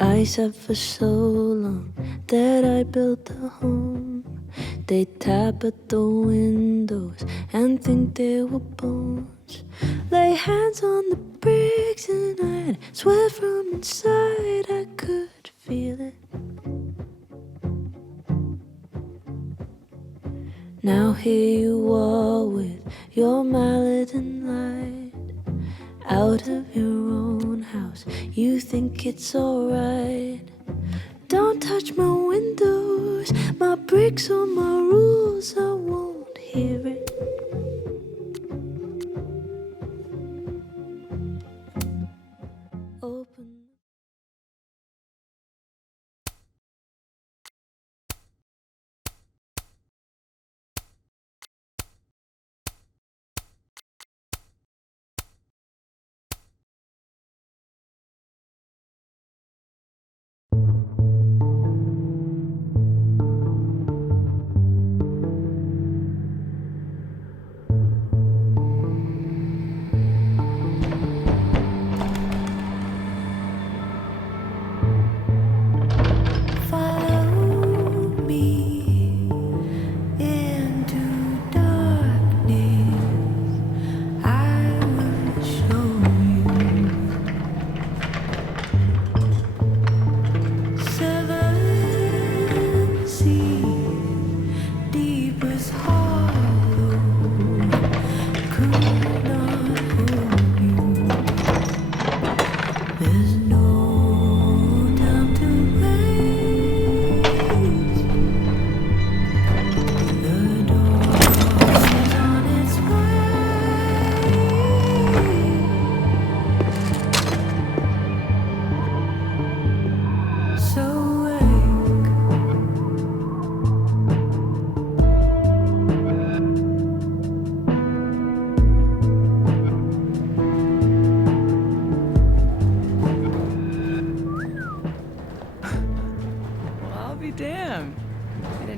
I sat for so long that I built a home. They tap at the windows and think they were bones. Lay hands on the bricks and I'd swear from inside I could feel it. Now here you are with your mallet and light. Out of your own house, you think it's alright. Don't touch my windows, my bricks or my rules, I won't hear it. Open.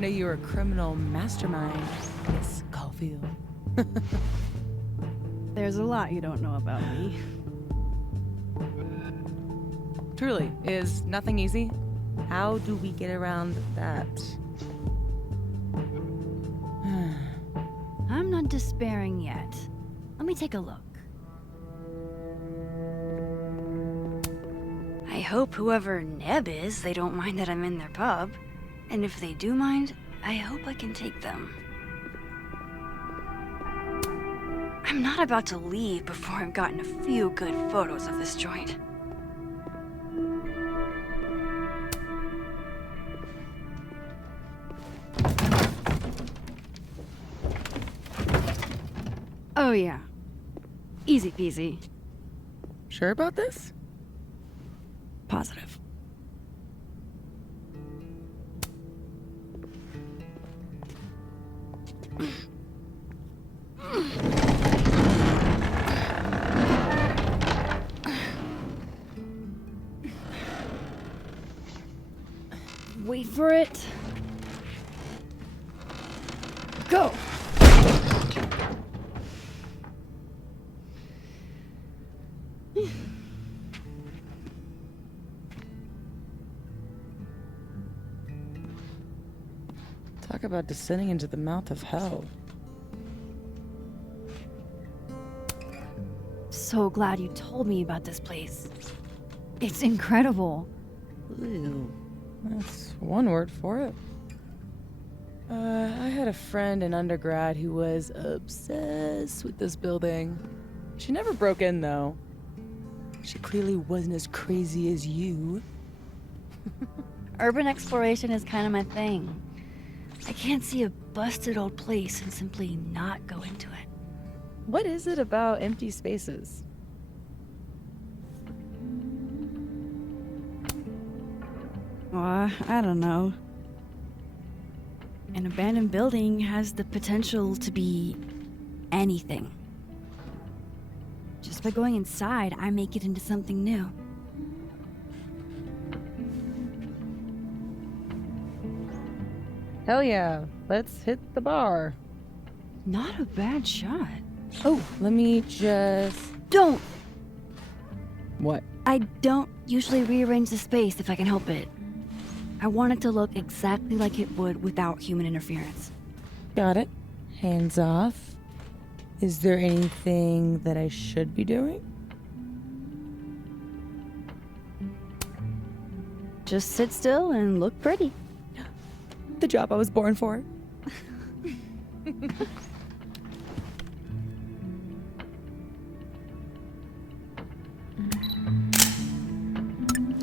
You're a criminal mastermind, Miss Caulfield. There's a lot you don't know about me. Truly, is nothing easy? How do we get around that? I'm not despairing yet. Let me take a look. I hope whoever Neb is, they don't mind that I'm in their pub. And if they do mind, I hope I can take them. I'm not about to leave before I've gotten a few good photos of this joint. Oh yeah. Easy peasy. Sure about this? Positive. Wait for it. Go! Talk about descending into the mouth of hell. So glad you told me about this place. It's incredible. Ew. That's one word for it. I had a friend in undergrad who was obsessed with this building. She never broke in, though. She clearly wasn't as crazy as you. Urban exploration is kind of my thing. I can't see a busted old place and simply not go into it. What is it about empty spaces? I don't know. An abandoned building has the potential to be anything. Just by going inside, I make it into something new. Hell yeah, let's hit the bar. Not a bad shot. Oh, let me just... Don't! What? I don't usually rearrange the space if I can help it. I want it to look exactly like it would without human interference. Got it. Hands off. Is there anything that I should be doing? Just sit still and look pretty. The job I was born for.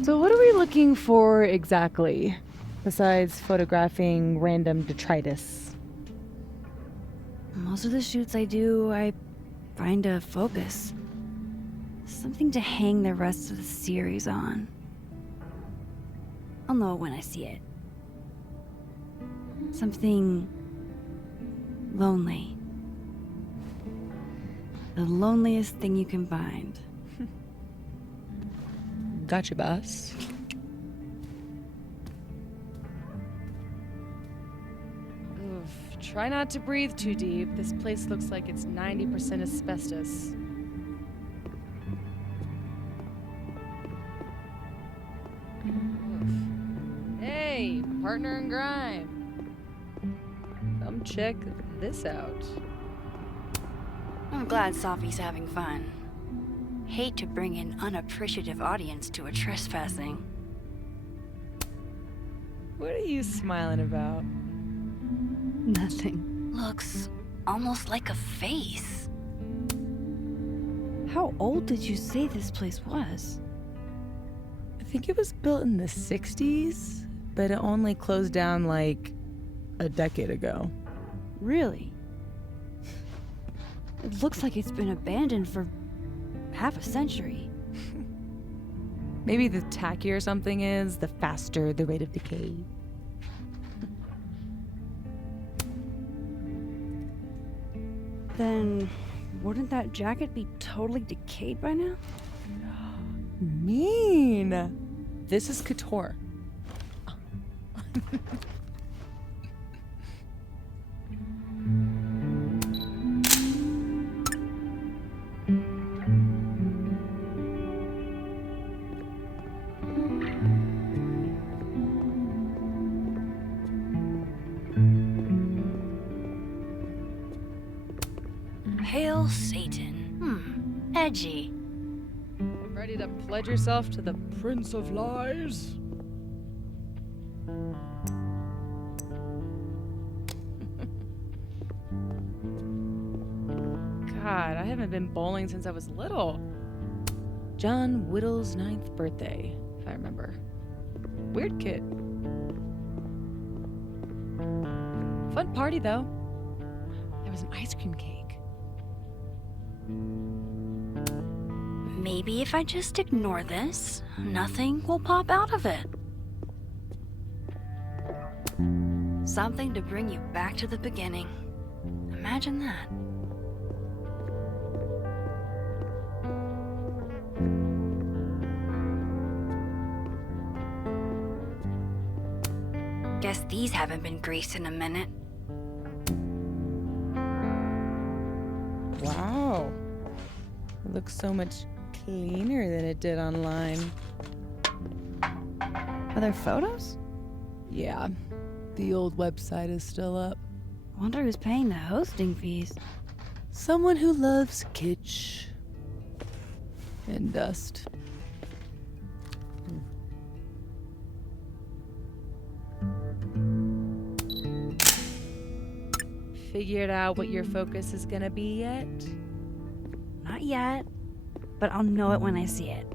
So what are we looking for exactly, besides photographing random detritus? Most of the shoots I do, I find a focus. Something to hang the rest of the series on. I'll know it when I see it. Something lonely. The loneliest thing you can find. Gotcha, boss. Oof, try not to breathe too deep. This place looks like it's 90% asbestos. Oof. Hey, partner in crime. Come check this out. I'm glad Safi's having fun. Hate to bring an unappreciative audience to a trespassing. What are you smiling about? Nothing. Looks almost like a face. How old did you say this place was? I think it was built in the 60s, but it only closed down like a decade ago. Really? It looks like it's been abandoned for half a century. Maybe the tackier something is, the faster the rate of decay. Then wouldn't that jacket be totally decayed by now? Mean. This is couture. Hail Satan. Edgy. Ready to pledge yourself to the Prince of Lies? God, I haven't been bowling since I was little. John Whittle's 9th birthday, if I remember. Weird kid. Fun party, though. There was an ice cream cake. Maybe if I just ignore this, nothing will pop out of it. Something to bring you back to the beginning. Imagine that. Guess these haven't been greased in a minute. Wow. It looks so much cleaner than it did online. Are there photos? Yeah, the old website is still up. Wonder who's paying the hosting fees. Someone who loves kitsch and dust. Figured out what your focus is gonna be yet? Not yet, but I'll know it when I see it.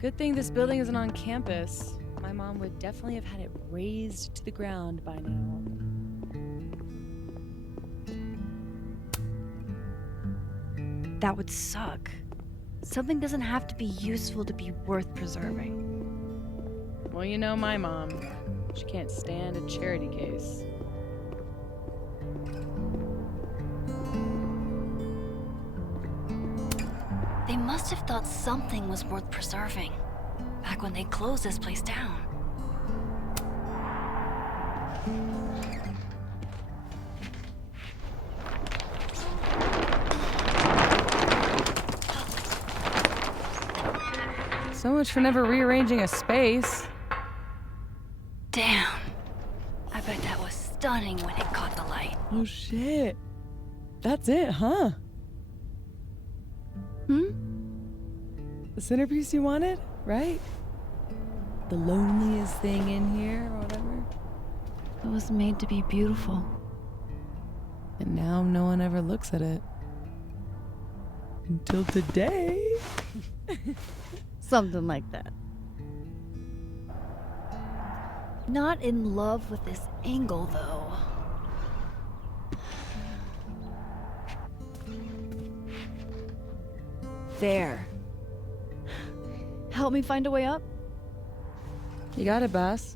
Good thing this building isn't on campus. My mom would definitely have had it razed to the ground by now. That would suck. Something doesn't have to be useful to be worth preserving. Well, you know my mom. She can't stand a charity case. They must have thought something was worth preserving back when they closed this place down. So much for never rearranging a space. Damn. I bet that was stunning when it caught the light. Oh shit. That's it, huh? Hmm? The centerpiece you wanted, right? The loneliest thing in here, or whatever. It was made to be beautiful. And now no one ever looks at it. Until today. Something like that. Not in love with this angle, though. There. Help me find a way up? You got it, boss.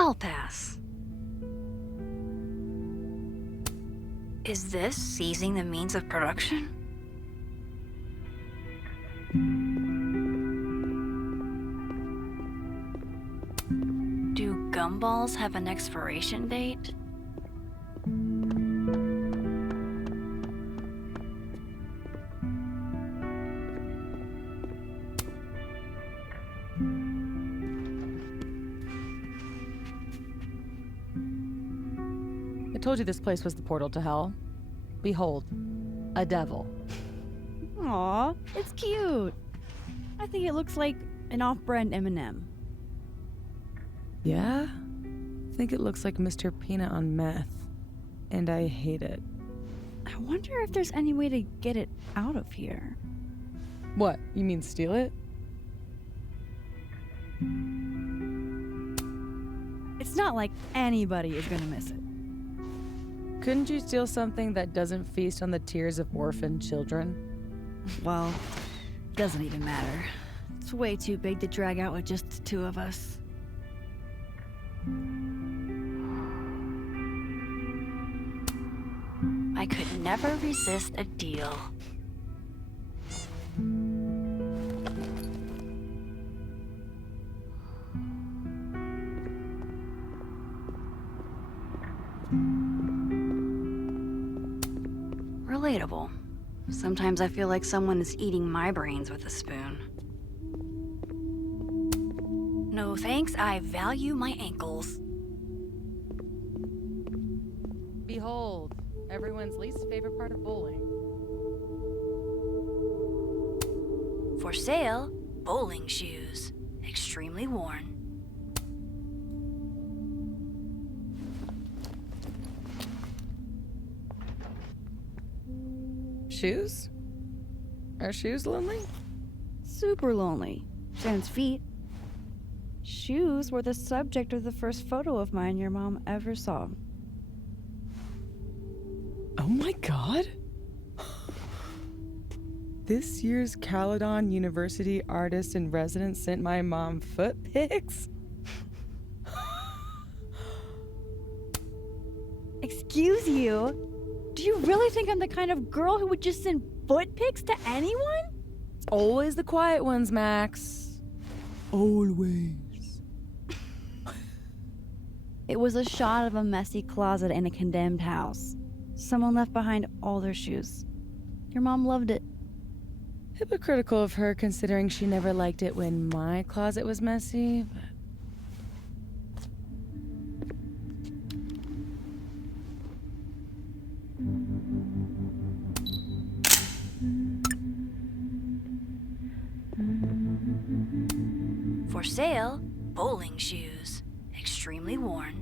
I'll pass. Is this seizing the means of production? Do gumballs have an expiration date? I told you this place was the portal to hell. Behold, a devil. Aw, it's cute. I think it looks like an off-brand M&M. Yeah? I think it looks like Mr. Peanut on meth. And I hate it. I wonder if there's any way to get it out of here. What? You mean steal it? It's not like anybody is gonna miss it. Couldn't you steal something that doesn't feast on the tears of orphaned children? Well, doesn't even matter. It's way too big to drag out with just the two of us. I could never resist a deal. Relatable. Sometimes I feel like someone is eating my brains with a spoon. No thanks, I value my ankles. Behold, everyone's least favorite part of bowling. For sale, bowling shoes. Extremely worn. Shoes? Are shoes lonely? Super lonely. Sans feet. Shoes were the subject of the first photo of mine your mom ever saw. Oh my god! This year's Caledon University artist in residence sent my mom foot pics? Excuse you? Do you really think I'm the kind of girl who would just send foot pics to anyone? Always the quiet ones, Max. Always. It was a shot of a messy closet in a condemned house. Someone left behind all their shoes. Your mom loved it. Hypocritical of her, considering she never liked it when my closet was messy, but... For sale, bowling shoes. Extremely worn.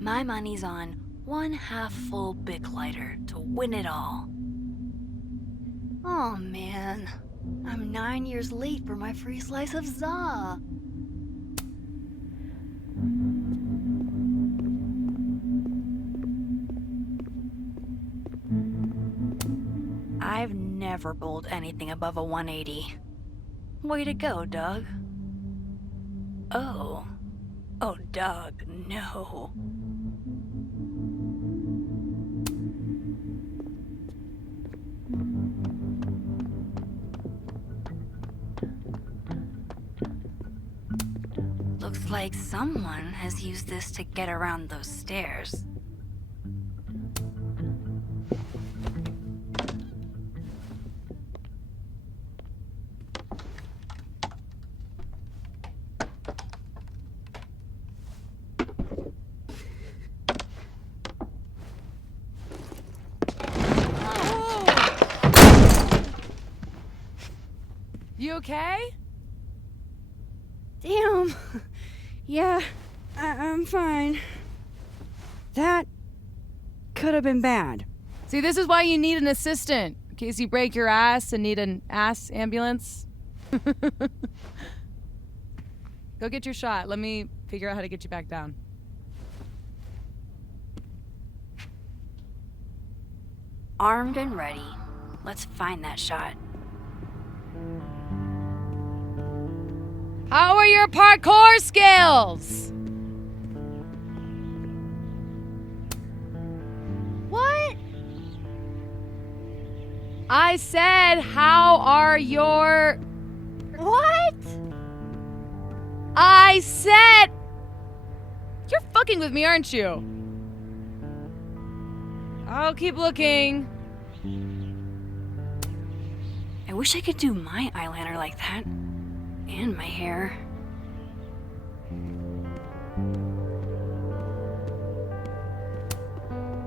My money's on one half-full Bic lighter to win it all. Oh man, I'm 9 years late for my free slice of za. I've never bowled anything above a 180. Way to go, Doug. Oh. Oh, Doug, no. Looks like someone has used this to get around those stairs. You okay? Damn. Yeah, I'm fine. That could have been bad. See, this is why you need an assistant. In case you break your ass and need an ass ambulance. Go get your shot. Let me figure out how to get you back down. Armed and ready. Let's find that shot. How are your parkour skills? What? I said, how are your... What? I said... You're fucking with me, aren't you? I'll keep looking. I wish I could do my eyeliner like that. And my hair.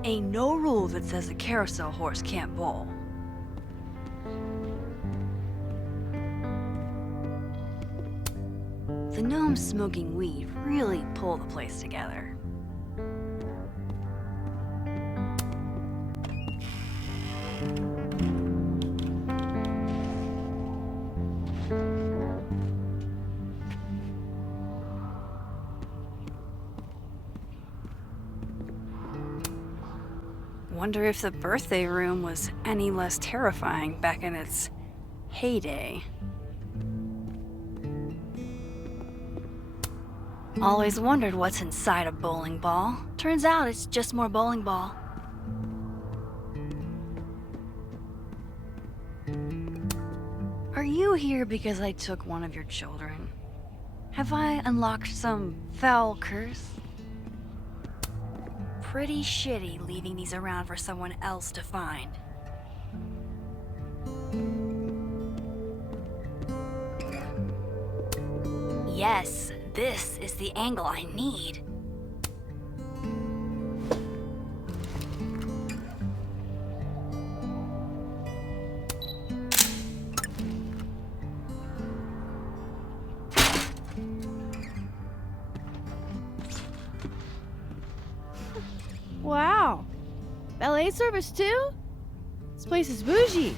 Ain't no rule that says a carousel horse can't bowl. The gnomes smoking weed really pull the place together. Wonder if the birthday room was any less terrifying back in its heyday. Always wondered what's inside a bowling ball. Turns out it's just more bowling ball. Are you here because I took one of your children? Have I unlocked some foul curse? Pretty shitty leaving these around for someone else to find. Yes, this is the angle I need. Wow. Ballet service too? This place is bougie.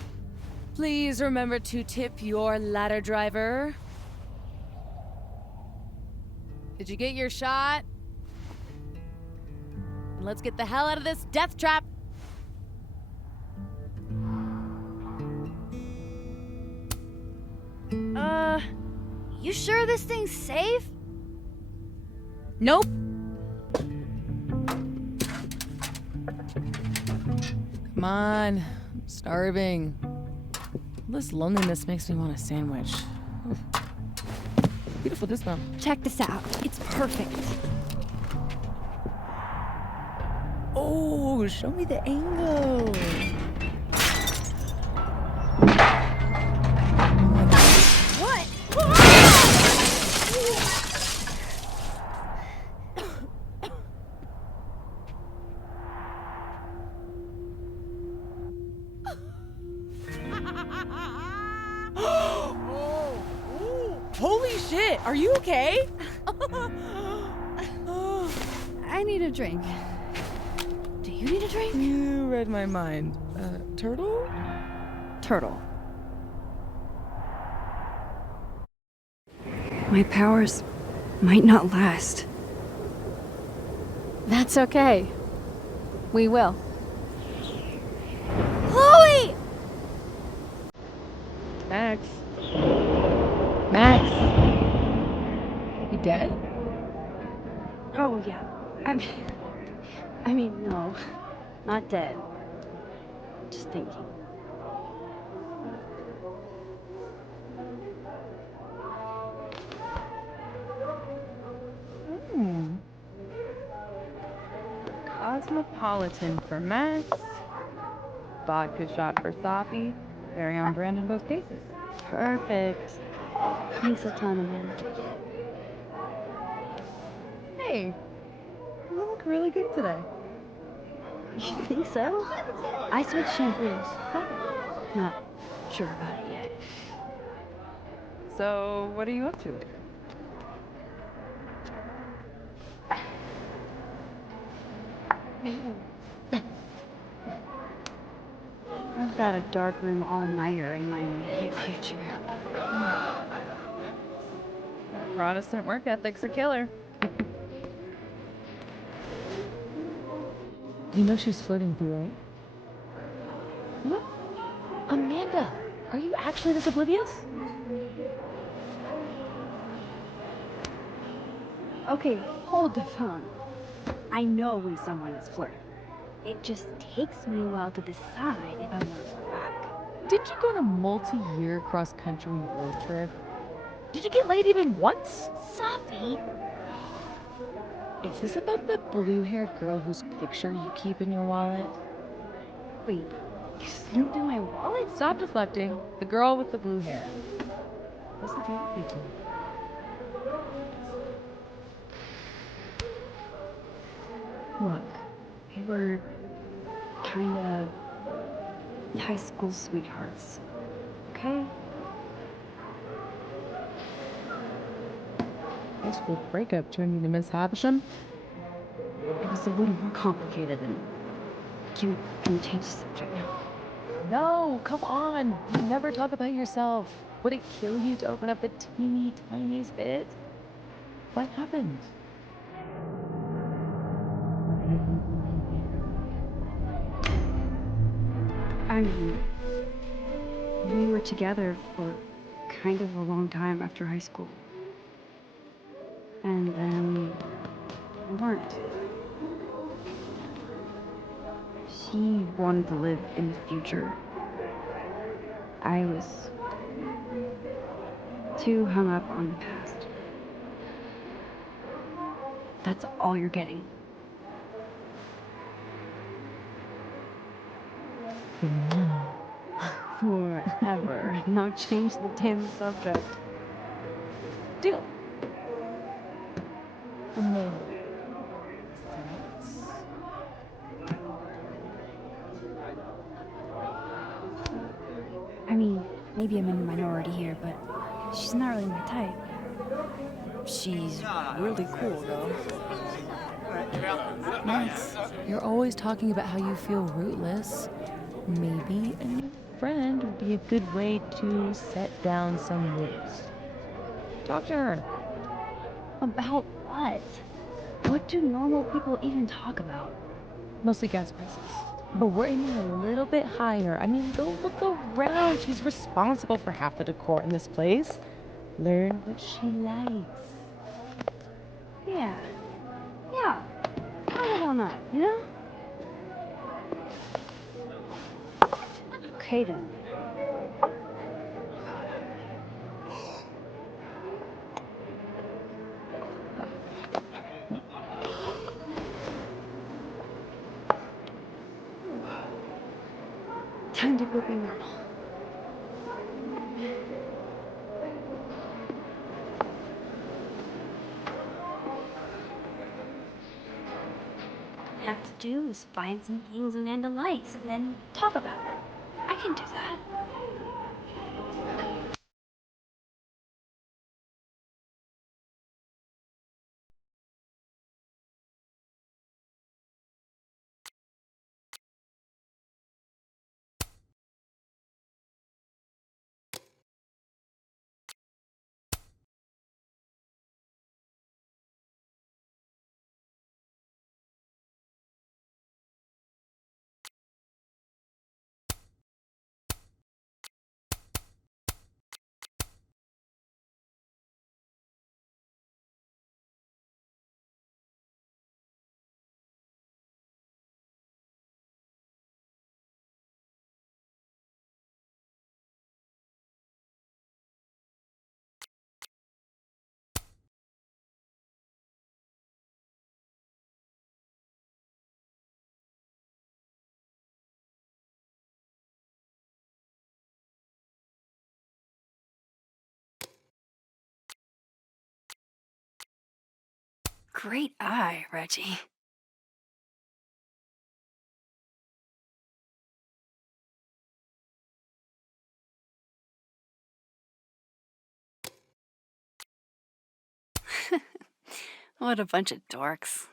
Please remember to tip your ladder driver. Did you get your shot? Let's get the hell out of this death trap. You sure this thing's safe? Nope. Come on, I'm starving. This loneliness makes me want a sandwich. Oof. Beautiful dismount. Check this out. It's perfect. Oh, show me the angle. What? Holy shit, are you okay? I need a drink. Do you need a drink? You read my mind. Turtle? Turtle. My powers might not last. That's okay. We will. Chloe! Max. Max! You dead? Oh, yeah. I mean, no. Not dead. Just thinking. Hmm. Cosmopolitan for Max. Vodka shot for Safi. Very on brand in both cases. Perfect. Thanks a ton, Amanda. Hey, you look really good today. You think so? I switched shampoos. Not sure about it yet. So, what are you up to? I've got a dark room all-nighter in my immediate future. Protestant work ethic's a killer. You know she's flirting with you, right? What? Amanda, are you actually this oblivious? Okay, hold the phone. I know when someone is flirting. It just takes me a while to decide if I want to go back. Did you go on a multi-year cross-country road trip? Did you get laid even once? Safi! Is this about the blue-haired girl whose picture you keep in your wallet? Wait, you snooped in my wallet? Stop deflecting. The girl with the blue hair. What's the deal with you two? Look, we were kinda high school sweethearts. Okay? High school breakup turned you to Miss Havisham? It was a little more complicated than you can change the subject now. No, come on. You never talk about yourself. Would it kill you to open up the teeny tiniest bit? What happened? I mean, we were together for kind of a long time after high school. And then we weren't. She wanted to live in the future. I was too hung up on the past. That's all you're getting. Forever. Now change the damn subject. Deal. I mean, maybe I'm in the minority here, but she's not really my type. She's really cool, though. Max, you're always talking about how you feel rootless. Maybe a new friend would be a good way to set down some roots. Talk to her. About what? What do normal people even talk about? Mostly gas prices. But we're aiming a little bit higher. I mean, go look around. She's responsible for half the decor in this place. Learn what she likes. Yeah. Yeah. Why the hell not, you know? Okay then. Time to go be normal. All I have to do is find some things Amanda likes and then talk about it. I can do that. Great eye, Reggie. What a bunch of dorks.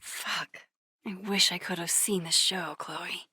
Fuck. I wish I could have seen the show, Chloe.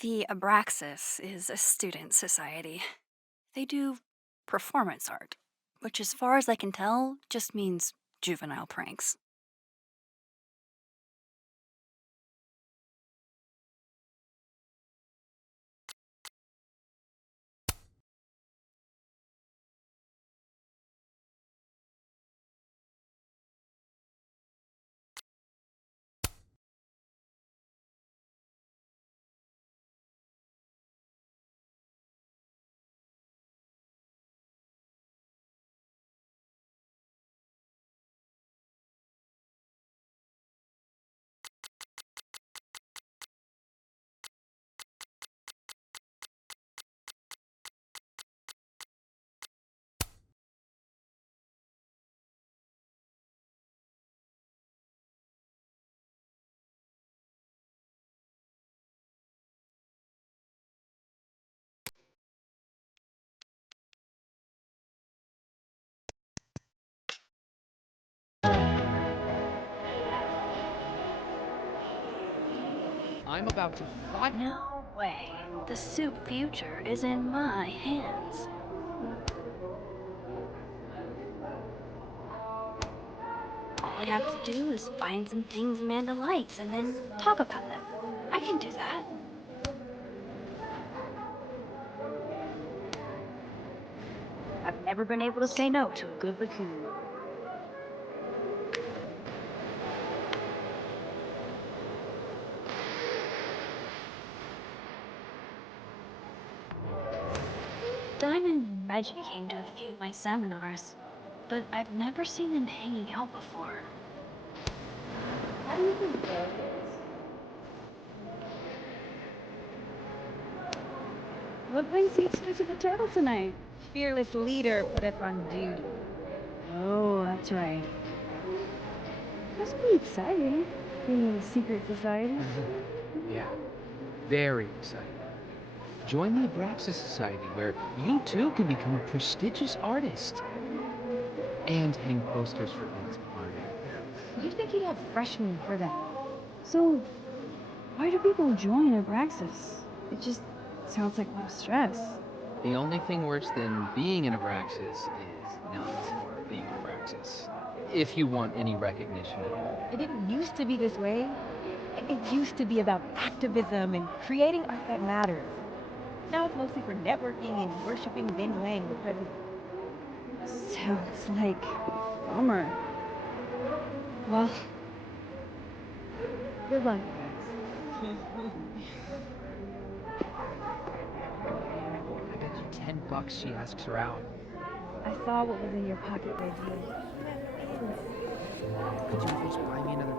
The Abraxas is a student society. They do performance art, which, as far as I can tell, just means juvenile pranks. I'm about to fight. No way. The soup future is in my hands. All I have to do is find some things Amanda likes and then talk about them. I can do that. I've never been able to say no to a good raccoon. Diamond and Reggie came to a few of my seminars, but I've never seen them hanging out before. How do you think Bill is? What brings you two to the turtle tonight? Fearless leader put us on duty. Oh, that's right. Must be exciting, being in a secret society. Yeah, very exciting. Join the Abraxas Society, where you too can become a prestigious artist. And hang posters for Ben's party. You'd think he'd have freshmen for that. So, why do people join Abraxas? It just sounds like more stress. The only thing worse than being an Abraxas is not being an Abraxas. If you want any recognition at all. It didn't used to be this way. It used to be about activism and creating art that matters. Now it's mostly for networking and worshiping Ben Wang, the president. Sounds like bummer. Well, good luck, guys. I bet you $10 she asks her out. I saw what was in your pocket, Reggie. Could you at least buy me another?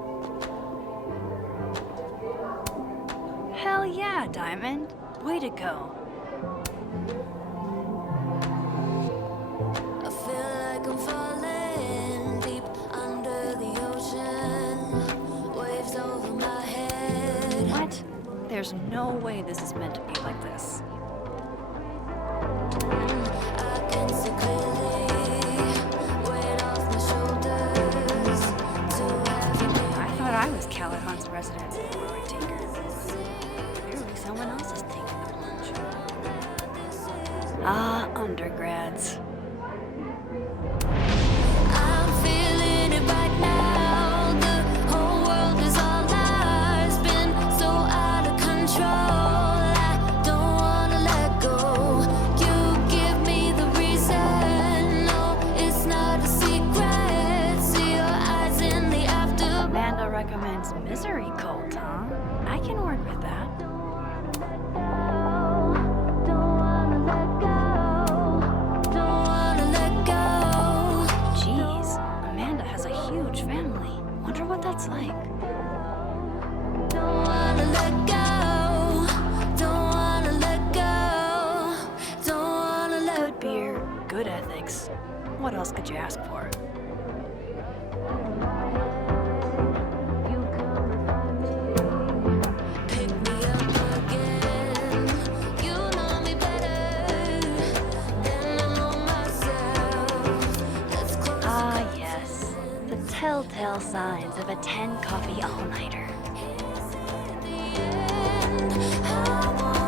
Hell yeah, Diamond. Way to go. I feel like I'm falling deep under the ocean, waves over my head. What? There's no way this is meant to be like this. I can see clearly, weight off my shoulders, too heavy. I thought I was Caledon's resident Polaroid taker. Clearly someone else is taking the plunge. Ah, undergrads. I'm feeling it right now. The whole world is all ours. Been so out of control. I don't wanna let go. You give me the reason. No, it's not a secret. See your eyes in the after. Amanda recommends Misery Cult, huh? I can work with that. Don't wanna let go. Don't wanna let go. Jeez, Amanda has a huge family. Wonder what that's like. Don't wanna let go. Don't wanna let go. Don't wanna let Good beer, good ethics. What else could you ask for? you come and find me. Pick me up again. You know me better than I know myself. Let's close Ah, yes. The telltale signs of a 10 coffee all-nighter. the end. I want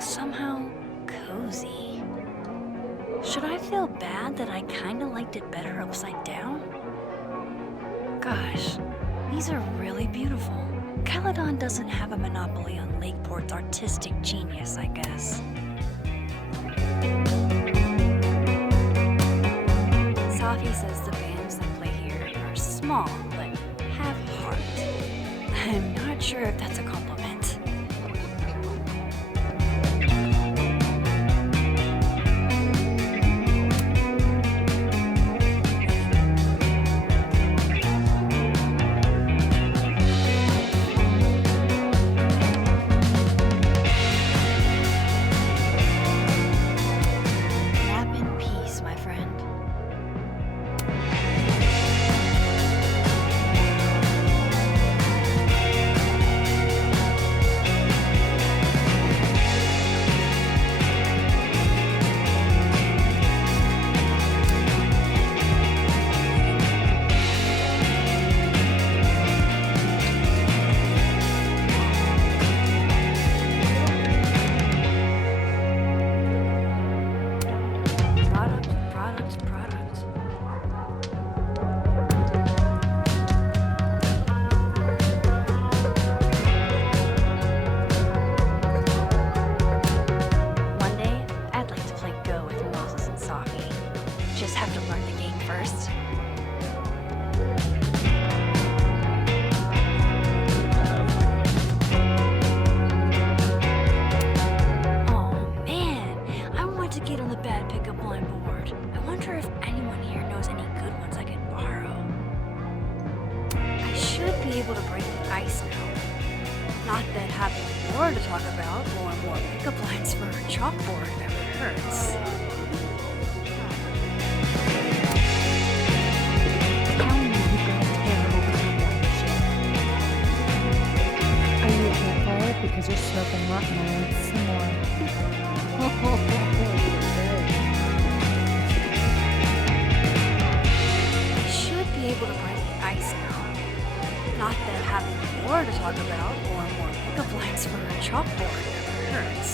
somehow cozy. Should I feel bad that I kinda liked it better upside down? Gosh, these are really beautiful. Caledon doesn't have a monopoly on Lakeport's artistic genius, I guess. Safi says the bands that play here are small, but have heart. I'm not sure if that's a compliment. Nap in peace, my friend. Product. One day, I'd like to play Go with Moses and Safi. Just have to learn the game first. Oh man, I want to get on the bad pickup line board. I wonder if anyone here knows any good ones I could borrow. I should be able to break the ice now. Not that having more to talk about or more pickup lines for a chalkboard never hurts. Are you a campfire? Because you're smoking hot and I want some more. I should be able to break the ice now. Not that having more to talk about or more pickup lines for a chalkboard never hurts.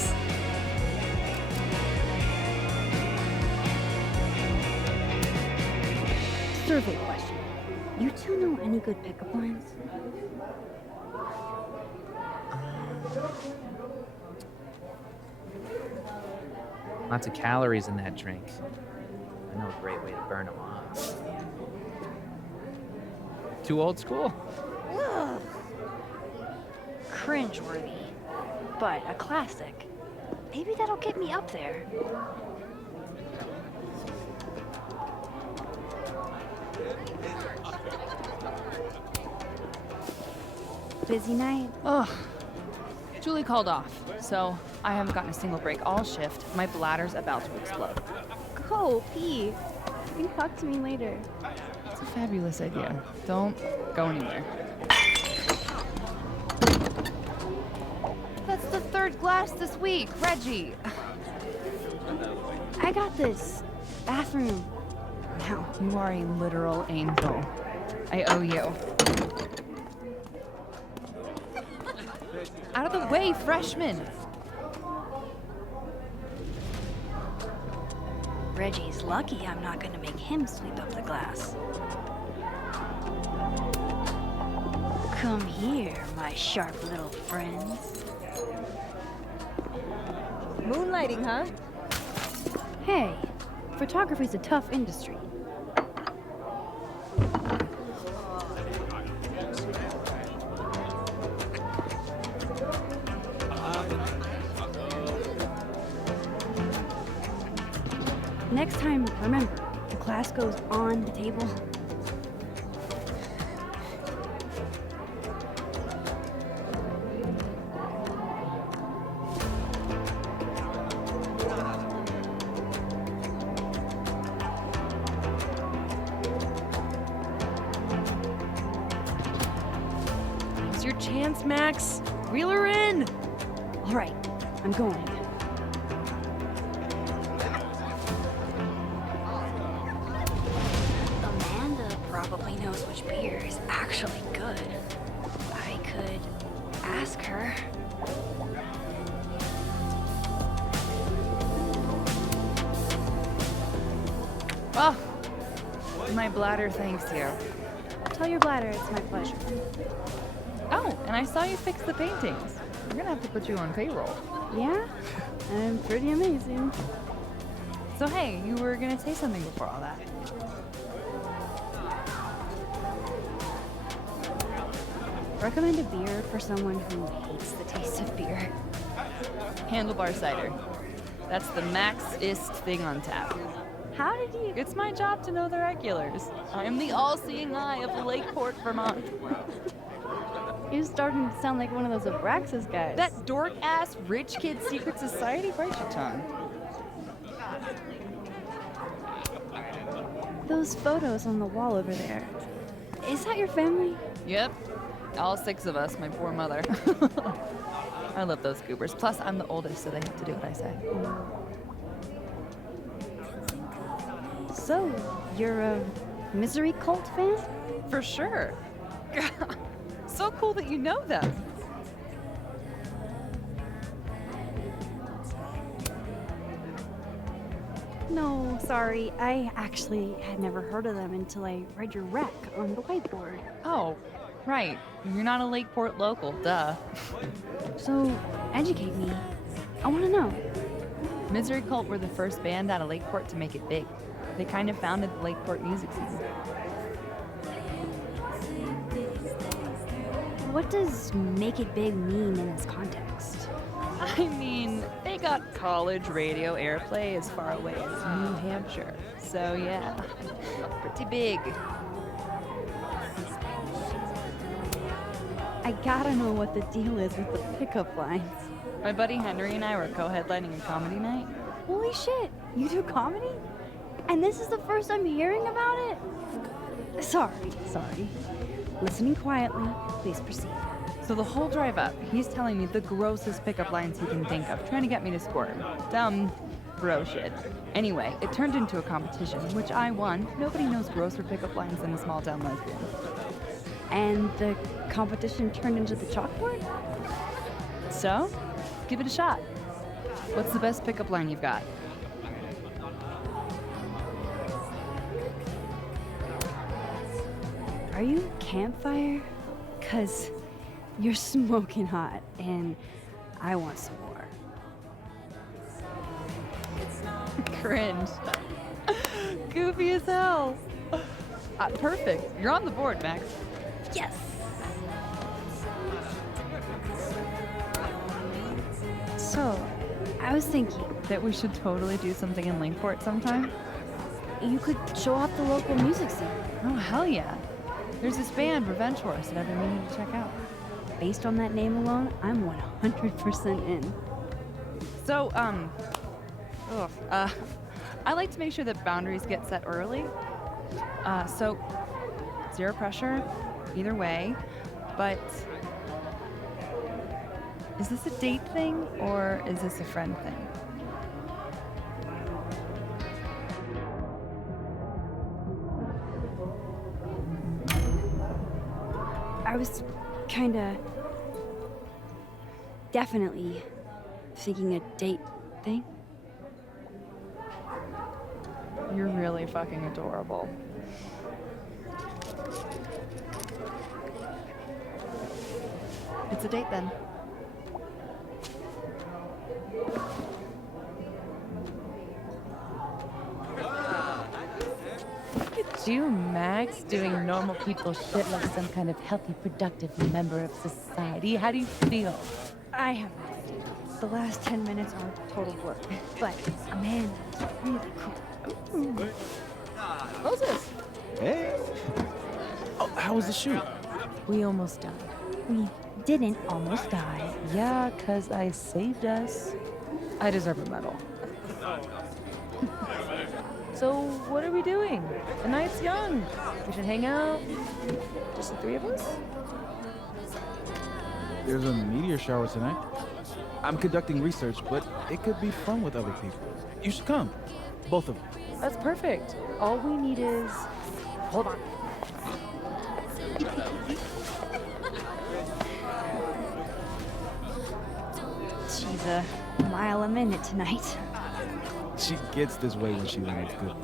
Survey question. You two know any good pickup lines? Lots of calories in that drink. I know a great way to burn them off. Too old school? Ugh. Cringeworthy, but a classic. Maybe that'll get me up there. Busy night? Ugh. Julie called off, so I haven't gotten a single break all shift. My bladder's about to explode. Go, pee. You can talk to me later. It's a fabulous idea. Don't go anywhere. That's the third glass this week, Reggie. I got this. Bathroom. Now. You are a literal angel. I owe you. Out of the way, freshman! Reggie's lucky I'm not gonna make him sweep up the glass. Come here, my sharp little friends. Moonlighting, huh? Hey, photography's a tough industry. Next time, remember, the glass goes on the table. It's your chance, Max. Reel her in. All right, I'm going. Amanda probably knows which beer is actually good. I could ask her. Oh, my bladder thanks you. Tell your bladder it's my pleasure. Oh, and I saw you fix the paintings. We're gonna have to put you on payroll. Yeah? I'm pretty amazing. So hey, you were gonna say something before all that. Recommend a beer for someone who hates the taste of beer. Handlebar cider. That's the max-ist thing on tap. How did you... It's my job to know the regulars. I am the all-seeing eye of Lakeport, Vermont. You're starting to sound like one of those Abraxas guys. That dork-ass rich kid secret society? Bite your tongue. Those photos on the wall over there. Is that your family? Yep. All 6 of us, my poor mother. I love those goobers. Plus, I'm the oldest, so they have to do what I say. So, you're a Misery Cult fan? For sure. So cool that you know them. No, sorry. I actually had never heard of them until I read your rec on the whiteboard. Oh, right. You're not a Lakeport local, duh. So, educate me. I want to know. Misery Cult were the first band out of Lakeport to make it big. They kind of founded the Lakeport music scene. What does make it big mean in this context? I mean, they got college radio airplay as far away as New Hampshire. So yeah, pretty big. I gotta know what the deal is with the pickup lines. My buddy Henry and I were co-headlining a comedy night. Holy shit, you do comedy? And this is the first I'm hearing about it? Sorry. Listening quietly, please proceed. So the whole drive up, he's telling me the grossest pickup lines he can think of, trying to get me to squirt. Dumb bro shit. Anyway, it turned into a competition, which I won. Nobody knows grosser pickup lines than a small town lesbian. And the competition turned into the chalkboard? So, give it a shot. What's the best pickup line you've got? Are you Campfire? 'Cause you're smoking hot, and I want some more. Cringe. Goofy as hell. Perfect. You're on the board, Max. Yes! So, I was thinking, That we should totally do something in Lakeport sometime? you could show off the local music scene. Oh, hell yeah. There's this band, Revenge Horse, that I've been meaning to check out. Based on that name alone, I'm 100% in. So, I like to make sure that boundaries get set early. So, zero pressure, either way. But, is this a date thing, or is this a friend thing? I was kinda... definitely thinking a date thing. You're really fucking adorable. It's a date then. Look at you, Max, doing normal people shit like some kind of healthy, productive member of society. How do you feel? I have no idea. The last 10 minutes are total blur. But Amanda's really cool. Moses! Hey. Oh, how was the shoot? We almost died. We didn't almost die. Yeah, 'cause I saved us. I deserve a medal. So, what are we doing? The night's young. We should hang out. Just the 3 of us? There's a meteor shower tonight. I'm conducting research, but it could be fun with other people. You should come. Both of them. That's perfect. All we need is... Hold on. She's a mile a minute tonight. She gets this way when she wants to.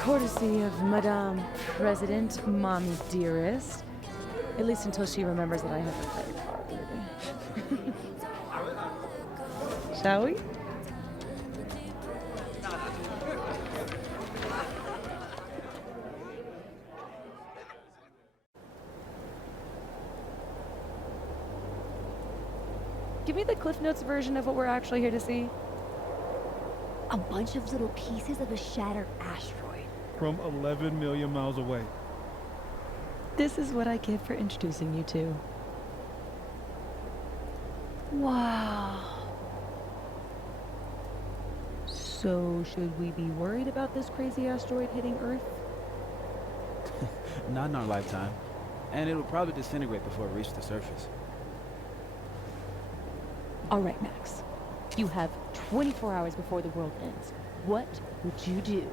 Courtesy of Madame President, Mommy Dearest. At least until she remembers that I have a credit card. Shall we? Give me the Cliff Notes version of what we're actually here to see. A bunch of little pieces of a shattered asteroid. From 11 million miles away. This is what I get for introducing you to. Wow. So, should we be worried about this crazy asteroid hitting Earth? Not in our lifetime. And it'll probably disintegrate before it reaches the surface. All right, Max. You have 24 hours before the world ends. What would you do?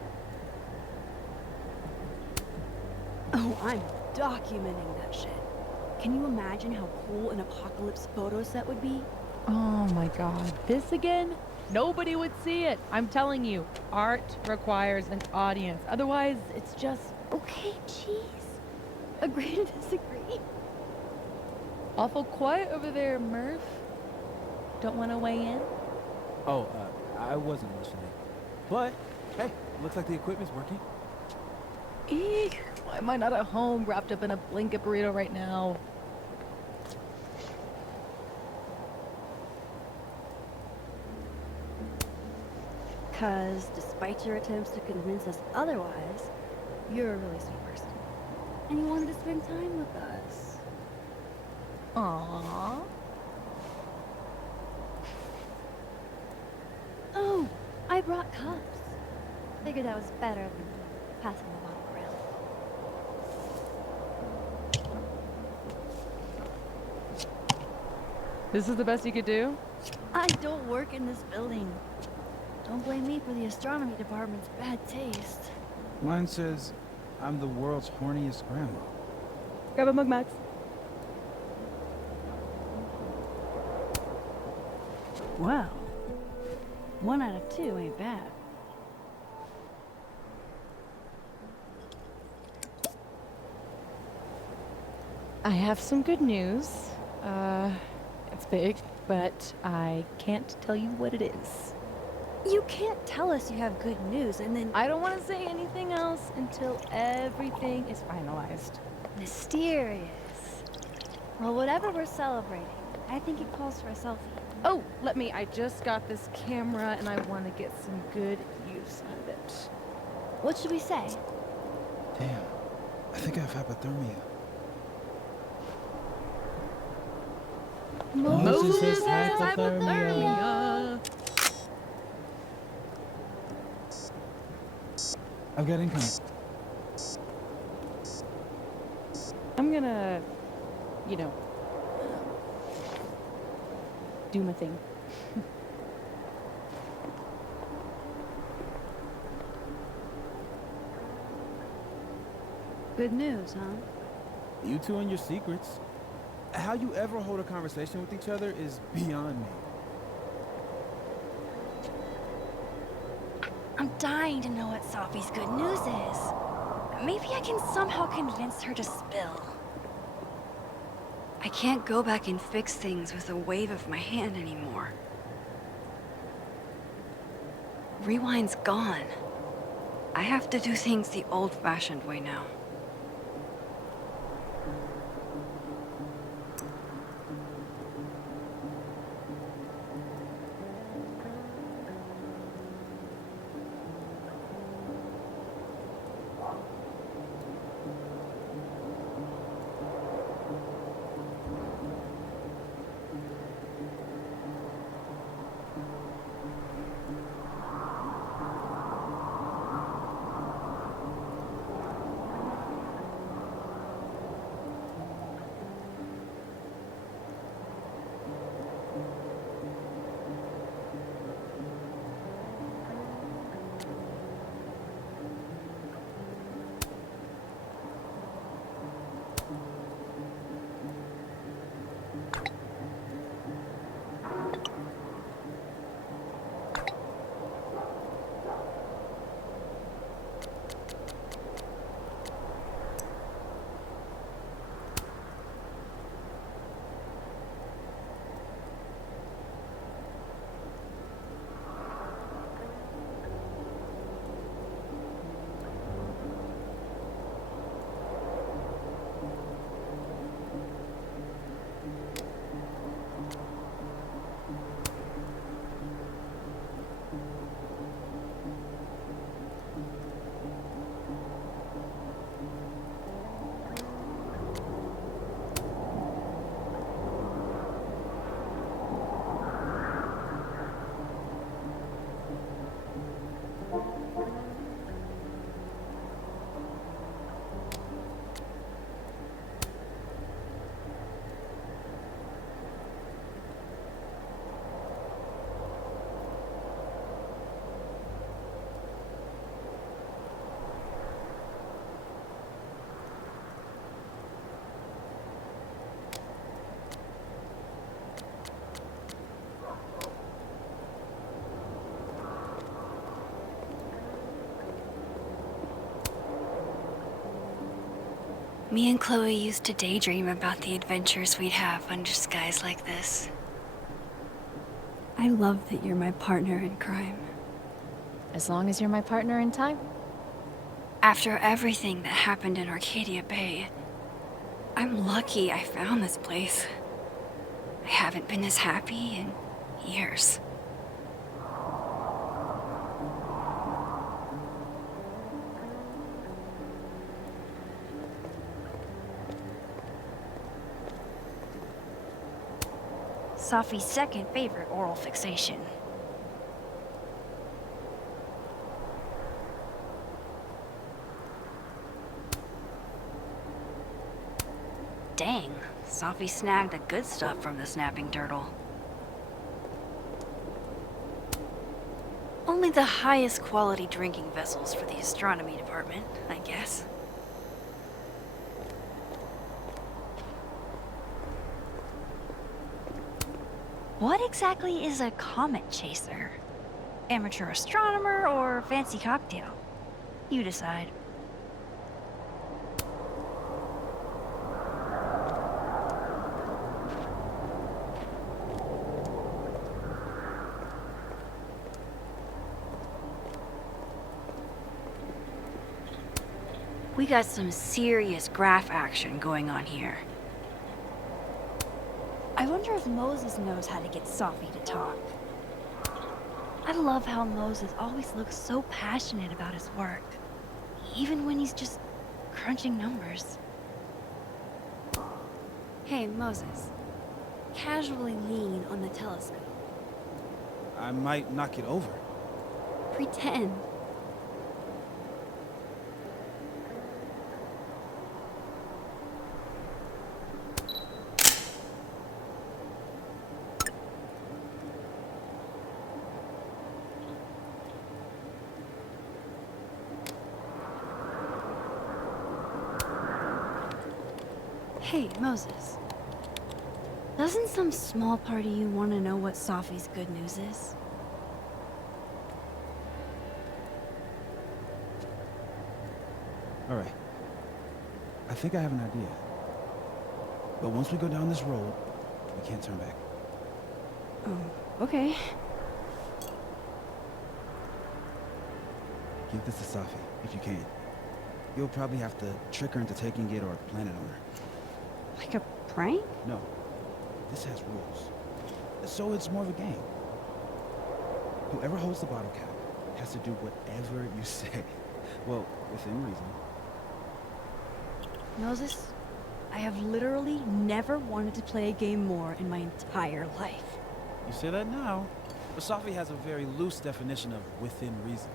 Oh, I'm documenting that shit. Can you imagine how cool an apocalypse photo set would be? Oh my god. This again? Nobody would see it. I'm telling you, art requires an audience. Otherwise, it's just... Okay, jeez. Agree to disagree. awful quiet over there, Murph. Don't want to weigh in? Oh, I wasn't listening. But, hey, looks like the equipment's working. Eek, why am I not at home wrapped up in a blanket burrito right now? Because despite your attempts to convince us otherwise, you're a really sweet person. And you wanted to spend time with us. Aww. Oh, I brought cups. Figured that was better than passing the bottle around. This is the best you could do? I don't work in this building. Don't blame me for the astronomy department's bad taste. Mine says I'm the world's horniest grandma. Grab a mug, Max. Well, 1 out of 2 ain't bad. I have some good news. It's big, but I can't tell you what it is. You can't tell us you have good news and then... I don't want to say anything else until everything is finalized. Mysterious. Well, whatever we're celebrating, I think it calls for a selfie. Oh, I just got this camera and I want to get some good use out of it. What should we say? Damn, I think I have hypothermia. Moses has hypothermia. I've got income. I'm gonna, do my thing. Good news, huh? You two and your secrets. How you ever hold a conversation with each other is beyond me. I'm dying to know what Safi's good news is. Maybe I can somehow convince her to spill. I can't go back and fix things with a wave of my hand anymore. Rewind's gone. I have to do things the old-fashioned way now. Me and Chloe used to daydream about the adventures we'd have under skies like this. I love that you're my partner in crime. As long as you're my partner in time. After everything that happened in Arcadia Bay, I'm lucky I found this place. I haven't been as happy in years. Safi's second favorite oral fixation. Dang, Safi snagged the good stuff from the snapping turtle. Only the highest quality drinking vessels for the astronomy department, I guess. What exactly is a comet chaser? Amateur astronomer or fancy cocktail? You decide. We got some serious graph action going on here. I wonder if Moses knows how to get Safi to talk. I love how Moses always looks so passionate about his work, even when he's just crunching numbers. Hey, Moses. Casually lean on the telescope. I might knock it over. Pretend. Hey, Moses. Doesn't some small part of you want to know what Safi's good news is? All right. I think I have an idea. But once we go down this road, we can't turn back. Oh, okay. Give this to Safi, if you can. You'll probably have to trick her into taking it or plan it on her. Like a prank? No. This has rules. So it's more of a game. Whoever holds the bottle cap has to do whatever you say. Well, within reason. Moses, I have literally never wanted to play a game more in my entire life. You say that now. But Safi has a very loose definition of within reason.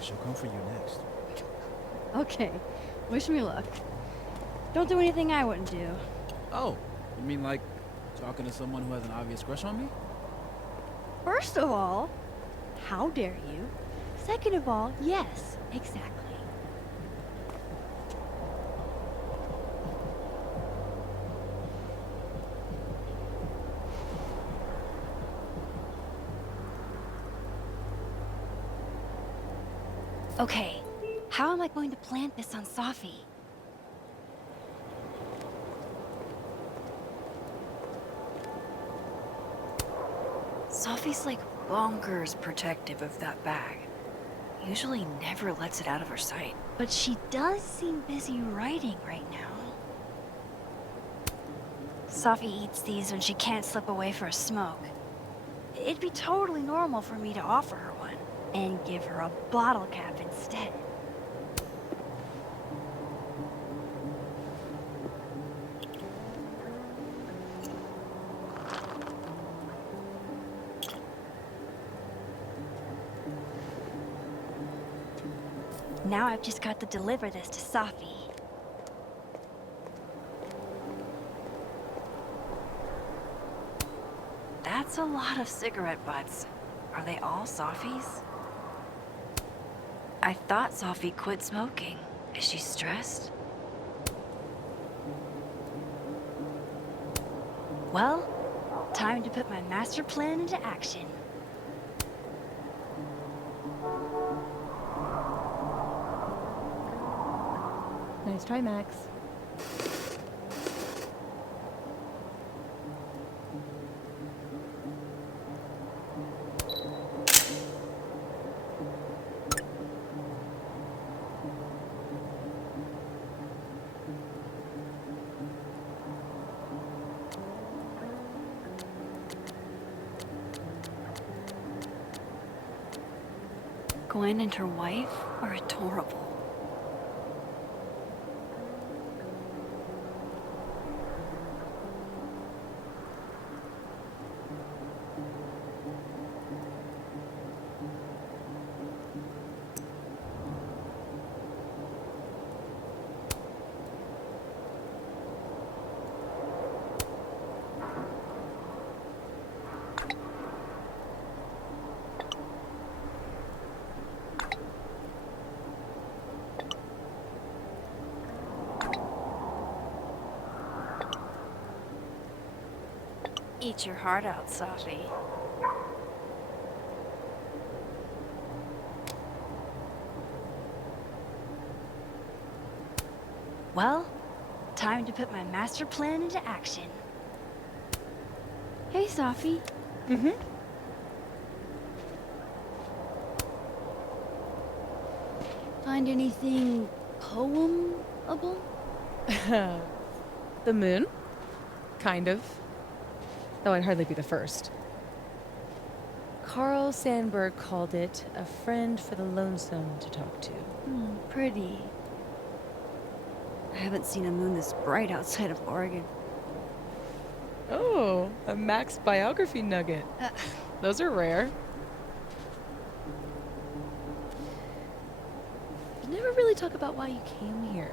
She'll come for you next. Okay, wish me luck. Don't do anything I wouldn't do. Oh, you mean like talking to someone who has an obvious crush on me? First of all, how dare you? Second of all, yes, exactly. Okay, how am I going to plant this on Safi? Safi's like bonkers protective of that bag. Usually never lets it out of her sight. But she does seem busy writing right now. Safi eats these when she can't slip away for a smoke. It'd be totally normal for me to offer her one and give her a bottle cap instead. Now I've just got to deliver this to Safi. That's a lot of cigarette butts. Are they all Safi's? I thought Safi quit smoking. Is she stressed? Well, time to put my master plan into action. Nice try, Max. Gwen and her wife are adorable. Eat your heart out, Safi. Well, time to put my master plan into action. Hey, Safi. Mm-hmm. Find anything poemable? The moon? Kind of. Though I'd hardly be the first. Carl Sandburg called it a friend for the lonesome to talk to. Pretty. I haven't seen a moon this bright outside of Oregon. Oh, a Max biography nugget. Those are rare. You never really talk about why you came here.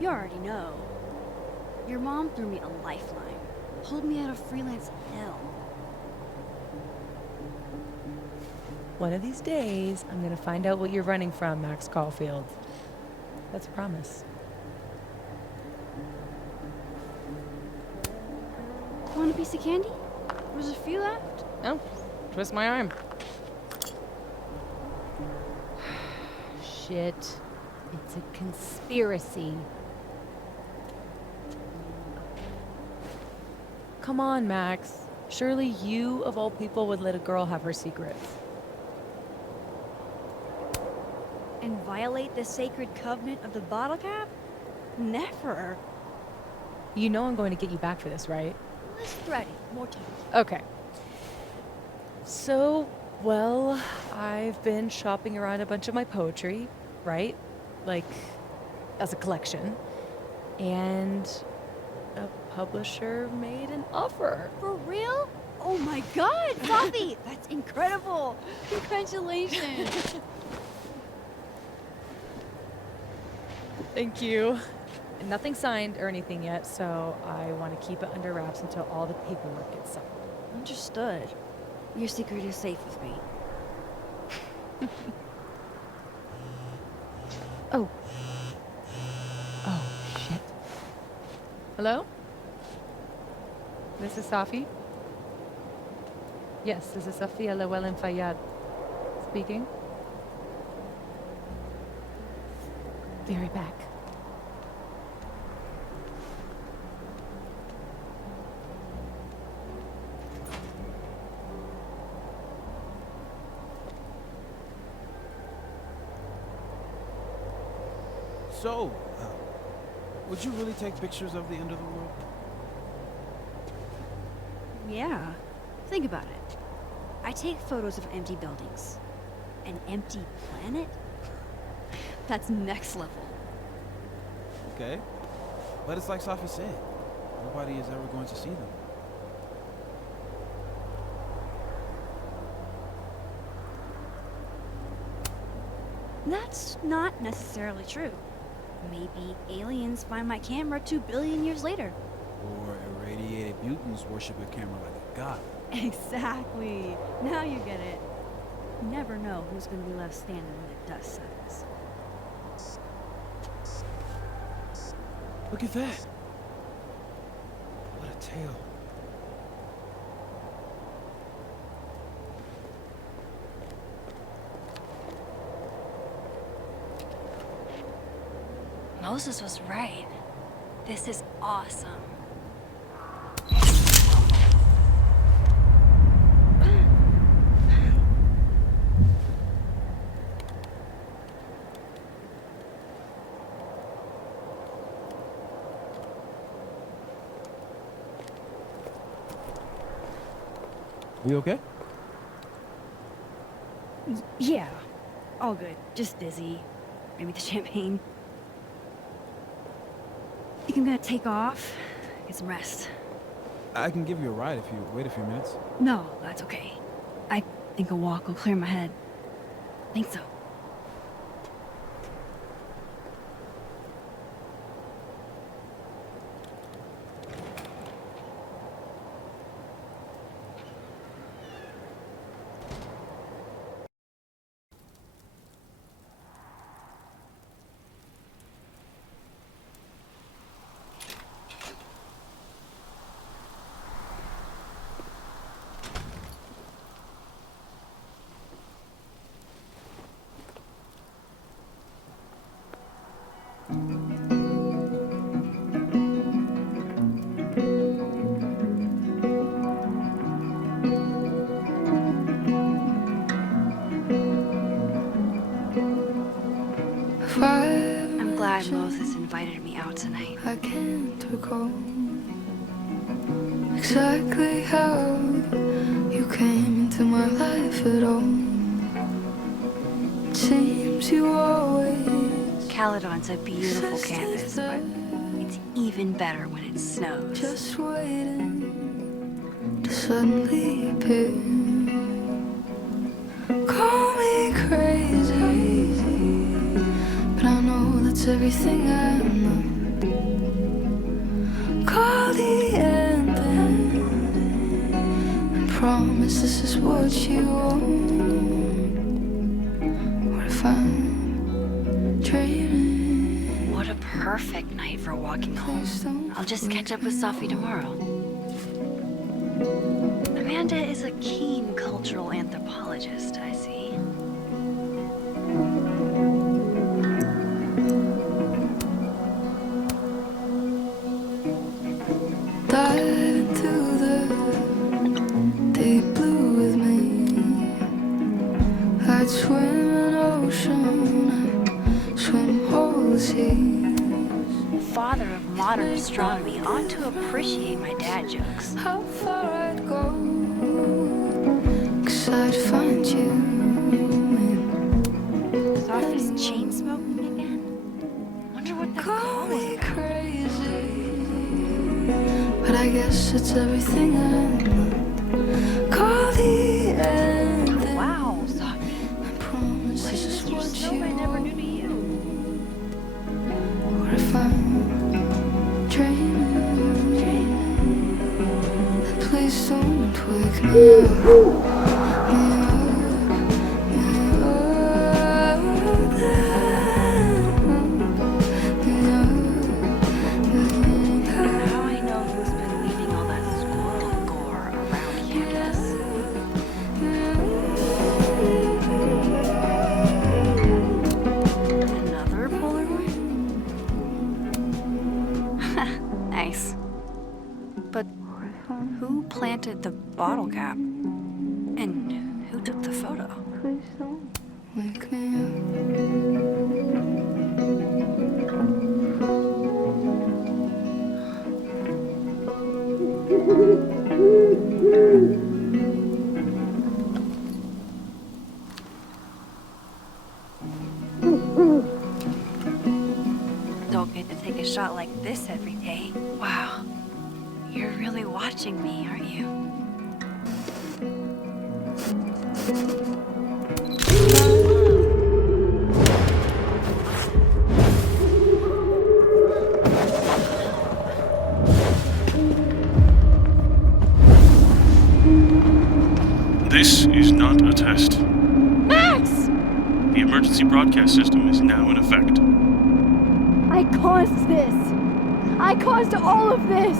You already know. Your mom threw me a lifeline, pulled me out of freelance hell. One of these days, I'm gonna find out what you're running from, Max Caulfield. That's a promise. Want a piece of candy? There's a few left. Oh, twist my arm. Shit. It's a conspiracy. Come on, Max. Surely you, of all people, would let a girl have her secrets. And violate the sacred covenant of the bottle cap? Never. You know I'm going to get you back for this, right? Less threatening, more time. Okay. So, well, I've been shopping around a bunch of my poetry, right? Like, as a collection. And a publisher made an offer. For real? Oh my god, Safi! That's incredible! Congratulations! Thank you. Nothing signed or anything yet, so I want to keep it under wraps until all the paperwork gets signed. Understood. Your secret is safe with me. Oh. Oh, shit. Hello? This is Safi? Yes, this is Safia Llewellyn Fayyad speaking. Be right back. So, would you really take pictures of the end of the world? Yeah. Think about it. I take photos of empty buildings. An empty planet? That's next level. Okay. But it's like Safi said, nobody is ever going to see them. That's not necessarily true. Maybe aliens find my camera 2 billion years later. Or irradiated mutants worship your camera like a god. Exactly. Now you get it. You never know who's going to be left standing when the dust settles. Look at that. What a tale. Moses was right. This is awesome. You okay? Yeah, all good. Just dizzy. Maybe the champagne. Think I'm gonna take off, get some rest. I can give you a ride if you wait a few minutes. No, that's okay. I think a walk will clear my head. Think so. I'm glad Moses invited me out tonight. I can't recall exactly how you came into my life at all. It seems you always Caledon's a beautiful campus, but it's even better when it snows. just waiting to suddenly appear. Call me crazy, but I know that's everything I'm not. Call the end and promise this is what you want. What if I'm dreaming? What a perfect night for walking home. I'll just catch up with Safi tomorrow. Amanda is a keen cultural anthropologist, I see. Dive into the deep blue with me. I'd swim an ocean, I'd swim whole seas. Father of modern astronomy ought to appreciate my dad jokes. How far I'd go, 'cause I'd find you. Safi's chain smoking again? Wonder what that Call call me was about. crazy, but I guess it's everything I'm not. Call the end. Wow, Safi. I promise this is You're what so you I never want. knew to you. What if I'm dreaming? Please don't wake me up. Now I know who's been leaving all that squirrel gore around campus. Another Polaroid? Nice. But who planted the bottle cap? And who took the photo? Please don't wake me up. Don't get to take a shot like this every day. Wow. You're really watching me, aren't you? This is not a test. Max! The emergency broadcast system is now in effect. I caused this! I caused all of this!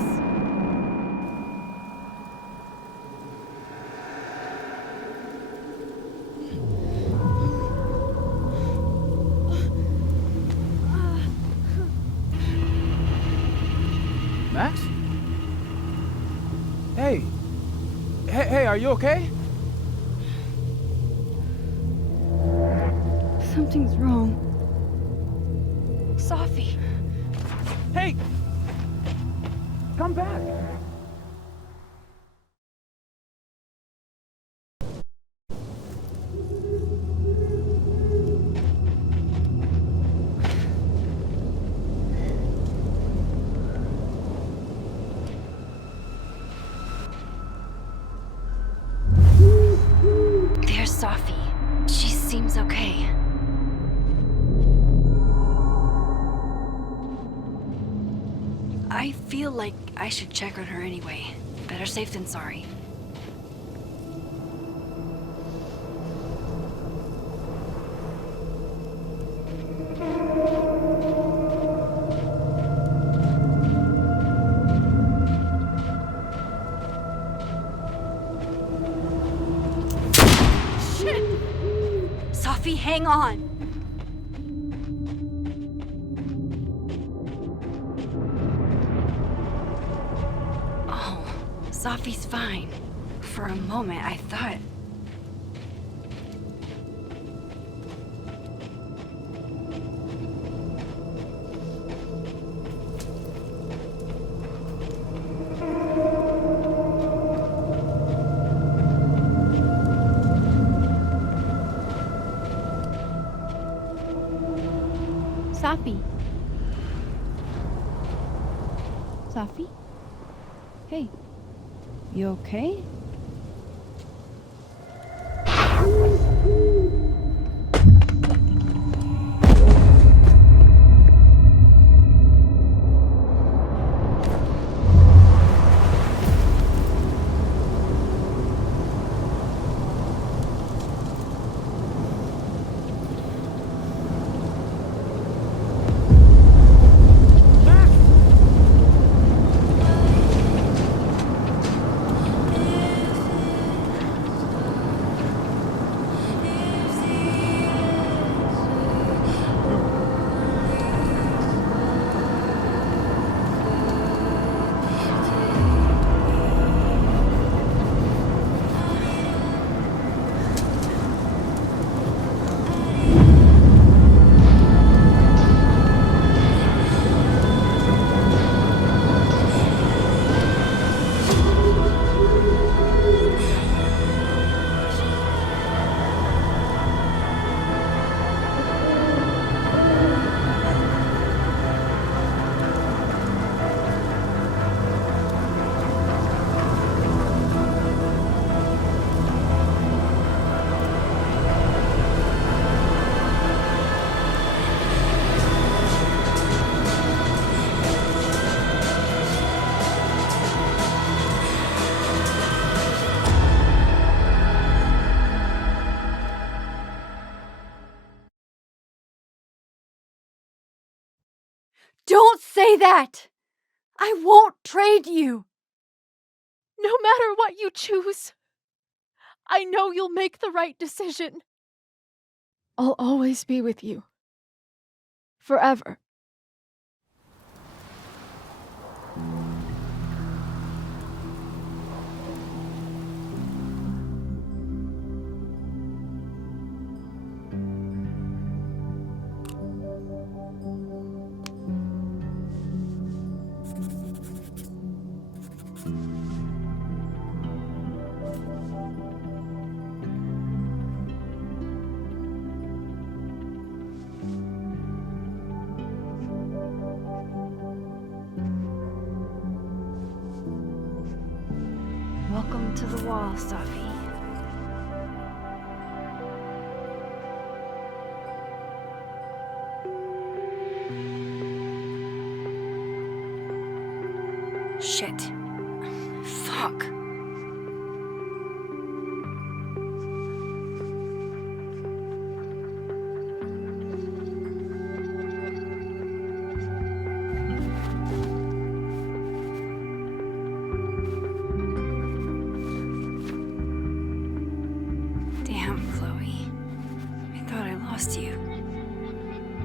Max? Hey. Hey, are you okay? Something's wrong. Safi. Hey! Come back! I feel like I should check on her anyway. Better safe than sorry. Shit! Safi, hang on! Safi's fine. For a moment, I thought... Safi? Safi? Hey. You okay? Don't say that! I won't trade you! No matter what you choose, I know you'll make the right decision. I'll always be with you. Forever. Welcome to the wall, Safi. Shit. Fuck. Damn, Chloe. I thought I lost you.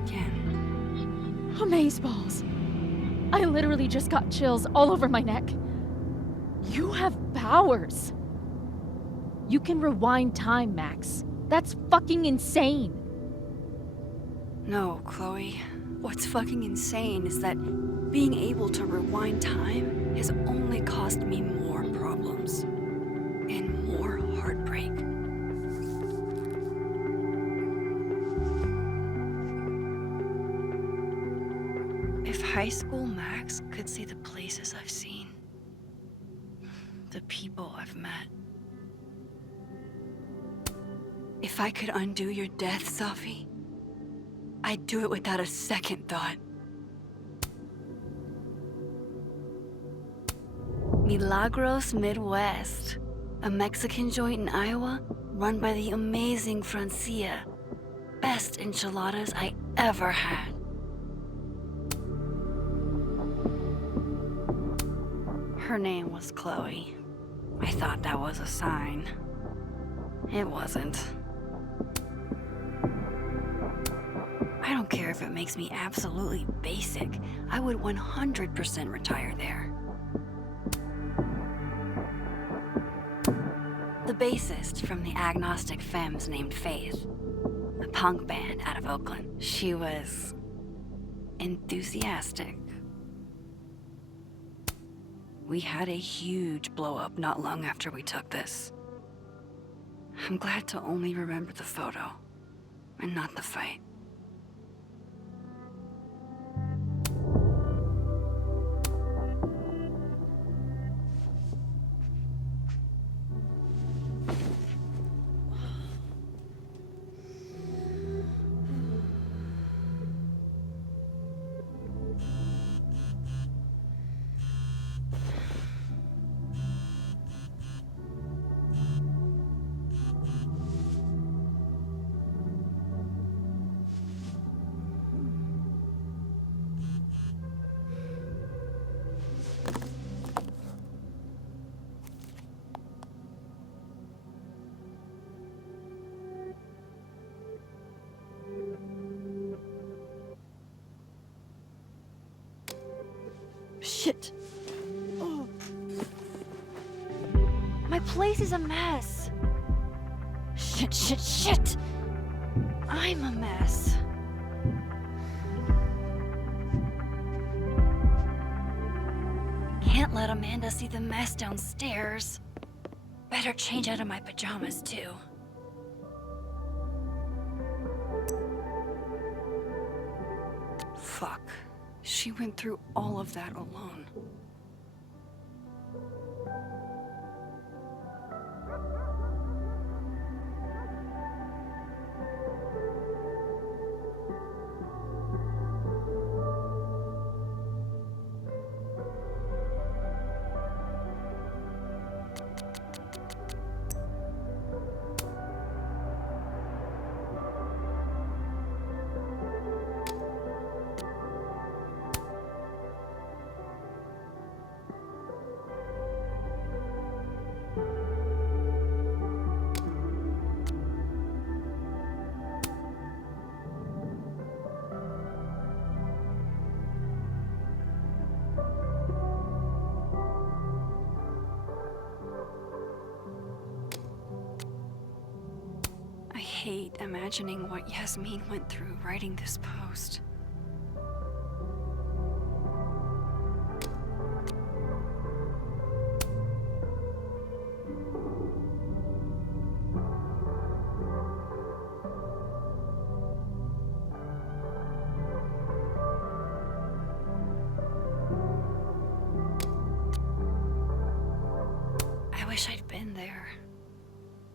Again. Amazeballs. I literally just got chills all over my neck. You have powers. You can rewind time, Max. That's fucking insane. No, Chloe. What's fucking insane is that being able to rewind time has only caused me more problems. And more heartbreak. If high school Max could see the places I've seen, the people I've met. If I could undo your death, Safi, I'd do it without a second thought. Milagros Midwest, a Mexican joint in Iowa run by the amazing Francia. Best enchiladas I ever had. Her name was Chloe. I thought that was a sign. It wasn't. I don't care if it makes me absolutely basic. I would 100% retire there. The bassist from the Agnostic Femmes named Faith, a punk band out of Oakland. She was enthusiastic. We had a huge blow-up not long after we took this. I'm glad to only remember the photo and not the fight. Shit. Oh. My place is a mess. Shit. I'm a mess. Can't let Amanda see the mess downstairs. Better change out of my pajamas, too. Fuck. She went through all of that alone. I hate imagining what Yasmin went through writing this post. I wish I'd been there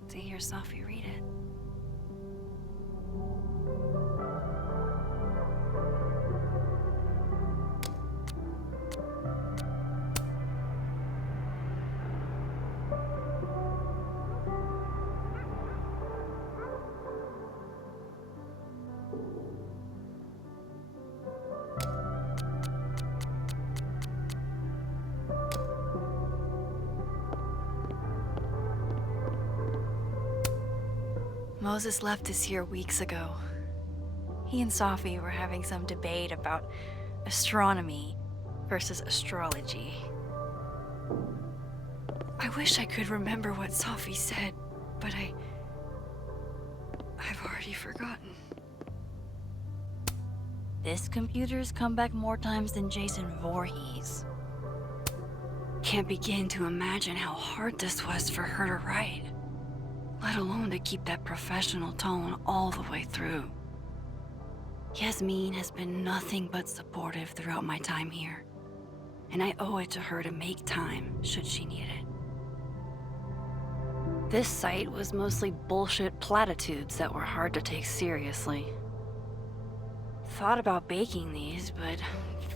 to hear Safi read it. Moses left us here weeks ago. He and Safi were having some debate about astronomy versus astrology. I wish I could remember what Safi said, but I've already forgotten. This computer's come back more times than Jason Voorhees. Can't begin to imagine how hard this was for her to write, let alone to keep that professional tone all the way through. Yasmin has been nothing but supportive throughout my time here, and I owe it to her to make time should she need it. This site was mostly bullshit platitudes that were hard to take seriously. Thought about baking these, but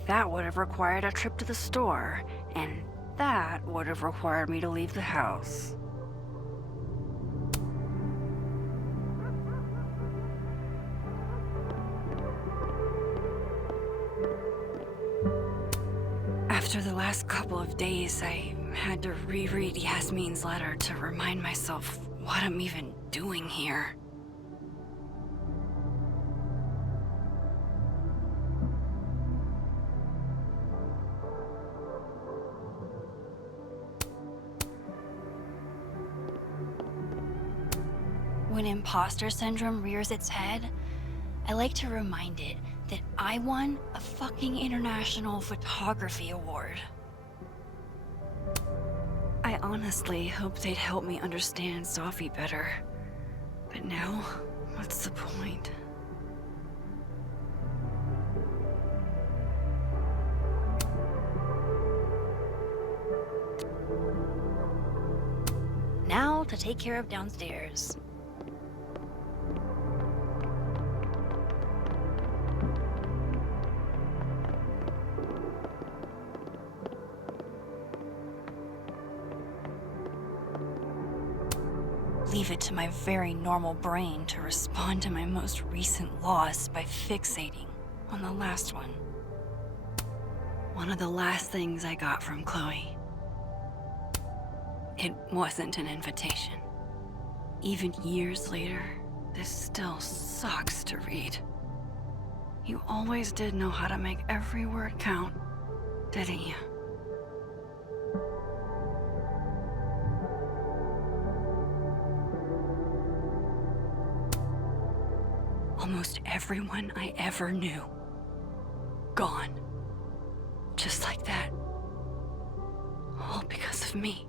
that would have required a trip to the store, and that would have required me to leave the house. After the last couple of days, I had to reread Yasmin's letter to remind myself what I'm even doing here. When imposter syndrome rears its head, I like to remind it that I won a fucking international photography award. I honestly hoped they'd help me understand Safi better. But now, what's the point? Now to take care of downstairs. Leave it to my very normal brain to respond to my most recent loss by fixating on the last one. One of the last things I got from Chloe. It wasn't an invitation. Even years later, this still sucks to read. You always did know how to make every word count, didn't you? Almost everyone I ever knew. Gone. Just like that. All because of me.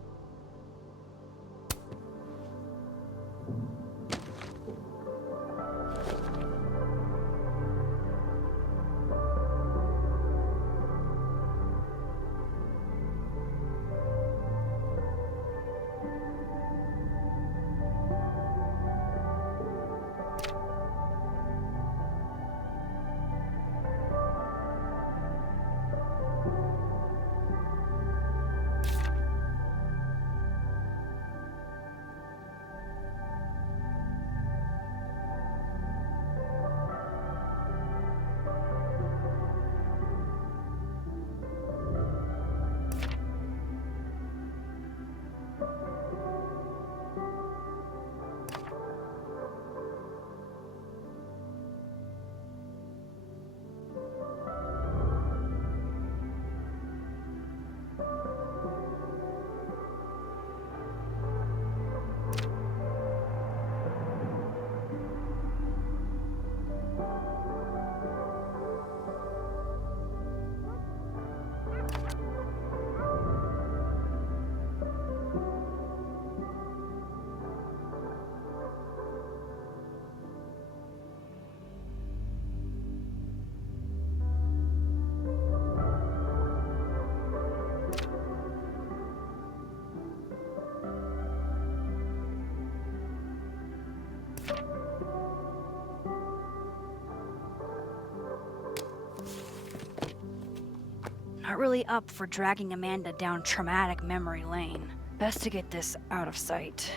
Not really up for dragging Amanda down traumatic memory lane. Best to get this out of sight.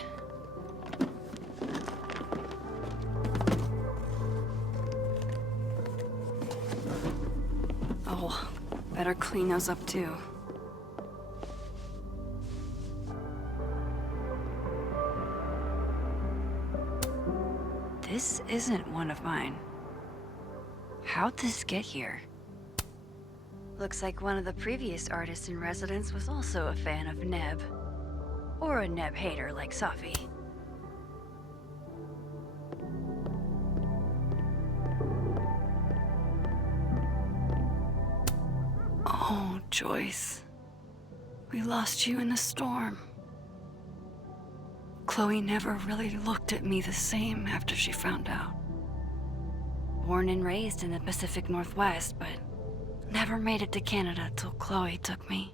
Oh, better clean those up too. This isn't one of mine. How'd this get here? Looks like one of the previous artists in residence was also a fan of Neb. Or a Neb hater like Safi. Oh, Joyce. We lost you in the storm. Chloe never really looked at me the same after she found out. Born and raised in the Pacific Northwest, but never made it to Canada till Chloe took me.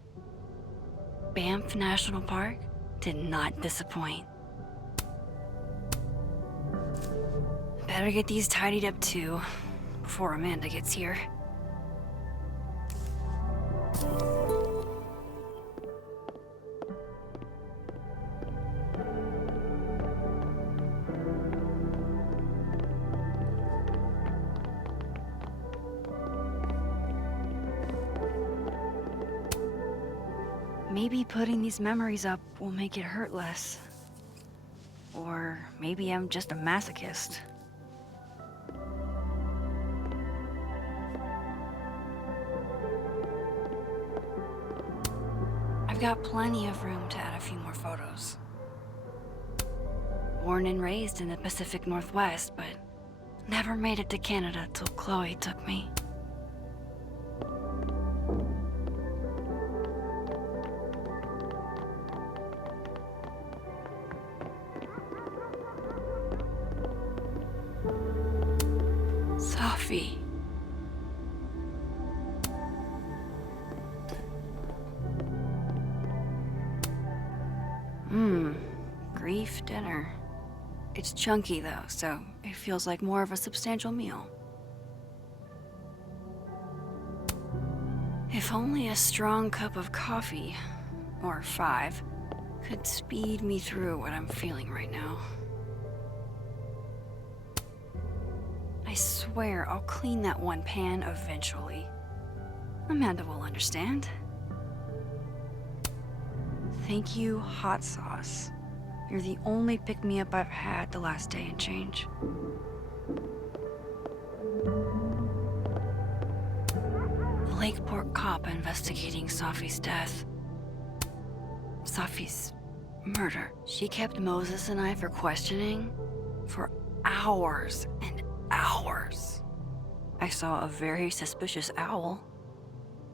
Banff National Park did not disappoint. Better get these tidied up too, before Amanda gets here. Maybe putting these memories up will make it hurt less. Or maybe I'm just a masochist. I've got plenty of room to add a few more photos. Born and raised in the Pacific Northwest, but never made it to Canada till Chloe took me. Safi. Grief dinner. It's chunky though, so it feels like more of a substantial meal. If only a strong cup of coffee, or 5, could speed me through what I'm feeling right now. I swear I'll clean that one pan eventually. Amanda will understand. Thank you, hot sauce. You're the only pick-me-up I've had the last day and change. The Lakeport cop investigating Safi's death. Safi's murder. She kept Moses and I for questioning for hours and hours. I saw a very suspicious owl.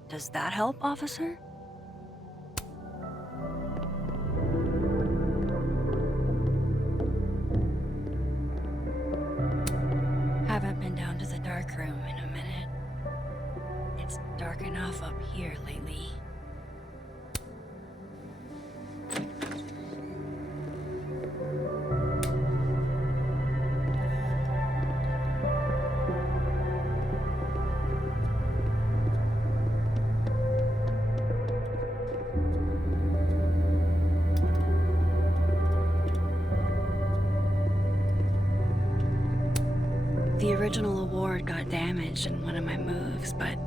Does that help, officer? Haven't been down to the dark room in a minute. It's dark enough up here lately. The original award got damaged in one of my moves, but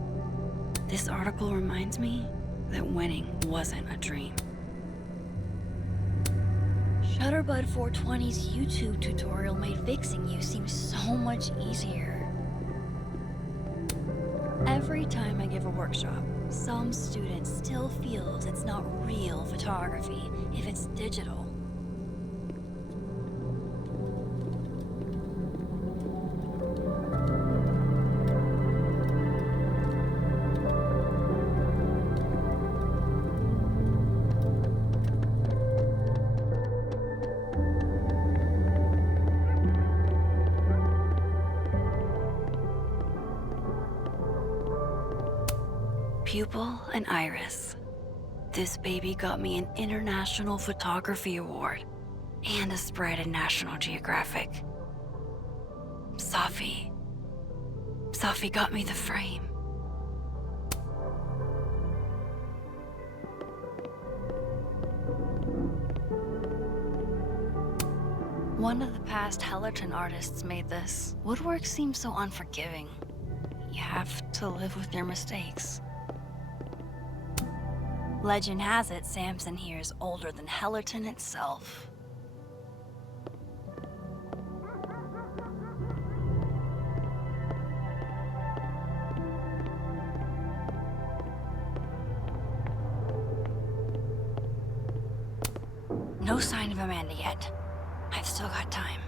this article reminds me that winning wasn't a dream. Shutterbud 420's YouTube tutorial made fixing you seem so much easier. Every time I give a workshop, some student still feels it's not real photography if it's digital. Pupil and Iris. This baby got me an International Photography Award and a spread in National Geographic. Safi got me the frame. One of the past Hellerton artists made this. Woodwork seems so unforgiving. You have to live with your mistakes. Legend has it Samson here is older than Hellerton itself. No sign of Amanda yet. I've still got time.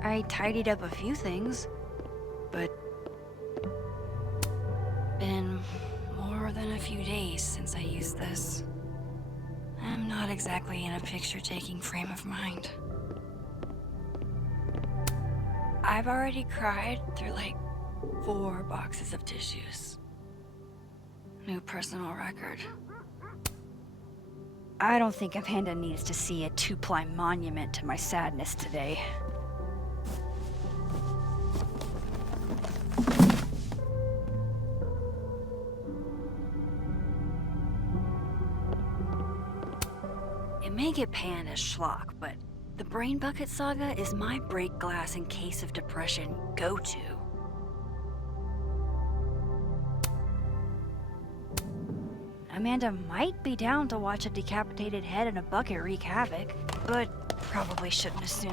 I tidied up a few things, but been more than a few days since I used this. I'm not exactly in a picture-taking frame of mind. I've already cried through like 4 boxes of tissues. New personal record. I don't think Amanda needs to see a 2-ply monument to my sadness today. It may get panned as schlock, but The Brain Bucket Saga is my break glass in case of depression go-to. Amanda might be down to watch a decapitated head in a bucket wreak havoc, but probably shouldn't assume.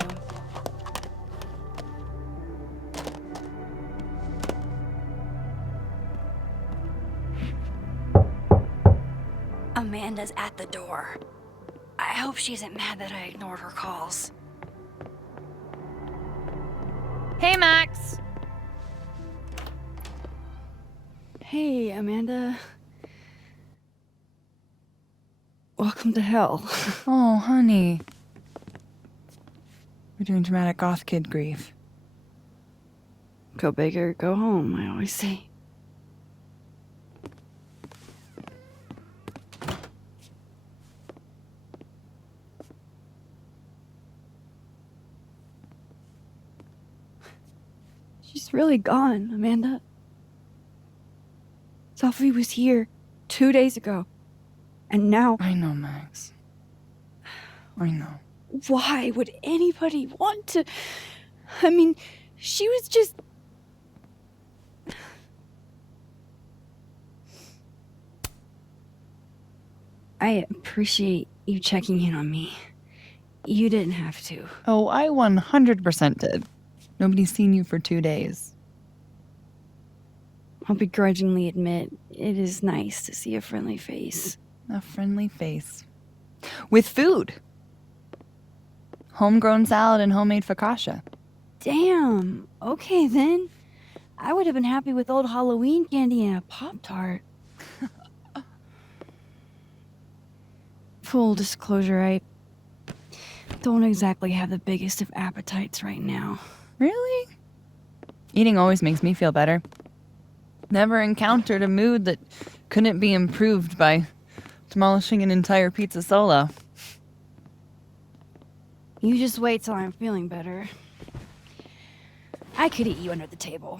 Amanda's at the door. I hope she isn't mad that I ignored her calls. Hey, Max! Hey, Amanda. Welcome to hell. Oh, honey. We're doing dramatic goth kid grief. Go big or go home, I always say. She's really gone, Amanda. Safi was here 2 days ago. And now... I know, Max. I know. Why would anybody want to... I mean, she was just... I appreciate you checking in on me. You didn't have to. Oh, I 100% did. Nobody's seen you for 2 days. I'll begrudgingly admit, it is nice to see a friendly face. A friendly face. With food. Homegrown salad and homemade focaccia. Damn. Okay, then. I would have been happy with old Halloween candy and a Pop-Tart. Full disclosure, I don't exactly have the biggest of appetites right now. Really? Eating always makes me feel better. Never encountered a mood that couldn't be improved by demolishing an entire pizza solo. You just wait till I'm feeling better. I could eat you under the table.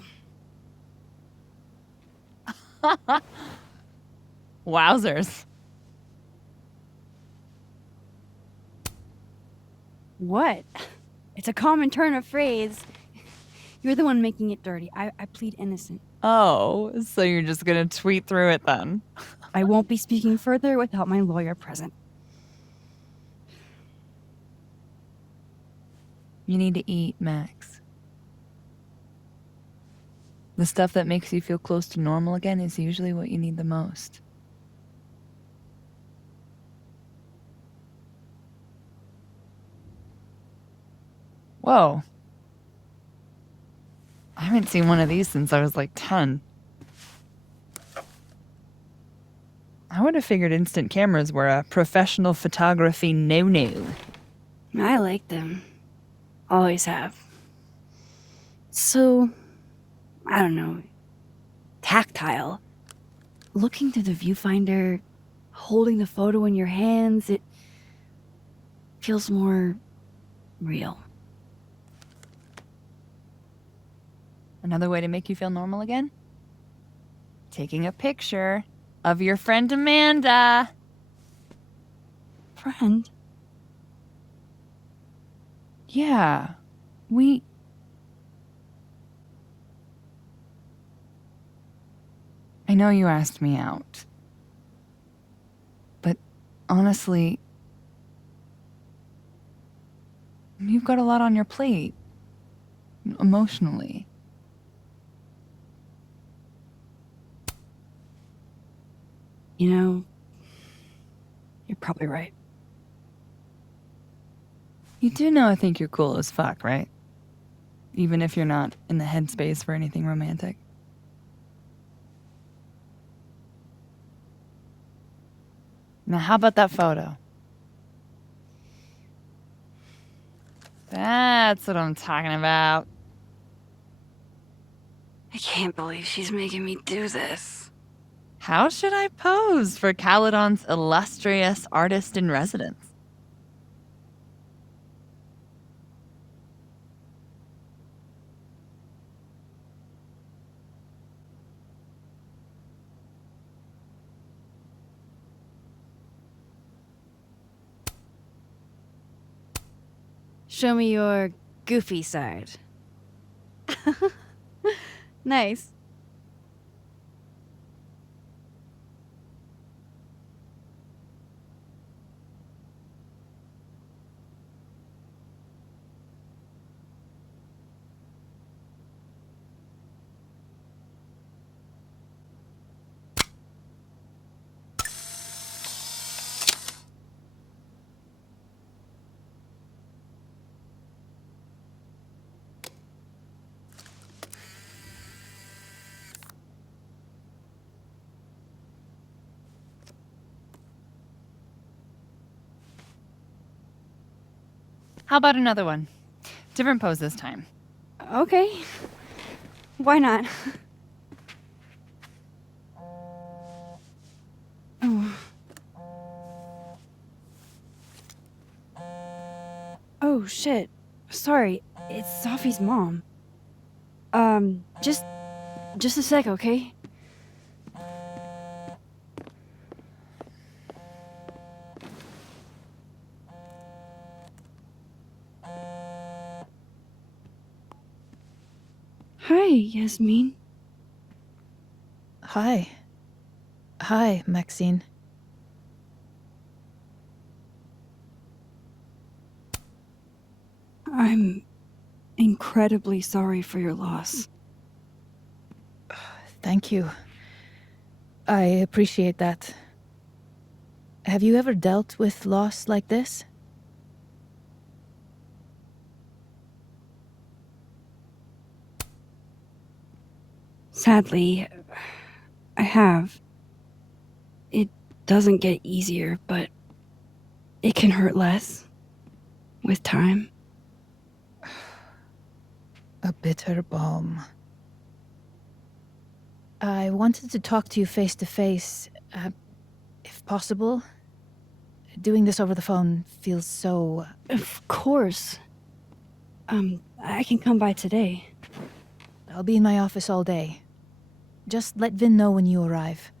Wowzers. What? It's a common turn of phrase. You're the one making it dirty. I plead innocent. Oh, so you're just gonna tweet through it then? I won't be speaking further without my lawyer present. You need to eat, Max. The stuff that makes you feel close to normal again is usually what you need the most. Whoa. I haven't seen one of these since I was like 10. I would have figured instant cameras were a professional photography no-no. I like them. Always have. So, I don't know, tactile. Looking through the viewfinder, holding the photo in your hands, it feels more real. Another way to make you feel normal again? Taking a picture of your friend Amanda. Friend? Yeah, I know you asked me out. But honestly, you've got a lot on your plate. Emotionally. You know, you're probably right. You do know I think you're cool as fuck, right? Even if you're not in the headspace for anything romantic. Now, how about that photo? That's what I'm talking about. I can't believe she's making me do this. How should I pose for Caledon's illustrious artist in residence? Show me your goofy side. Nice. How about another one? Different pose this time. Okay. Why not? Oh. Oh, shit. Sorry, it's Safi's mom. Just a sec, okay? Hi, Yasmin. Hi. Hi, Maxine. I'm incredibly sorry for your loss. Thank you. I appreciate that. Have you ever dealt with loss like this? Sadly, I have. It doesn't get easier, but it can hurt less with time. A bitter balm. I wanted to talk to you face to face, if possible. Doing this over the phone feels so... Of course. I can come by today. I'll be in my office all day. Just let Vin know when you arrive.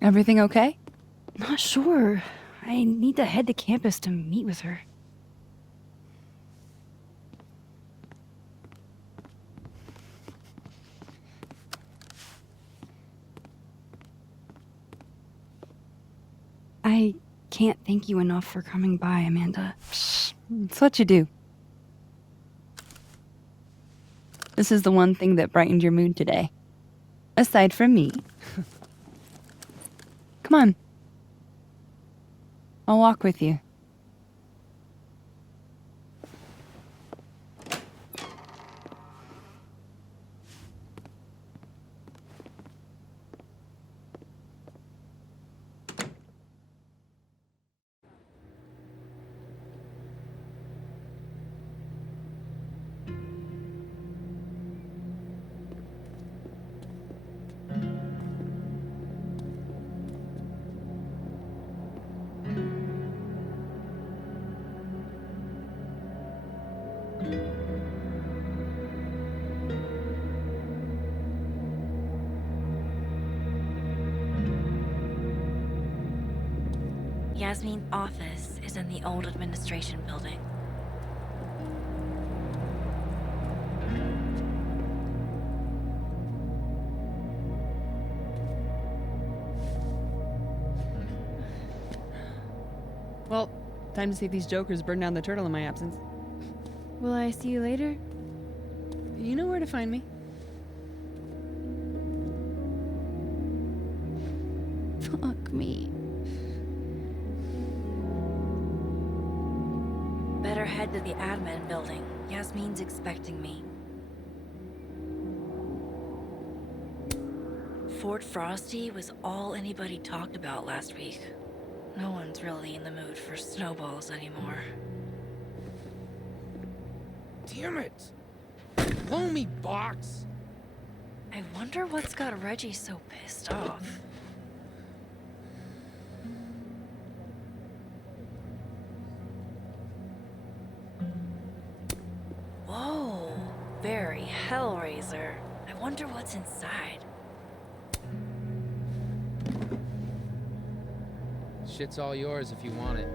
Everything okay? Not sure. I need to head to campus to meet with her. I can't thank you enough for coming by, Amanda. It's what you do. This is the one thing that brightened your mood today. Aside from me. Come on. I'll walk with you. Yasmin's office is in the old administration building. Well, time to see these jokers burn down the turtle in my absence. Will I see you later? You know where to find me. Fuck me. Better head to the admin building. Yasmin's expecting me. Fort Frosty was all anybody talked about last week. No one's really in the mood for snowballs anymore. Damn it! Blow me, box! I wonder what's got Reggie so pissed off. Whoa, very Hellraiser. I wonder what's inside. shit's all yours if you want it.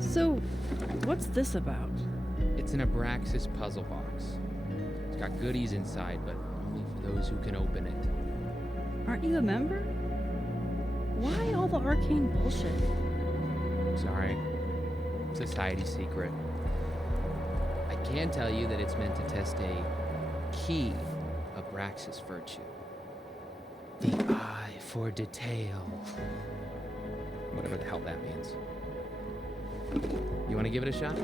So, what's this about? It's an Abraxas puzzle box. It's got goodies inside, but only for those who can open it. Aren't you a member? Why all the arcane bullshit? Sorry. Society secret. I can tell you that it's meant to test a key Abraxas virtue. The eye for detail. Whatever the hell that means. You want to give it a shot?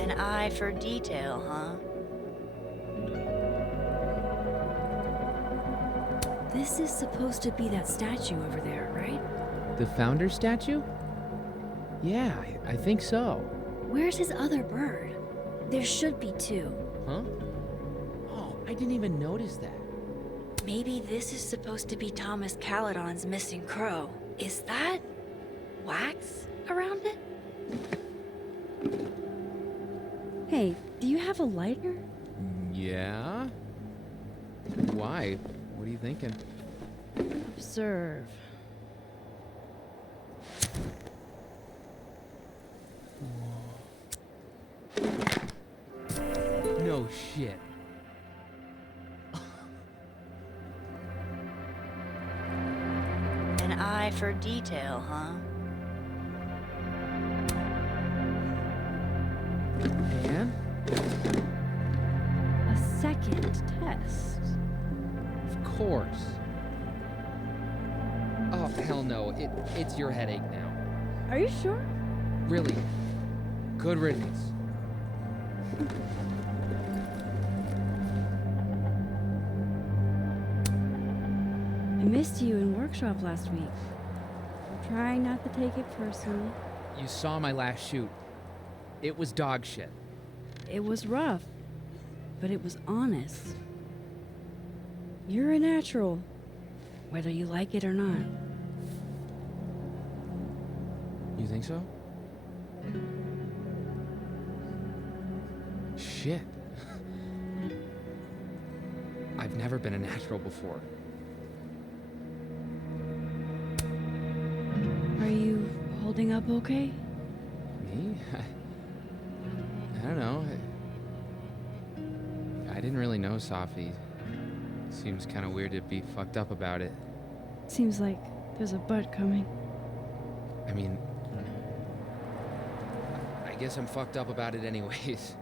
An eye for detail, huh? This is supposed to be that statue over there, right? The founder statue? Yeah, I think so. Where's his other bird? There should be two. Huh? Oh, I didn't even notice that. Maybe this is supposed to be Thomas Caledon's missing crow. Is that wax around it? Hey, do you have a lighter? Yeah? Why? What are you thinking? Observe. No shit. An eye for detail, huh? And? A second test. Of course. Oh, hell no. It's your headache now. Are you sure? Really. Good riddance. I missed you in workshop last week. I'm trying not to take it personally. You saw my last shoot. It was dog shit. It was rough, but it was honest. You're a natural, whether you like it or not. You think so? Shit. I've never been a natural before. Are you holding up okay? Me? I don't know. I didn't really know Safi. Seems kind of weird to be fucked up about it. Seems like there's a but coming. I mean, I guess I'm fucked up about it anyways.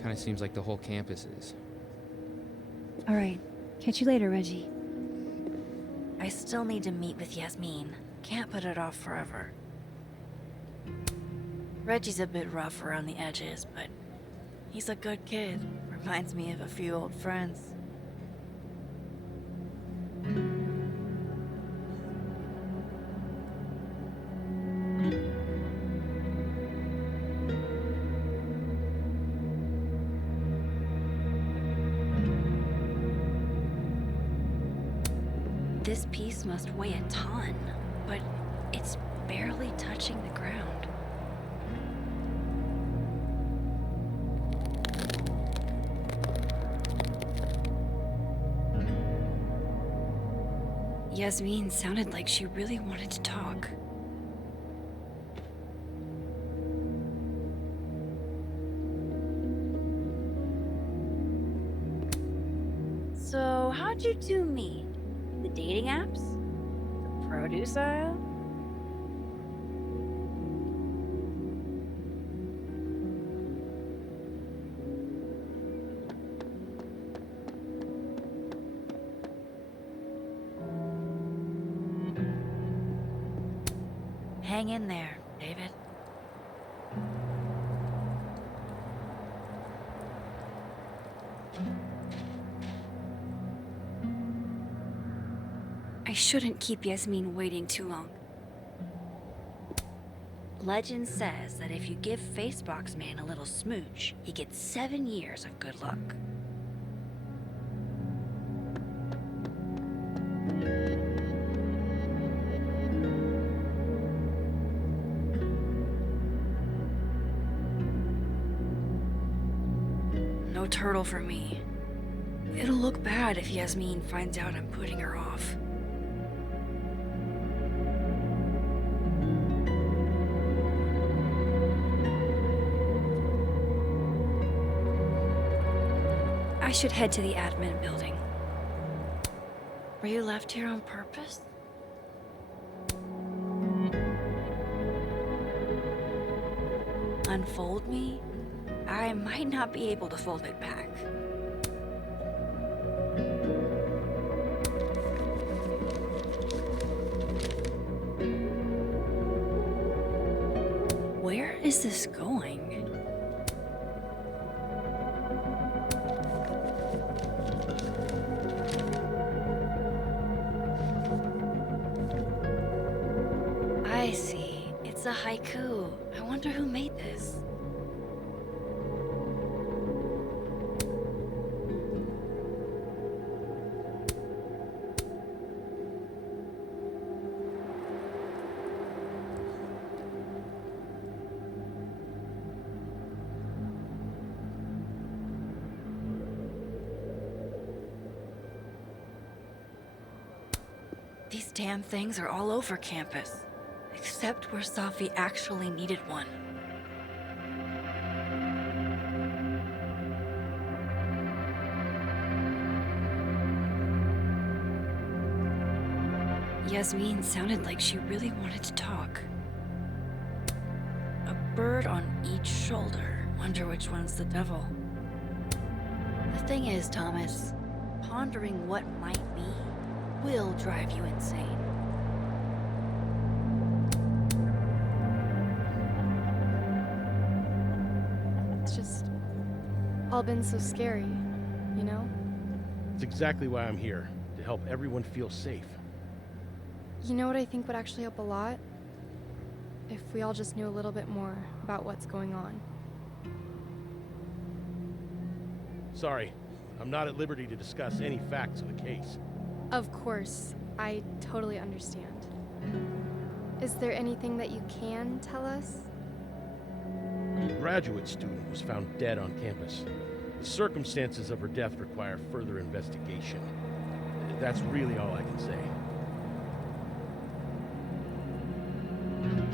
Kind of seems like the whole campus is. All right. Catch you later, Reggie. I still need to meet with Yasmin. Can't put it off forever. Reggie's a bit rough around the edges, but he's a good kid. Reminds me of a few old friends. This piece must weigh a ton, but it's barely touching the ground. Yasmin sounded like she really wanted to talk. So, how'd you two meet? The dating apps? The produce aisle? Hang in there, David. I shouldn't keep Yasmin waiting too long. Legend says that if you give Facebox Man a little smooch, he gets 7 years of good luck. no turtle for me. It'll look bad if Yasmin finds out I'm putting her off. I should head to the admin building. Were you left here on purpose? Unfold me? I might not be able to fold it back. Where is this going? I see. It's a haiku. I wonder who made this. These damn things are all over campus, except where Safi actually needed one. Yasmin sounded like she really wanted to talk. A bird on each shoulder. Wonder which one's the devil. The thing is, Thomas, pondering what might be will drive you insane. It's just all been so scary, you know? It's exactly why I'm here, to help everyone feel safe. You know what I think would actually help a lot? If we all just knew a little bit more about what's going on. Sorry, I'm not at liberty to discuss any facts of the case. Of course, I totally understand. Is there anything that you can tell us? A graduate student was found dead on campus. The circumstances of her death require further investigation. That's really all I can say.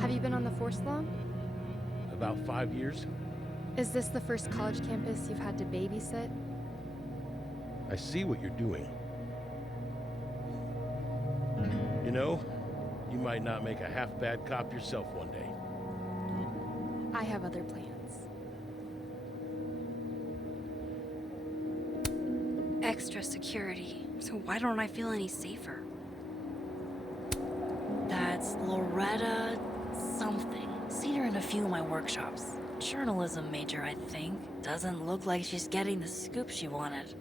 Have you been on the force long? About 5 years? Is this the first college campus you've had to babysit? I see what you're doing. You know, you might not make a half-bad cop yourself one day. I have other plans. Extra security, so why don't I feel any safer? That's Loretta something. Seen her in a few of my workshops. Journalism major, I think. Doesn't look like she's getting the scoop she wanted.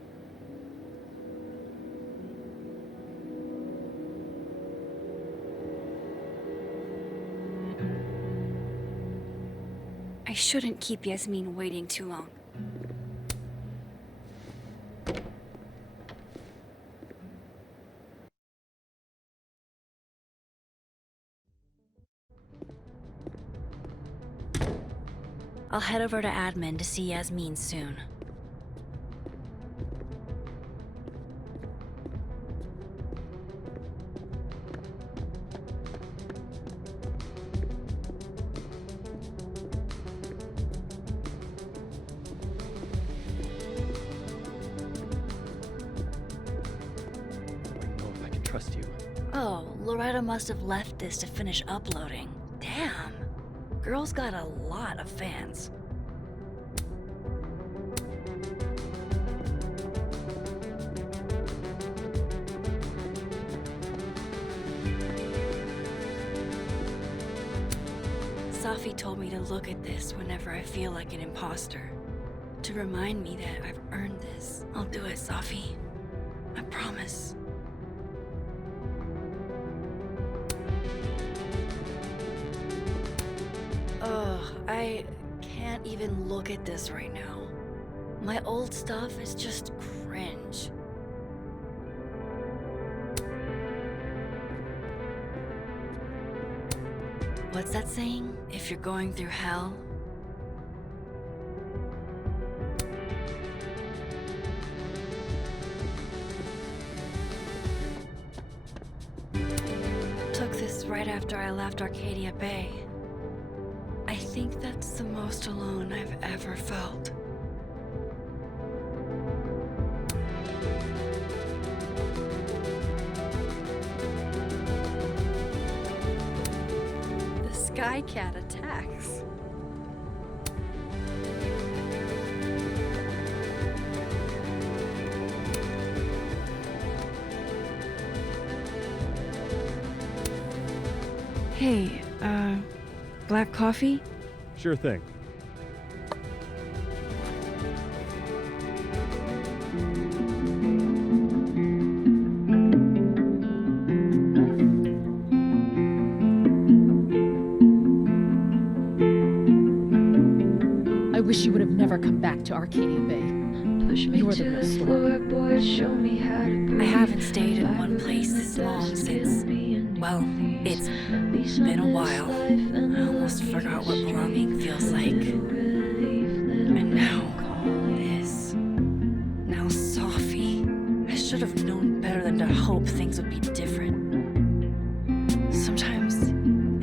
I shouldn't keep Yasmin waiting too long. I'll head over to admin to see Yasmin soon. Trust you. Oh, Loretta must have left this to finish uploading. Damn. Girl's got a lot of fans. Safi told me to look at this whenever I feel like an imposter. To remind me that I've earned this. I'll do it, Safi. I promise. Ugh, I can't even look at this right now. My old stuff is just cringe. What's that saying? If you're going through hell, after I left Arcadia Bay. I think that's the most alone I've ever felt. The Sky Cat attacks. Hey, black coffee? Sure thing. I wish you would have never come back to Arcadia Bay. You were the real story. I haven't stayed in one place this long since, well, it's been a while. I almost forgot what belonging feels like. And now, this. Now Safi. I should have known better than to hope things would be different. Sometimes,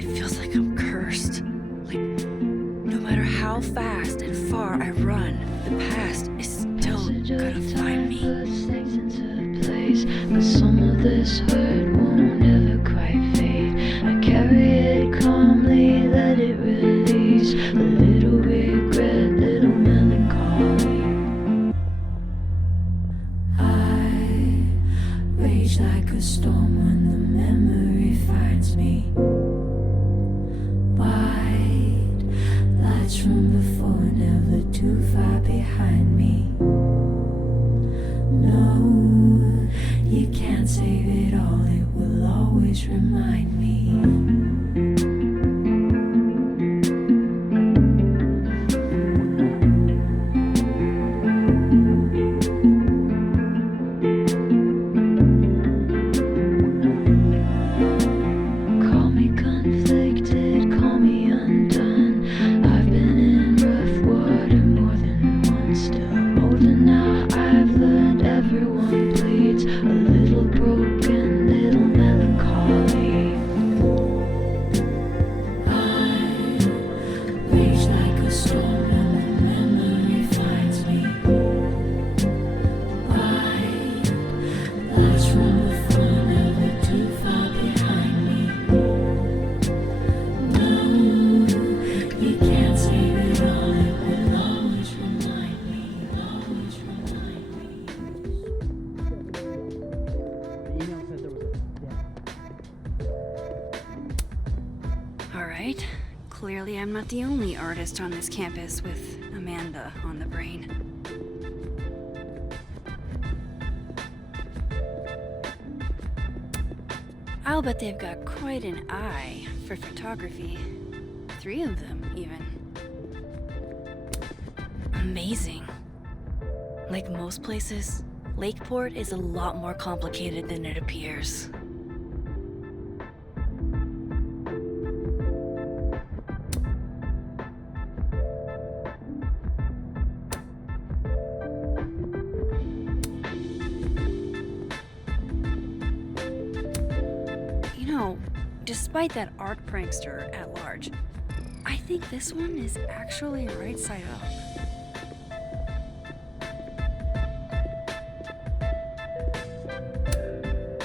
it feels like I'm cursed. Like, no matter how fast and far I run, the past is still gonna find me. But some of this hurt won't ever quite fade. I carry it calmly, let it release. A little regret, little melancholy. I rage like a storm when the memory finds me. White lights from before, never too far behind me. No, you can't save it all, it will always remind me. Call me conflicted, call me undone. I've been in rough water more than once. Still older now, I've learned everyone bleeds. A little broken, little melancholy. I rage like a storm when the memory finds me. White lights from before, never too far behind me. No, you can't save it all, it will always remind me, always remind me. Alright, clearly I'm not the only artist on this campus with Amanda on the brain. I'll bet they've got quite an eye for photography. 3 of them, even. Amazing. Like most places, Lakeport is a lot more complicated than it appears. You know, despite that art prankster at large, I think this one is actually right side up.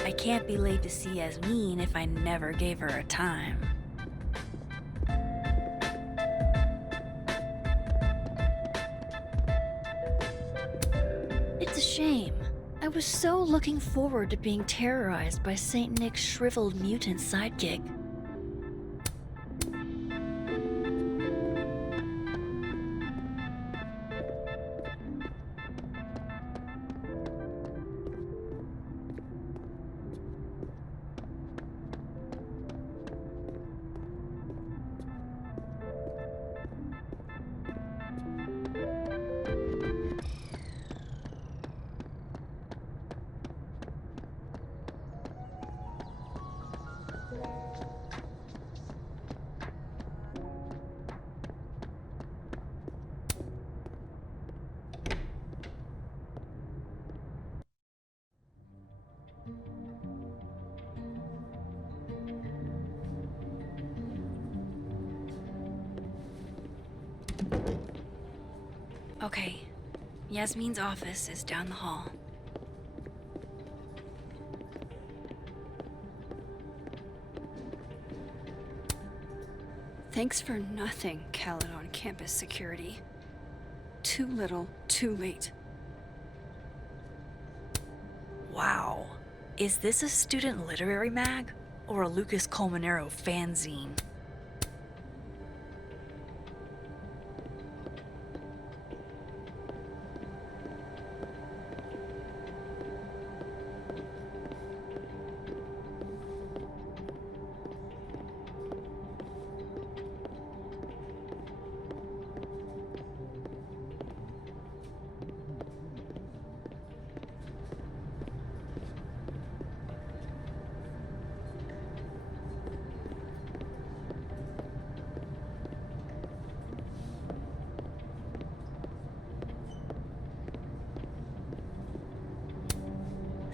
I can't be laid to see as mean if I never gave her a time. It's a shame. I was so looking forward to being terrorized by Saint Nick's shriveled mutant sidekick. Okay, Yasmin's office is down the hall. Thanks for nothing, Caledon campus security. Too little, too late. Wow. Is this a student literary mag? Or a Lucas Colmenero fanzine?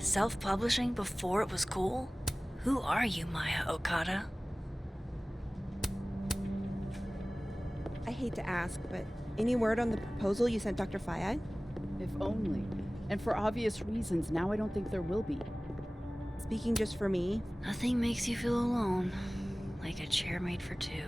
Self-publishing before it was cool? Who are you, Maya Okada? I hate to ask, but any word on the proposal you sent Dr. Fayad? If only. And for obvious reasons, now I don't think there will be. Speaking just for me? Nothing makes you feel alone, like a chair made for two.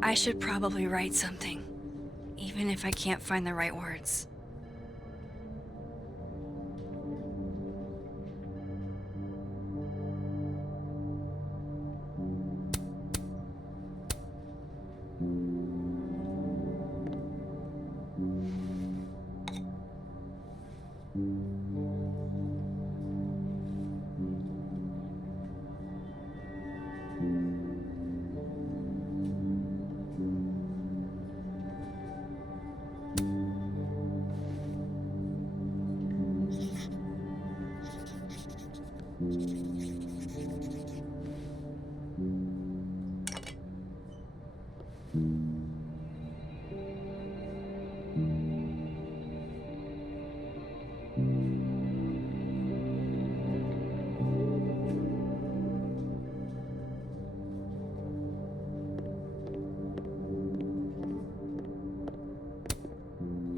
I should probably write something, even if I can't find the right words.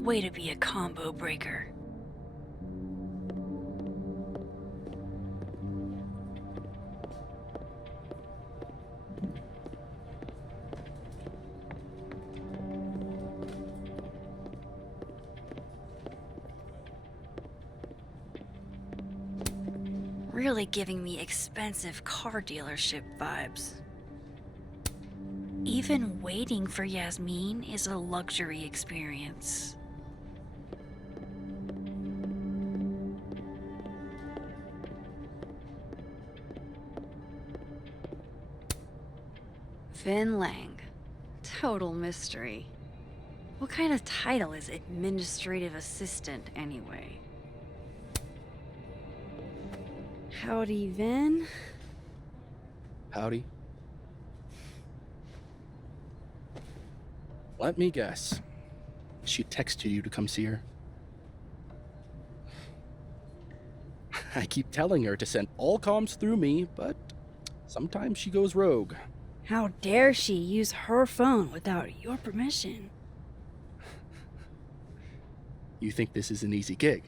Way to be a combo breaker. Really giving me expensive car dealership vibes. Even waiting for Yasmin is a luxury experience. Vin Lang. Total mystery. What kind of title is administrative assistant, anyway? Howdy, Vin. Howdy. Let me guess. She texted you to come see her? I keep telling her to send all comms through me, but sometimes she goes rogue. How dare she use her phone without your permission? You think this is an easy gig?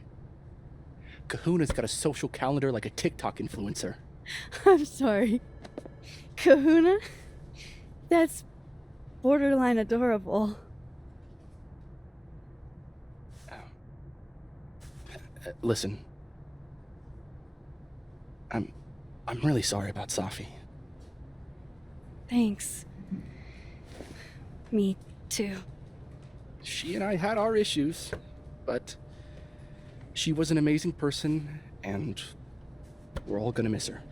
Kahuna's got a social calendar like a TikTok influencer. I'm sorry. Kahuna? That's borderline adorable. Listen. I'm really sorry about Safi. Thanks. Me too. She and I had our issues, but she was an amazing person, and we're all gonna miss her.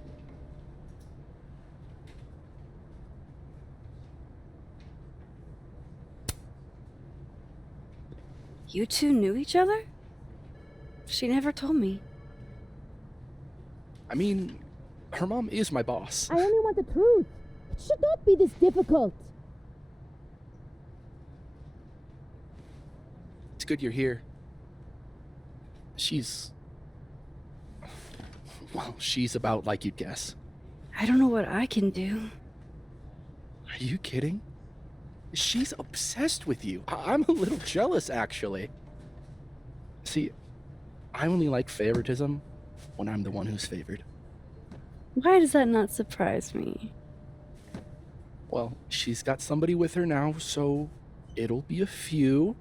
You two knew each other? She never told me. I mean, her mom is my boss. I only want the truth. It should not be this difficult. It's good you're here. She's about like you'd guess. I don't know what I can do. Are you kidding? She's obsessed with you. I'm a little jealous, actually. See, I only like favoritism when I'm the one who's favored. Why does that not surprise me? Well, she's got somebody with her now, so it'll be a few.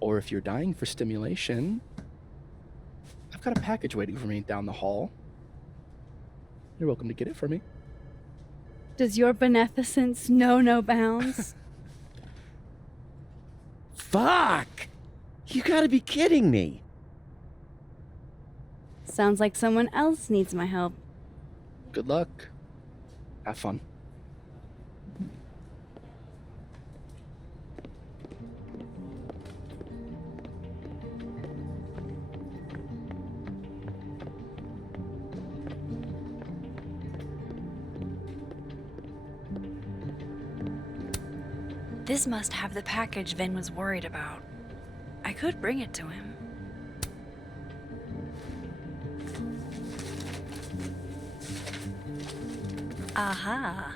Or if you're dying for stimulation, I've got a package waiting for me down the hall. You're welcome to get it for me. Does your beneficence know no bounds? Fuck! You gotta be kidding me. Sounds like someone else needs my help. Good luck. Have fun. This must have the package Vin was worried about. I could bring it to him. Aha.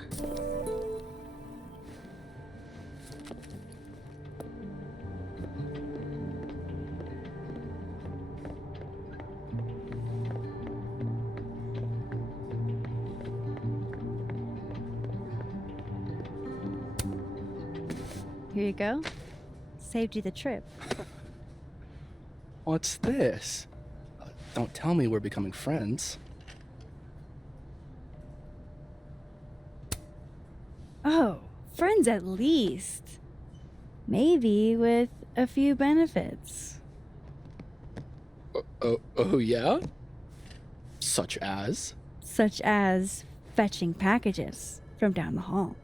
Here you go. Saved you the trip. What's this? Don't tell me we're becoming friends. Oh, friends at least. Maybe with a few benefits. Oh yeah? Such as? Such as fetching packages from down the hall.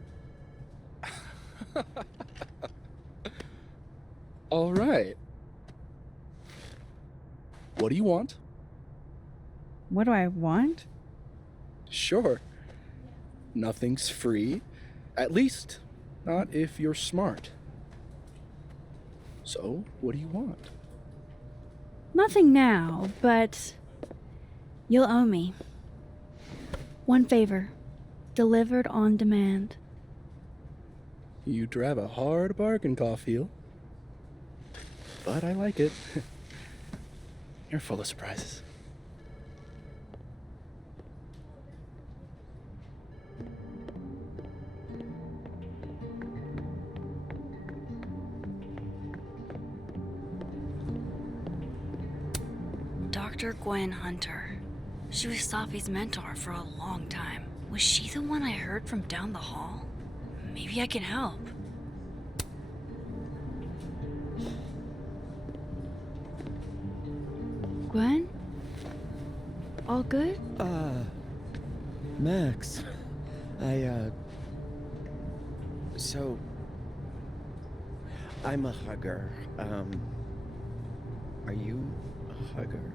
All right. What do you want? What do I want? Sure. Nothing's free. At least, not if you're smart. So, what do you want? Nothing now, but you'll owe me. One favor, delivered on demand. You drive a hard bargain, Caulfield. But I like it. You're full of surprises. Dr. Gwen Hunter. She was Safi's mentor for a long time. Was she the one I heard from down the hall? Maybe I can help. Gwen? All good? Max. So, I'm a hugger. Are you a hugger?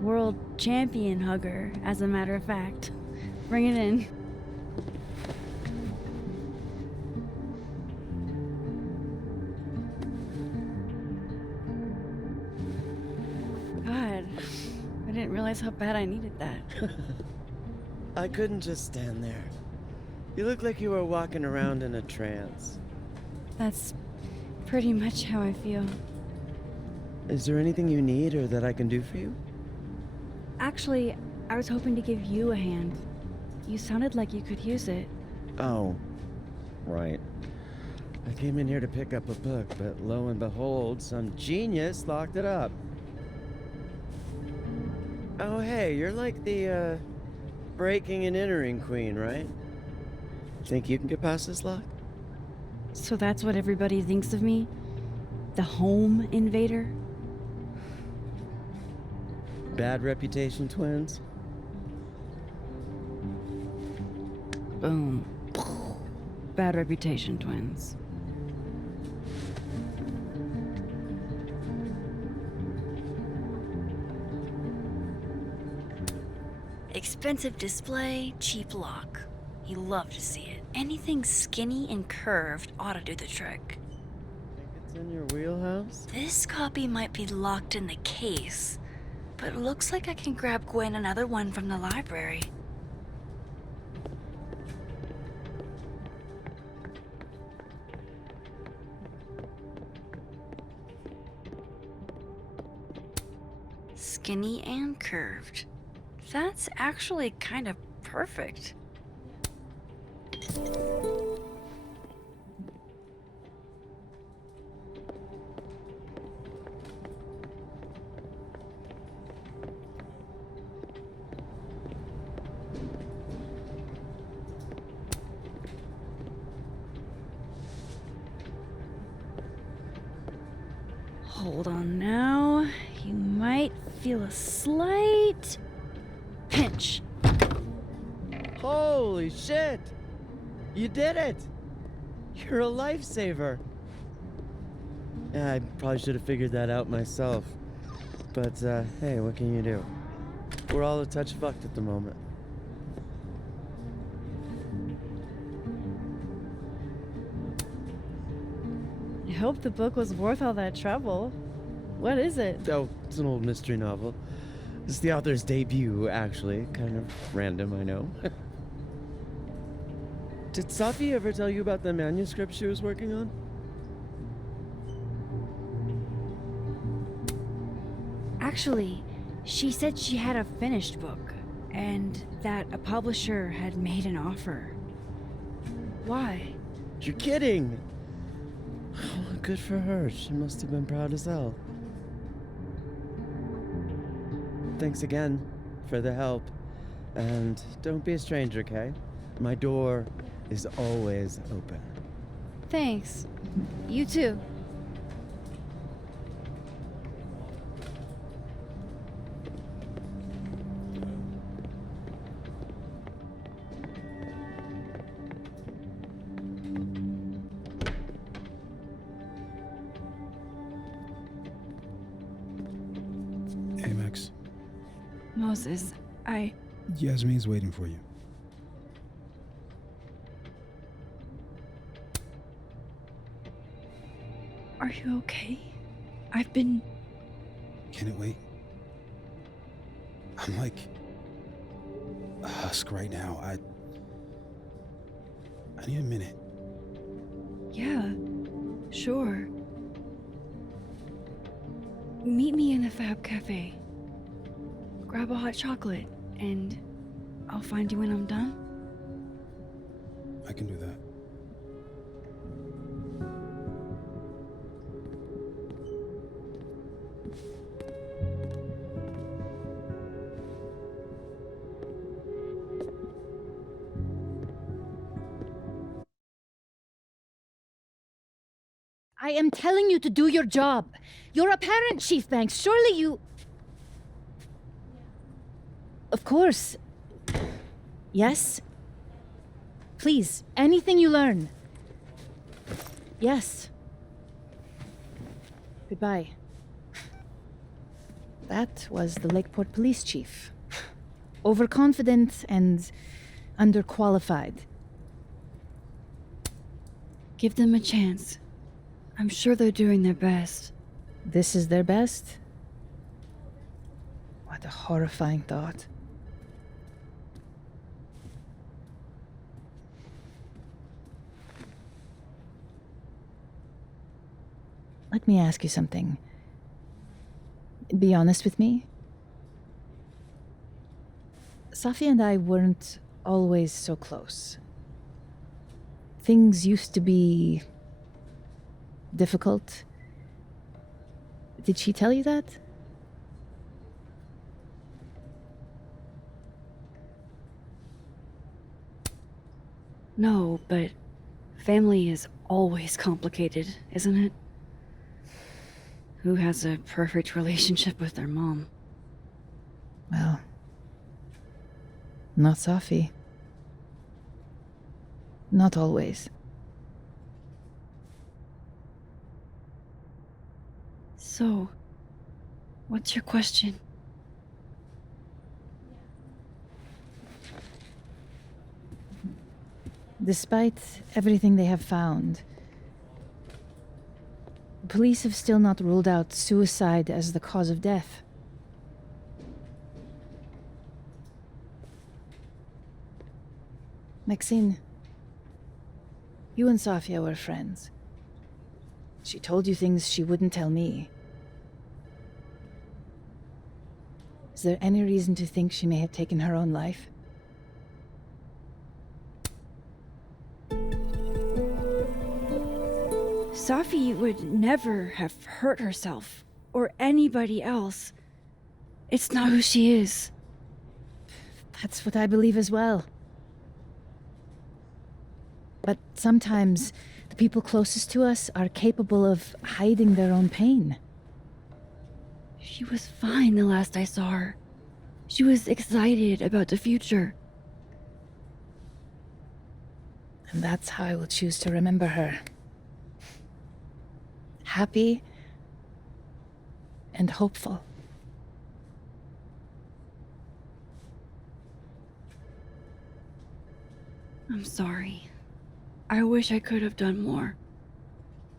World champion hugger, as a matter of fact. Bring it in. God, I didn't realize how bad I needed that. I couldn't just stand there. You look like you were walking around in a trance. That's pretty much how I feel. Is there anything you need or that I can do for you? Actually, I was hoping to give you a hand. You sounded like you could use it. Oh, right. I came in here to pick up a book, but lo and behold, some genius locked it up. Oh, hey, you're like the, breaking and entering queen, right? Think you can get past this lock? So that's what everybody thinks of me? The home invader? Bad reputation twins? Boom. Bad reputation twins. Expensive display, cheap lock. You love to see it. Anything skinny and curved ought to do the trick. It's in your wheelhouse? This copy might be locked in the case, but it looks like I can grab Gwen another one from the library. Skinny and curved. That's actually kind of perfect. Hold on now. You might feel a slight pinch. Holy shit! You did it! You're a lifesaver! Yeah, I probably should have figured that out myself. But, hey, what can you do? We're all a touch fucked at the moment. I hope the book was worth all that trouble. What is it? Oh, it's an old mystery novel. It's the author's debut, actually. Kind of random, I know. Did Safi ever tell you about the manuscript she was working on? Actually, she said she had a finished book, and that a publisher had made an offer. Why? You're kidding! Oh, good for her. She must have been proud as hell. Thanks again for the help. And don't be a stranger, okay? My door is always open. Thanks. You too. Hey, Max. Moses, Yasmin's waiting for you. Are you okay? I've been... Can it wait? I'm like a husk right now. I need a minute. Yeah, sure. Meet me in the Fab Cafe. Grab a hot chocolate, and I'll find you when I'm done. I can do that. I am telling you to do your job. You're a parent, Chief Banks. Surely you... Of course. Yes? Please, anything you learn. Yes. Goodbye. That was the Lakeport Police Chief. Overconfident and underqualified. Give them a chance. I'm sure they're doing their best. This is their best? What a horrifying thought. Let me ask you something. Be honest with me. Safi and I weren't always so close. Things used to be difficult. Did she tell you that? No, but family is always complicated, isn't it? Who has a perfect relationship with their mom? Well, not Safi. Not always. So, what's your question? Despite everything they have found, police have still not ruled out suicide as the cause of death. Maxine, you and Safia were friends. She told you things she wouldn't tell me. Is there any reason to think she may have taken her own life? Safi would never have hurt herself or anybody else. It's not who she is. That's what I believe as well. But sometimes the people closest to us are capable of hiding their own pain. She was fine the last I saw her. She was excited about the future. And that's how I will choose to remember her. Happy and hopeful. I'm sorry. I wish I could have done more.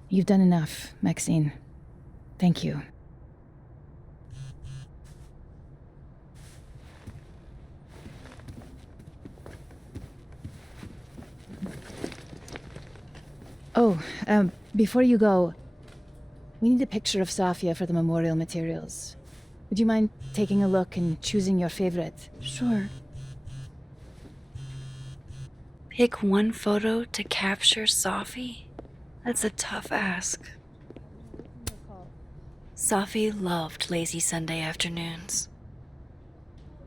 You've done enough, Maxine. Thank you. Oh, before you go, we need a picture of Safia for the memorial materials. Would you mind taking a look and choosing your favorite? Sure. Pick one photo to capture Safi? That's a tough ask. Safi loved lazy Sunday afternoons.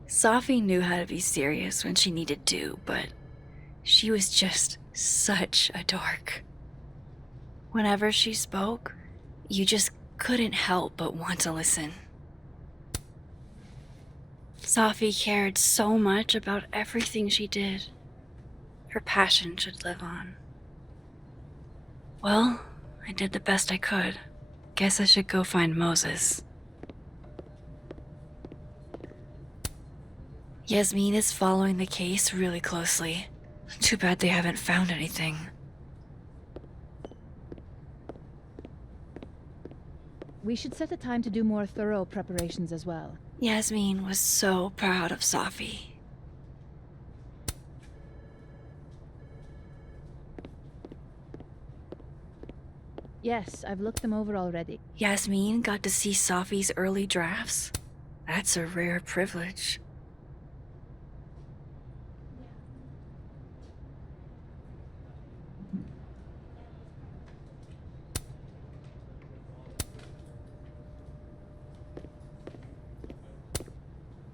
Safi knew how to be serious when she needed to, but she was just such a dork. Whenever she spoke, you just couldn't help but want to listen. Safi cared so much about everything she did. Her passion should live on. Well, I did the best I could. Guess I should go find Moses. Yasmin is following the case really closely. Too bad they haven't found anything. We should set a time to do more thorough preparations as well. Yasmin was so proud of Safi. Yes, I've looked them over already. Yasmin got to see Safi's early drafts. That's a rare privilege.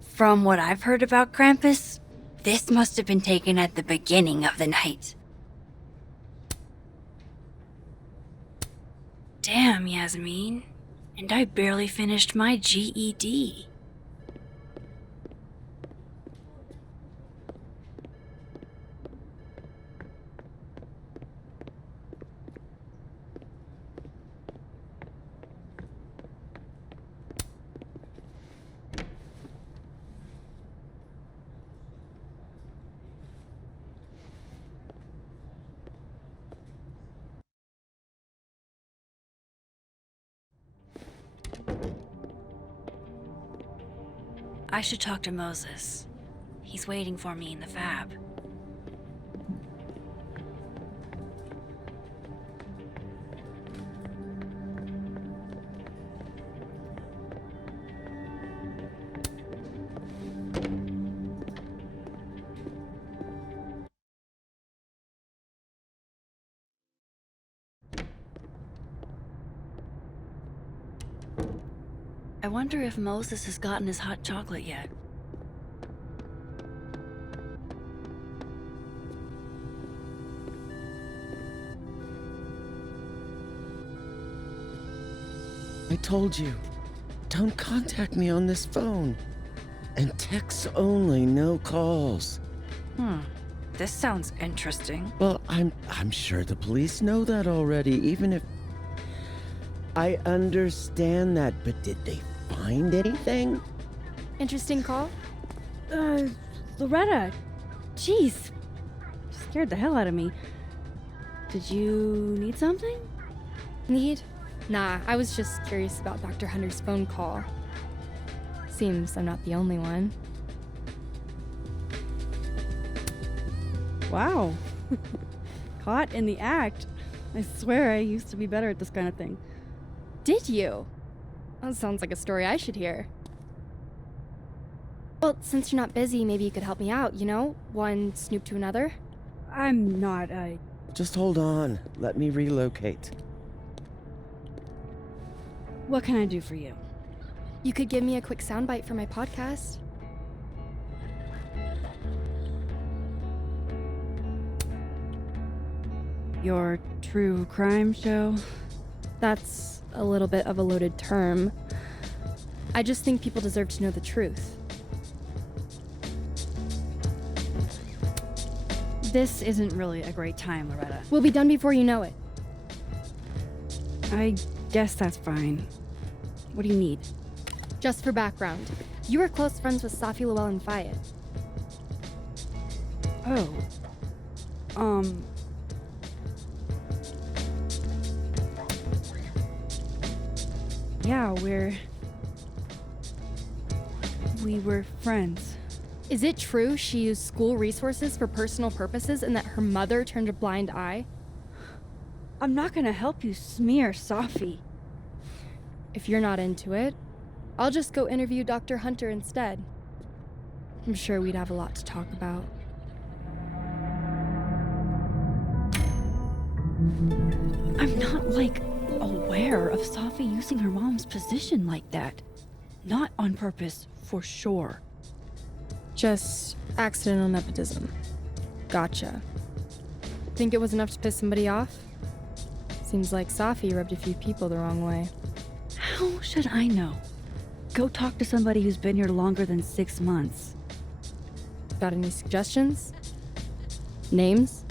From what I've heard about Krampus, this must have been taken at the beginning of the night. Damn, Yasmin. And I barely finished my GED. I should talk to Moses. He's waiting for me in the fab. I wonder if Moses has gotten his hot chocolate yet. I told you, don't contact me on this phone. And texts only, no calls. This sounds interesting. Well, I'm sure the police know that already, even if... I understand that, but did they find anything? Interesting call? Loretta, jeez. Just scared the hell out of me. Did you need something? Need? Nah, I was just curious about Dr. Hunter's phone call. Seems I'm not the only one. Wow. Caught in the act. I swear I used to be better at this kind of thing. Did you? That sounds like a story I should hear. Well, since you're not busy, maybe you could help me out, you know? One snoop to another. I'm not, Just hold on. Let me relocate. What can I do for you? You could give me a quick soundbite for my podcast. Your true crime show? That's a little bit of a loaded term. I just think people deserve to know the truth. This isn't really a great time, Loretta. We'll be done before you know it. I guess that's fine. What do you need? Just for background, you were close friends with Safi, Llewellyn, and Fayed. Oh. Yeah, we were friends. Is it true she used school resources for personal purposes and that her mother turned a blind eye? I'm not gonna help you smear Safi. If you're not into it, I'll just go interview Dr. Hunter instead. I'm sure we'd have a lot to talk about. I'm not, aware of Safi using her mom's position like that. Not on purpose, for sure. Just accidental nepotism. Gotcha. Think it was enough to piss somebody off? Seems like Safi rubbed a few people the wrong way. How should I know? Go talk to somebody who's been here longer than 6 months. Got any suggestions? Names?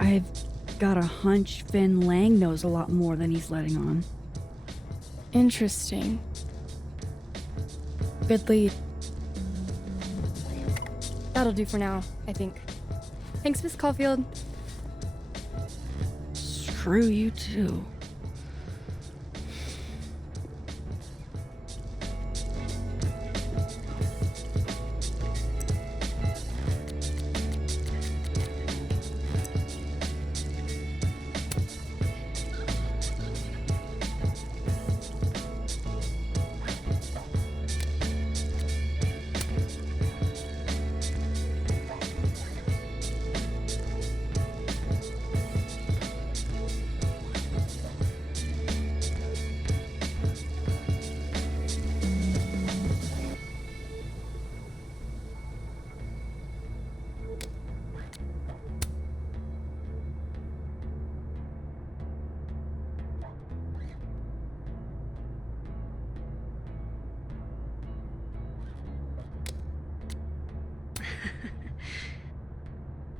I've got a hunch Finn Lang knows a lot more than he's letting on. Interesting. Good lead. That'll do for now, I think. Thanks, Miss Caulfield. Screw you too.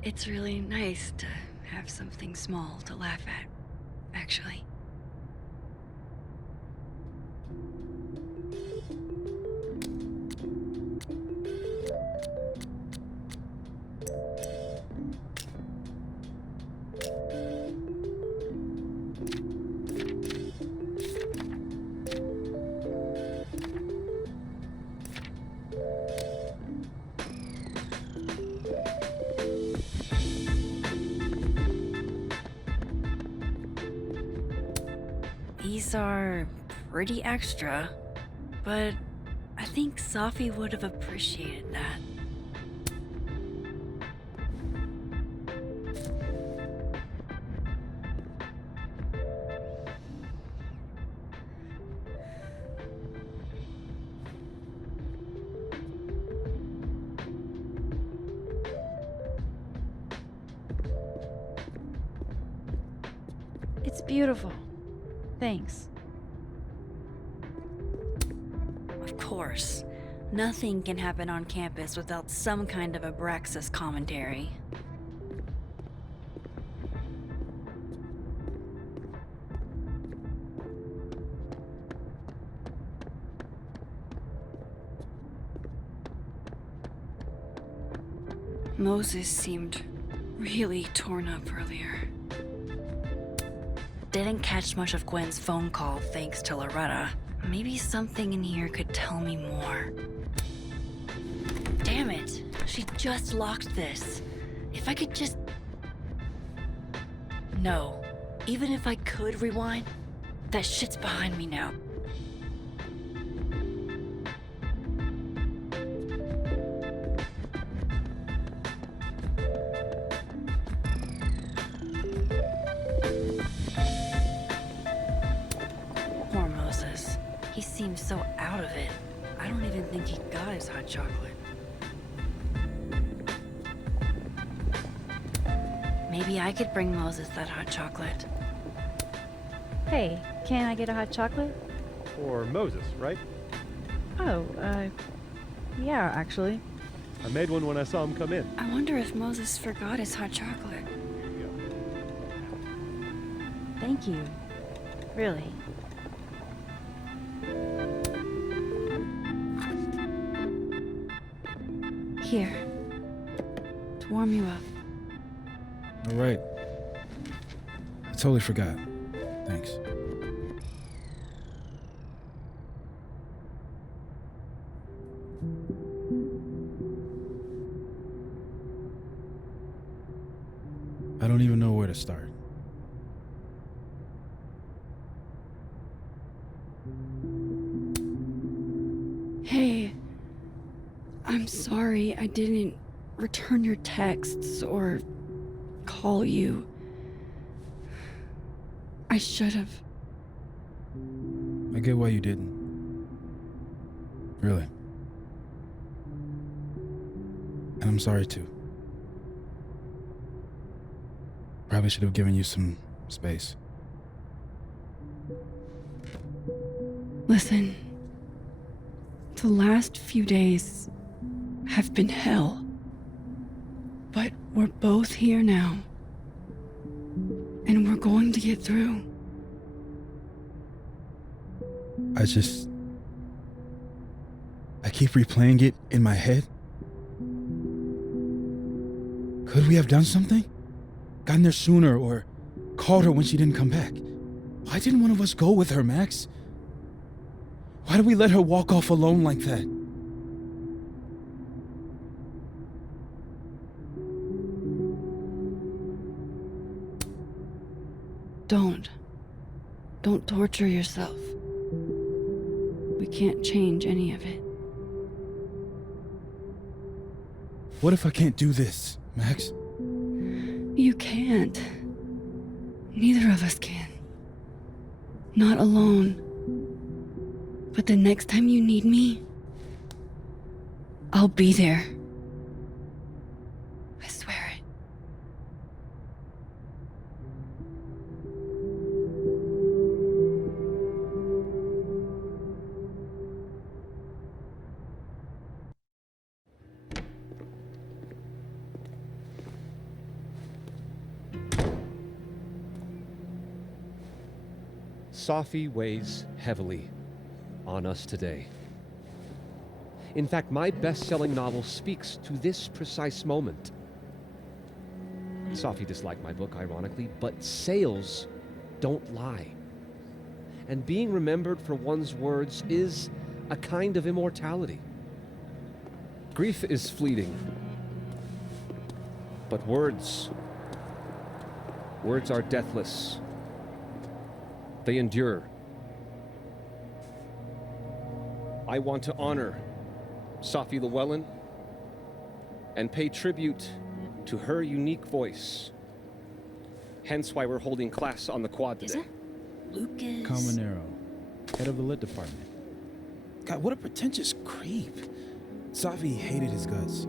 It's really nice to have something small to laugh at, actually. These are pretty extra, but I think Safi would have appreciated that. It's beautiful. Thanks. Of course. Nothing can happen on campus without some kind of Abraxas commentary. Moses seemed really torn up earlier. Didn't catch much of Gwen's phone call thanks to Loretta. Maybe something in here could tell me more. Damn it! She just locked this. If I could just... No. Even if I could rewind, that shit's behind me now. Poor Moses. He seems so out of it. I don't even think he got his hot chocolate. Maybe I could bring Moses that hot chocolate. Hey, can I get a hot chocolate? Or Moses, right? Oh, yeah, actually. I made one when I saw him come in. I wonder if Moses forgot his hot chocolate. Thank you. Really. Here. To warm you up. All right. I totally forgot. Thanks. I don't even know where to start. Hey, I'm sorry I didn't return your texts or call you. I should have. I get why you didn't. Really. And I'm sorry too. Probably should have given you some space. Listen, the last few days have been hell. But we're both here now. And we're going to get through. I keep replaying it in my head. Could we have done something? Gotten there sooner or called her when she didn't come back? Why didn't one of us go with her, Max? Why did we let her walk off alone like that? Don't torture yourself. We can't change any of it. What if I can't do this, Max? You can't. Neither of us can. Not alone. But the next time you need me, I'll be there. I swear it. Safi weighs heavily on us today. In fact, my best-selling novel speaks to this precise moment. Safi disliked my book, ironically, but sales don't lie. And being remembered for one's words is a kind of immortality. Grief is fleeting, but words are deathless. They endure. I want to honor Safi Llewellyn and pay tribute to her unique voice. Hence why we're holding class on the quad today. Lucas. Camonero, head of the lit department. God, what a pretentious creep. Safi hated his guts.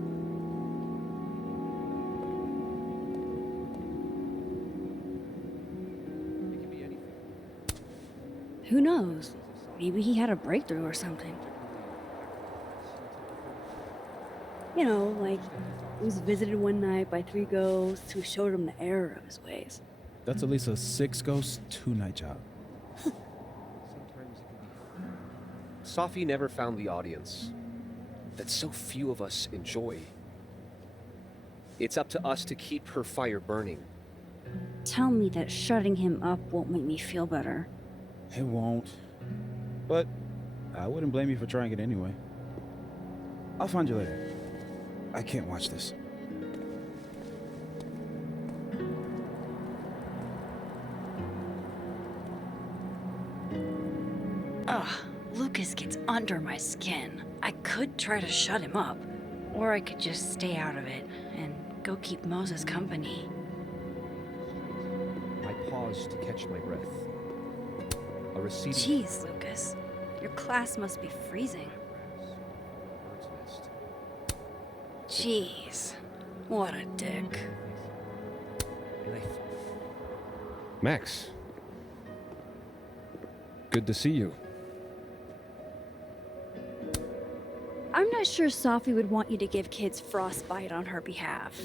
Who knows? Maybe he had a breakthrough or something. You know, like, he was visited one night by 3 ghosts who showed him the error of his ways. That's at least a 6 ghost, 2 night job. Safi never found the audience that so few of us enjoy. It's up to us to keep her fire burning. Tell me that shutting him up won't make me feel better. It won't. But I wouldn't blame you for trying it anyway. I'll find you later. I can't watch this. Ugh, Lucas gets under my skin. I could try to shut him up, or I could just stay out of it and go keep Moses company. I paused to catch my breath. A receding... Jeez, Lucas. Your class must be freezing. Jeez. What a dick. Max. Good to see you. I'm not sure Safi would want you to give kids frostbite on her behalf.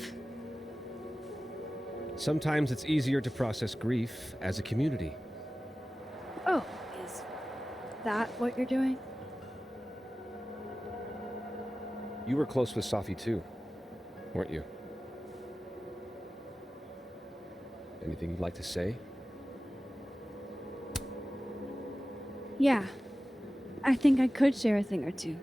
Sometimes it's easier to process grief as a community. Oh, is that what you're doing? You were close with Safi too, weren't you? Anything you'd like to say? Yeah. I think I could share a thing or two.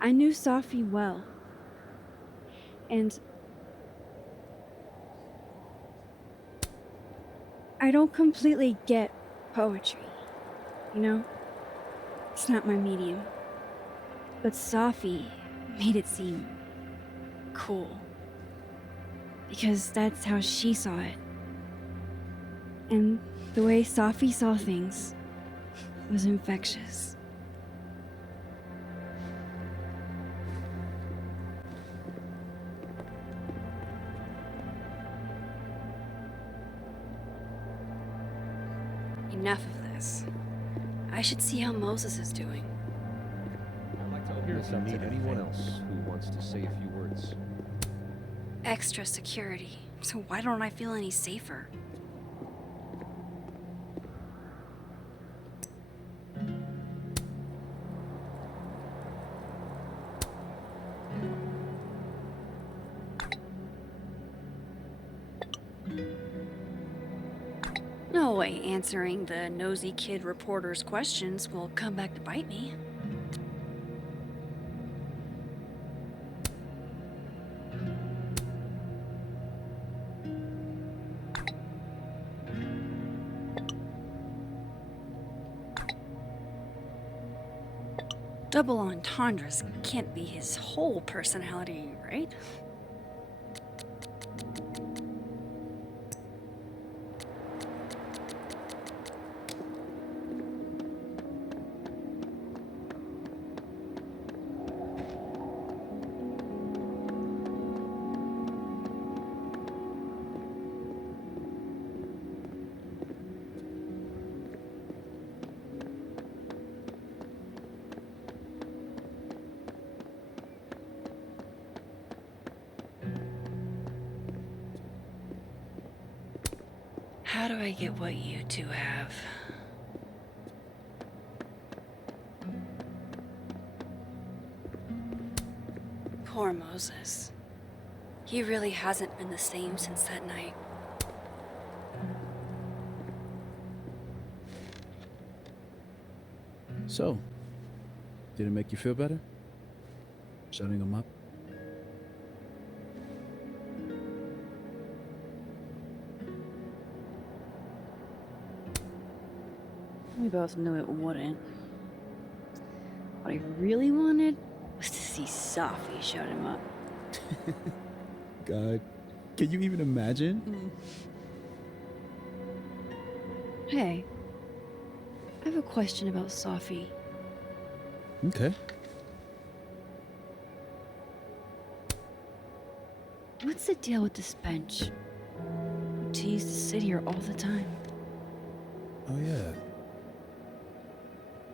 I knew Safi well. And I don't completely get poetry, you know? It's not my medium. But Safi made it seem cool. Because that's how she saw it. And the way Safi saw things was infectious. Enough of this. I should see how Moses is doing. I'd like to open this up to anyone else who wants to say a few words. Extra security. So why don't I feel any safer? No way answering the nosy kid reporter's questions will come back to bite me. Double entendres can't be his whole personality, right? How do I get what you two have? Poor Moses. He really hasn't been the same since that night. So, did it make you feel better? Shutting them up? We both knew it wouldn't. What I really wanted was to see Safi shut him up. God, can you even imagine? Hey, I have a question about Safi. Okay. What's the deal with this bench? She used to sit here all the time. Oh, yeah.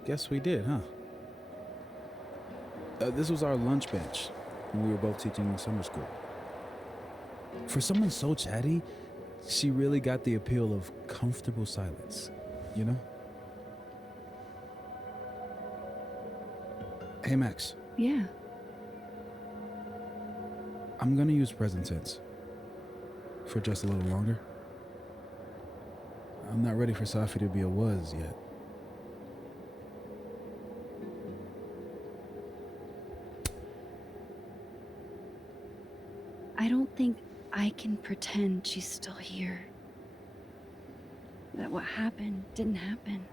Guess we did, huh? This was our lunch bench when we were both teaching summer school. For someone so chatty, she really got the appeal of comfortable silence, you know? Hey, Max. Yeah. I'm gonna use present tense. For just a little longer. I'm not ready for Safi to be a was yet. I don't think I can pretend she's still here. That what happened didn't happen.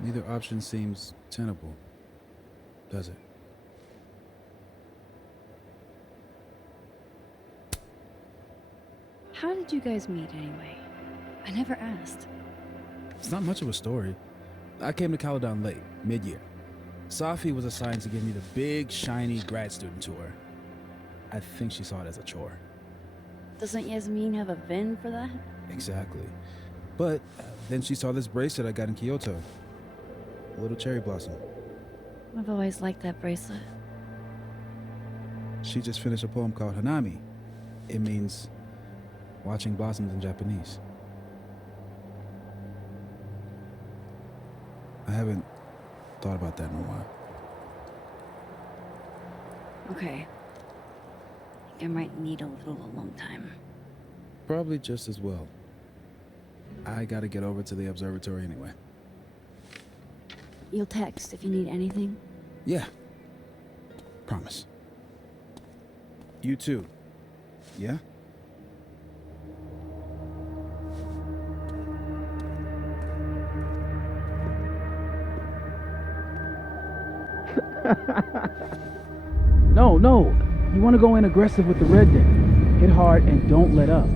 Neither option seems tenable, does it? How did you guys meet anyway? I never asked. It's not much of a story. I came to Caledon late, mid-year. Safi was assigned to give me the big, shiny grad student tour. I think she saw it as a chore. Doesn't Yasmin have a VIN for that? Exactly. But then she saw this bracelet I got in Kyoto. A little cherry blossom. I've always liked that bracelet. She just finished a poem called Hanami. It means watching blossoms in Japanese. I haven't thought about that in a while. Okay. I think I might need a little alone time. Probably just as well. I gotta get over to the observatory anyway. You'll text if you need anything? Yeah. Promise. You too. Yeah? No. You want to go in aggressive with the red deck. Hit hard and don't let up.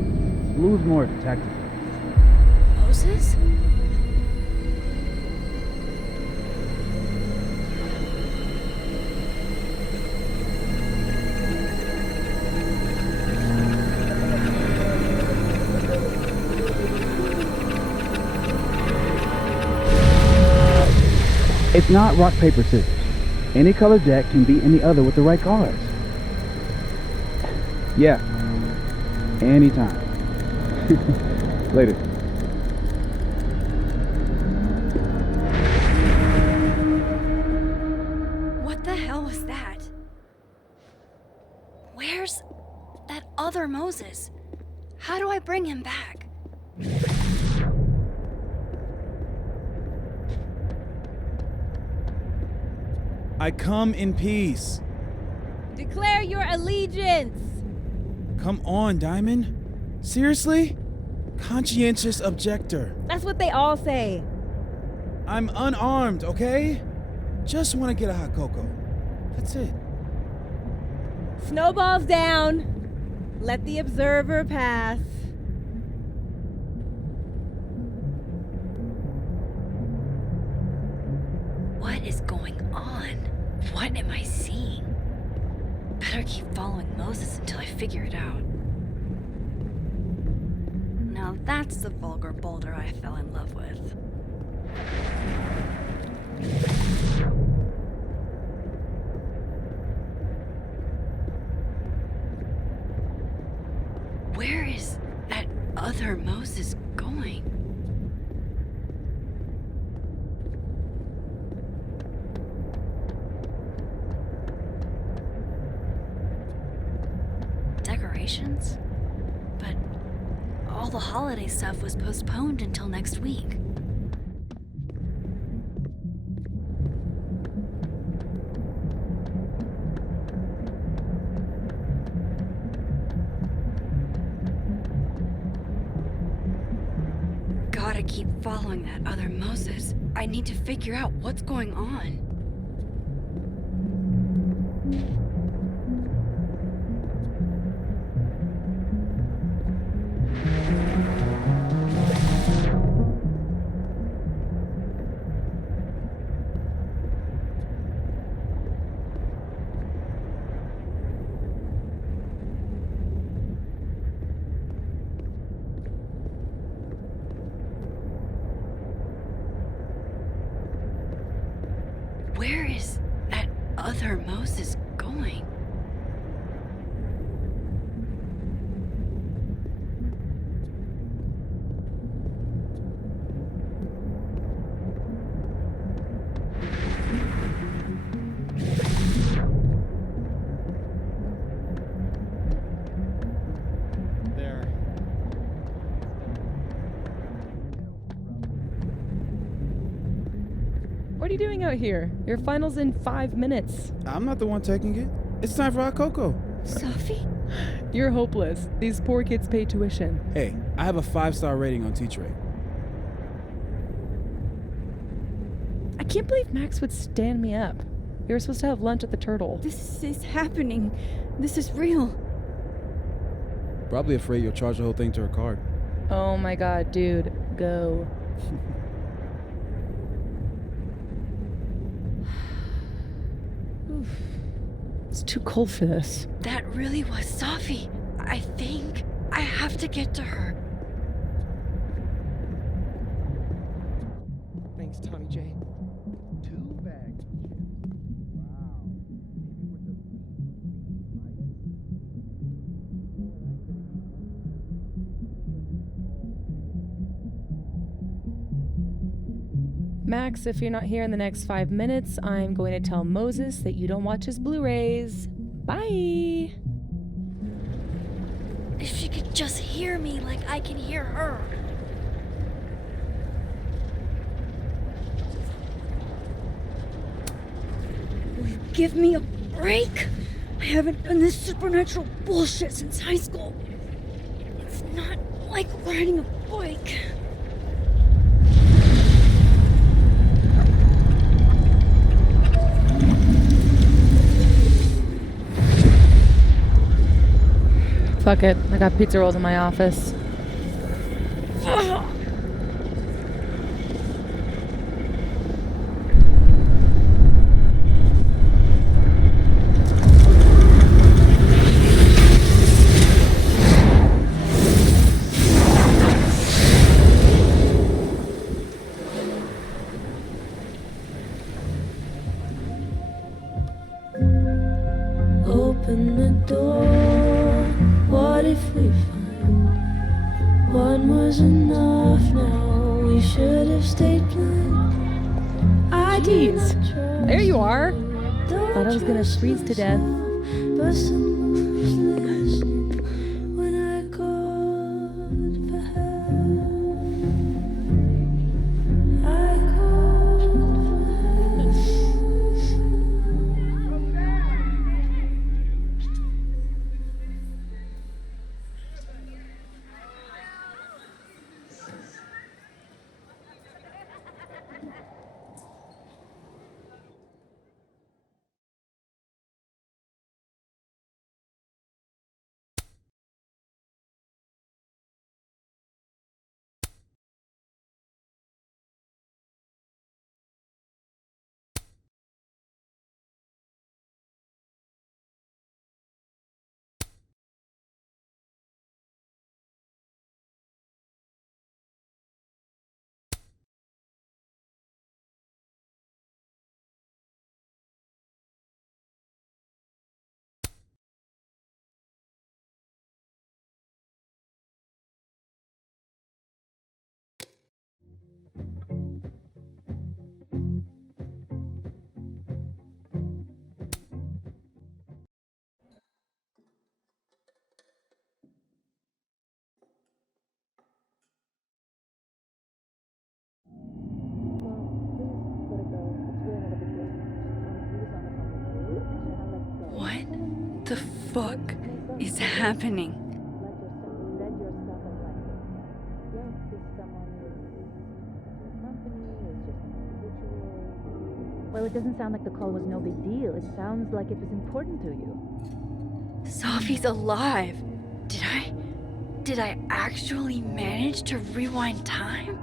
Blue's more tactical. Moses? It's not rock, paper, scissors. Any color deck can beat any other with the right cards. Yeah. Anytime. Later. What the hell was that? Where's that other Moses? How do I bring him back? I come in peace. Declare your allegiance! Come on, Diamond. Seriously? Conscientious objector. That's what they all say. I'm unarmed, okay? Just want to get a hot cocoa. That's it. Snowballs down. Let the observer pass. What is going on? What am I seeing? Better keep following Moses until I figure it out. Now that's the vulgar boulder I fell in love with. Where is that other Moses going? Decorations? But all the holiday stuff was postponed until next week. Gotta keep following that other Moses. I need to figure out what's going on. Where is that other Moses going? out here. Your final's in 5 minutes. I'm not the one taking it. It's time for our Coco. Safi? You're hopeless. These poor kids pay tuition. Hey, I have a 5-star rating on Teacherate. I can't believe Max would stand me up. You were supposed to have lunch at the Turtle. This is happening. This is real. Probably afraid you'll charge the whole thing to her card. Oh my god, dude. Go. It's too cold for this. That really was Safi. I think I have to get to her. Thanks, Tommy J. 2 bags of chips. Wow. Maybe with the Max, if you're not here in the next 5 minutes, I'm going to tell Moses that you don't watch his Blu-rays. Bye! If she could just hear me like I can hear her. Will you give me a break? I haven't done this supernatural bullshit since high school. It's not like riding a bike. Fuck it. I got pizza rolls in my office. Open the door. What if we find one was enough now? We should have stayed blind. IDs. There you are. Thought I was gonna freeze to death. But someone was listening when I called for help. I called for help. What the fuck is happening? Well, it doesn't sound like the call was no big deal. It sounds like it was important to you. Safi's alive. Did I actually manage to rewind time?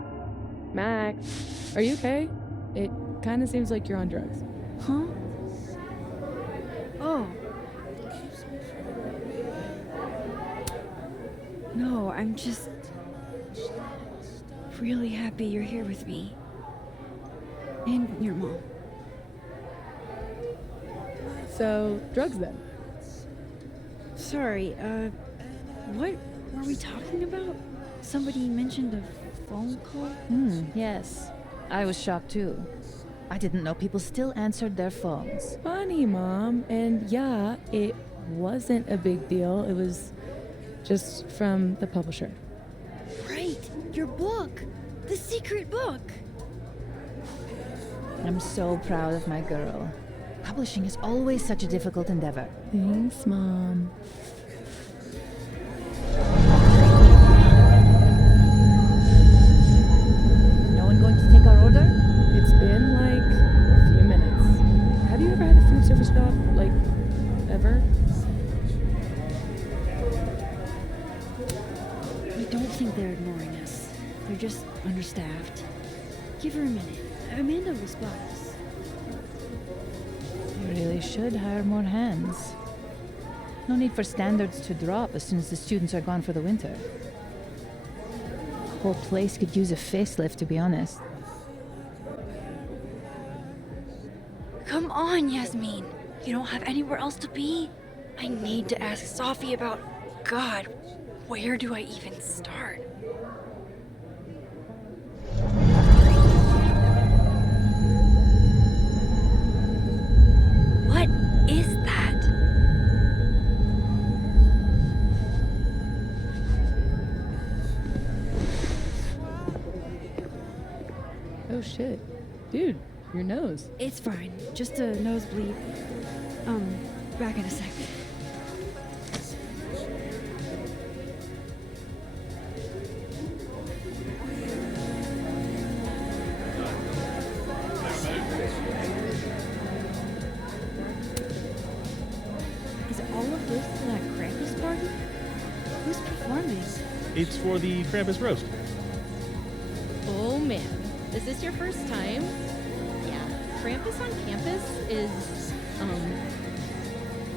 Max, are you okay? It kind of seems like you're on drugs. Huh? Oh. No, I'm just really happy you're here with me. And your mom. So, drugs then? Sorry, what were we talking about? Somebody mentioned a phone call? Yes. I was shocked too. I didn't know people still answered their phones. Funny, Mom. And yeah, it wasn't a big deal. It was just from the publisher. Right, your book. The secret book. I'm so proud of my girl. Publishing is always such a difficult endeavor. Thanks, Mom. No one going to take our order? It's been like a few minutes. Have you ever had a food service job? Like, ever? I don't think they're ignoring us. They're just understaffed. Give her a minute. Amanda will spot us. You really should hire more hands. No need for standards to drop as soon as the students are gone for the winter. The whole place could use a facelift, to be honest. Come on, Yasmin. You don't have anywhere else to be? I need to ask Safi about... God, where do I even start? What is that? Oh shit. Dude, your nose. It's fine. Just a nosebleed. Back in a sec. Is all of this for that Krampus party? Who's performing? It's for the Krampus roast. Oh man, is this your first time? Yeah, Krampus on campus is,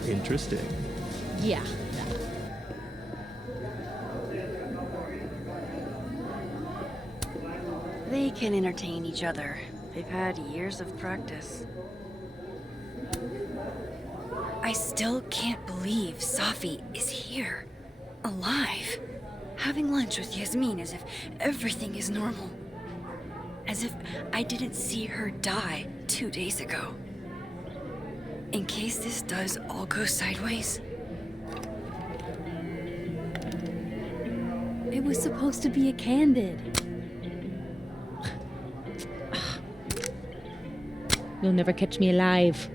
Interesting. yeah. They can entertain each other. They've had years of practice. I still can't believe Safi is here, alive, having lunch with Yasmin as if everything is normal. As if I didn't see her die 2 days ago. In case this does all go sideways. It was supposed to be a candid. You'll never catch me alive.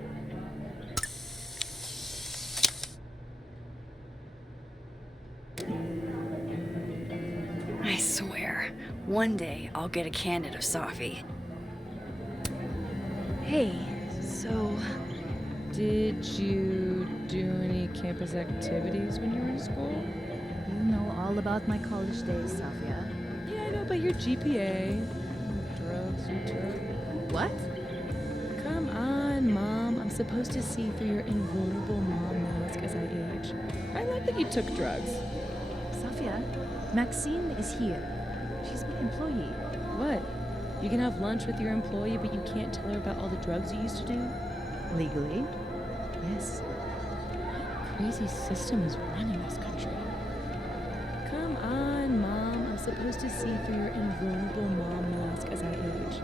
I swear, one day I'll get a candid of Safi. Hey, so... Did you do any campus activities when you were in school? You know all about my college days, Safia. Yeah, I know about your GPA. Drugs you took. What? Come on, Mom. I'm supposed to see through your invulnerable mom mask as I age. I like that you took drugs. Safia, Maxine is here. She's my employee. What? You can have lunch with your employee, but you can't tell her about all the drugs you used to do? Legally? Yes. What crazy system is running this country? Come on, Mom. I'm supposed to see through your invulnerable mom mask as I age.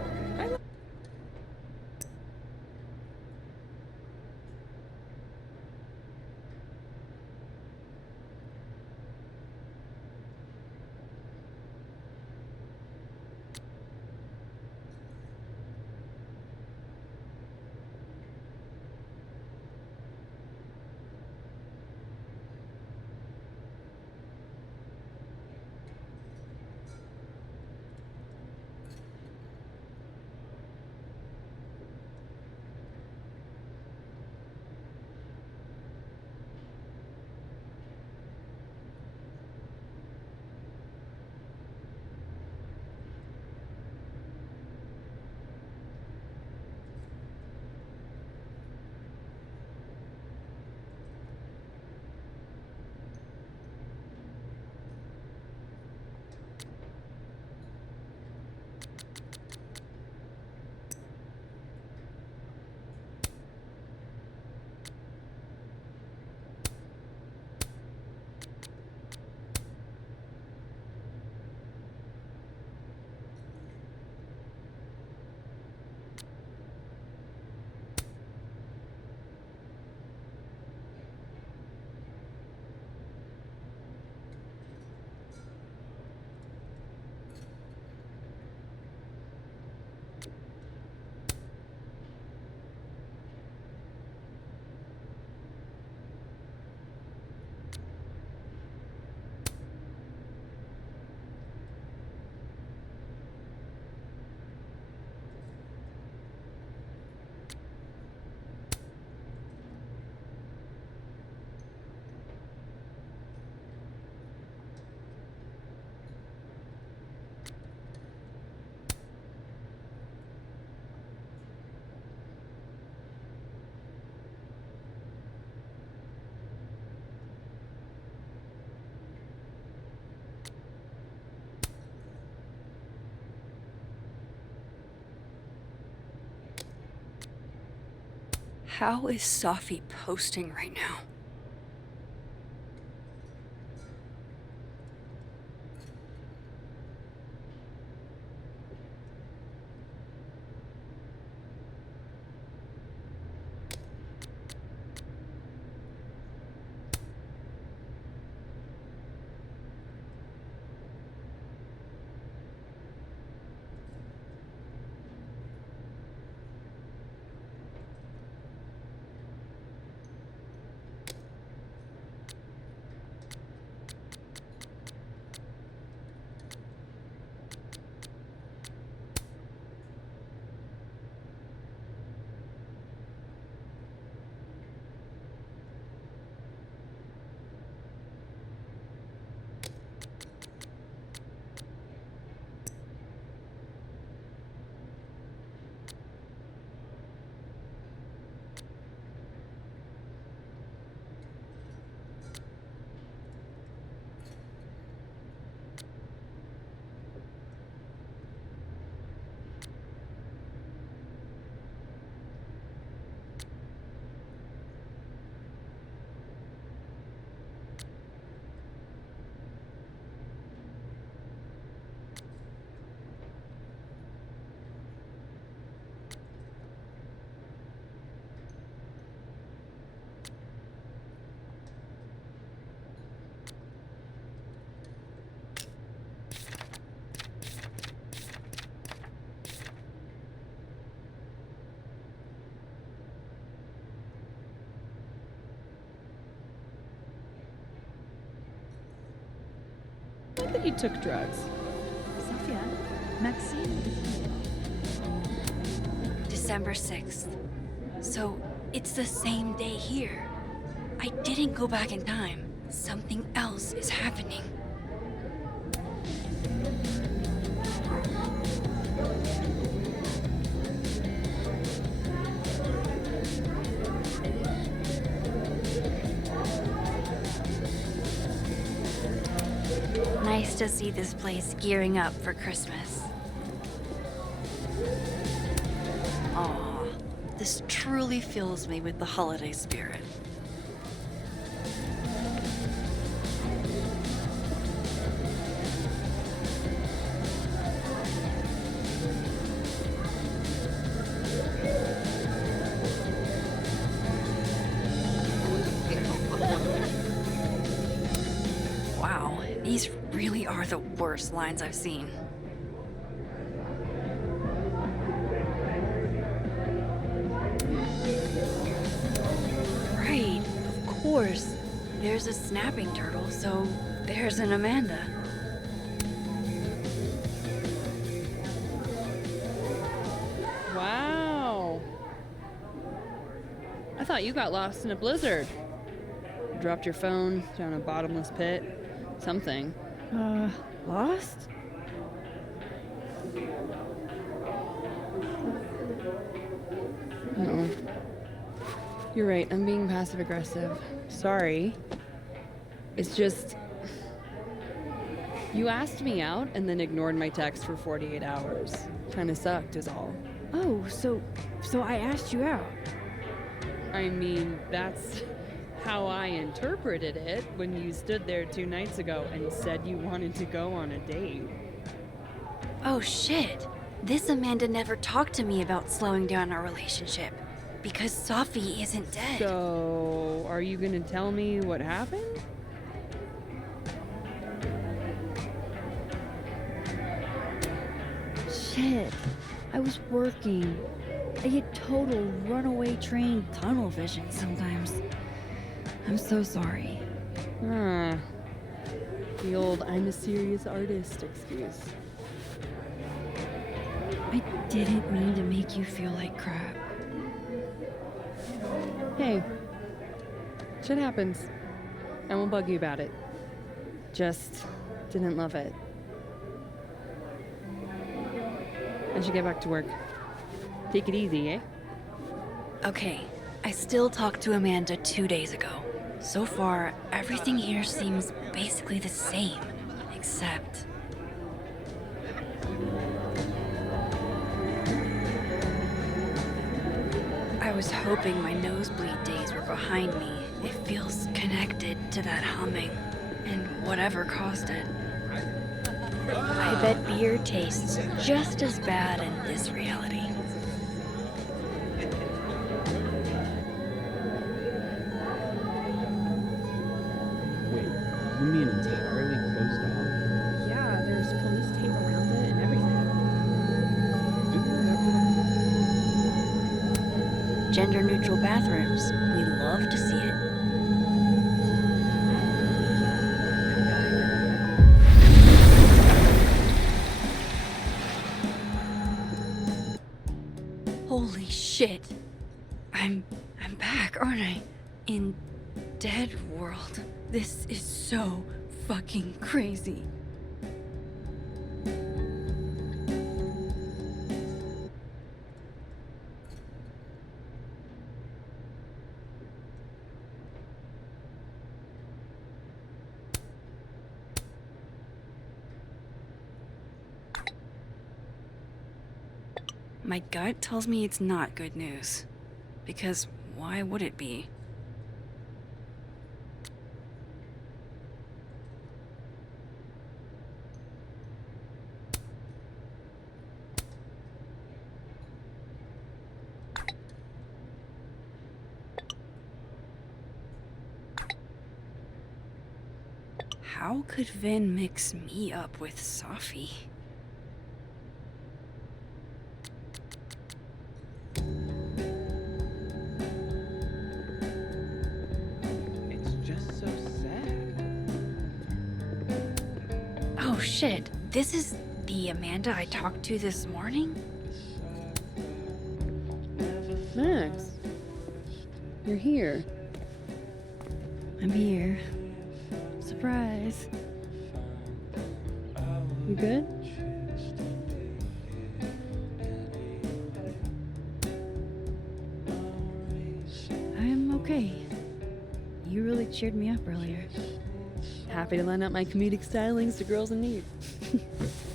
How is Safi posting right now? I think you took drugs. Sophia, Maxine. December 6th. So, it's the same day here. I didn't go back in time. Something else is happening. Nice to see this place gearing up for Christmas. Aw, this truly fills me with the holiday spirit. Wow, these really are the worst lines I've seen. Right, of course. There's a snapping turtle, so there's an Amanda. Wow. I thought you got lost in a blizzard. Dropped your phone down a bottomless pit. Something. Lost? No. You're right, I'm being passive aggressive. Sorry. It's just... You asked me out and then ignored my text for 48 hours. Kinda sucked is all. Oh, so I asked you out. I mean, that's how I interpreted it when you stood there 2 nights ago and said you wanted to go on a date. Oh shit. This Amanda never talked to me about slowing down our relationship. Because Safi isn't dead. So, are you gonna tell me what happened? Shit. I was working. I get total runaway train tunnel vision sometimes. I'm so sorry. The old I'm a serious artist excuse. I didn't mean to make you feel like crap. Hey, shit happens. I won't bug you about it. Just didn't love it. I should get back to work. Take it easy, eh? Okay, I still talked to Amanda 2 days ago. So far, everything here seems basically the same, except... I was hoping my nosebleed days were behind me. It feels connected to that humming and whatever caused it. I bet beer tastes just as bad in this reality. Wait, you mean entirely closed off? Yeah, there's police tape around it and everything. Gender-neutral bathrooms. We love to see it. Holy shit. I'm back, aren't I? In Dead World. This is so fucking crazy. My gut tells me it's not good news. Because why would it be? How could Vin mix me up with Safi? Oh shit, this is the Amanda I talked to this morning? Max, you're here. I'm here. Surprise. You good? I'm okay. You really cheered me up earlier. Happy to lend out my comedic stylings to girls in need.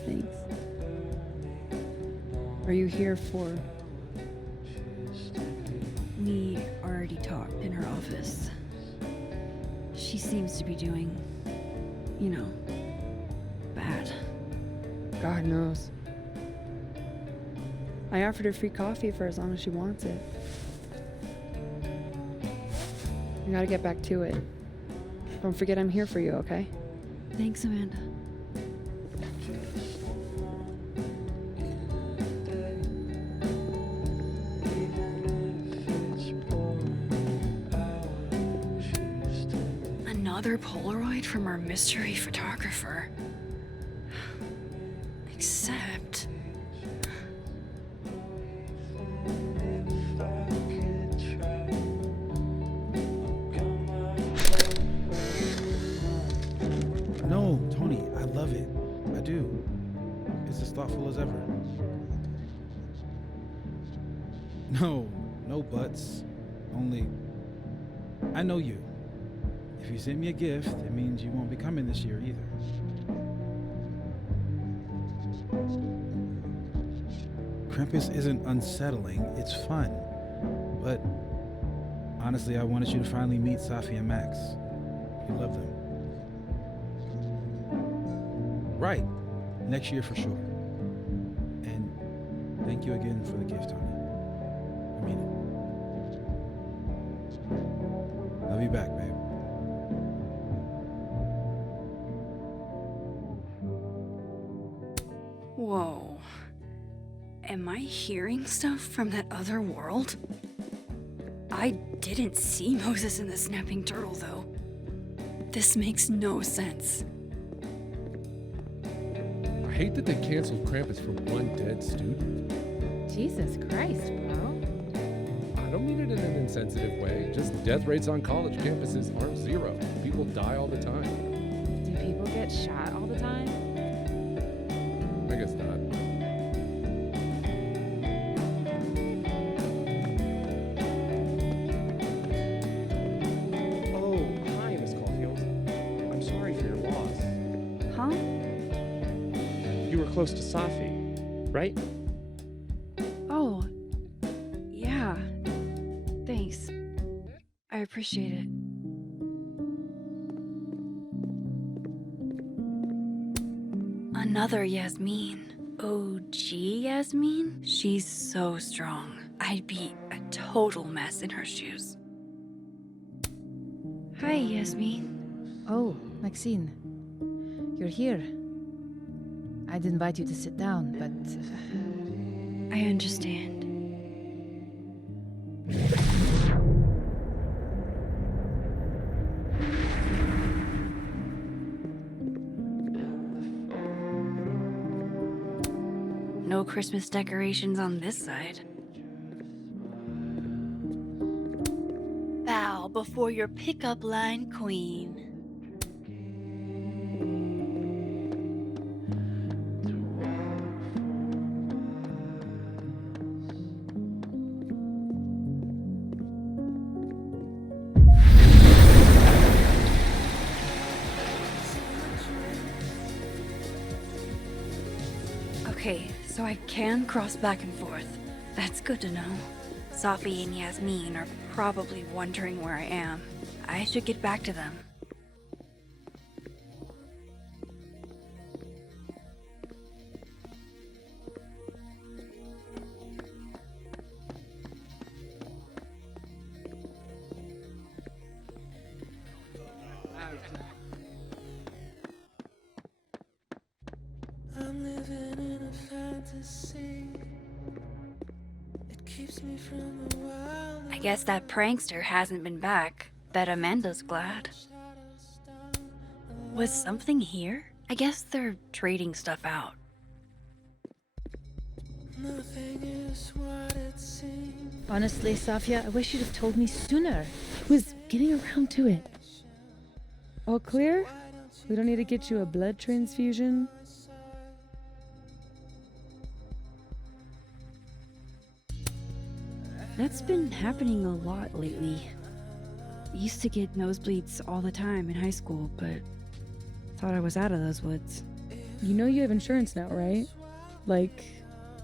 Thanks. Are you here for... We already talked in her office. She seems to be doing, you know, bad. God knows. I offered her free coffee for as long as she wants it. I gotta get back to it. Don't forget I'm here for you, okay? Thanks, Amanda. Another Polaroid from our mystery photographer. Except... No, Tony, I love it. I do. It's as thoughtful as ever. No buts. Only, I know you. If you send me a gift, it means you won't be coming this year either. Krampus isn't unsettling, it's fun. But honestly, I wanted you to finally meet Safi and Max. You love them. Right. Next year for sure. And thank you again for the gift, Tony. I mean it. Love you back, babe. Whoa. Am I hearing stuff from that other world? I didn't see Moses in the snapping turtle, though. This makes no sense. I hate that they canceled Krampus for one dead student. Jesus Christ, bro. I don't mean it in an insensitive way. Just death rates on college campuses aren't zero. People die all the time. Do people get shot all the time? I guess not. Oh, hi, Miss Caulfield. I'm sorry for your loss. Huh? You were close to Safi, right? Oh, yeah. I appreciate it. Another Yasmin. OG Yasmin? She's so strong. I'd be a total mess in her shoes. Hi, Yasmin. Oh, Maxine. You're here. I'd invite you to sit down, but... I understand. No Christmas decorations on this side. Bow before your pickup line queen. Okay, so I can cross back and forth. That's good to know. Safi and Yasmin are probably wondering where I am. I should get back to them. I'm living in a fantasy. It keeps me from the wild. I guess that prankster hasn't been back. Bet Amanda's glad. Was something here? I guess they're trading stuff out. Nothing is what it seems. Honestly, Safia, I wish you'd have told me sooner. I was getting around to it. All clear? We don't need to get you a blood transfusion? That's been happening a lot lately. I used to get nosebleeds all the time in high school, but thought I was out of those woods. You know you have insurance now, right? Like,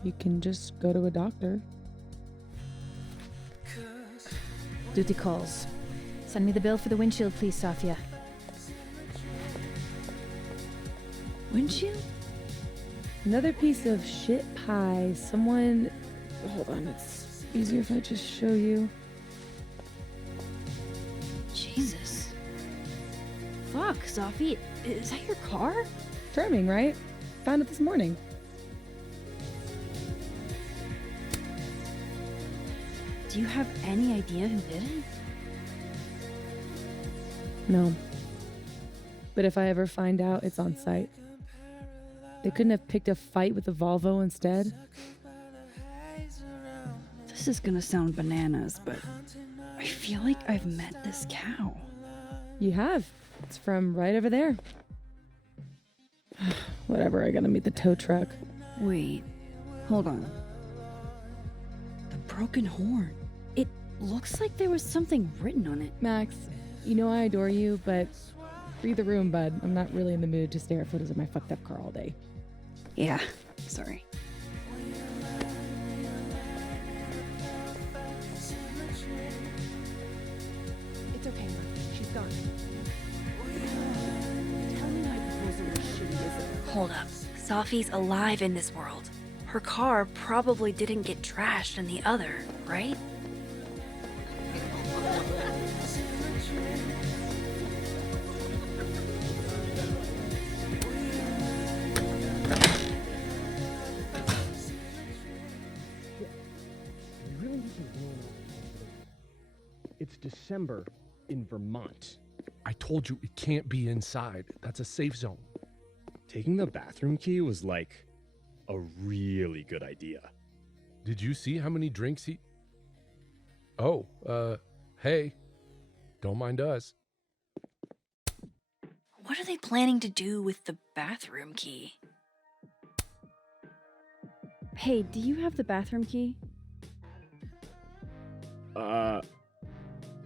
you can just go to a doctor. Duty calls. Send me the bill for the windshield, please, Safia. Windshield? Another piece of shit pie. Someone... Hold on, it's easier if I just show you. Jesus. Fuck, Safi. Is that your car? Charming, right? Found it this morning. Do you have any idea who did it? No. But if I ever find out, it's on site. They couldn't have picked a fight with the Volvo instead? This is gonna sound bananas, but I feel like I've met this cow. You have. It's from right over there. Whatever, I gotta meet the tow truck. Wait, hold on. The broken horn. It looks like there was something written on it. Max, you know I adore you, but read the room, bud. I'm not really in the mood to stare at photos of my fucked up car all day. Yeah, sorry. It's okay, Mom. She's gone. Tell me my proposal was shitty, isn't it? Hold up. Safi's alive in this world. Her car probably didn't get trashed in the other, right? It's December in Vermont. I told you it can't be inside. That's a safe zone. Taking the bathroom key was like a really good idea. Did you see how many drinks he... Oh, hey. Don't mind us. What are they planning to do with the bathroom key? Hey, do you have the bathroom key?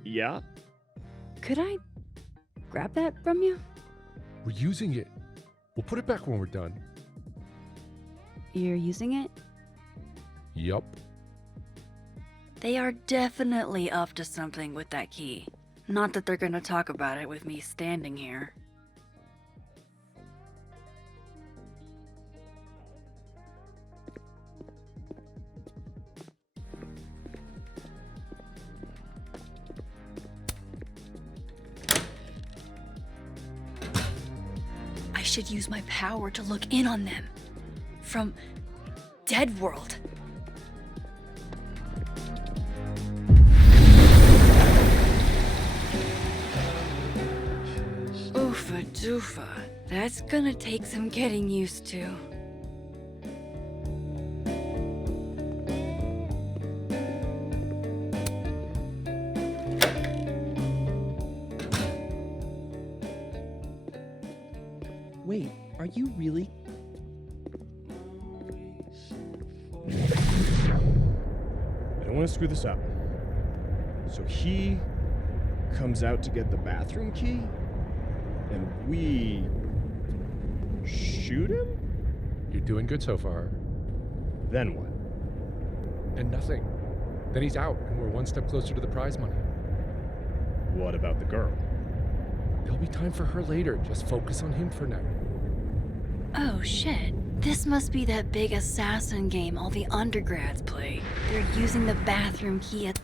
Yeah? Could I grab that from you? We're using it. We'll put it back when we're done. You're using it? Yup. They are definitely up to something with that key. Not that they're gonna talk about it with me standing here. I should use my power to look in on them. From Dead World. Oofa doofa. That's gonna take some getting used to. Wait, are you really? I don't want to screw this up. So he comes out to get the bathroom key, and we shoot him? You're doing good so far. Then what? And nothing. Then he's out, and we're one step closer to the prize money. What about the girl? There'll be time for her later. Just focus on him for now. Oh shit. This must be that big assassin game all the undergrads play. They're using the bathroom key at...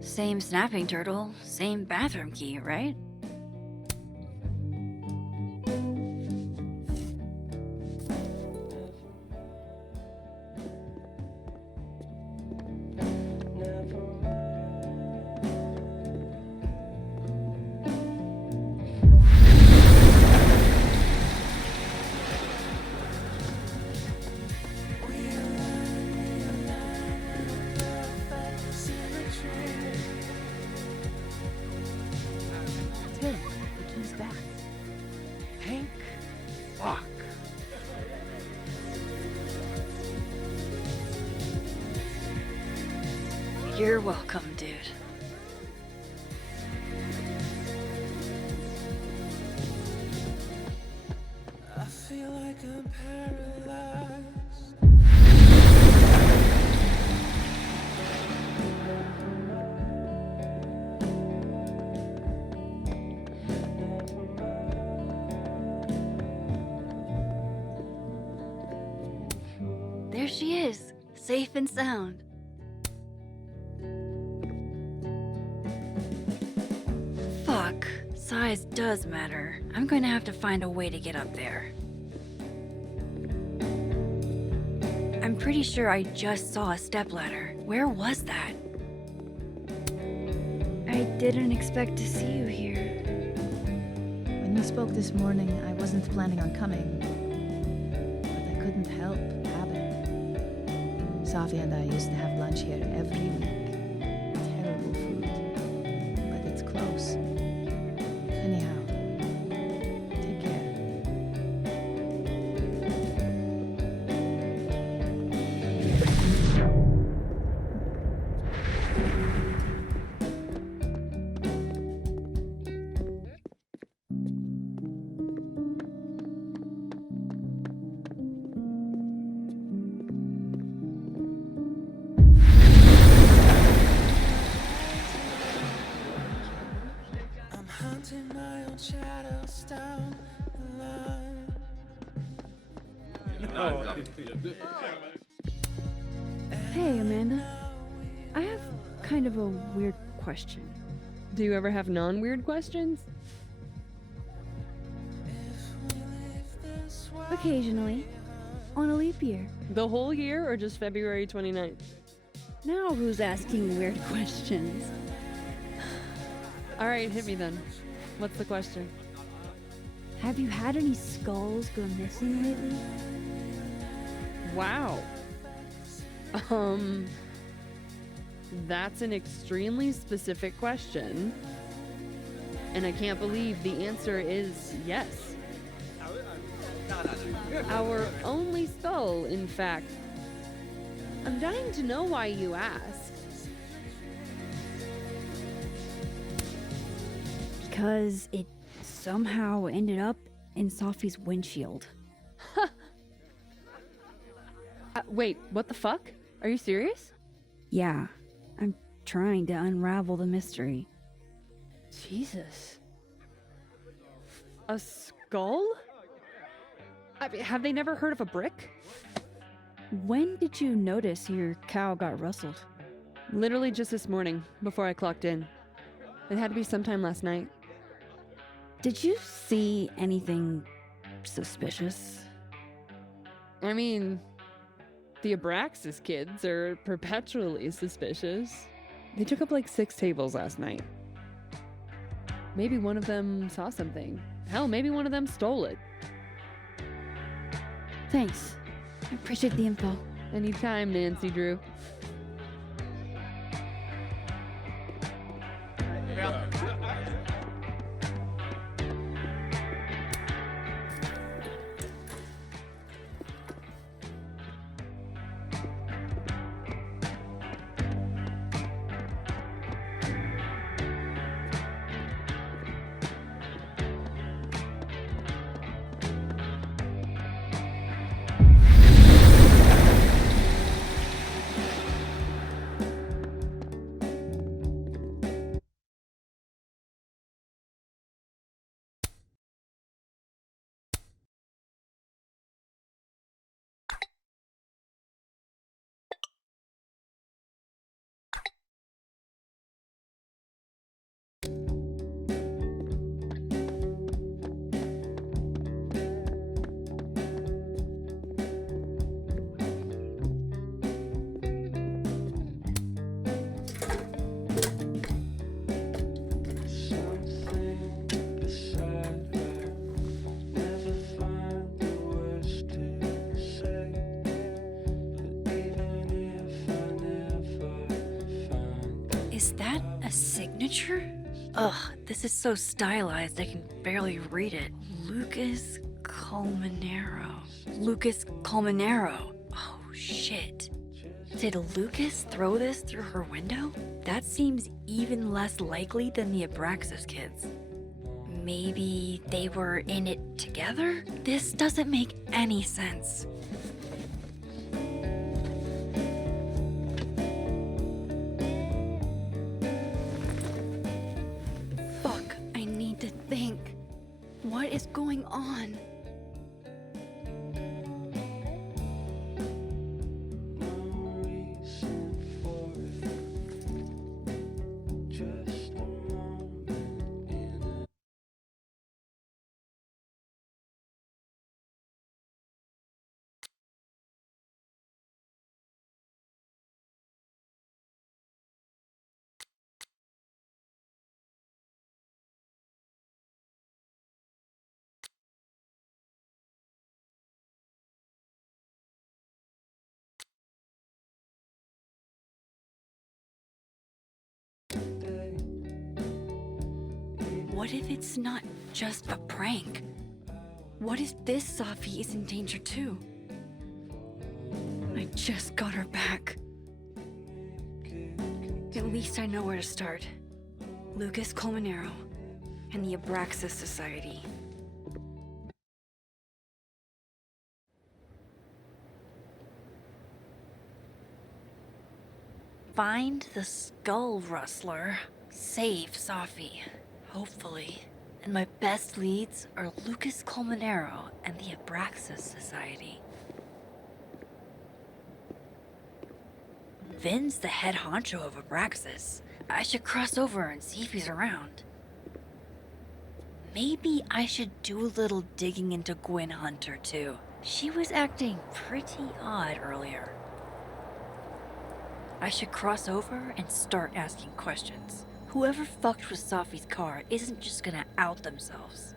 Same snapping turtle, same bathroom key, right? You're welcome, dude. I feel like I'm paralyzed. There she is, safe and sound. Fuck, size does matter. I'm going to have to find a way to get up there. I'm pretty sure I just saw a stepladder. Where was that? I didn't expect to see you here. When we spoke this morning, I wasn't planning on coming. But I couldn't help habit. Safi and I used to have lunch here every week. Terrible food. But it's close. Anyhow, take care. I'm hunting my own shadows down the line. Hey, Amanda. I have kind of a weird question. Do you ever have non-weird questions? Occasionally. On a leap year. The whole year or just February 29th? Now who's asking weird questions? Alright, hit me then. What's the question? Have you had any skulls go missing lately? Wow. That's an extremely specific question. And I can't believe the answer is yes. Our only skull, in fact. I'm dying to know why you ask. Because it somehow ended up in Safi's windshield. Wait, what the fuck? Are you serious? Yeah, I'm trying to unravel the mystery. Jesus. A skull? I mean, have they never heard of a brick? When did you notice your cow got rustled? Literally just this morning, before I clocked in. It had to be sometime last night. Did you see anything suspicious? I mean, the Abraxas kids are perpetually suspicious. They took up like 6 tables last night. Maybe one of them saw something. Hell, maybe one of them stole it. Thanks. I appreciate the info. Anytime, Nancy Drew. Is that a signature? Ugh, this is so stylized I can barely read it. Lucas Colmenero. Lucas Colmenero. Oh, shit. Did Lucas throw this through her window? That seems even less likely than the Abraxas kids. Maybe they were in it together? This doesn't make any sense. Fuck, I need to think. What is going on? What if it's not just a prank? What if this Safi is in danger too? I just got her back. At least I know where to start. Lucas Colmenero and the Abraxas Society. Find the skull rustler. Save Safi. Hopefully. And my best leads are Lucas Colmenero and the Abraxas Society. Vin's the head honcho of Abraxas. I should cross over and see if he's around. Maybe I should do a little digging into Gwen Hunter too. She was acting pretty odd earlier. I should cross over and start asking questions. Whoever fucked with Safi's car isn't just gonna out themselves.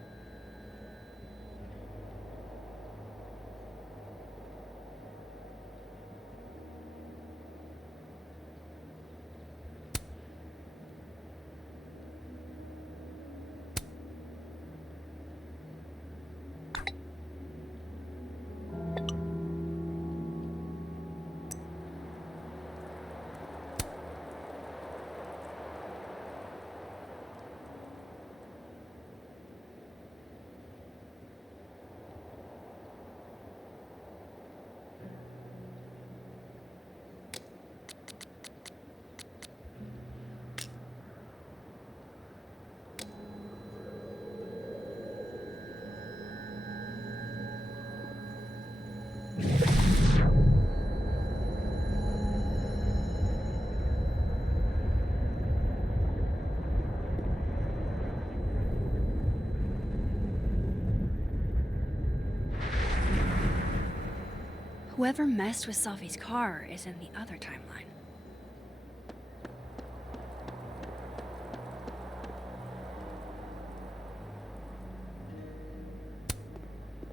Whoever messed with Safi's car is in the other timeline.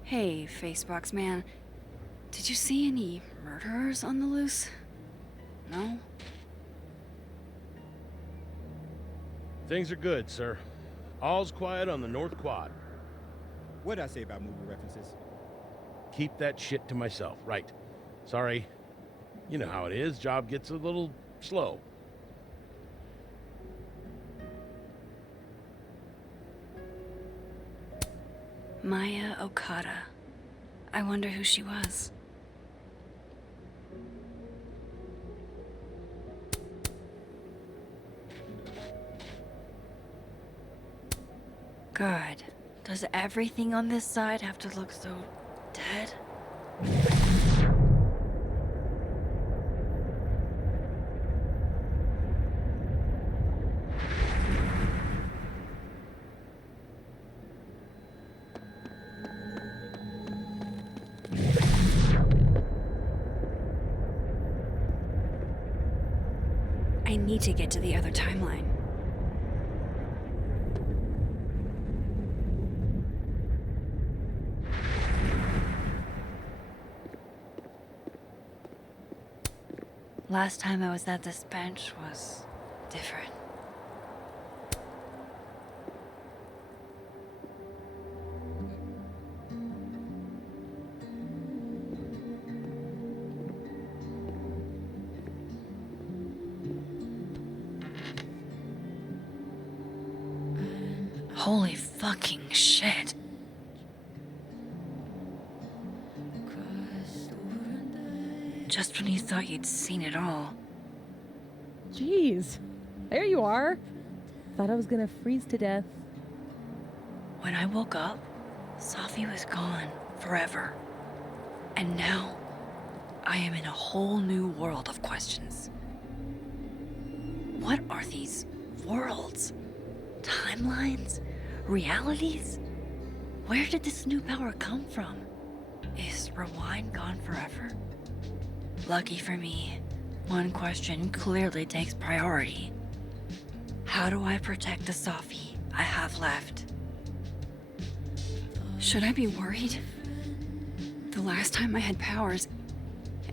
Hey, Facebox man. Did you see any murderers on the loose? No? Things are good, sir. All's quiet on the North Quad. What'd I say about movie references? Keep that shit to myself, right? Sorry. You know how it is. Job gets a little slow. Maya Okada. I wonder who she was. God, does everything on this side have to look so dead? I need to get to the other timeline. Last time I was at this bench was different. Holy fucking shit. Just when you thought you'd seen it all. Jeez. There you are. Thought I was gonna freeze to death. When I woke up, Safi was gone forever. And now, I am in a whole new world of questions. What are these worlds? Timelines? Realities? Where did this new power come from? Is Rewind gone forever? Lucky for me, one question clearly takes priority. How do I protect the Safi I have left? Should I be worried? The last time I had powers,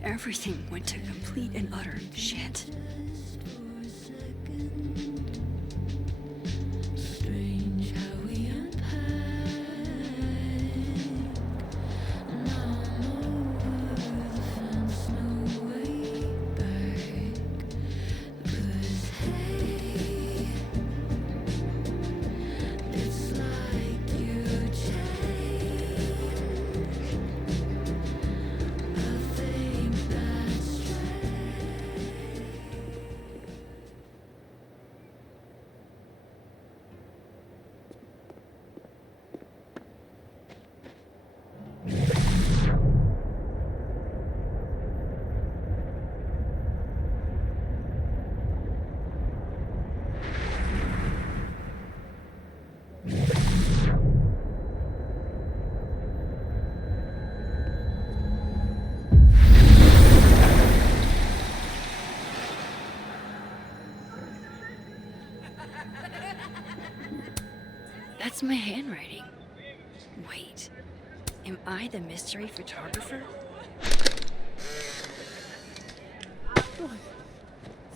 everything went to complete and utter shit. Strange how we unpack. Now I'm over the fence, no way back. 'Cause hey, it's like you changed. I think that's strange. That's my handwriting. Wait, am I the mystery photographer?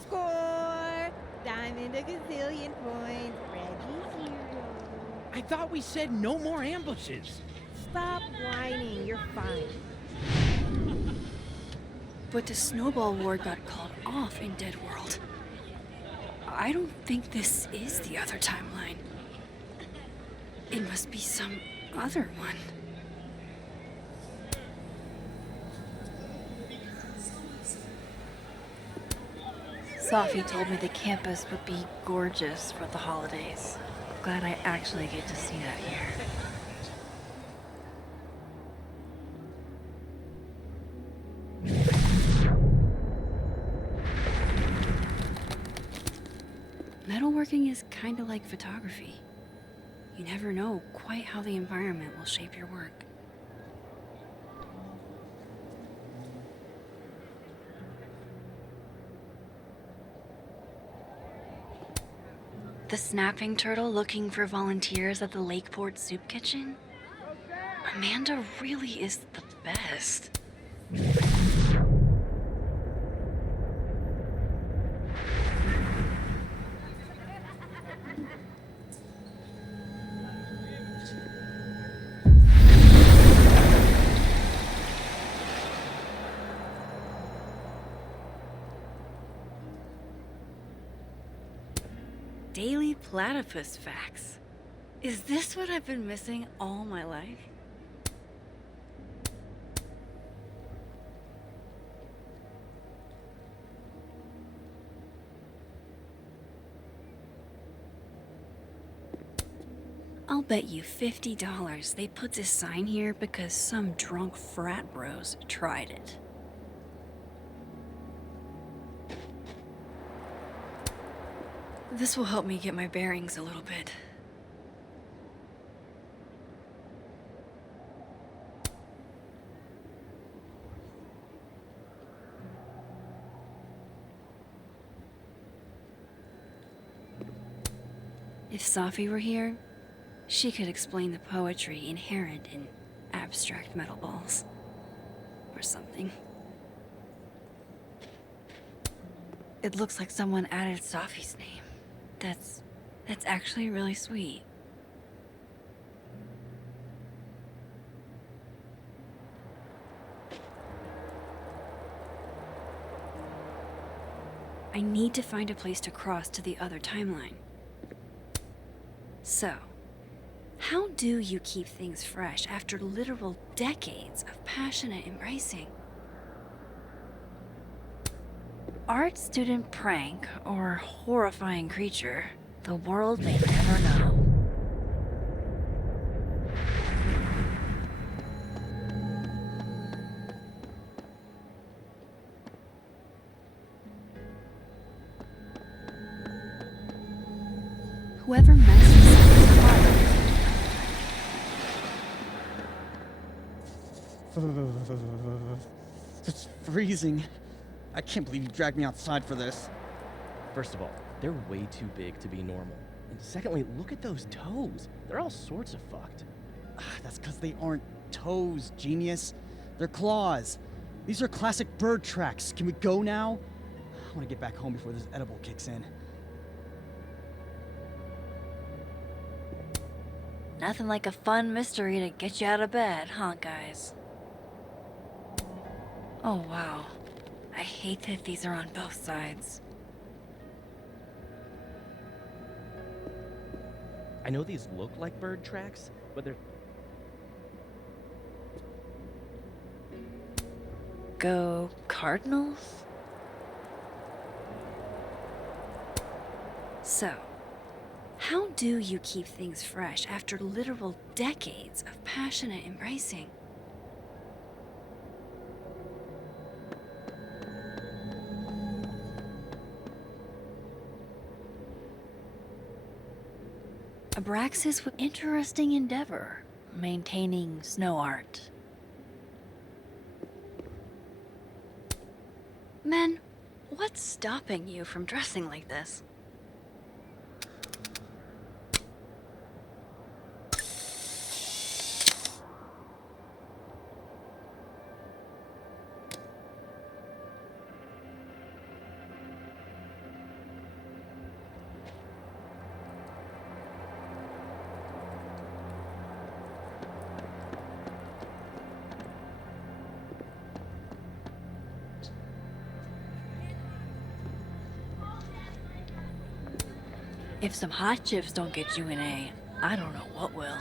Score! Diamond a gazillion points. Reggie's hero. I thought we said no more ambushes. Stop whining. You're fine. But the snowball war got called off in Dead World. I don't think this is the other timeline. It must be some other one. Safi told me the campus would be gorgeous for the holidays. Glad I actually get to see that here. Metalworking is kind of like photography. You never know quite how the environment will shape your work. The snapping turtle looking for volunteers at the Lakeport Soup Kitchen? Amanda really is the best. Daily platypus facts. Is this what I've been missing all my life? I'll bet you $50 they put this sign here because some drunk frat bros tried it. This will help me get my bearings a little bit. If Safi were here, she could explain the poetry inherent in abstract metal balls. Or something. It looks like someone added Safi's name. That's actually really sweet. I need to find a place to cross to the other timeline. So, how do you keep things fresh after literal decades of passionate embracing? Art student prank or horrifying creature, the world may never know. Whoever messed with someone's heart. It's freezing. I can't believe you dragged me outside for this. First of all, they're way too big to be normal. And secondly, look at those toes. They're all sorts of fucked. That's because they aren't toes, genius. They're claws. These are classic bird tracks. Can we go now? I want to get back home before this edible kicks in. Nothing like a fun mystery to get you out of bed, huh, guys? Oh, wow. I hate that these are on both sides. I know these look like bird tracks, but they're... Go Cardinals? So, how do you keep things fresh after literal decades of passionate embracing? Abraxas was an interesting endeavor, maintaining snow art. Men, what's stopping you from dressing like this? If some hot chips don't get you an A, I don't know what will.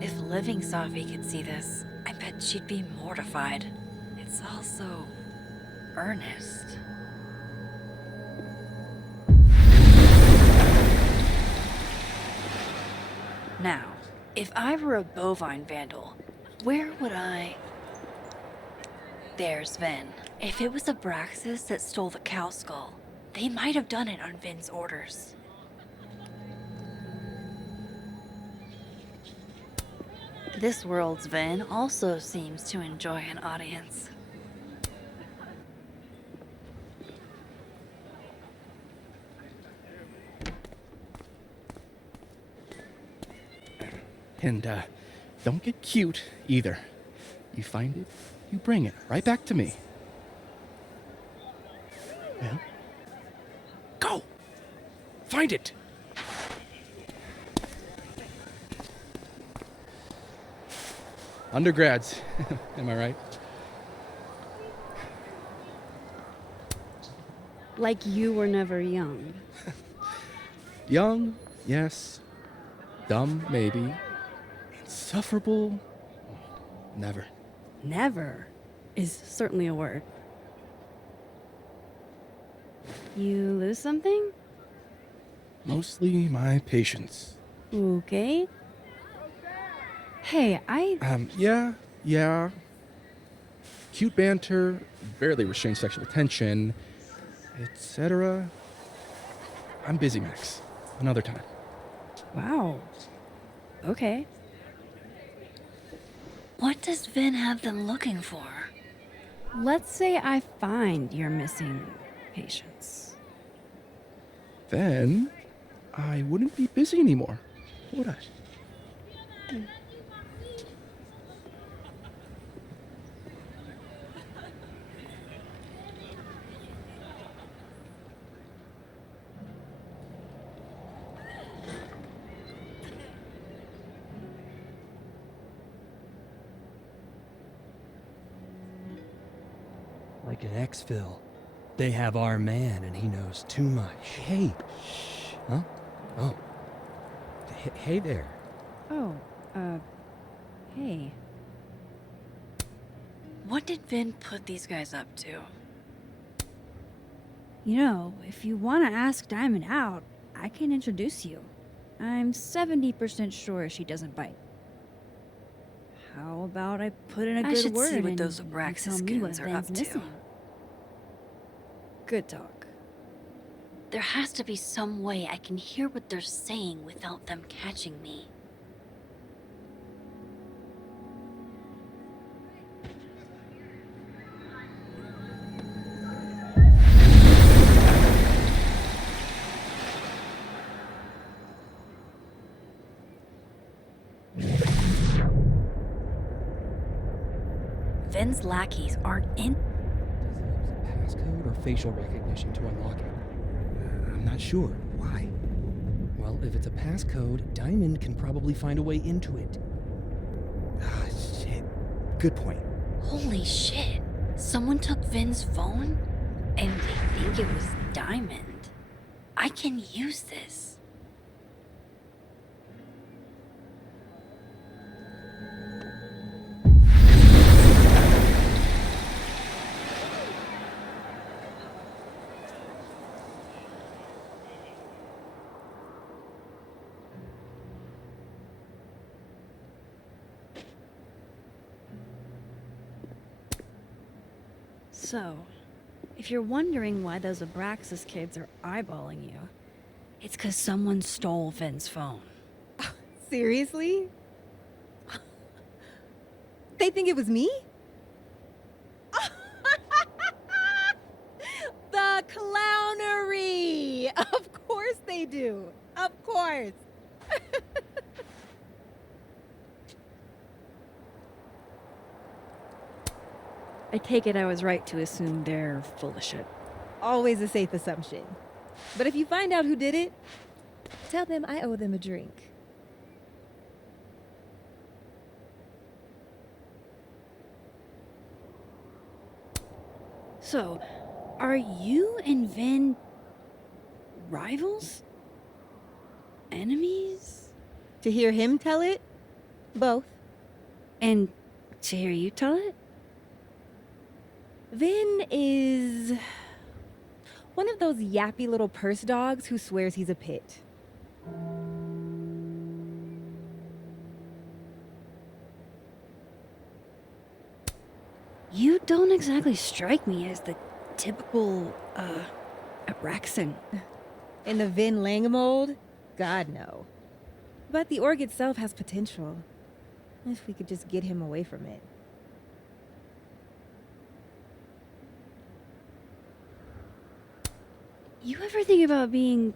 If living Safi could see this, I bet she'd be mortified. It's all so earnest. Now, if I were a bovine vandal, where would I... There's Vin. If it was Abraxas that stole the cow skull, they might have done it on Vin's orders. This world's Vin also seems to enjoy an audience. And, don't get cute either. You find it, you bring it right back to me. Well, go! Find it! Undergrads, am I right? Like you were never young. Young, yes. Dumb, maybe. Insufferable, never. Never is certainly a word. You lose something? Mostly my patience. Okay. Hey, Yeah. Cute banter, barely restrained sexual tension, etc. I'm busy, Max. Another time. Wow. Okay. What does Vin have them looking for? Let's say I find your missing patience. Then I wouldn't be busy anymore, would I? Like an exfil. They have our man and he knows too much. Hey. Huh? Oh. Hey there. Oh, hey. What did Vin put these guys up to? You know, if you want to ask Diamond out, I can introduce you. I'm 70% sure she doesn't bite. How about I put in a I good should word see what and those you Abraxas tell me what goons are Van's up to. missing? Good talk. There has to be some way I can hear what they're saying without them catching me. Vin's lackeys aren't in. Passcode or facial recognition to unlock it? I'm not sure. Why? Well, if it's a passcode, Diamond can probably find a way into it. Ah, shit. Good point. Holy shit. Someone took Vin's phone? And they think it was Diamond. I can use this. So, if you're wondering why those Abraxas kids are eyeballing you, it's because someone stole Vin's phone. Seriously? They think it was me? The clownery! Of course they do. Of course. I take it I was right to assume they're full of shit. Always a safe assumption. But if you find out who did it, tell them I owe them a drink. So, are you and Vin rivals? Enemies? To hear him tell it, both. And to hear you tell it? Vin is one of those yappy little purse dogs who swears he's a pit. You don't exactly strike me as the typical, Abraxan. In the Vin Lang mold? God, no. But the org itself has potential. If we could just get him away from it. You ever think about being,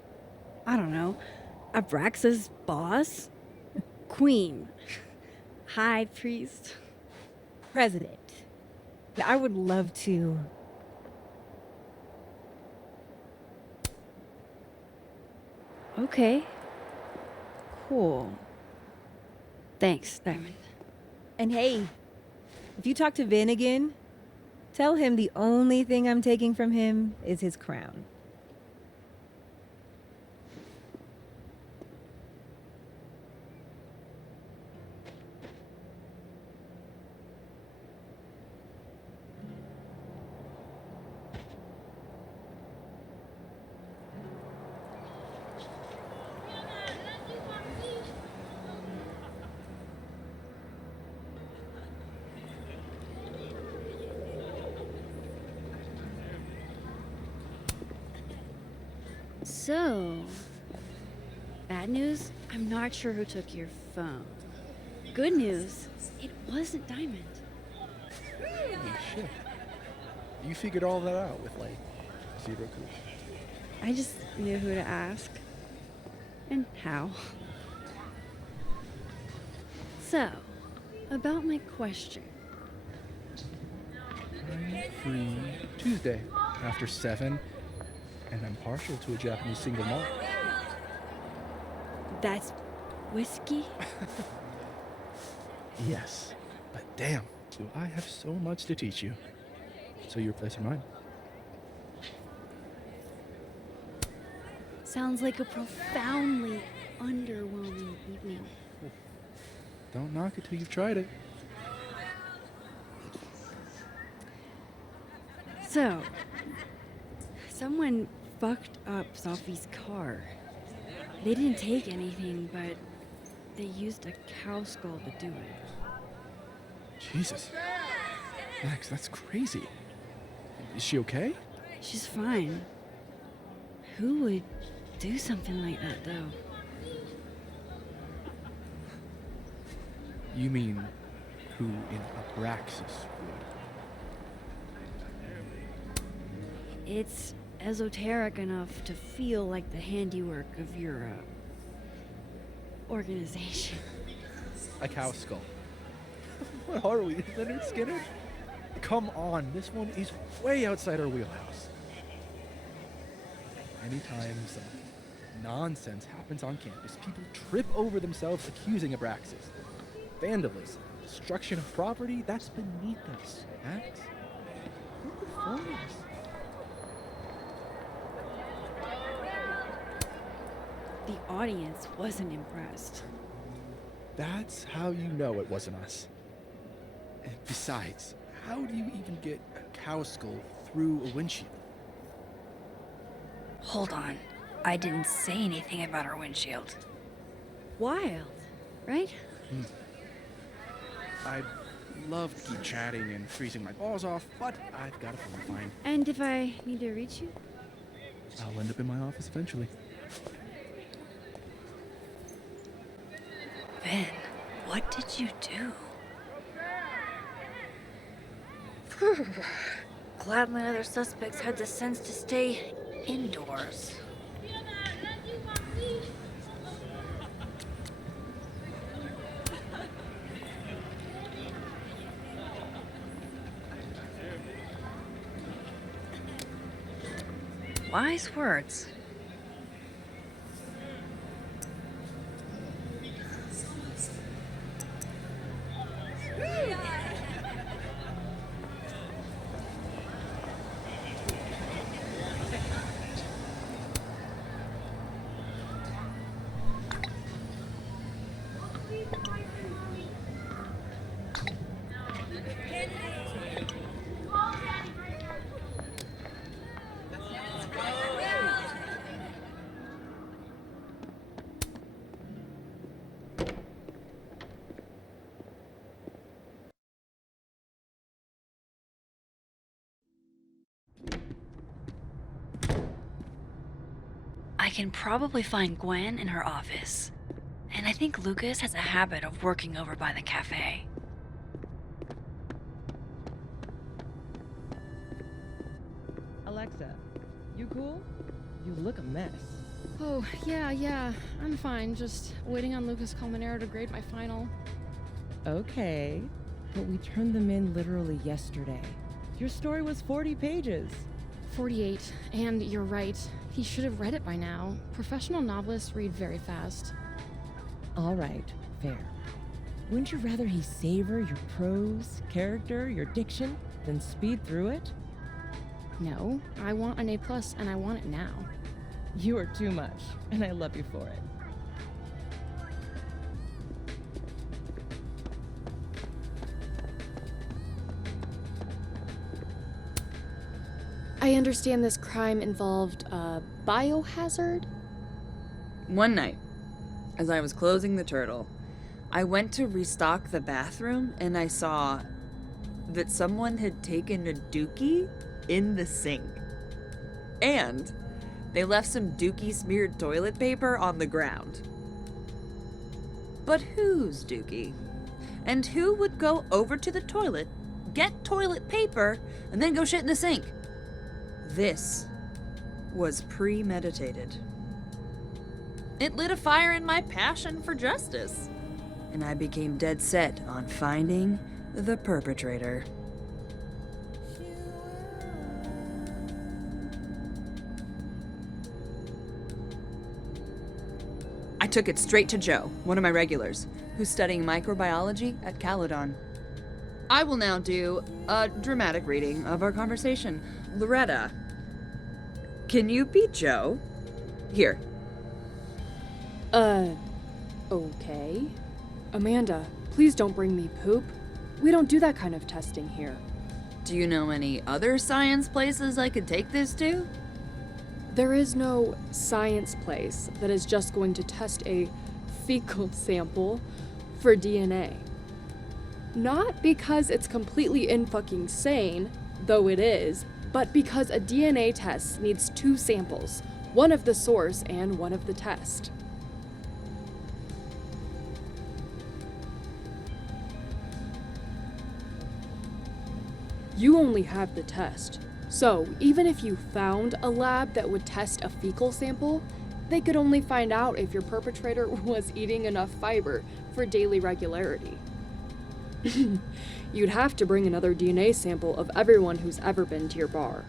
I don't know, Abraxa's boss? Queen? High priest? President. I would love to. Okay. Cool. Thanks, Diamond. And hey, if you talk to Vin again, tell him the only thing I'm taking from him is his crown. So, bad news, I'm not sure who took your phone. Good news, it wasn't Diamond. Holy shit. You figured all that out with, like, zero clue. I just knew who to ask. And how. So, about my question. I'm free Tuesday after 7, and I'm partial to a Japanese single malt. That's whiskey? Yes, but damn, do I have so much to teach you. So your place or mine? Sounds like a profoundly underwhelming evening. Don't knock it till you've tried it. So, someone fucked up Safi's car. They didn't take anything, but they used a cow skull to do it. Jesus. Max, that's crazy. Is she okay? She's fine. Who would do something like that, though? You mean who in Abraxas would? It's esoteric enough to feel like the handiwork of your organization. A cow skull. What are we, Leonard Skinner? Come on, this one is way outside our wheelhouse. Anytime some nonsense happens on campus, people trip over themselves accusing Abraxas. Vandalism, destruction of property, that's beneath us, Max. Who performs? The audience wasn't impressed. That's how you know it wasn't us. And besides, how do you even get a cow skull through a windshield? Hold on. I didn't say anything about our windshield. Wild, right? I'd love to keep chatting and freezing my balls off, but I've got a phone to find. And if I need to reach you? I'll end up in my office eventually. Ben, what did you do? Glad my other suspects had the sense to stay indoors. Wise words. I can probably find Gwen in her office. And And I think Lucas has a habit of working over by the cafe. Alexa, you cool? You look a mess. Oh, yeah, I'm fine. Just waiting on Lucas Colmenero to grade my final. Okay, but we turned them in literally yesterday. Your story was 40 pages. 48, and you're right. He should have read it by now. Professional novelists read very fast. All right, fair. Wouldn't you rather he savor your prose, character, your diction, than speed through it? No, I want an A+, and I want it now. You are too much, and I love you for it. I understand this crime involved a biohazard? One night, as I was closing the turtle, I went to restock the bathroom and I saw that someone had taken a dookie in the sink. And they left some dookie smeared toilet paper on the ground. But whose dookie? And who would go over to the toilet, get toilet paper, and then go shit in the sink? This was premeditated. It lit a fire in my passion for justice, and I became dead set on finding the perpetrator. I took it straight to Joe, one of my regulars, who's studying microbiology at Caledon. I will now do a dramatic reading of our conversation. Loretta, can you be Joe? Here. Okay. Amanda, please don't bring me poop. We don't do that kind of testing here. Do you know any other science places I could take this to? There is no science place that is just going to test a fecal sample for DNA. Not because it's completely in-fucking sane, though it is, but because a DNA test needs two samples, one of the source and one of the test. You only have the test. So, even if you found a lab that would test a fecal sample, they could only find out if your perpetrator was eating enough fiber for daily regularity. You'd have to bring another DNA sample of everyone who's ever been to your bar.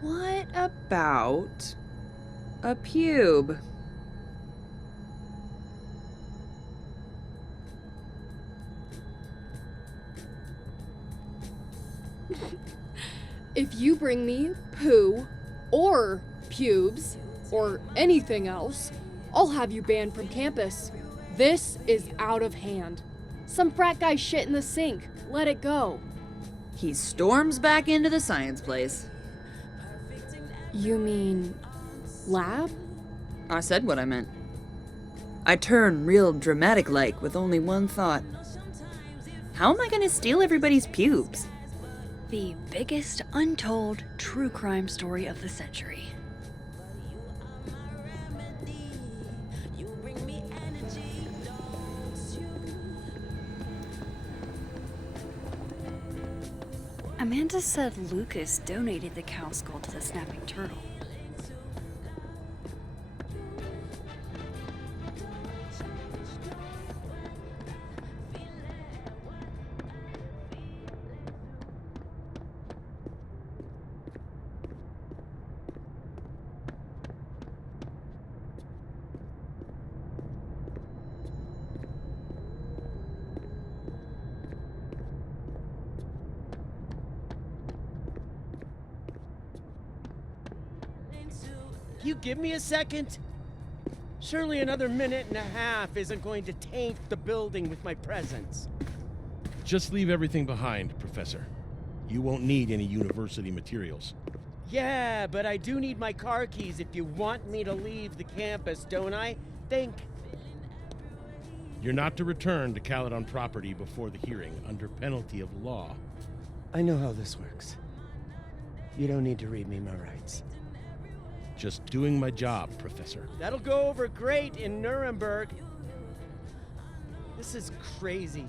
What about a pube? If you bring me poo, or pubes, or anything else, I'll have you banned from campus. This is out of hand. Some frat guy shit in the sink. Let it go. He storms back into the science place. You mean lab? I said what I meant. I turn real dramatic-like with only one thought. How am I gonna steal everybody's pubes? The biggest untold true crime story of the century. Amanda said Lucas donated the cow skull to the snapping turtle. You give me a second? Surely another minute and a half isn't going to taint the building with my presence. Just leave everything behind, Professor. You won't need any university materials. Yeah, but I do need my car keys if you want me to leave the campus, don't I? Think. You're not to return to Caledon property before the hearing under penalty of law. I know how this works. You don't need to read me my rights. Just doing my job, Professor. That'll go over great in Nuremberg. This is crazy.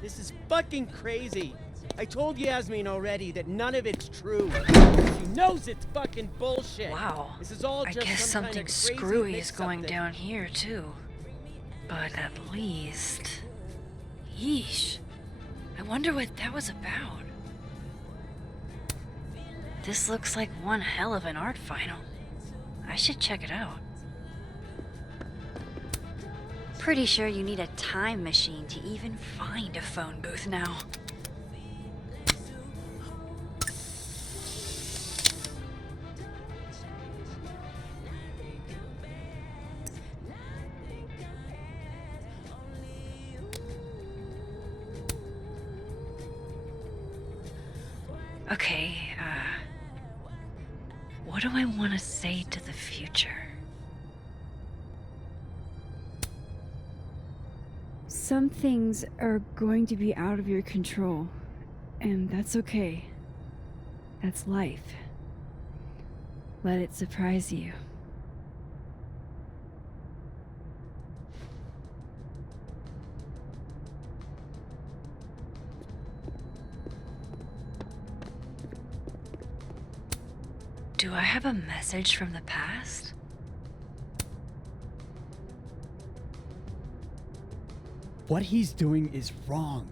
This is fucking crazy. I told Yasmin already that none of it's true. She knows it's fucking bullshit. Wow. This is all I just guess some kind something of crazy screwy is mix-up going that- down here, too. But at least... Yeesh. I wonder what that was about. This looks like one hell of an art final. I should check it out. Pretty sure you need a time machine to even find a phone booth now. Okay, what do I want to say to the future? Some things are going to be out of your control, and that's okay. That's life. Let it surprise you. Do I have a message from the past? What he's doing is wrong.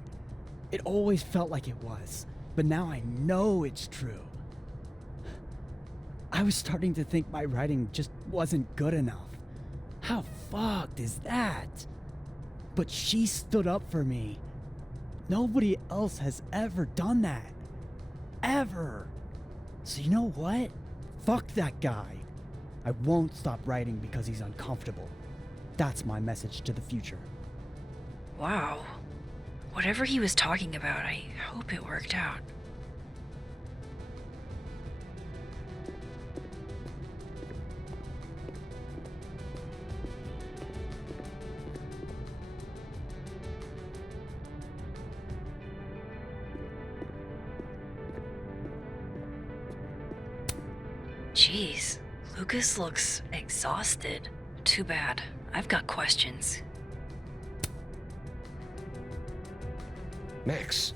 It always felt like it was, but now I know it's true. I was starting to think my writing just wasn't good enough. How fucked is that? But she stood up for me. Nobody else has ever done that. Ever. So you know what? Fuck that guy. I won't stop writing because he's uncomfortable. That's my message to the future. Wow. Whatever he was talking about, I hope it worked out. Jeez, Lucas looks exhausted. Too bad. I've got questions. Max.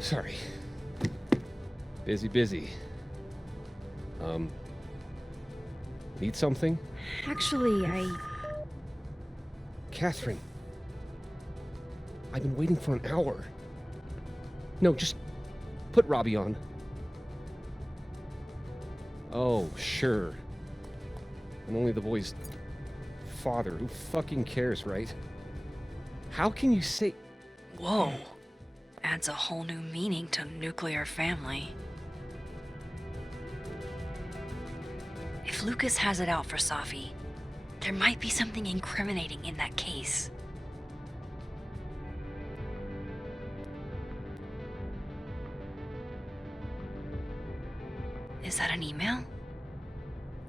Sorry. Busy. Need something? Actually, Catherine. I've been waiting for an hour. No, just put Robbie on. Oh, sure. I'm only the boy's father. Who fucking cares, right? How can you say... Whoa. Adds a whole new meaning to nuclear family. If Lucas has it out for Safi, there might be something incriminating in that case. Is that an email?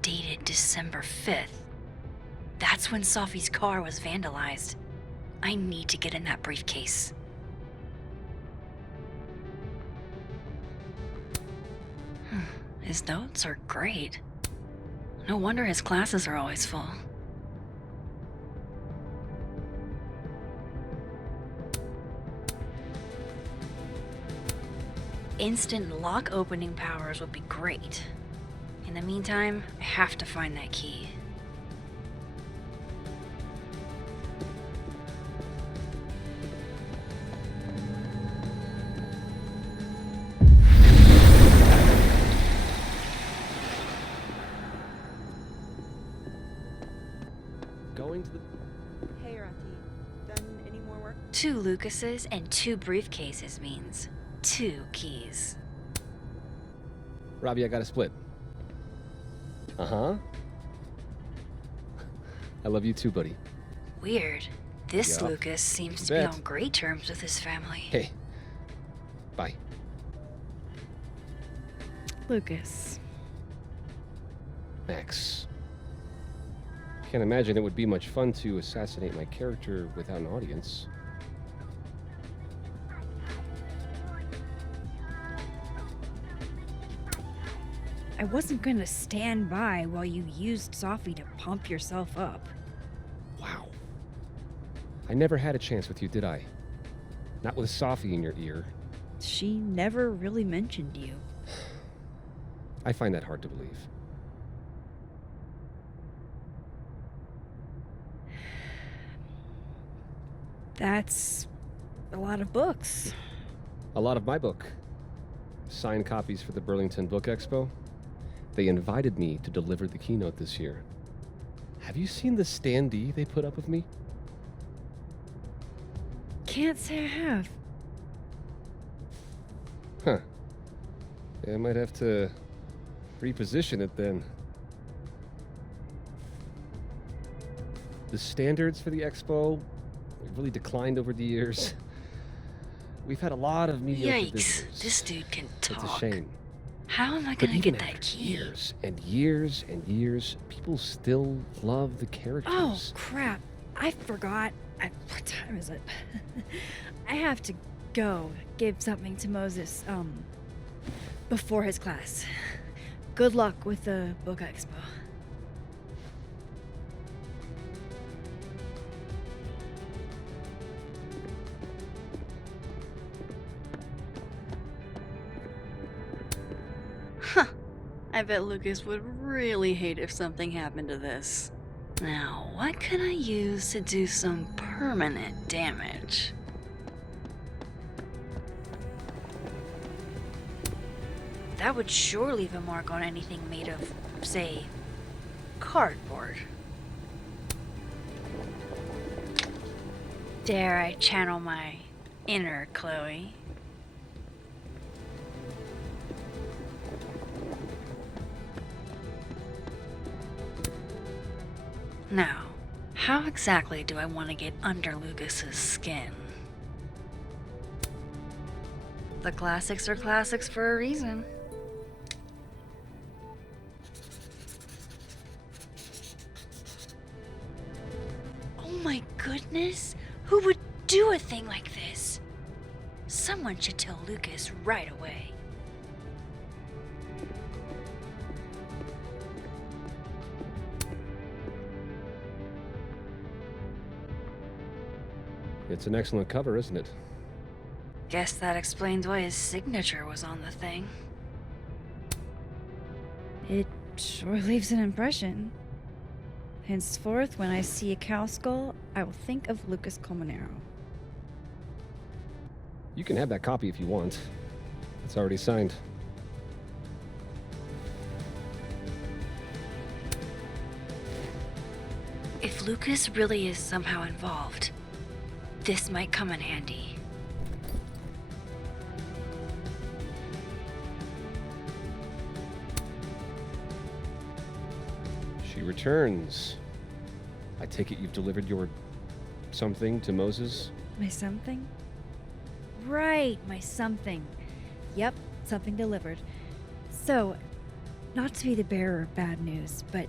Dated December 5th. That's when Safi's car was vandalized. I need to get in that briefcase. His notes are great. No wonder his classes are always full. Instant lock opening powers would be great. In the meantime, I have to find that key. Going to the... Hey, Rocky. Done any more work? 2 Lucases and 2 briefcases means 2 keys. Robbie, I got a split. Uh-huh. I love you too, buddy. Weird. This Yeah. Lucas seems You to be bet. on great terms with his family. Hey. Bye. Lucas. Max. Can't imagine it would be much fun to assassinate my character without an audience. I wasn't gonna stand by while you used Safi to pump yourself up. Wow. I never had a chance with you, did I? Not with Safi in your ear. She never really mentioned you. I find that hard to believe. That's a lot of books. A lot of my book. Signed copies for the Burlington Book Expo. They invited me to deliver the keynote this year. Have you seen the standee they put up of me? Can't say I have. Huh. Yeah, I might have to reposition it then. The standards for the expo have really declined over the years. We've had a lot of mediocre Yikes, visitors. this dude can talk. It's a shame. How am I But gonna even get that after key? years and years and years, people still love the characters. Oh, crap. I forgot. What time is it? I have to go give something to Moses, before his class. Good luck with the book expo. Huh. I bet Lucas would really hate if something happened to this. Now, what can I use to do some permanent damage? That would sure leave a mark on anything made of, say, cardboard. Dare I channel my inner Chloe? Now, how exactly do I want to get under Lucas's skin? The classics are classics for a reason. Oh my goodness! Who would do a thing like this? Someone should tell Lucas right away. It's an excellent cover, isn't it? Guess that explains why his signature was on the thing. It sure leaves an impression. Henceforth, when I see a cow skull, I will think of Lucas Colmenero. You can have that copy if you want. It's already signed. If Lucas really is somehow involved, this might come in handy. She returns. I take it you've delivered your something to Moses? My something? Right, my something. Yep, something delivered. So, not to be the bearer of bad news, but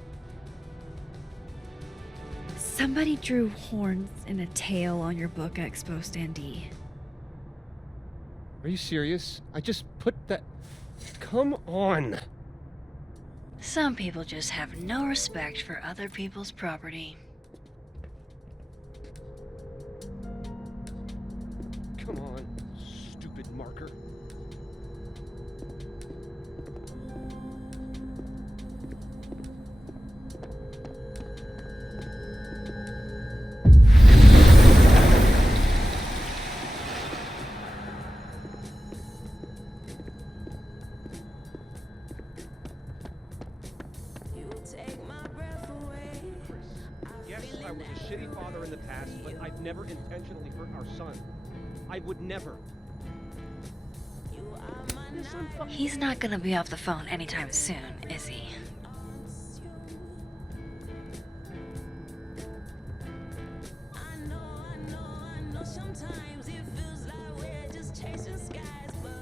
somebody drew horns and a tail on your book expo standee. Are you serious? I just put that... Come on! Some people just have no respect for other people's property. Come on, stupid marker. Yes, I was a shitty father in the past, but I've never intentionally hurt our son. I would never. He's not gonna be off the phone anytime soon, is he?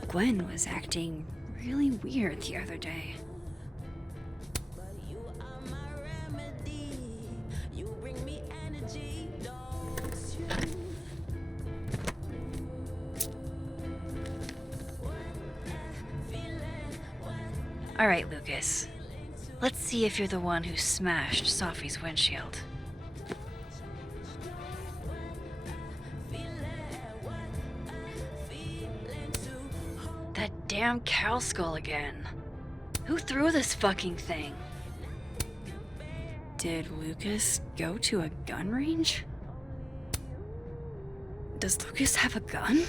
Gwen was acting really weird the other day. All right, Lucas. Let's see if you're the one who smashed Safi's windshield. That damn cow skull again. Who threw this fucking thing? Did Lucas go to a gun range? Does Lucas have a gun?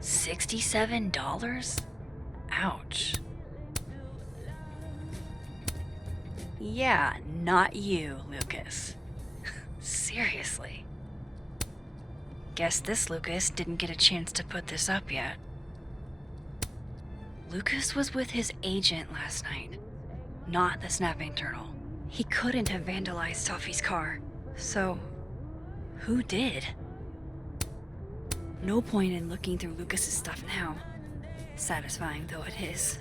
$67? Ouch. Yeah, not you, Lucas. Seriously. Guess this Lucas didn't get a chance to put this up yet. Lucas was with his agent last night, not the snapping turtle. He couldn't have vandalized Safi's car, so who did? No point in looking through Lucas's stuff now. Satisfying though it is.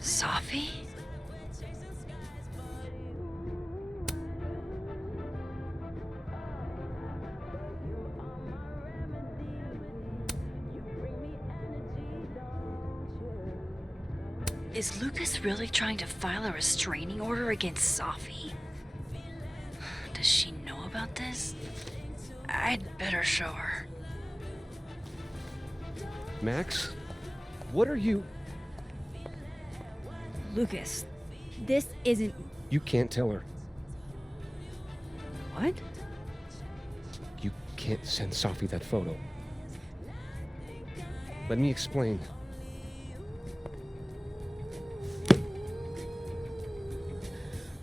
Safi? Is Lucas really trying to file a restraining order against Safi? Does she know about this? I'd better show her. Max? What are you... Lucas, this isn't... You can't tell her. What? You can't send Safi that photo. Let me explain.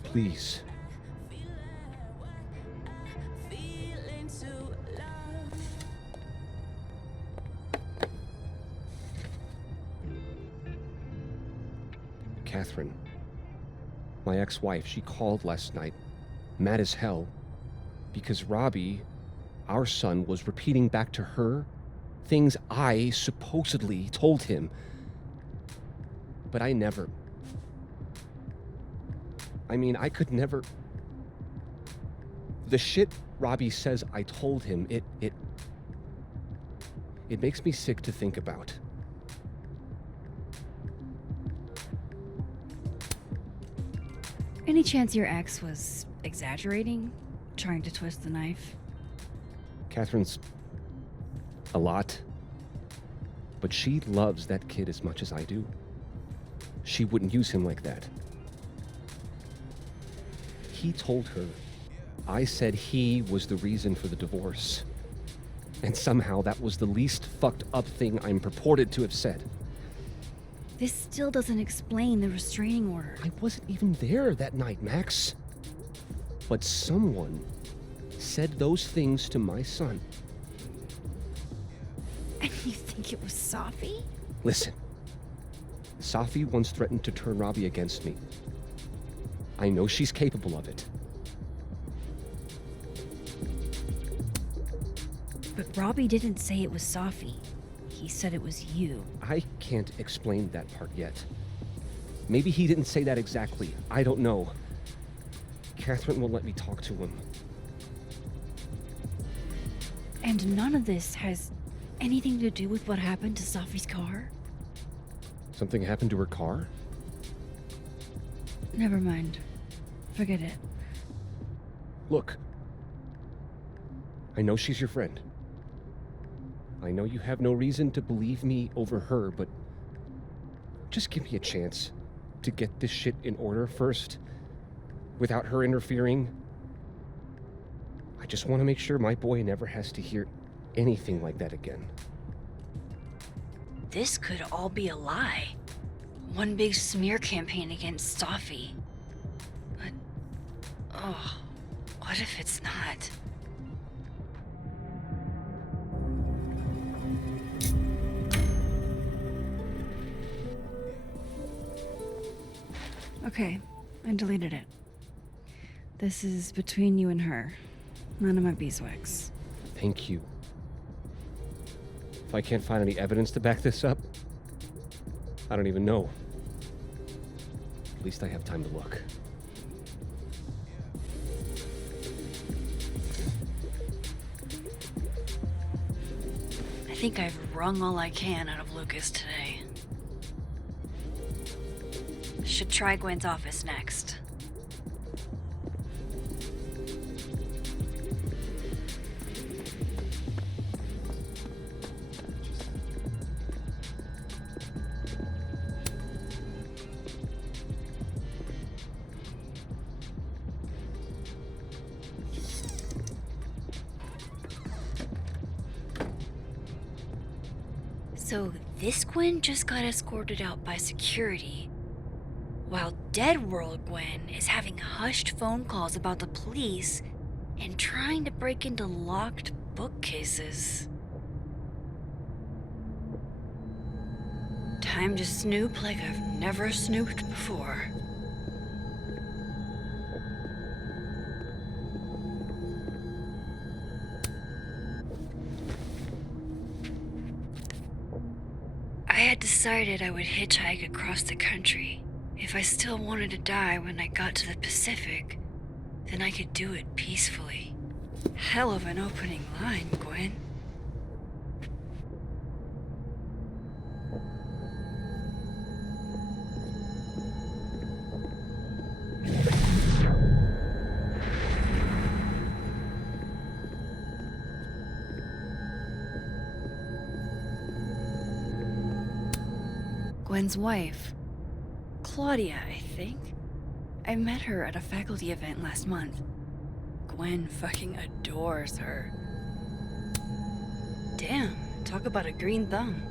Please. Catherine, my ex-wife, she called last night, mad as hell, because Robbie, our son, was repeating back to her things I supposedly told him. But I never... I could never... The shit Robbie says I told him, it makes me sick to think about. Any chance your ex was exaggerating? Trying to twist the knife? Catherine's a lot, but she loves that kid as much as I do. She wouldn't use him like that. He told her I said he was the reason for the divorce, and somehow that was the least fucked up thing I'm purported to have said. This still doesn't explain the restraining order. I wasn't even there that night, Max. But someone said those things to my son. And you think it was Safi? Listen, Safi once threatened to turn Robbie against me. I know she's capable of it. But Robbie didn't say it was Safi. He said it was you. I can't explain that part yet. Maybe he didn't say that exactly. I don't know. Catherine won't let me talk to him. And none of this has anything to do with what happened to Safi's car? Something happened to her car? Never mind. Forget it. Look. I know she's your friend. I know you have no reason to believe me over her, but just give me a chance to get this shit in order first, without her interfering. I just want to make sure my boy never has to hear anything like that again. This could all be a lie. One big smear campaign against Safi. But, oh, what if it's not? Okay, I deleted it. This is between you and her. None of my beeswax. Thank you. If I can't find any evidence to back this up, I don't even know. At least I have time to look. think I've wrung all I can out of Lucas today. Should try Gwen's office next. So this Gwen just got escorted out by security, while Dead World Gwen is having hushed phone calls about the police and trying to break into locked bookcases. Time to snoop like I've never snooped before. I had decided I would hitchhike across the country. If I still wanted to die when I got to the Pacific, then I could do it peacefully. Hell of an opening line, Gwen. Gwen's wife. Claudia, I think. I met her at a faculty event last month. Gwen fucking adores her. Damn, talk about a green thumb.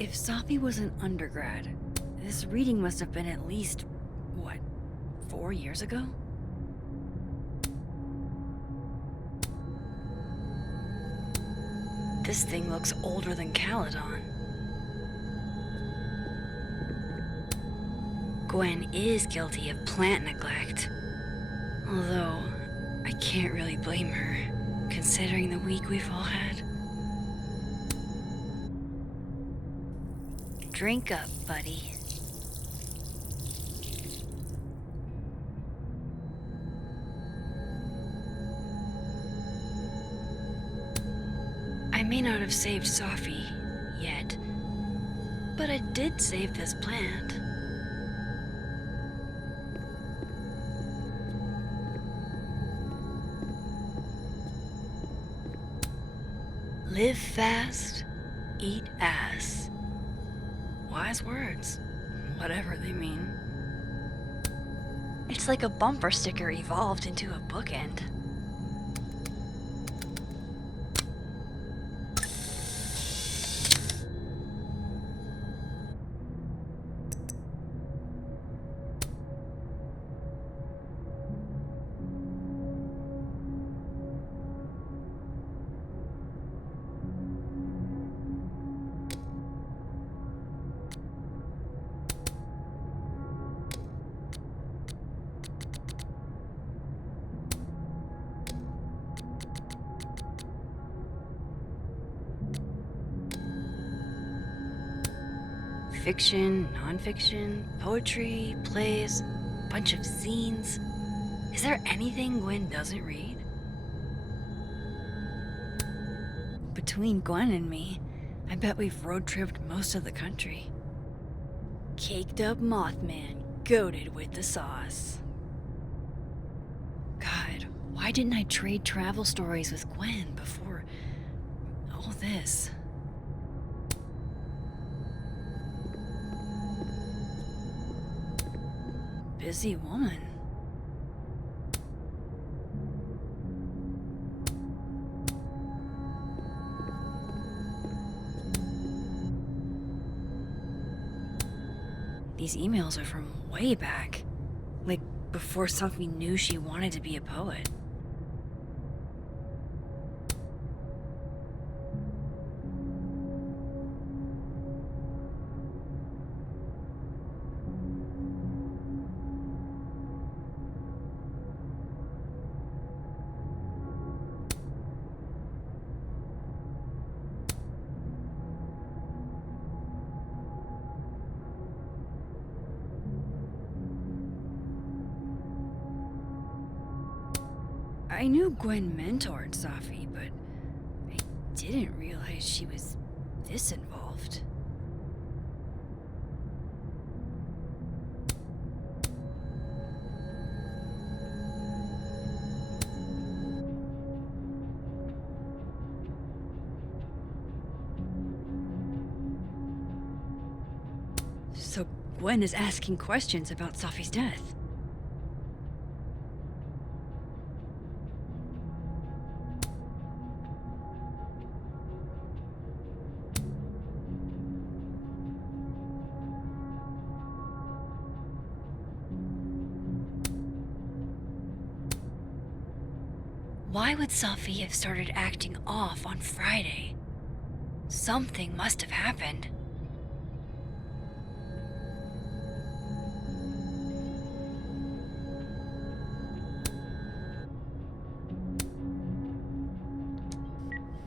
If Safi was an undergrad, this reading must have been at least, 4 years ago? This thing looks older than Caledon. Gwen is guilty of plant neglect. Although, I can't really blame her, considering the week we've all had. Drink up, buddy. I may not have saved Safi yet, but I did save this plant. Live fast, eat ass. Wise words, whatever they mean. It's like a bumper sticker evolved into a bookend. Fiction, nonfiction, poetry, plays, bunch of zines. Is there anything Gwen doesn't read? Between Gwen and me, I bet we've road-tripped most of the country. Caked up Mothman, goated with the sauce. God, why didn't I trade travel stories with Gwen before all this? Busy woman. These emails are from way back. Like, before Safi knew she wanted to be a poet. I knew Gwen mentored Safi, but I didn't realize she was this involved. So Gwen is asking questions about Safi's death. Why would Safi have started acting off on Friday? Something must have happened.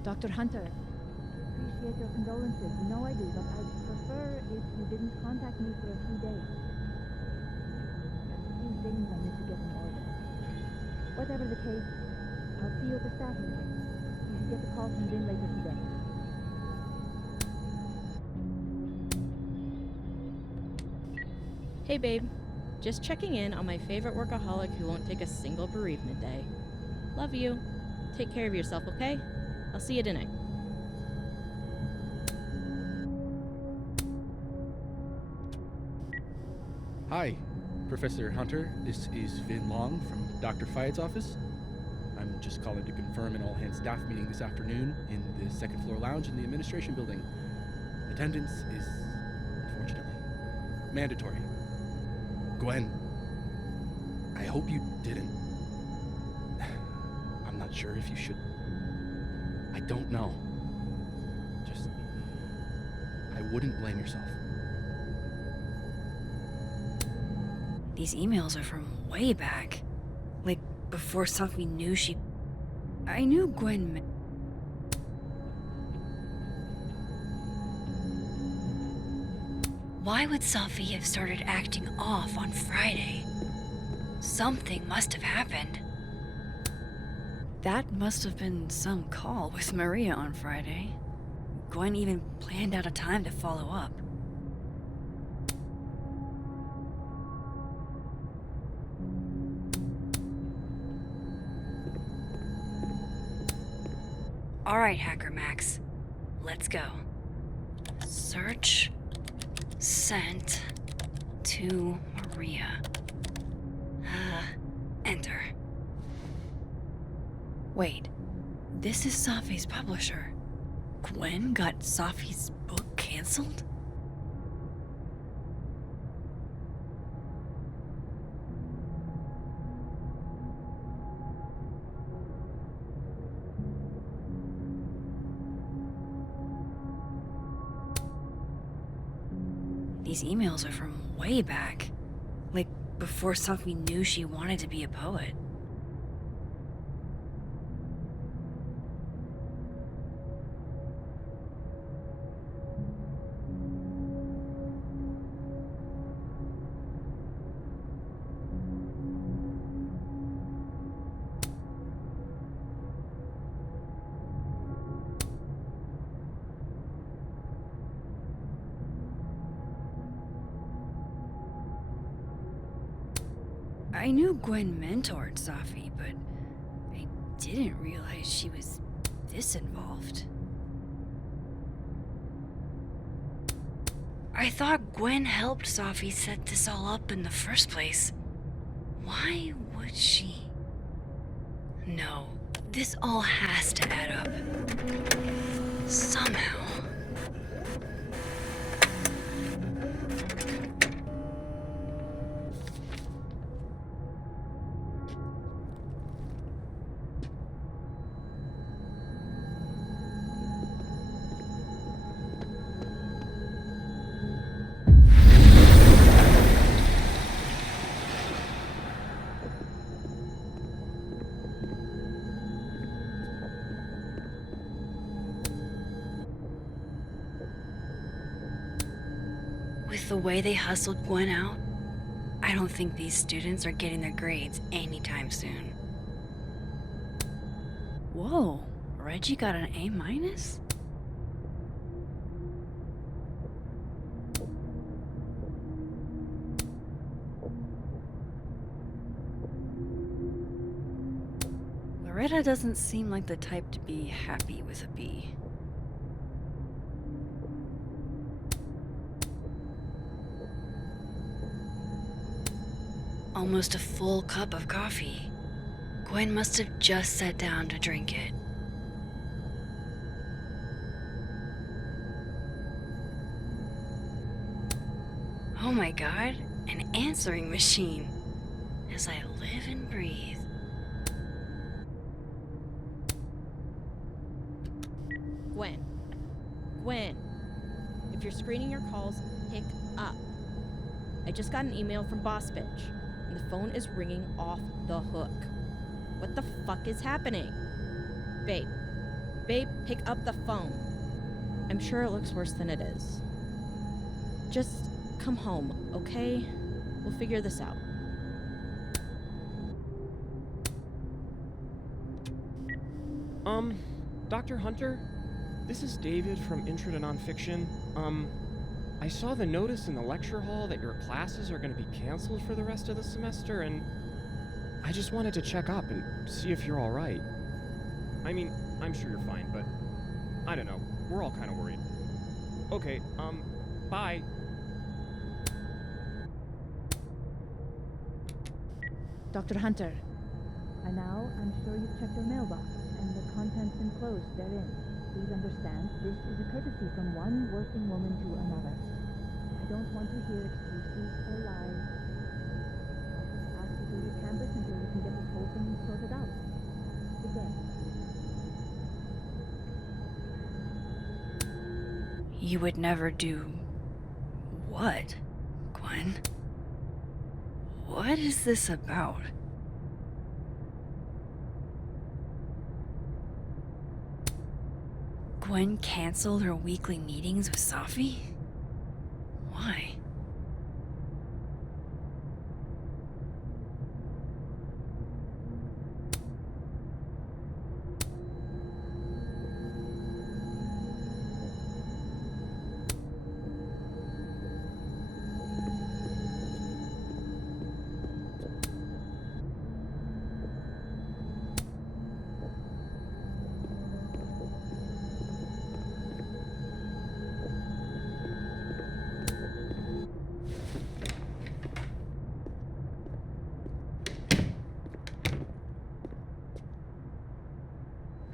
Dr. Hunter, appreciate your condolences. You know I do, but I'd prefer if you didn't contact me for a few days. There's a few things I need to get in order. Whatever the case, I'll see you at the staff meeting. You should get the call from Vin later today. Hey babe, just checking in on my favorite workaholic who won't take a single bereavement day. Love you. Take care of yourself, okay? I'll see you tonight. Hi, Professor Hunter. This is Vin Long from Dr. Fayed's office. I'm just calling to confirm an all-hands staff meeting this afternoon in the second floor lounge in the administration building. Attendance is, unfortunately, mandatory. Gwen, I hope you didn't. I'm not sure if you should. I don't know. Just, I wouldn't blame yourself. These emails are from way back. Like, before Safi knew she... I knew Gwen... Why would Safi have started acting off on Friday? Something must have happened. That must have been some call with Maria on Friday. Gwen even planned out a time to follow up. All right, Hacker Max. Let's go. Search. Sent. To Maria. Enter. Wait. This is Safi's publisher. Gwen got Safi's book canceled? These emails are from way back. Like, before Safi knew she wanted to be a poet. I knew Gwen mentored Safi, but I didn't realize she was this involved. I thought Gwen helped Safi set this all up in the first place. Why would she? No, this all has to add up. Somehow. With the way they hustled Gwen out, I don't think these students are getting their grades anytime soon. Whoa, Reggie got an A-? Loretta doesn't seem like the type to be happy with a B. Almost a full cup of coffee. Gwen must have just sat down to drink it. Oh my god, an answering machine. As I live and breathe. Gwen, if you're screening your calls, pick up. I just got an email from Boss Bitch, and the phone is ringing off the hook. What the fuck is happening? Babe, pick up the phone. I'm sure it looks worse than it is. Just come home, okay? We'll figure this out. Dr. Hunter? This is David from Intro to Nonfiction. I saw the notice in the lecture hall that your classes are going to be canceled for the rest of the semester, and I just wanted to check up and see if you're all right. I mean, I'm sure you're fine, but I don't know. We're all kind of worried. Okay, bye. Dr. Hunter, by now I'm sure you've checked your mailbox and the contents enclosed therein. Please understand, this is a courtesy from one working woman to another. I don't want to hear excuses or lies. I'll just ask you to leave campus until we can get this whole thing sorted out. Good day. You would never do... what, Gwen? What is this about? Gwen canceled her weekly meetings with Safi? Why?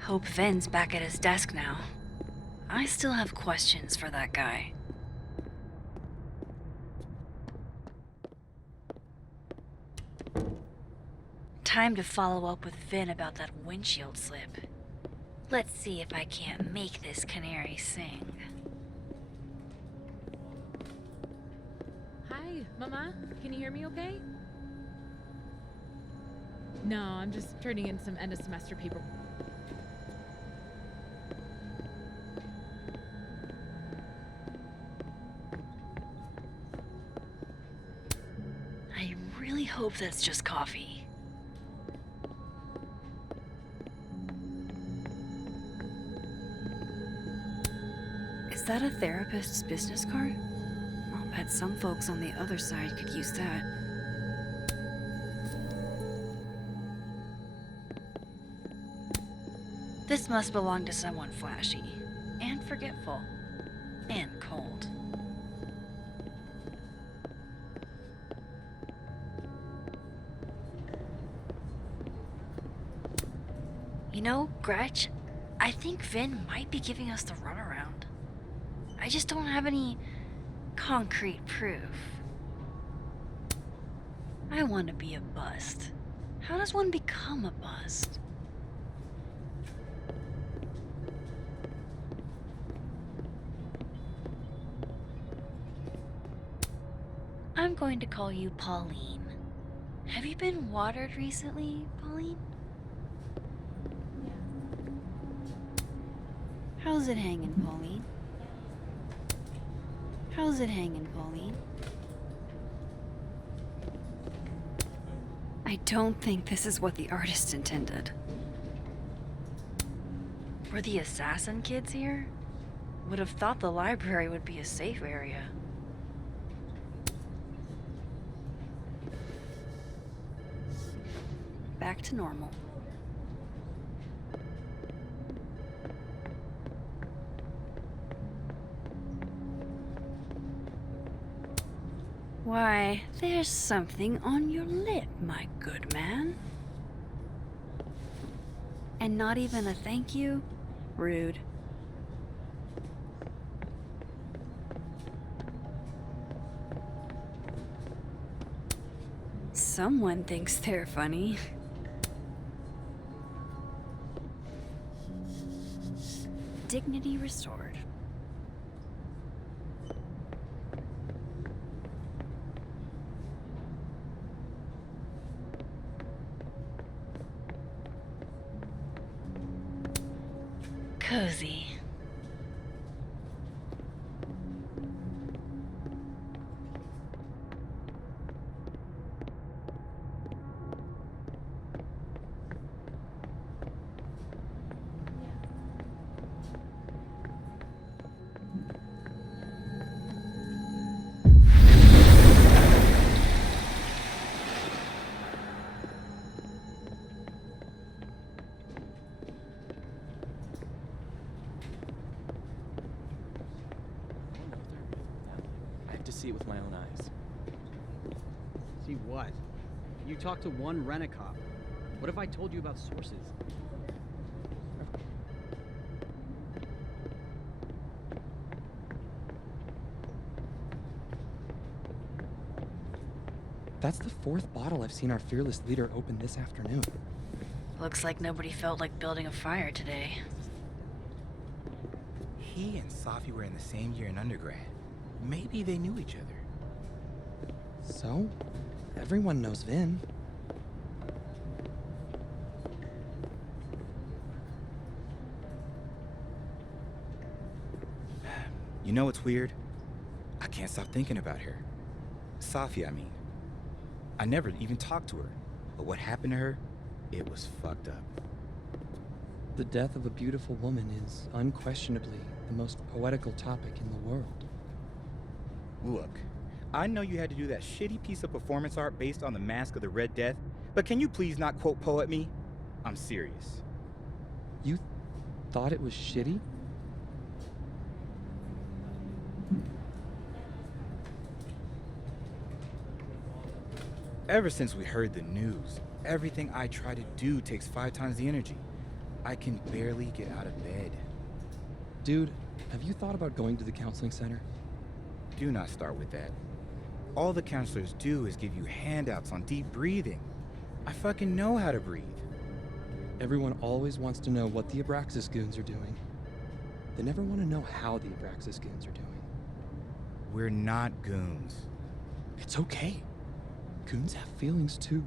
Hope Ven's back at his desk now. I still have questions for that guy. Time to follow up with Vin about that windshield slip. Let's see if I can't make this canary sing. Hi, Mama. Can you hear me okay? No, I'm just turning in some end of semester paper. I really hope that's just coffee. Is that a therapist's business card? I'll bet some folks on the other side could use that. This must belong to someone flashy, and forgetful, and cold. You know, Gretch, I think Vin might be giving us the runaround. I just don't have any concrete proof. I want to be a bust. How does one become a bust? I'm going to call you Pauline. Have you been watered recently, Pauline? How's it hanging, Pauline? How's it hanging, Pauline? I don't think this is what the artist intended. Were the assassin kids here? Would have thought the library would be a safe area. Back to normal. Why, there's something on your lip, my good man. And not even a thank you? Rude. Someone thinks they're funny. Dignity restored. Cozy. See it with my own eyes. See what? You talked to one rent-a-cop. What if I told you about sources? That's the fourth bottle I've seen our fearless leader open this afternoon. Looks like nobody felt like building a fire today. He and Safi were in the same year in undergrad. Maybe they knew each other. So? Everyone knows Vin. You know what's weird? I can't stop thinking about her. Safi, I mean. I never even talked to her. But what happened to her, it was fucked up. The death of a beautiful woman is unquestionably the most poetical topic in the world. Look, I know you had to do that shitty piece of performance art based on the Mask of the Red Death, but can you please not quote poet me? I'm serious. You thought it was shitty? Ever since we heard the news, everything I try to do takes 5 times the energy. I can barely get out of bed. Dude, have you thought about going to the counseling center? Do not start with that. All the counselors do is give you handouts on deep breathing. I fucking know how to breathe. Everyone always wants to know what the Abraxas goons are doing. They never want to know how the Abraxas goons are doing. We're not goons. It's okay. Goons have feelings too.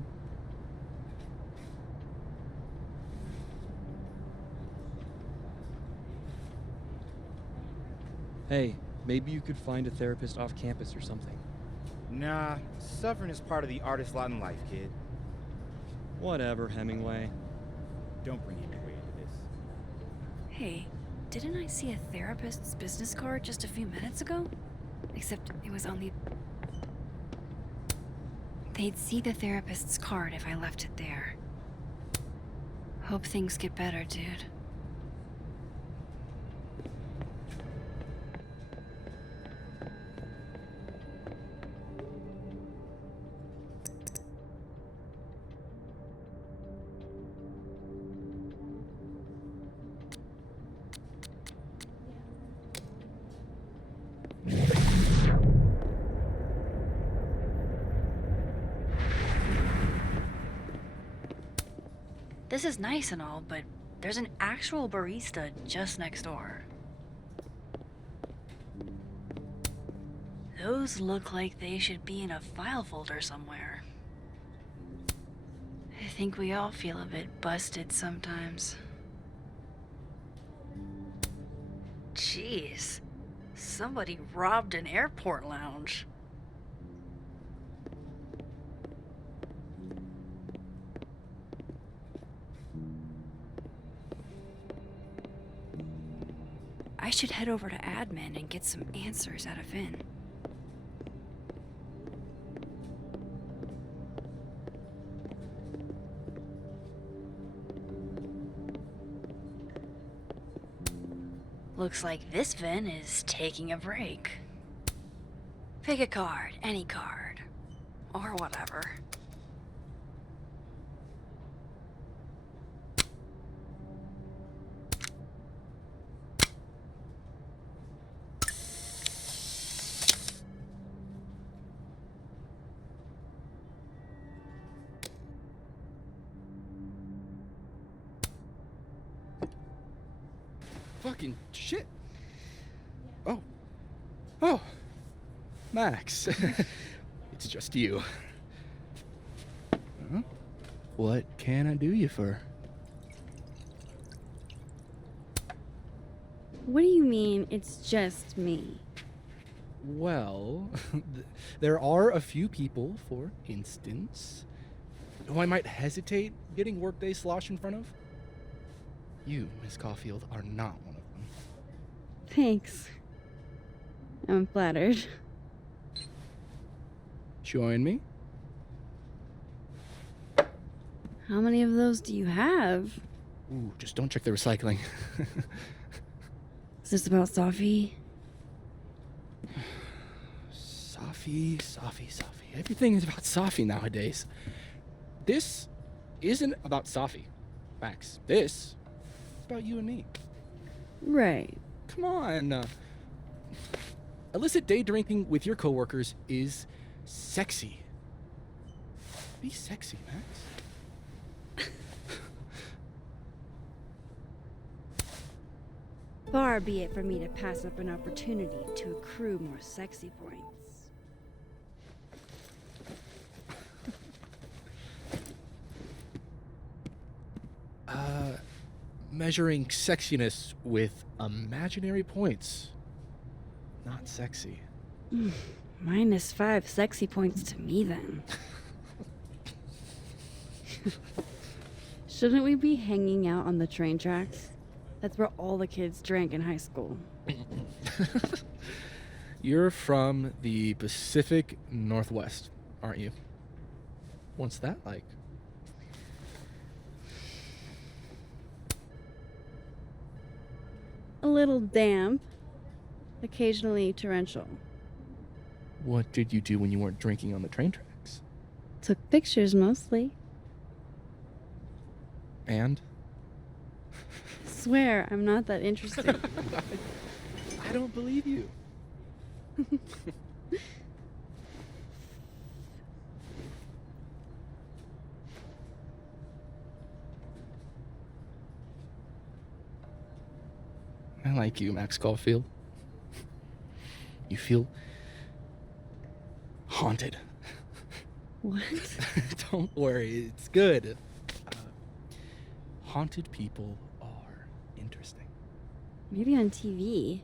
Hey, maybe you could find a therapist off campus or something. Nah, suffering is part of the artist lot in life, kid. Whatever, Hemingway. Don't bring Hemingway into this. Hey, didn't I see a therapist's business card just a few minutes ago? Except it was on the... They'd see the therapist's card if I left it there. Hope things get better, dude. This is nice and all, but there's an actual barista just next door. Those look like they should be in a file folder somewhere. I think we all feel a bit busted sometimes. Jeez, somebody robbed an airport lounge. I should head over to admin and get some answers out of Vin. Looks like this Vin is taking a break. Pick a card, any card, or whatever. Fucking shit. Oh, Max. It's just you. Huh? What can I do you for? What do you mean it's just me? Well, there are a few people, for instance, who I might hesitate getting workday slosh in front of. You, Miss Caulfield, are not one of them. Thanks. I'm flattered. Join me? How many of those do you have? Ooh, just don't check the recycling. Is this about Safi? Safi. Everything is about Safi nowadays. This isn't about Safi, Max. This is about you and me. Right. Come on. Illicit day drinking with your coworkers is sexy. Be sexy, Max. Far be it for me to pass up an opportunity to accrue more sexy points. Measuring sexiness with imaginary points. Not sexy. -5 sexy points to me, then. Shouldn't we be hanging out on the train tracks? That's where all the kids drank in high school. You're from the Pacific Northwest, aren't you? What's that like? A little damp, occasionally torrential. What did you do when you weren't drinking on the train tracks? Took pictures mostly. And? Swear, I'm not that interested. I don't believe you. I like you, Max Caulfield. You feel haunted. What? Don't worry, it's good. Haunted people are interesting. Maybe on TV.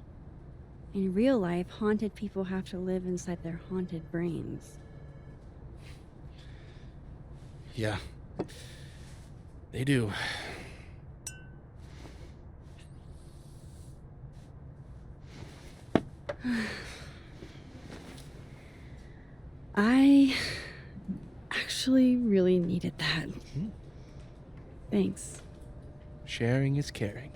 In real life, haunted people have to live inside their haunted brains. Yeah, they do. I actually really needed that. Thanks. Sharing is caring.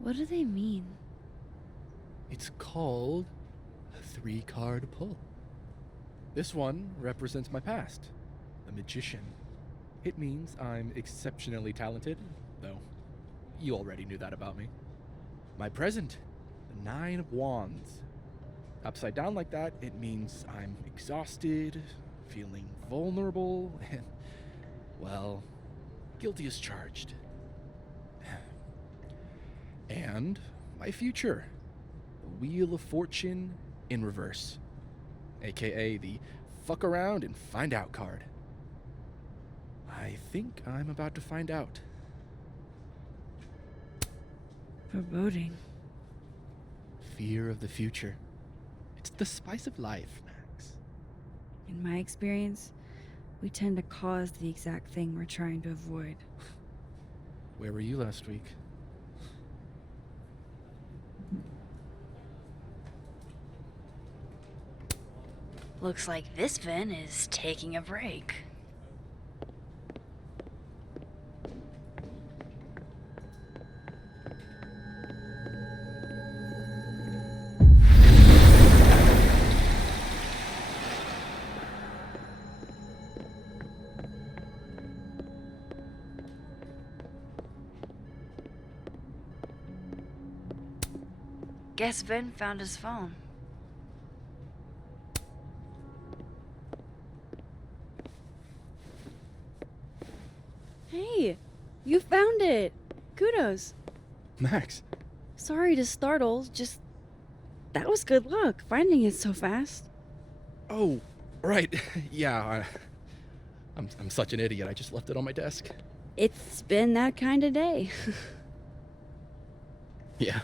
What do they mean? It's called a 3-card pull. This one represents my past, the magician. It means I'm exceptionally talented, though you already knew that about me. My present, the 9 of Wands. Upside down like that, it means I'm exhausted, feeling vulnerable, and, well, guilty as charged. And my future, the Wheel of Fortune in reverse, aka the fuck around and find out card. I think I'm about to find out. Foreboding. Fear of the future. It's the spice of life, Max. In my experience, we tend to cause the exact thing we're trying to avoid. Where were you last week? Looks like this Vin is taking a break. Guess Vin found his phone. Hey, you found it! Kudos. Max. Sorry to startle, just that was good luck, finding it so fast. Oh, right. Yeah, I'm such an idiot. I just left it on my desk. It's been that kind of day. Yeah.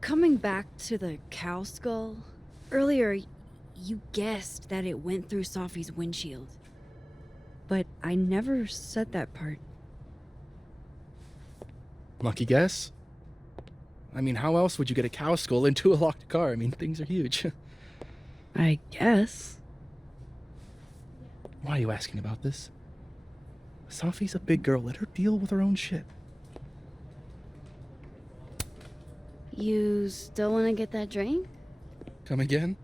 Coming back to the cow skull, earlier you guessed that it went through Safi's windshield. But I never said that part. Lucky guess? I mean, how else would you get a cow skull into a locked car? I mean, things are huge. I guess. Why are you asking about this? Safi's a big girl. Let her deal with her own shit. You still want to get that drink? Come again?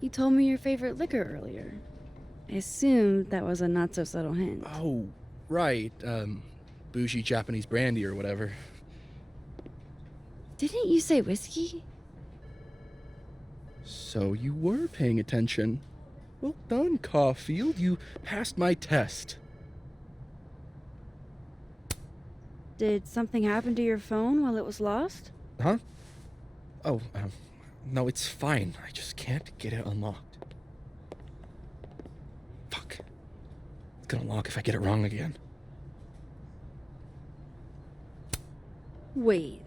You told me your favorite liquor earlier. I assumed that was a not-so-subtle hint. Oh, right. Bougie Japanese brandy or whatever. Didn't you say whiskey? So you were paying attention. Well done, Caulfield. You passed my test. Did something happen to your phone while it was lost? Huh? Oh, no, it's fine. I just can't get it unlocked. Fuck. It's gonna lock if I get it wrong again. Wait.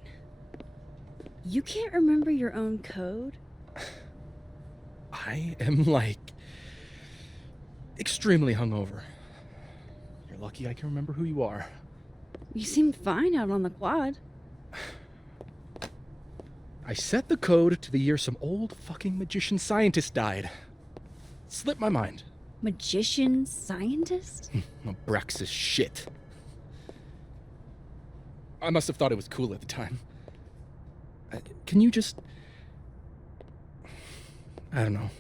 You can't remember your own code? I am, extremely hungover. You're lucky I can remember who you are. You seemed fine out on the quad. I set the code to the year some old fucking magician scientist died. Slipped my mind. Magician scientist? Abraxas shit. I must have thought it was cool at the time. Can you just... I don't know.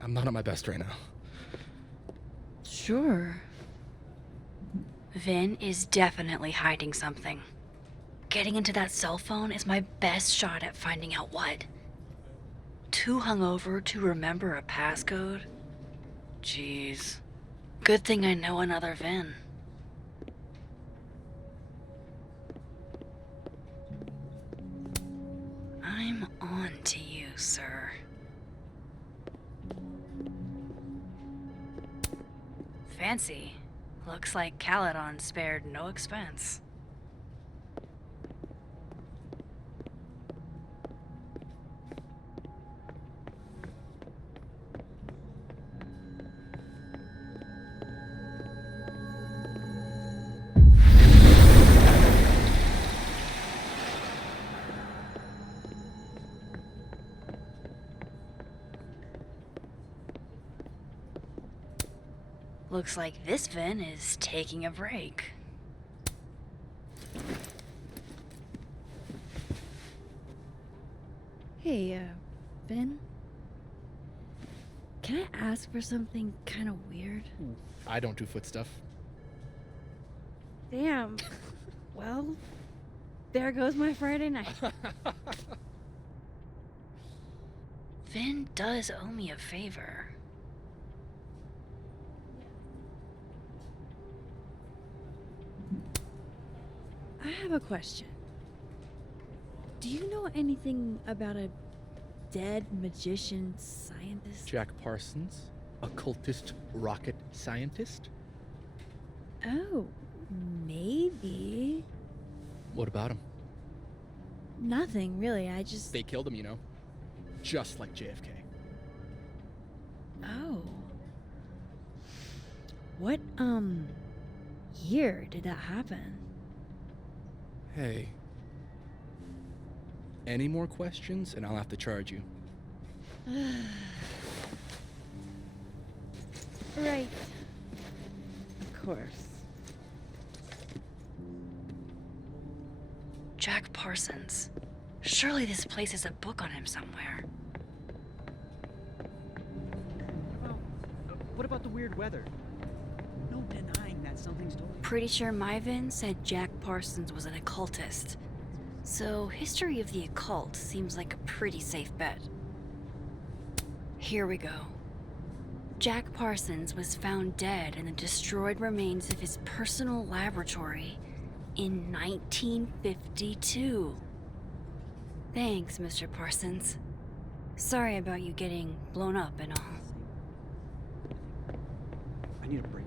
I'm not at my best right now. Sure. Vin is definitely hiding something. Getting into that cell phone is my best shot at finding out what. Too hungover to remember a passcode? Jeez. Good thing I know another Vin. I'm on to you, sir. Fancy. Looks like Caledon spared no expense. Looks like this Vin is taking a break. Hey, Ben? Can I ask for something kind of weird? I don't do foot stuff. Damn. Well, there goes my Friday night. Vin does owe me a favor. I have a question. Do you know anything about a dead magician scientist? Jack Parsons, occultist rocket scientist? Oh, maybe. What about him? Nothing, really. I just. They killed him, you know. Just like JFK. Oh. What, year did that happen? Hey. Any more questions, and I'll have to charge you. Right. Of course. Jack Parsons. Surely this place has a book on him somewhere. What about the weird weather? No denying that something's totally... Pretty sure Myvin said Jack Parsons was an occultist. So history of the occult seems like a pretty safe bet. Here we go. Jack Parsons was found dead in the destroyed remains of his personal laboratory in 1952. Thanks, Mr. Parsons. Sorry about you getting blown up and all. I need a break.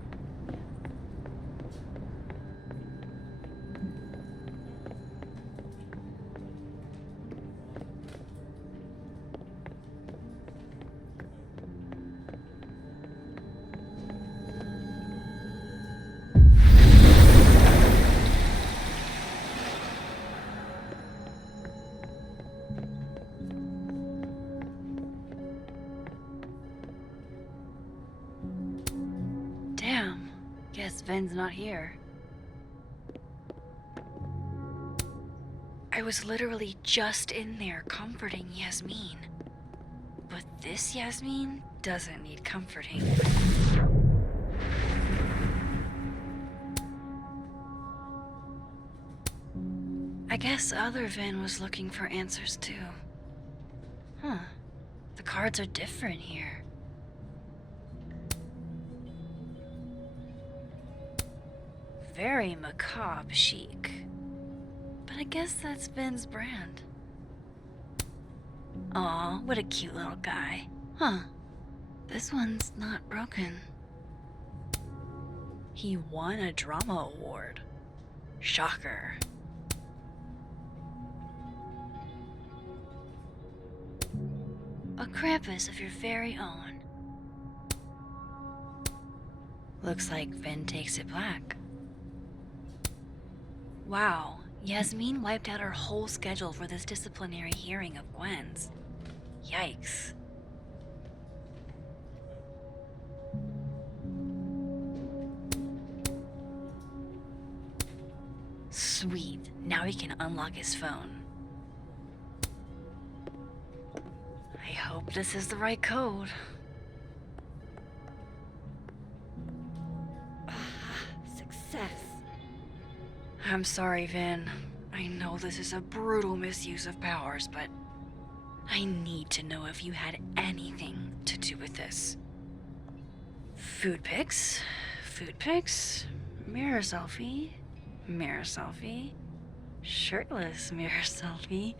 Damn. Guess Ven's not here. I was literally just in there comforting Yasmin. But this Yasmin doesn't need comforting. I guess other Vin was looking for answers too. Huh. The cards are different here. Very macabre chic. But I guess that's Vin's brand. Aw, what a cute little guy. Huh. This one's not broken. He won a drama award. Shocker. A Krampus of your very own. Looks like Vin takes it black. Wow, Yasmin wiped out her whole schedule for this disciplinary hearing of Gwen's. Yikes. Sweet, now he can unlock his phone. I hope this is the right code. Success. I'm sorry, Vin. I know this is a brutal misuse of powers, but I need to know if you had anything to do with this. Food pics, mirror selfie, shirtless mirror selfie.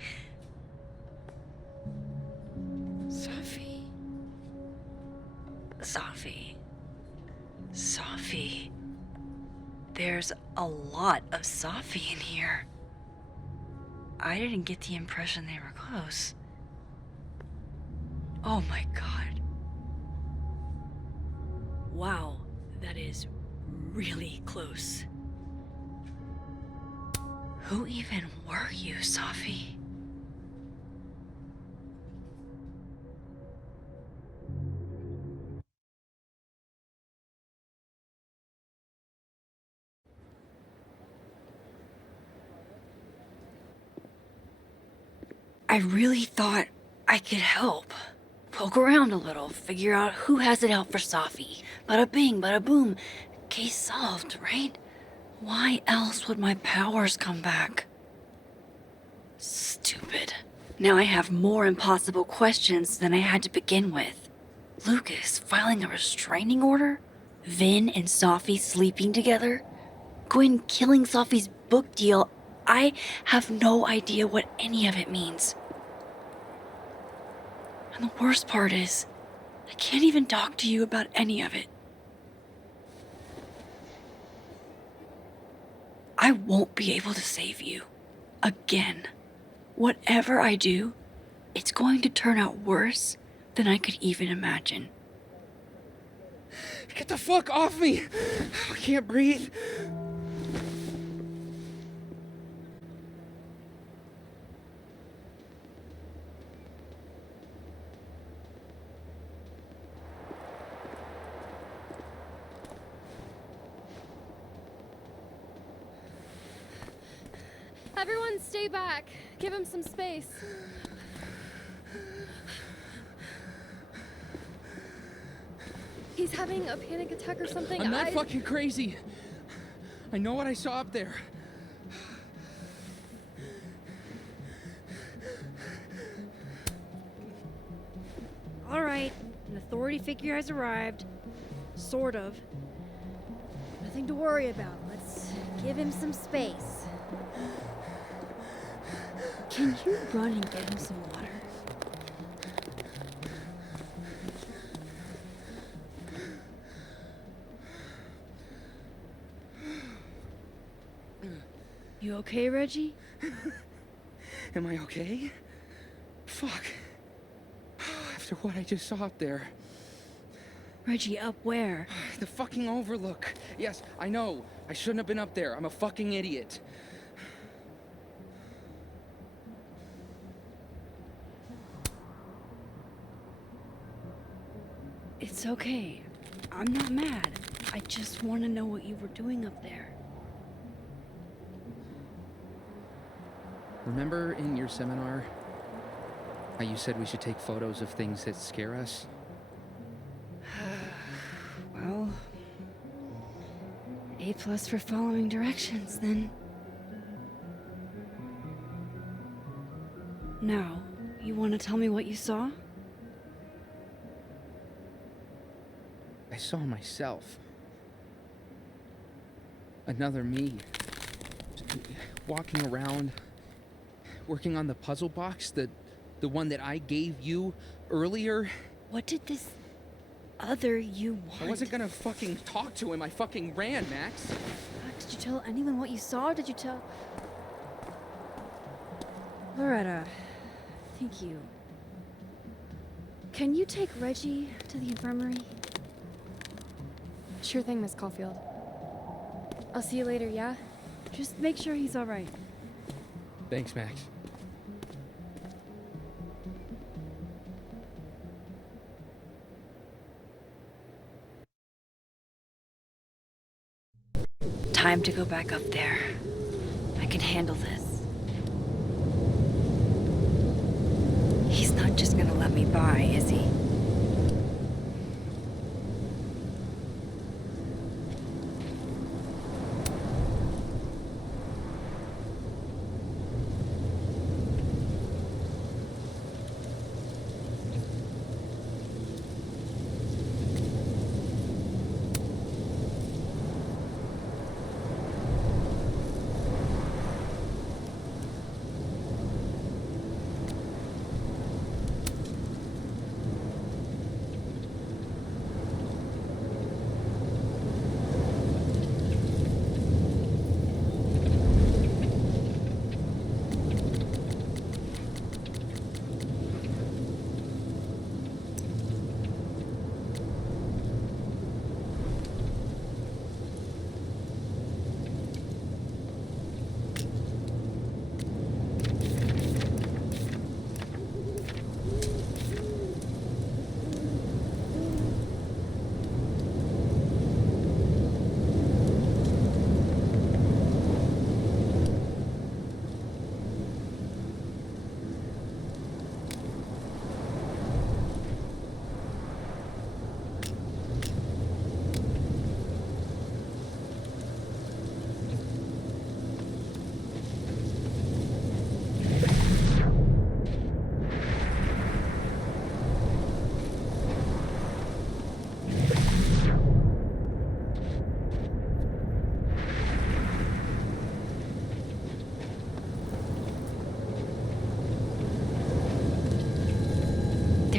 Safi. There's a lot of Safi in here. I didn't get the impression they were close. Oh my god. Wow, that is really close. Who even were you, Safi? I really thought I could help. Poke around a little, figure out who has it out for Safi. Bada bing, bada boom. Case solved, right? Why else would my powers come back? Stupid. Now I have more impossible questions than I had to begin with. Lucas filing a restraining order? Vin and Safi sleeping together? Gwen killing Safi's book deal I have no idea what any of it means. And the worst part is, I can't even talk to you about any of it. I won't be able to save you. Again. Whatever I do, it's going to turn out worse than I could even imagine. Get the fuck off me! I can't breathe. Everyone stay back. Give him some space. He's having a panic attack or something. I'm not fucking crazy. I know what I saw up there. All right, an authority figure has arrived. Sort of. Nothing to worry about. Let's give him some space. Can you run and get him some water? You okay, Reggie? Am I okay? Fuck. After what I just saw up there. Reggie, up where? The fucking overlook. Yes, I know. I shouldn't have been up there. I'm a fucking idiot. It's okay. I'm not mad. I just want to know what you were doing up there. Remember in your seminar how you said we should take photos of things that scare us? Well, A+ for following directions, then. Now, you want to tell me what you saw? I saw myself. Another me. Walking around, working on the puzzle box, the one that I gave you earlier. What did this other you want? I wasn't gonna fucking talk to him. I fucking ran, Max. Did you tell anyone what you saw? Did you tell... Loretta, thank you. Can you take Reggie to the infirmary? Sure thing, Miss Caulfield. I'll see you later, yeah? Just make sure he's all right. Thanks, Max. Time to go back up there. I can handle this. He's not just gonna let me by, is he?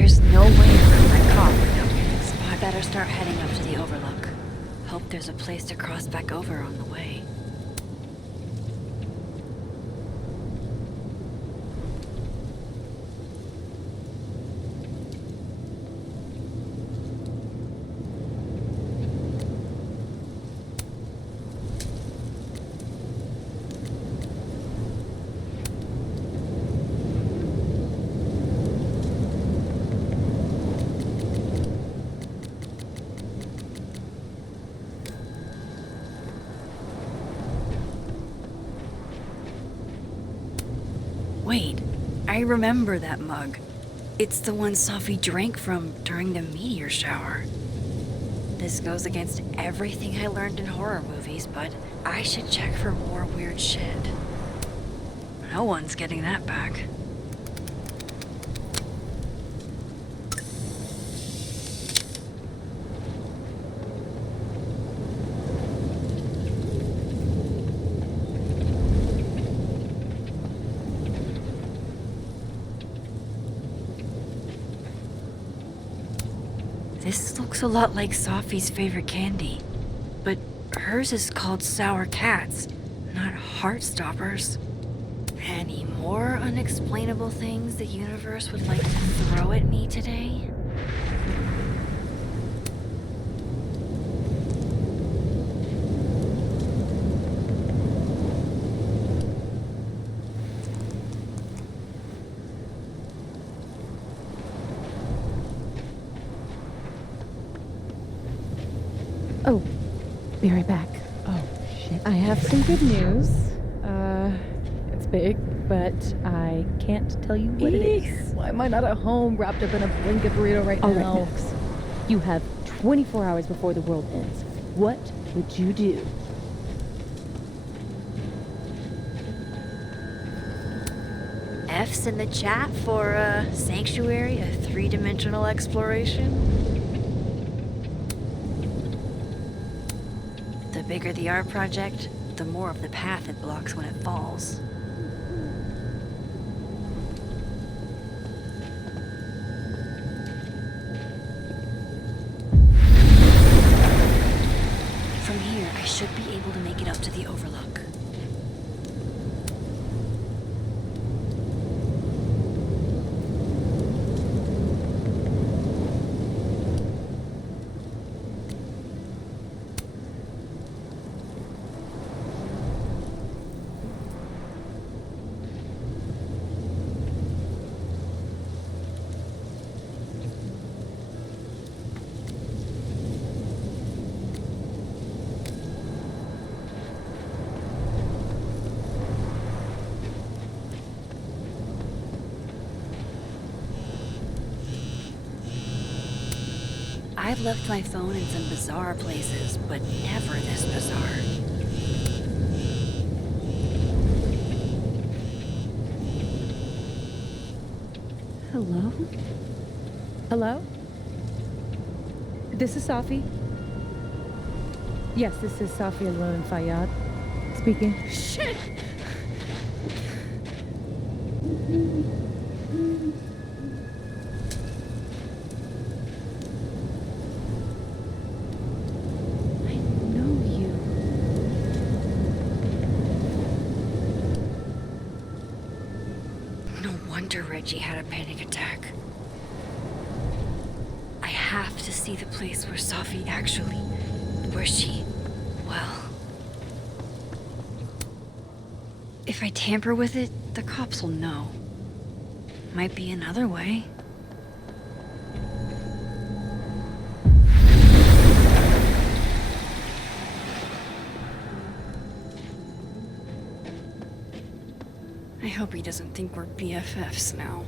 There's no way around that cop without getting spotted. Better start heading up to the overlook. Hope there's a place to cross back over on the way. Wait, I remember that mug. It's the one Safi drank from during the meteor shower. This goes against everything I learned in horror movies, but I should check for more weird shit. No one's getting that back. This looks a lot like Safi's favorite candy, but hers is called Sour Cats, not Heartstoppers. Any more unexplainable things the universe would like to throw at me today? Oh, be right back. Oh, shit. I have some good news. It's big, but I can't tell you what it is. Why am I not at home wrapped up in a blanket burrito right now? All right, Max. You have 24 hours before the world ends. What would you do? F's in the chat for Sanctuary, a three-dimensional exploration. The bigger the art project, the more of the path it blocks when it falls. From here, I should be able to make it up to the overlook. I've left my phone in some bizarre places, but never this bizarre. Hello? Hello? This is Safi. Yes, this is Safi alone in Fayyad speaking. Shit! Reggie had a panic attack. I have to see the place where Safi actually... where she... well... If I tamper with it, the cops will know. Might be another way. I hope he doesn't think we're BFFs now.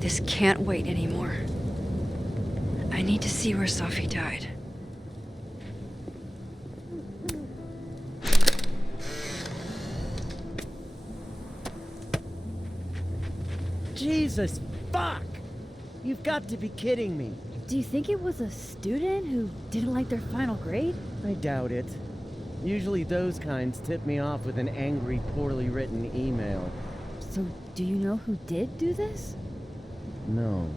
This can't wait anymore. I need to see where Safi died. Jesus, fuck! You've got to be kidding me. Do you think it was a student who didn't like their final grade? I doubt it. Usually those kinds tip me off with an angry, poorly written email. So, do you know who did do this? No.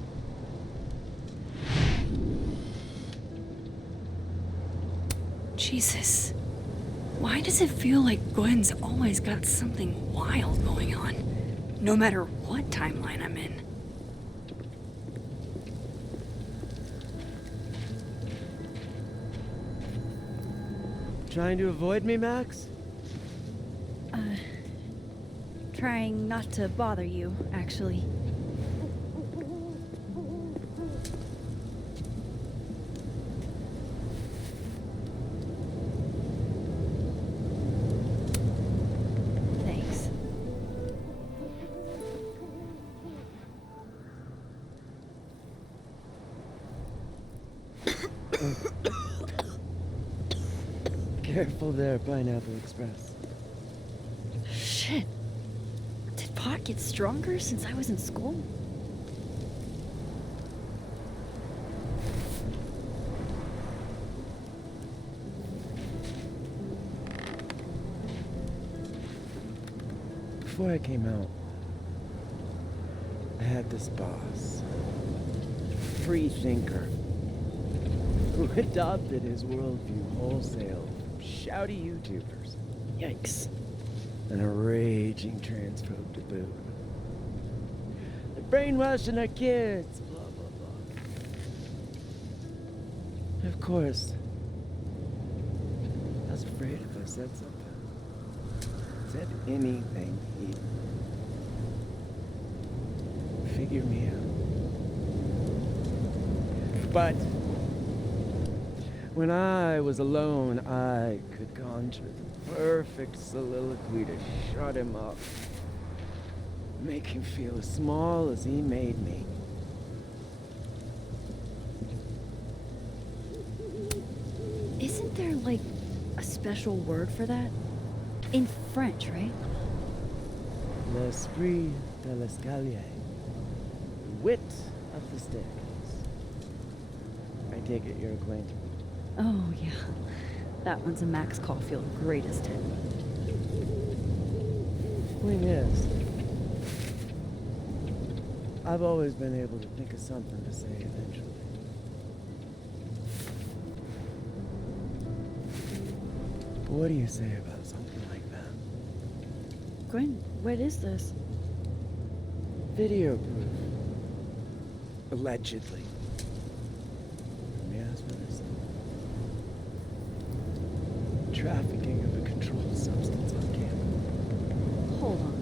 Jesus. Why does it feel like Gwen's always got something wild going on? No matter what timeline I'm in. Trying to avoid me, Max? Trying not to bother you, actually. Thanks. Careful there, Pineapple Express. Shit. Did pot get stronger since I was in school? Before I came out, I had this boss, free thinker, who adopted his worldview wholesale from shouty YouTubers. Yikes. And a raging transphobe to boot. They're brainwashing our kids, blah, blah, blah. Of course, I was afraid if I said something, said anything, he'd figure me out. But when I was alone, I could conjure the perfect soliloquy to shut him up. Make him feel as small as he made me. Isn't there, like, a special word for that? In French, right? L'esprit de l'escalier. The wit of the staircase. I take it you're acquainted. Oh, yeah. That one's a Max Caulfield greatest hit. Thing is, I've always been able to think of something to say eventually. What do you say about something like that? Gwen, what is this? Video proof. Allegedly. Let me ask for this. Trafficking of a controlled substance on camera. Hold on.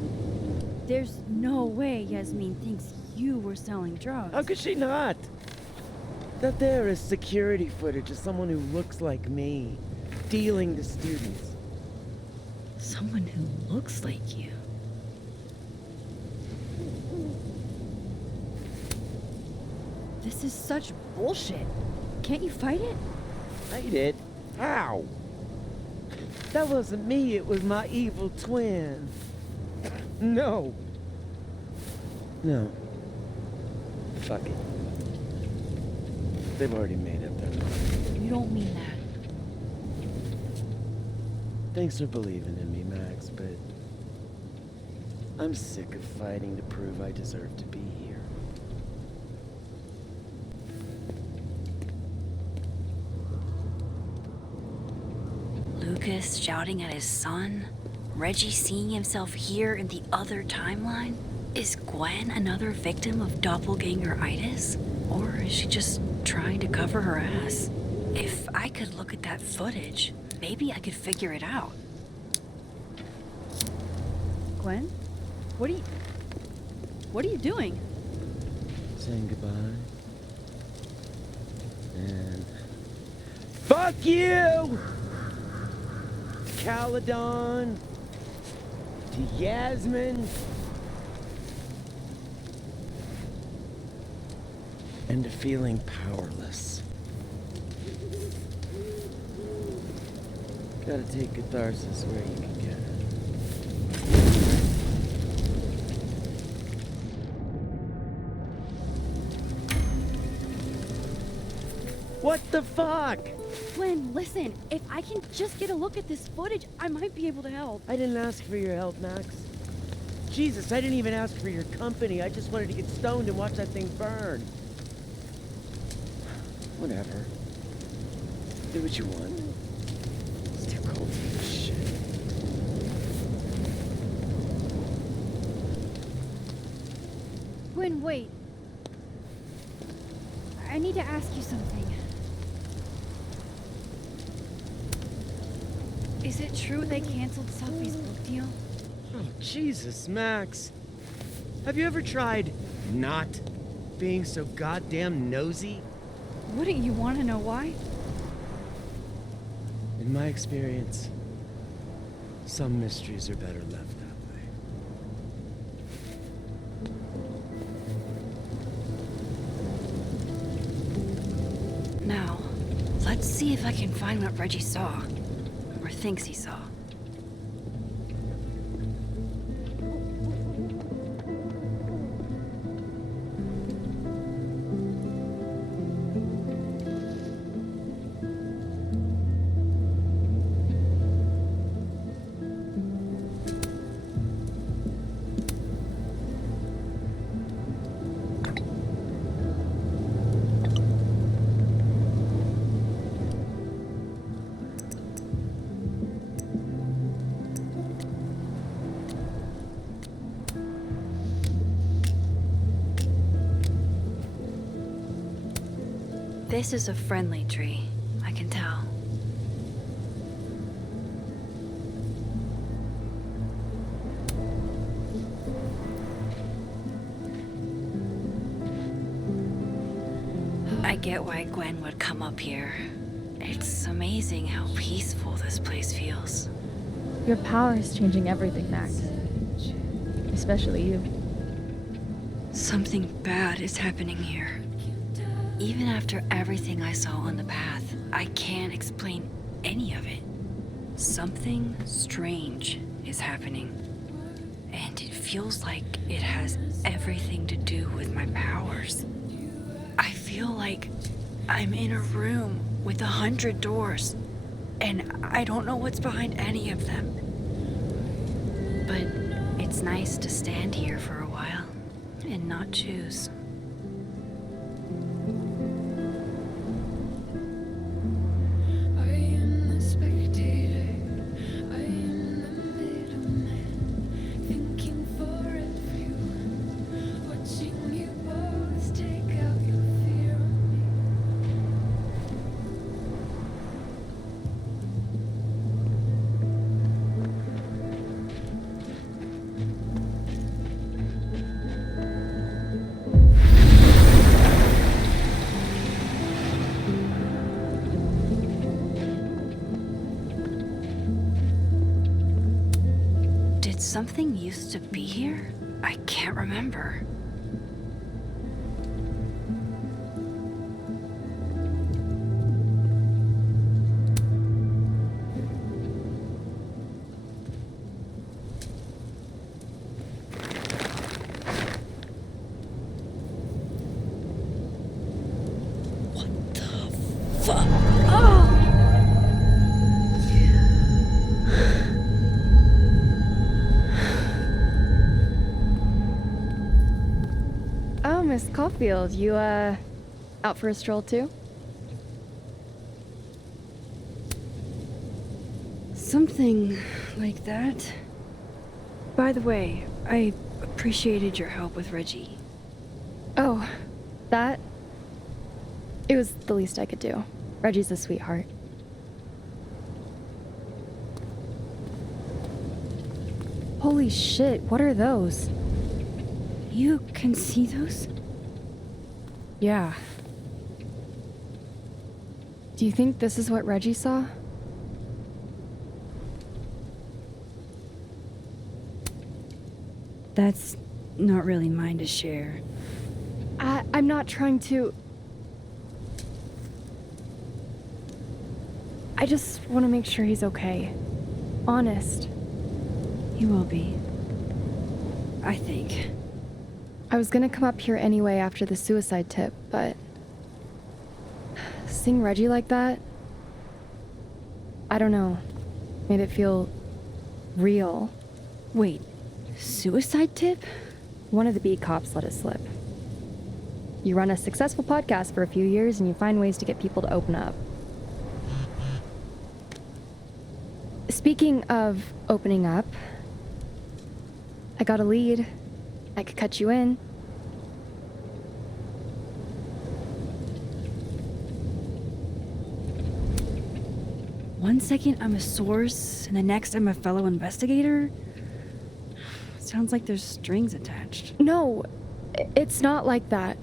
There's no way Yasmin thinks you were selling drugs. How could she not? That there is security footage of someone who looks like me, dealing to students. Someone who looks like you. This is such bullshit. Can't you fight it? Fight it? How? That wasn't me, it was my evil twin. No. No. Fuck it. They've already made up their mind. You don't mean that. Thanks for believing in me, Max, but I'm sick of fighting to prove I deserve to be here. Lucas shouting at his son? Reggie seeing himself here in the other timeline? Is Gwen another victim of doppelganger-itis? Or is she just trying to cover her ass? If I could look at that footage, maybe I could figure it out. Gwen? What are you doing? Saying goodbye. And fuck you! To Caledon. To Yasmin. and feeling powerless. Gotta take catharsis where you can get it. What the fuck? Flynn, listen. If I can just get a look at this footage, I might be able to help. I didn't ask for your help, Max. Jesus, I didn't even ask for your company. I just wanted to get stoned and watch that thing burn. Whatever. Do what you want. It's too cold for this shit. Flynn, wait. I need to ask you something. Is it true they canceled Safi's book deal? Oh, Jesus, Max. Have you ever tried not being so goddamn nosy? Wouldn't you want to know why? In my experience, some mysteries are better left that way. Now, let's see if I can find what Reggie saw. Or thinks he saw. This is a friendly tree, I can tell. I get why Gwen would come up here. It's amazing how peaceful this place feels. Your power is changing everything, Max. Especially you. Something bad is happening here. Even after everything I saw on the path, I can't explain any of it. Something strange is happening. And it feels like it has everything to do with my powers. I feel like I'm in a room with 100 doors, and I don't know what's behind any of them. But it's nice to stand here for a while and not choose. Something used to be here? I can't remember. What the fuck? Miss Caulfield, you, out for a stroll too? Something like that. By the way, I appreciated your help with Reggie. Oh, that? It was the least I could do. Reggie's a sweetheart. Holy shit, what are those? You can see those? Yeah. Do you think this is what Reggie saw? That's not really mine to share. I'm not trying to... I just want to make sure he's okay. Honest. He will be. I think. I was gonna come up here anyway after the suicide tip, but... seeing Reggie like that... I don't know. Made it feel... real. Wait, suicide tip? One of the beat cops let it slip. You run a successful podcast for a few years and you find ways to get people to open up. Speaking of opening up, I got a lead. I could cut you in. One second I'm a source, and the next I'm a fellow investigator? Sounds like there's strings attached. No, it's not like that.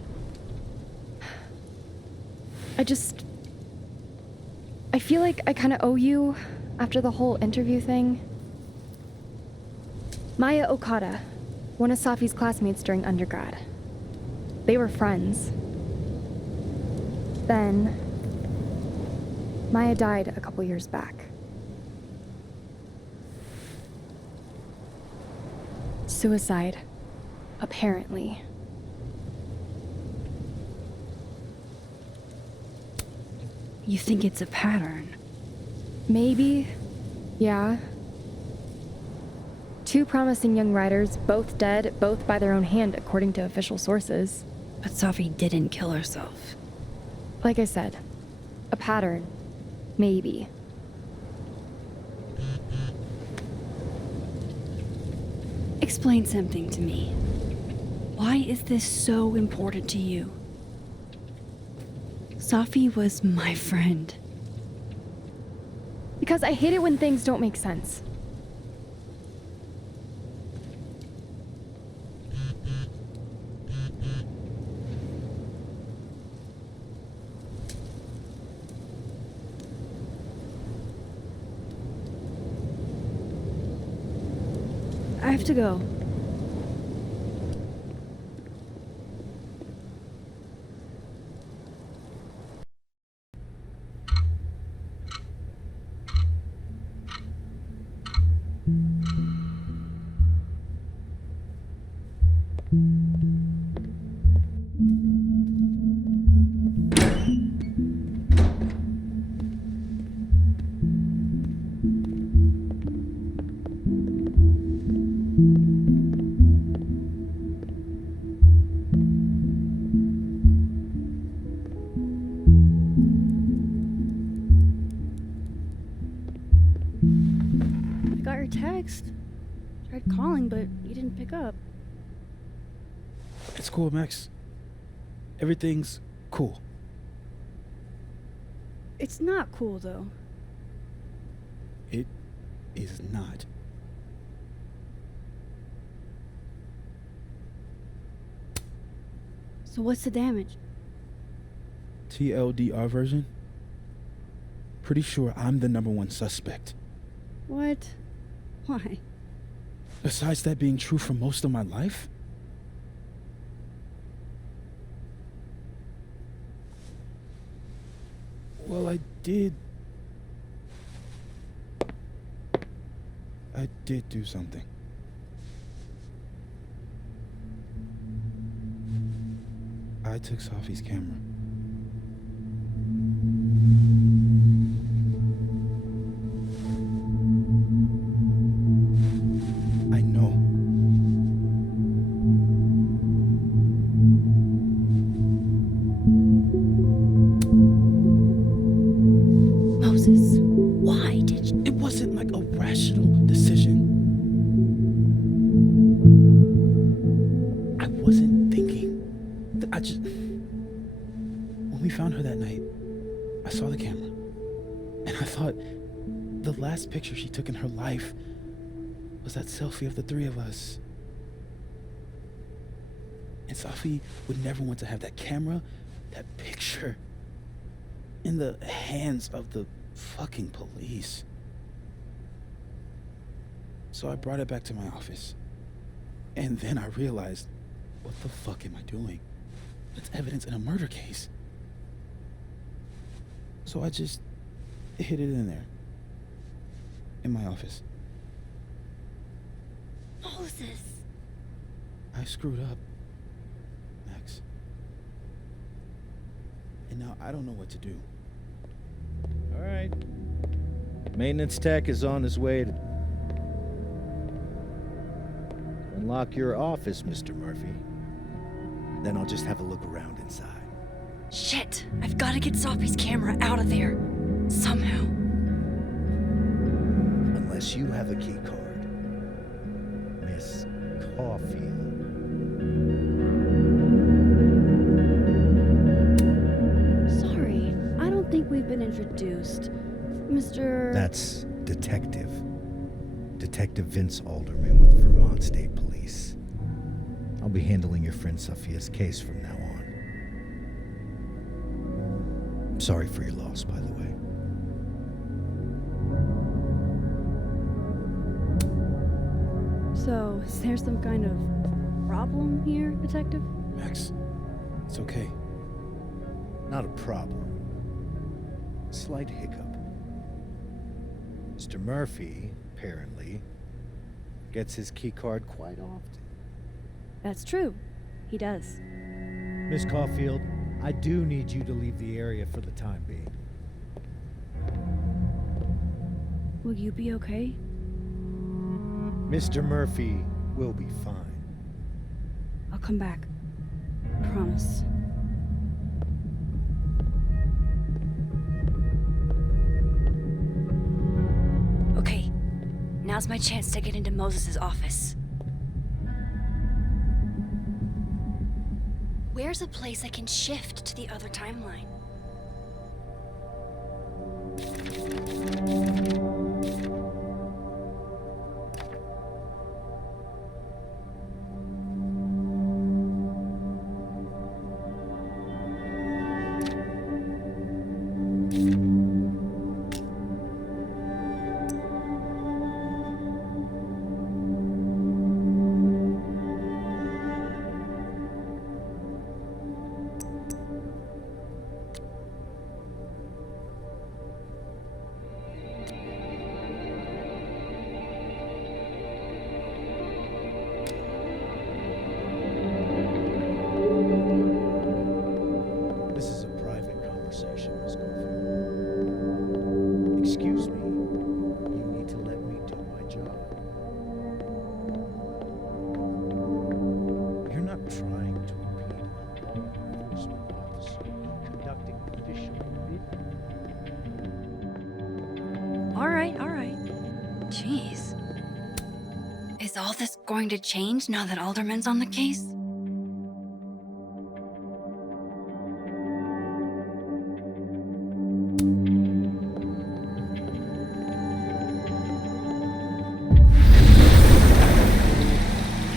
I feel like I kind of owe you after the whole interview thing. Maya Okada, one of Safi's classmates during undergrad. They were friends. Then, Maya died a couple years back. Suicide, apparently. You think it's a pattern? Maybe. Yeah. 2 promising young writers, both dead, both by their own hand, according to official sources. But Safi didn't kill herself. Like I said, a pattern. Maybe. Explain something to me. Why is this so important to you? Safi was my friend. Because I hate it when things don't make sense. I have to go. I got your text. Tried calling, but you didn't pick up. It's cool, Max. Everything's cool. It's not cool, though. It is not. So what's the damage? TLDR version? Pretty sure I'm the #1 suspect. What? Why? Besides that being true for most of my life? Well, I did do something. I took Safi's camera. I know. Moses, why did you? It wasn't like a rational decision. I wasn't thinking. When we found her that night, I saw the camera. And I thought the last picture she took in her life was that selfie of the 3 of us. And Safi would never want to have that camera, that picture, in the hands of the fucking police. So I brought it back to my office. And then I realized, what the fuck am I doing? It's evidence in a murder case. So I just hid it in there. In my office. Moses! I screwed up, Max. And now I don't know what to do. All right. Maintenance tech is on his way to unlock your office, Mr. Murphy. Then I'll just have a look around inside. Shit! I've got to get Safi's camera out of there. Somehow. Unless you have a key card, Miss Caulfield. Sorry, I don't think we've been introduced. Mr. That's Detective. Detective Vince Alderman with Vermont State Police. I'll be handling your friend Sophia's case from now on. Sorry for your loss, by the way. So, is there some kind of problem here, Detective? Max, it's okay. Not a problem. Slight hiccup. Mr. Murphy, apparently, gets his key card quite often. That's true. He does. Miss Caulfield, I do need you to leave the area for the time being. Will you be okay? Mr. Murphy will be fine. I'll come back. Promise. Okay, now's my chance to get into Moses' office. Where's a place I can shift to the other timeline? This is a private conversation, Miss Caulfield. Excuse me. You need to let me do my job. You're not trying to impede a law enforcement officer conducting official business. All right. Jeez. Is all this going to change now that Alderman's on the case?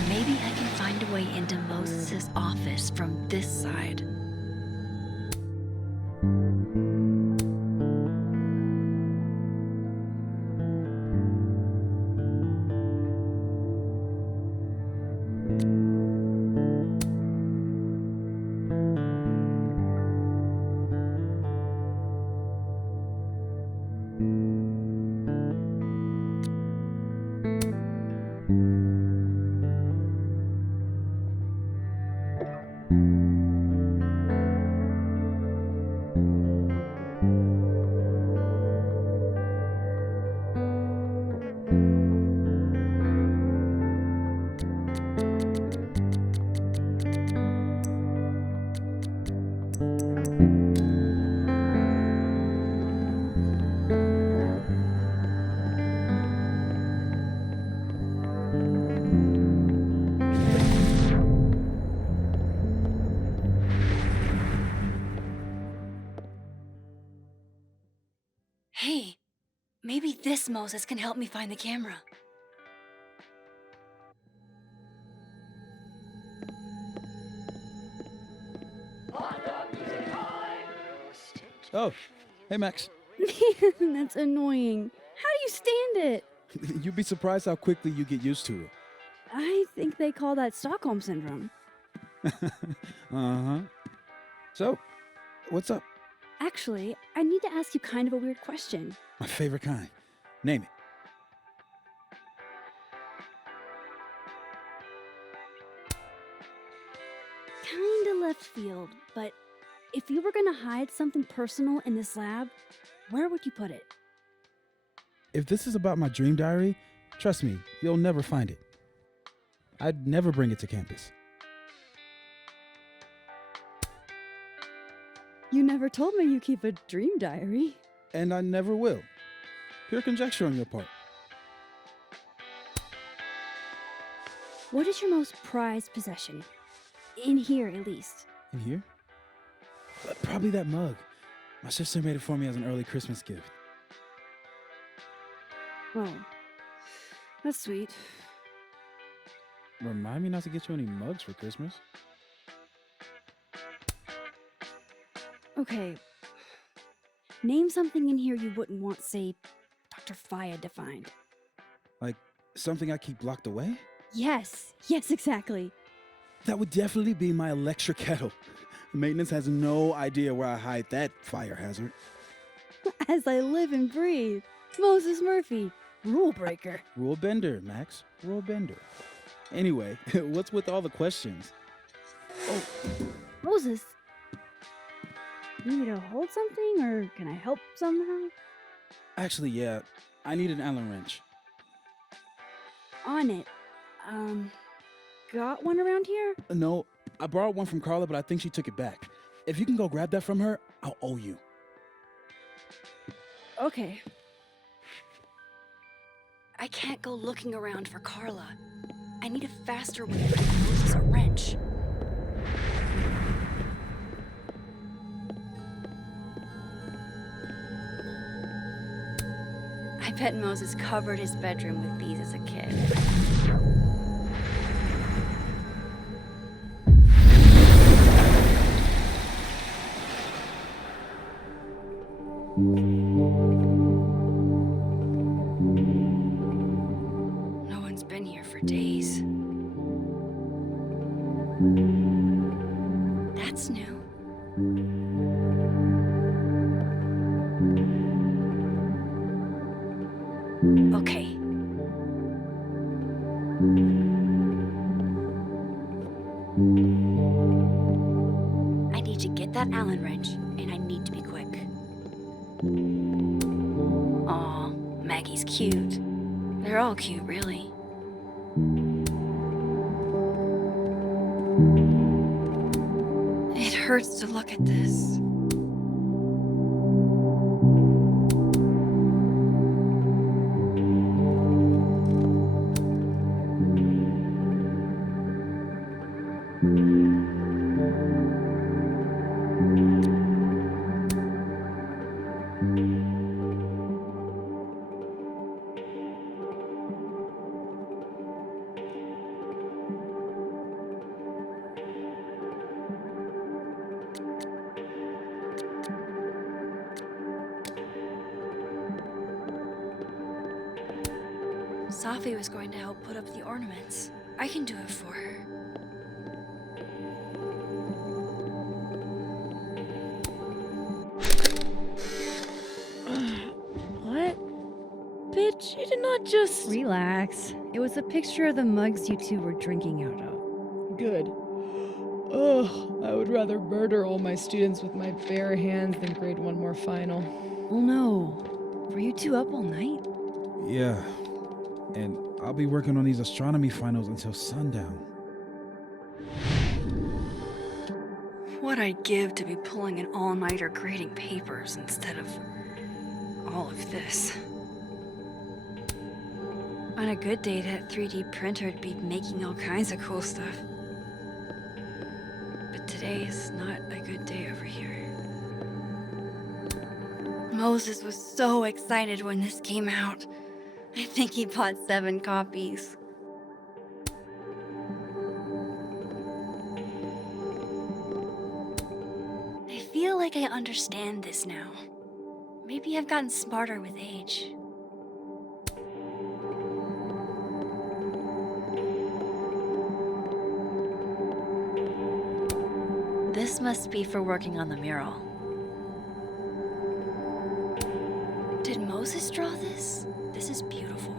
Maybe I can find a way into Moses' office from this side. Hey, maybe this Moses can help me find the camera. Oh, hey Max. Man, that's annoying. How do you stand it? You'd be surprised how quickly you get used to I think they call that Stockholm Syndrome. it. Uh-huh. So, what's up? Actually, I need to ask you kind of a weird question. My favorite kind. Name it. Kinda left field, but if you were gonna hide something personal in this lab, where would you put it? If this is about my dream diary, trust me, you'll never find it. I'd never bring it to campus. You never told me you keep a dream diary. And I never will. Pure conjecture on your part. What is your most prized possession? In here, at least. In here? Probably that mug. My sister made it for me as an early Christmas gift. Oh, that's sweet. Remind me not to get you any mugs for Christmas. Okay. Name something in here you wouldn't want, say, Dr. Fayed to find. Like something I keep locked away? Yes, exactly. That would definitely be my electric kettle. Maintenance has no idea where I hide that fire hazard. As I live and breathe. Moses Murphy, rule breaker. Rule bender, Max. Rule bender. Anyway, what's with all the questions? Oh, Moses. You need me to hold something, or can I help somehow? Actually, yeah. I need an Allen wrench. On it. Got one around here? No, I borrowed one from Carla, but I think she took it back. If you can go grab that from her, I'll owe you. Okay. I can't go looking around for Carla. I need a faster way to bring Moses a wrench. I bet Moses covered his bedroom with these as a kid. No one's been here for days. That's new. Okay. I need to get that Allen wrench, and I need to be quick. Aw, Maggie's cute. They're all cute, really. It hurts to look at this. Safi was going to help put up the ornaments. I can do it for her. What? Bitch, you did not just... Relax. It was a picture of the mugs you two were drinking out of. Good. Ugh, I would rather murder all my students with my bare hands than grade one more final. Oh no. Were you two up all night? Yeah. And I'll be working on these astronomy finals until sundown. What I'd give to be pulling an all-nighter grading papers instead of all of this. On a good day, that 3D printer would be making all kinds of cool stuff. But today is not a good day over here. Moses was so excited when this came out. I think he bought 7 copies. I feel like I understand this now. Maybe I've gotten smarter with age. This must be for working on the mural. Did Moses draw this? This is beautiful.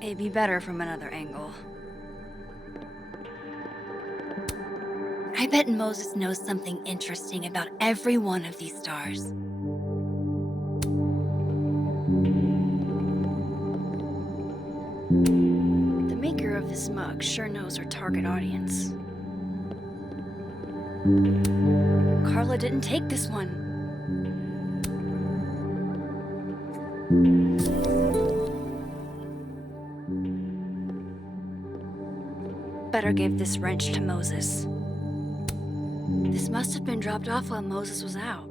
It'd be better from another angle. I bet Moses knows something interesting about every one of these stars. The maker of this mug sure knows her target audience. Carla didn't take this one. Better give this wrench to Moses. This must have been dropped off while Moses was out.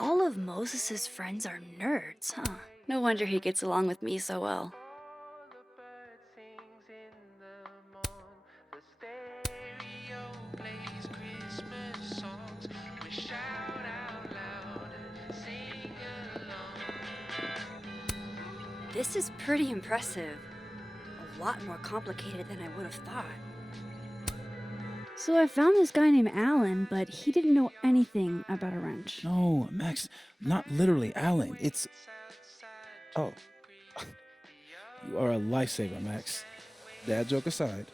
All of Moses's friends are nerds, huh? No wonder he gets along with me so well. This is pretty impressive. A lot more complicated than I would have thought. So I found this guy named Alan, but he didn't know anything about a wrench. No, Max, not literally Alan. It's... Oh. You are a lifesaver, Max. Dad joke aside.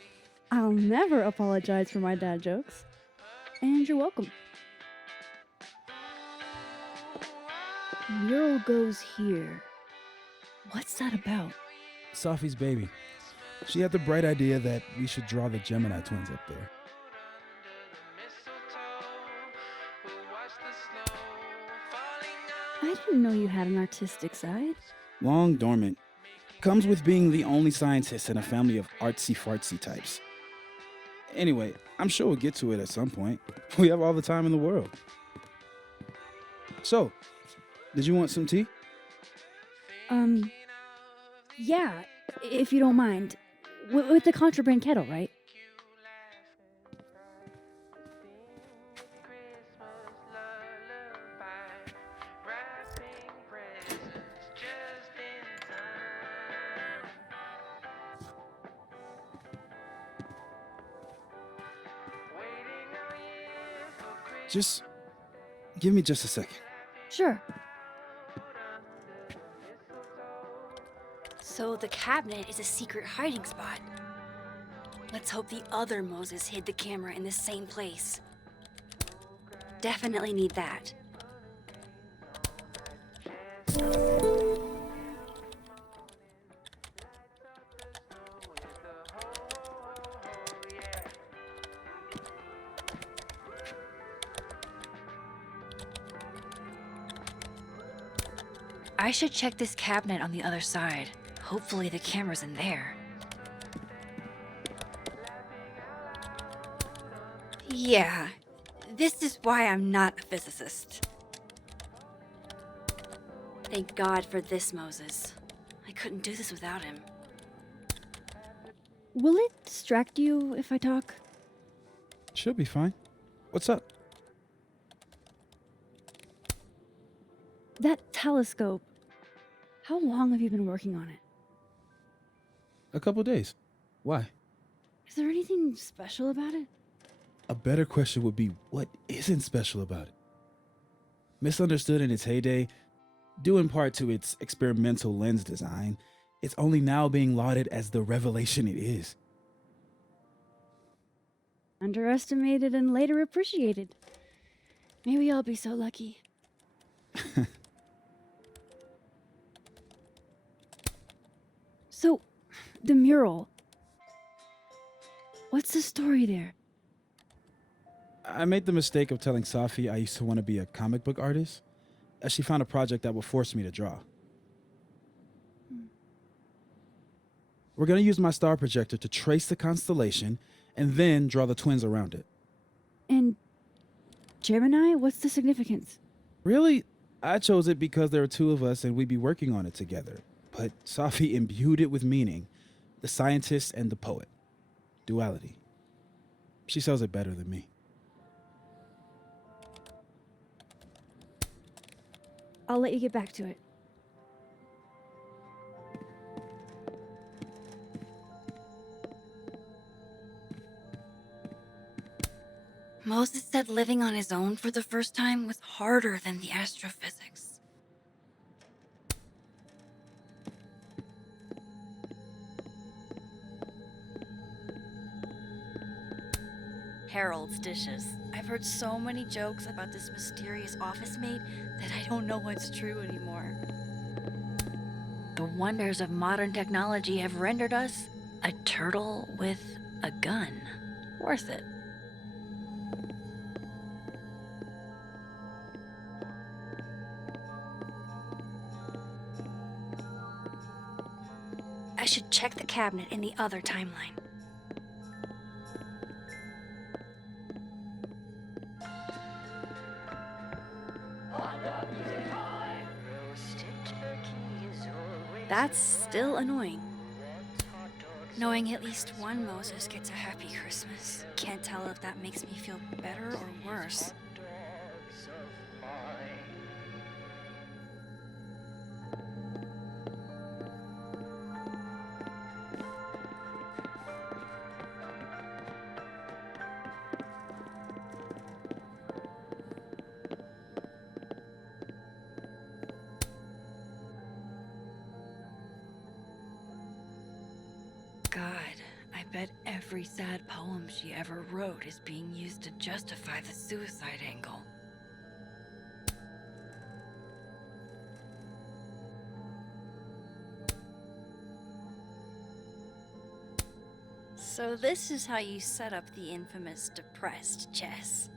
I'll never apologize for my dad jokes. And you're welcome. Mural goes here. What's that about? Safi's baby. She had the bright idea that we should draw the Gemini twins up there. I didn't know you had an artistic side. Long dormant. Comes with being the only scientist in a family of artsy-fartsy types. Anyway, I'm sure we'll get to it at some point. We have all the time in the world. So, did you want some tea? Yeah, if you don't mind. With the contraband kettle, right? Just give me just a second. Sure. So the cabinet is a secret hiding spot. Let's hope the other Moses hid the camera in the same place. Definitely need that. I should check this cabinet on the other side. Hopefully the camera's in there. Yeah, this is why I'm not a physicist. Thank God for this, Moses. I couldn't do this without him. Will it distract you if I talk? She'll be fine. What's up? That telescope. How long have you been working on it? A couple days. Why? Is there anything special about it? A better question would be, what isn't special about it? Misunderstood in its heyday, due in part to its experimental lens design, it's only now being lauded as the revelation it is. Underestimated and later appreciated. May we all be so lucky. So, the mural. What's the story there? I made the mistake of telling Safi I used to want to be a comic book artist, as she found a project that would force me to draw. We're going to use my star projector to trace the constellation and then draw the twins around it. And Gemini, what's the significance? Really, I chose it because there are two of us and we'd be working on it together. but Safi imbued it with meaning. The scientist and the poet. Duality. She sells it better than me. I'll let you get back to it. Moses said living on his own for the first time was harder than the astrophysics. Harold's dishes. I've heard so many jokes about this mysterious office mate that I don't know what's true anymore. The wonders of modern technology have rendered us a turtle with a gun. Worth it. I should check the cabinet in the other timeline. That's still annoying. Knowing at least one Moses gets a happy Christmas. Can't tell if that makes me feel better or worse. God, I bet every sad poem she ever wrote is being used to justify the suicide angle. So this is how you set up the infamous depressed chess.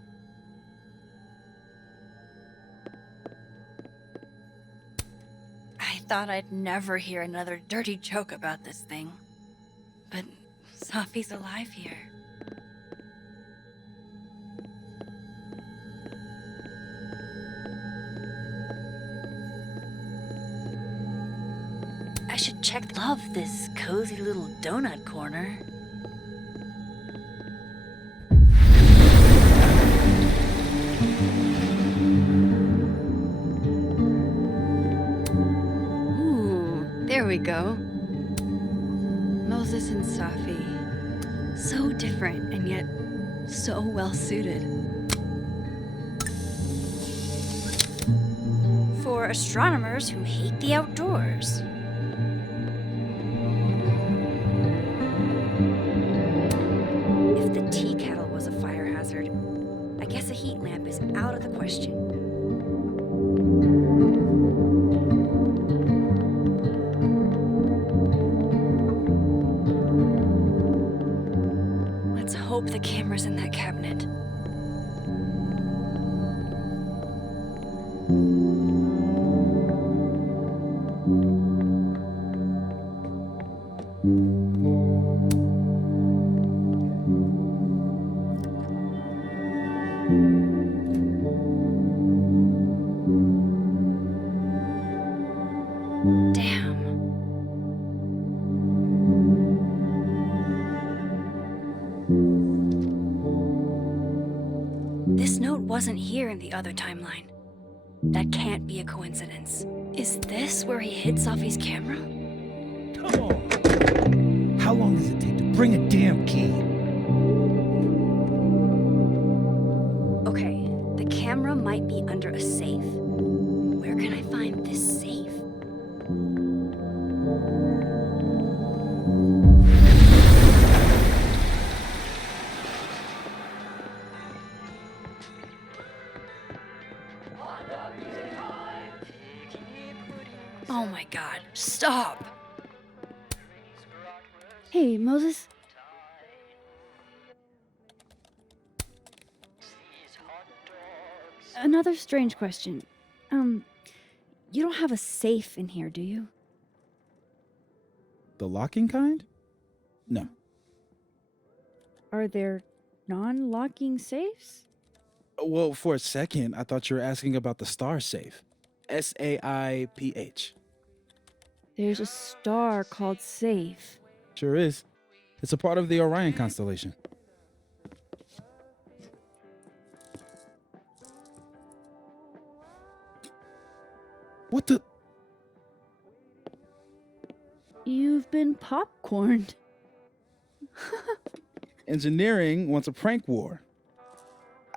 I thought I'd never hear another dirty joke about this thing. But Safi's alive here. I should check. Love this cozy little donut corner. Ooh, there we go. Moses and Safi. So different and yet so well suited. For astronomers who hate the outdoors. If the tea kettle was a fire hazard, I guess a heat lamp is out of the question. Hope the camera's in that cabinet. Damn. This note wasn't here in the other timeline. That can't be a coincidence. Is this where he hid Safi's camera? Come on! How long does it take to bring a damn key? Okay, the camera might be under a safe. Where can I find this safe? Oh my god, stop! Hey, Moses? Another strange question. You don't have a safe in here, do you? The locking kind? No. Are there non-locking safes? Well, for a second, I thought you were asking about the star safe. SAIPH. There's a star called Safe. Sure is. It's a part of the Orion constellation. What the? You've been popcorned. Engineering wants a prank war.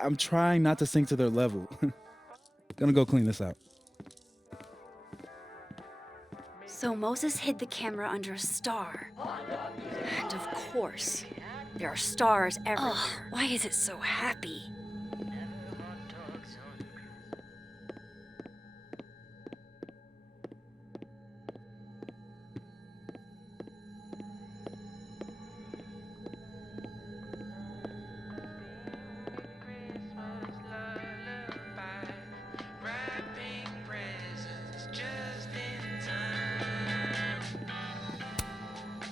I'm trying not to sink to their level. Gonna go clean this out. So Moses hid the camera under a star. And of course, there are stars everywhere. Ugh, why is it so happy?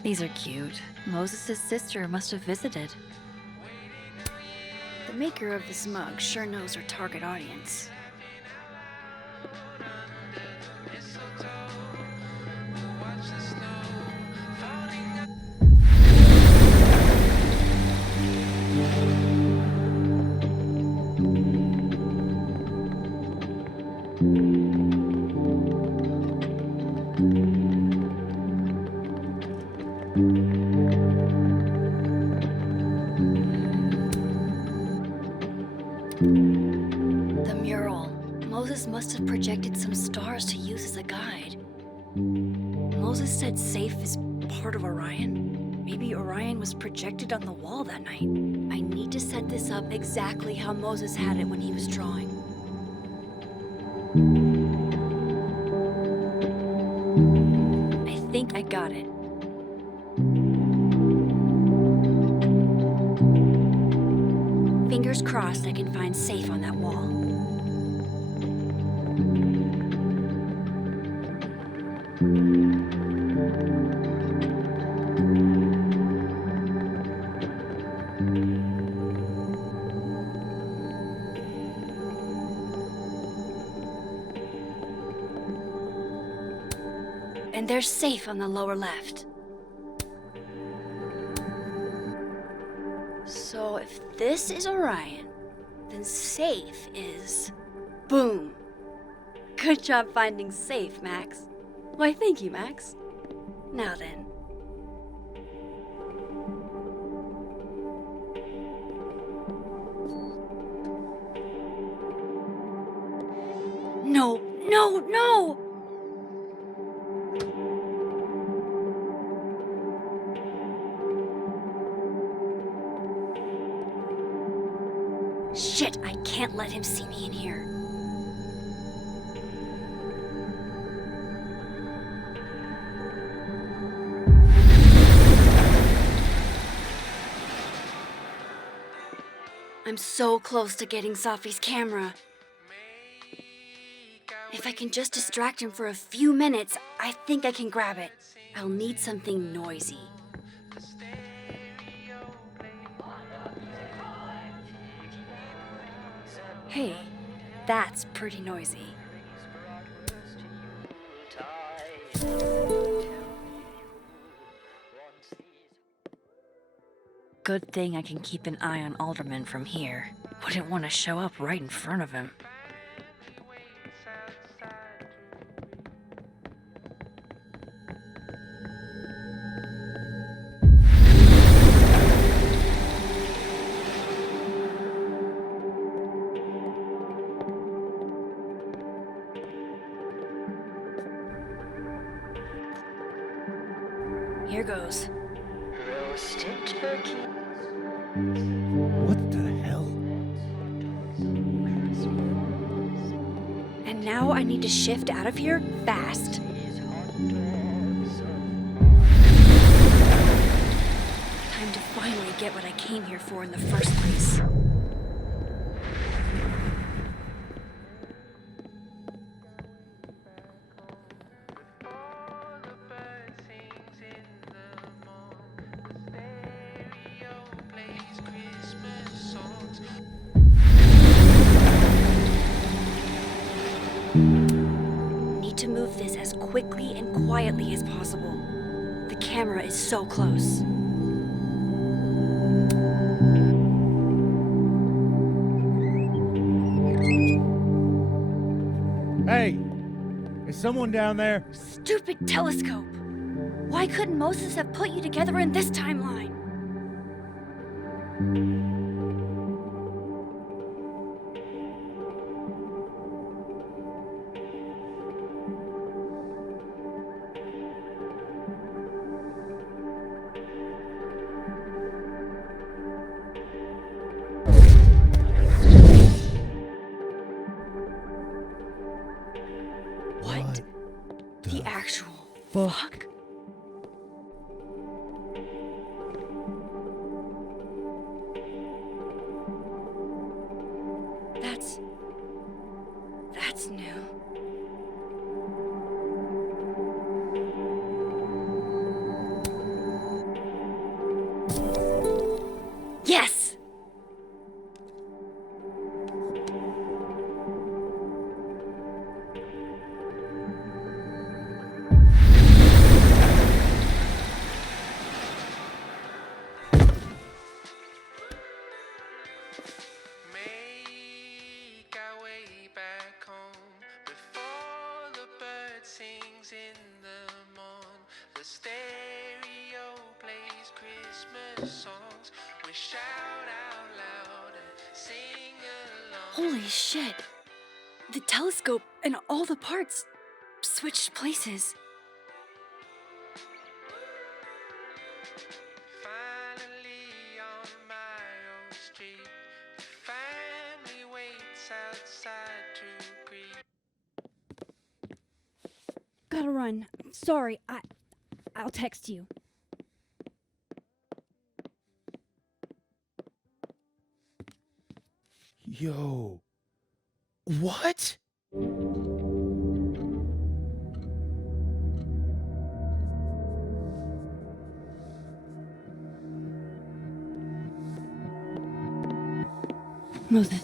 These are cute. Moses' sister must have visited. The maker of this mug sure knows her target audience. The mural. Moses must have projected some stars to use as a guide. Moses said Safe is part of Orion. Maybe Orion was projected on the wall that night. I need to set this up exactly how Moses had it when he was drawing. I think I got it. Fingers crossed I can find Safe on that wall. And there's Safe on the lower left. So if this is Orion, then Safe is... Boom! Good job finding Safe, Max. Why, thank you, Max. Now then. No, no, no! Shit, I can't let him see me in here. I'm so close to getting Safi's camera. If I can just distract him for a few minutes, I think I can grab it. I'll need something noisy. Hey, that's pretty noisy. Good thing I can keep an eye on Alderman from here. Wouldn't want to show up right in front of him. Here goes. Roasted turkey. What the hell? And now I need to shift out of here fast. Time to finally get what I came here for in the first place. Need to move this as as quickly and quietly as possible. The camera is so close. Hey! Is someone down there? Stupid telescope! Why couldn't Moses have put you together in this timeline? What the actual fuck? That's new. Yes! Holy shit. The telescope and all the parts switched places. Gotta run. Sorry, I'll text you. Yo. What? Moses.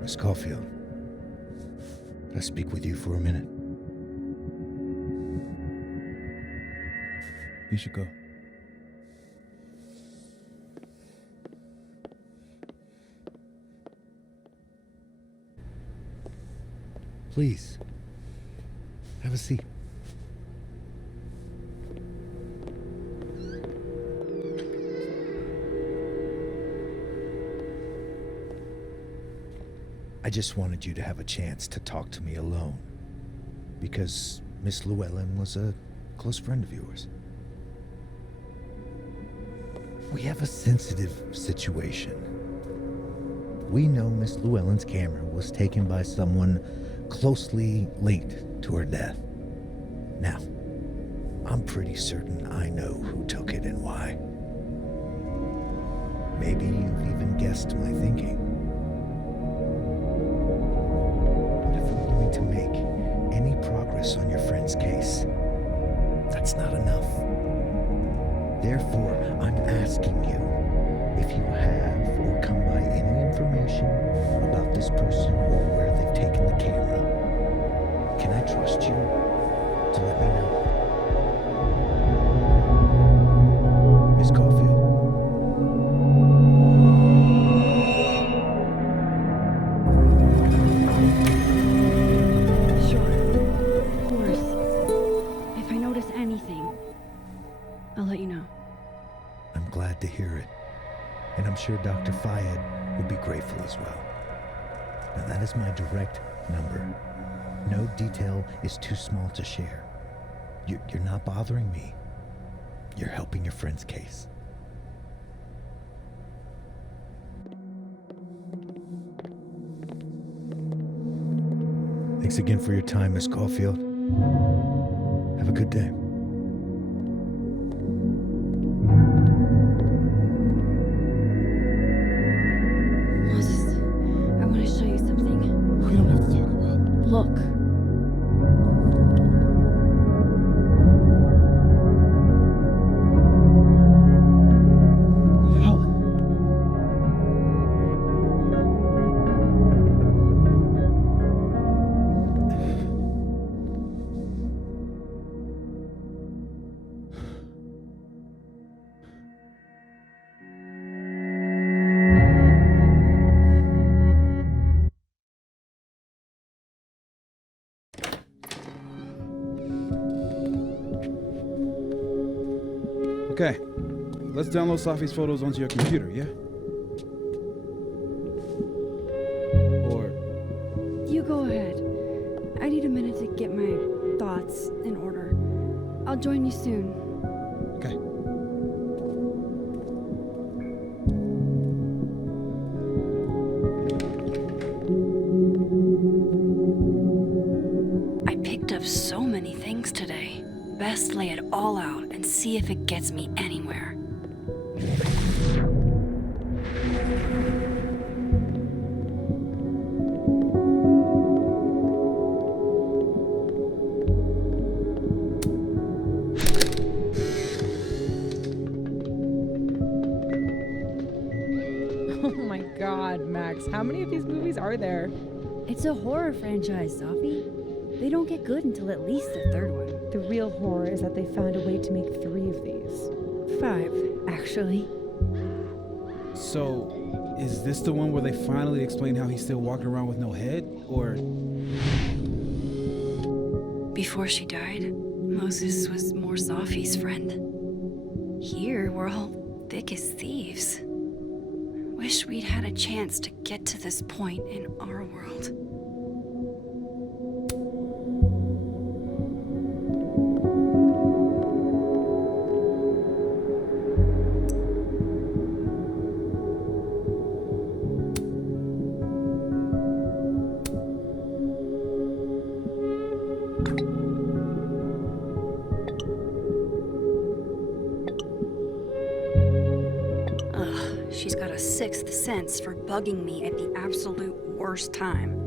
Miss Caulfield, can I speak with you for a minute? You should go. Please, have a seat. I just wanted you to have a chance to talk to me alone, because Miss Llewellyn was a close friend of yours. We have a sensitive situation. We know Miss Llewellyn's camera was taken by someone closely linked to her death. Now, I'm pretty certain I know who took it and why. Maybe you've even guessed my thinking. But if we're going to make any progress on your friend's case, that's not enough. Therefore, I'm asking you if you have or come by any information about this person or where they've taken the camera. Can I trust you to let me know? Miss Caulfield? Sure, of course. If I notice anything, I'll let you know. I'm glad to hear it. And I'm sure Dr. Fayed would be grateful as well. Now that is my direct number. No detail is too small to share. You're not bothering me. You're helping your friend's case. Thanks again for your time, Miss Caulfield. Have a good day. Moses, I want to show you something. We don't have to talk about. Look. Okay, let's download Safi's photos onto your computer, yeah? Or... You go ahead. I need a minute to get my thoughts in order. I'll join you soon. Okay. I picked up so many things today. Best lay it all out and see if it gets me anywhere. Oh my god, Max, how many of these movies are there? It's a horror franchise, Safi. They don't get good until at least the third one. The real horror is that they found a way to make 3 of these. 5, actually. So, is this the one where they finally explain how he's still walking around with no head? Or... Before she died, Moses was more Safi's friend. Here, we're all thick as thieves. Wish we'd had a chance to get to this point in our world. She's got a 6th sense for bugging me at the absolute worst time.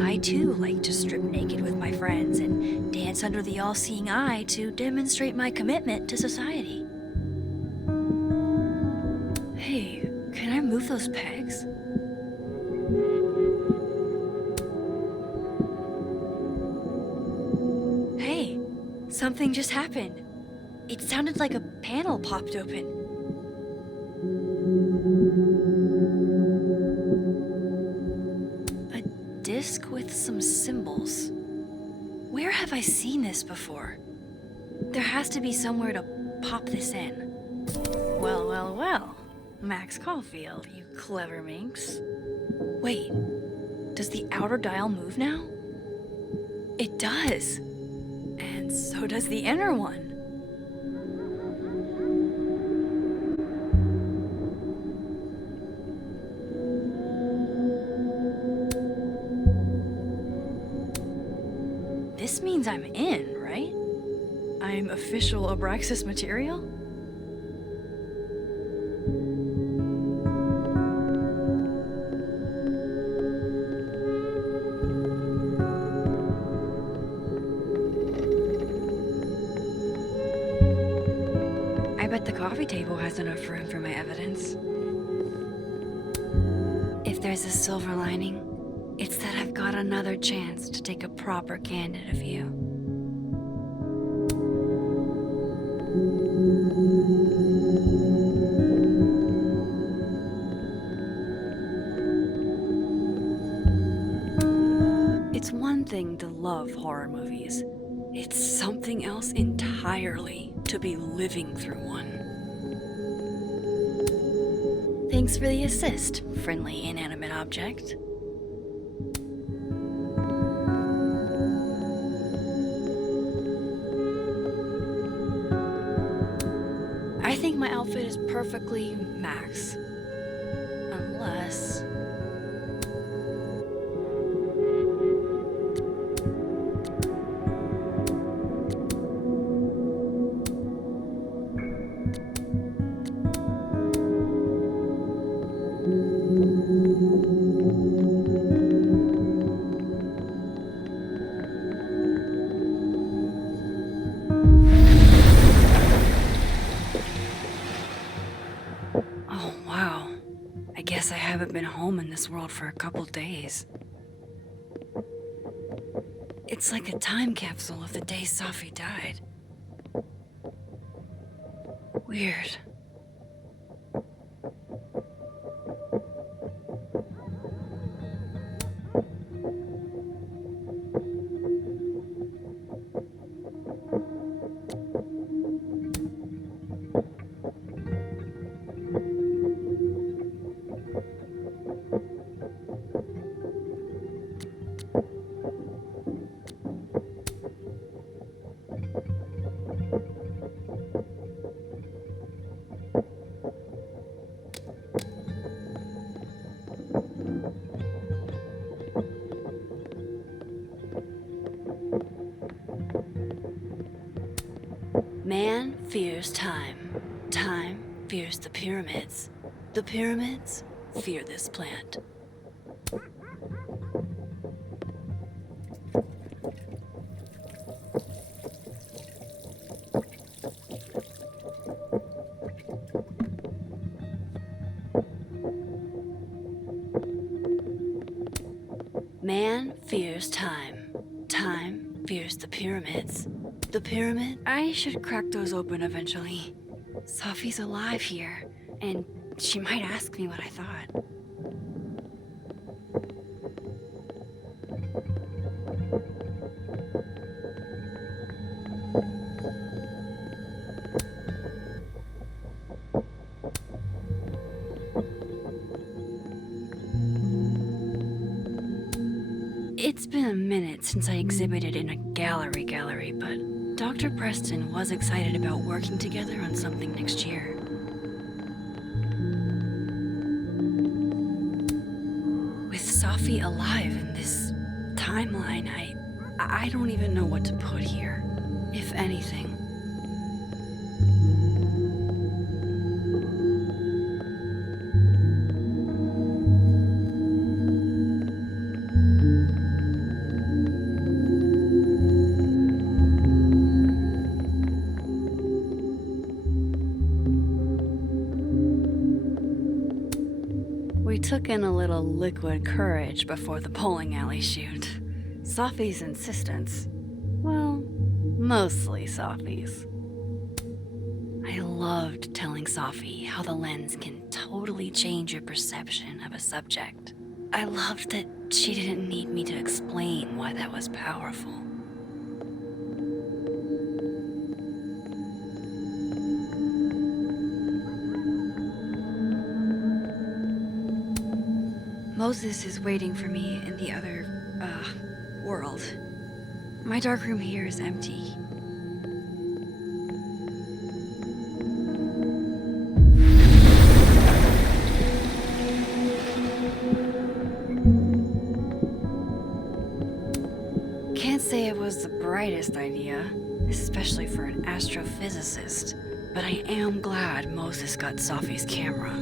I too like to strip naked with my friends and dance under the all-seeing eye to demonstrate my commitment to society. Hey, can I move those pegs? Hey, something just happened. It sounded like a panel popped open. Disc with some symbols. Where have I seen this before? There has to be somewhere to pop this in. Well, well, well. Max Caulfield, you clever minx. Wait, does the outer dial move now? It does. And so does the inner one. This means I'm in, right? I'm official Abraxas material? I bet the coffee table has enough room for my evidence. If there's a silver lining, it's that I've got another chance to take a proper candid view. It's one thing to love horror movies. It's something else entirely to be living through one. Thanks for the assist, friendly inanimate object. I think my outfit is perfectly Max. Unless... Oh, wow. I guess I haven't been home in this world for a couple days. It's like a time capsule of the day Safi died. Weird. Man fears time. Time fears the pyramids. The pyramids fear this plant. Man fears time. Time fears the pyramids. The pyramid? I should crack those open eventually. Safi's alive here, and she might ask me what I thought. It's been a minute since I exhibited in a gallery, but Dr. Preston was excited about working together on something next year. With Safi alive in this timeline, I don't even know what to put here, if anything. We took in a little liquid courage before the bowling alley shoot. Safi's insistence. Well, mostly Safi's. I loved telling Safi how the lens can totally change your perception of a subject. I loved that she didn't need me to explain why that was powerful. Moses is waiting for me in the other, world. My darkroom here is empty. Can't say it was the brightest idea, especially for an astrophysicist, but I am glad Moses got Safi's camera.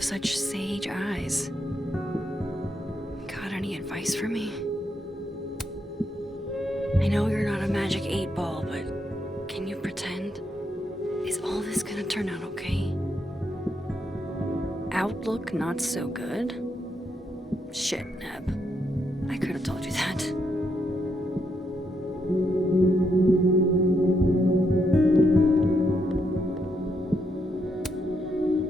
Such sage eyes. Got any advice for me? I know you're not a magic 8-ball, but can you pretend? Is all this gonna turn out okay? Outlook not so good? Shit, Neb. I could have told you that.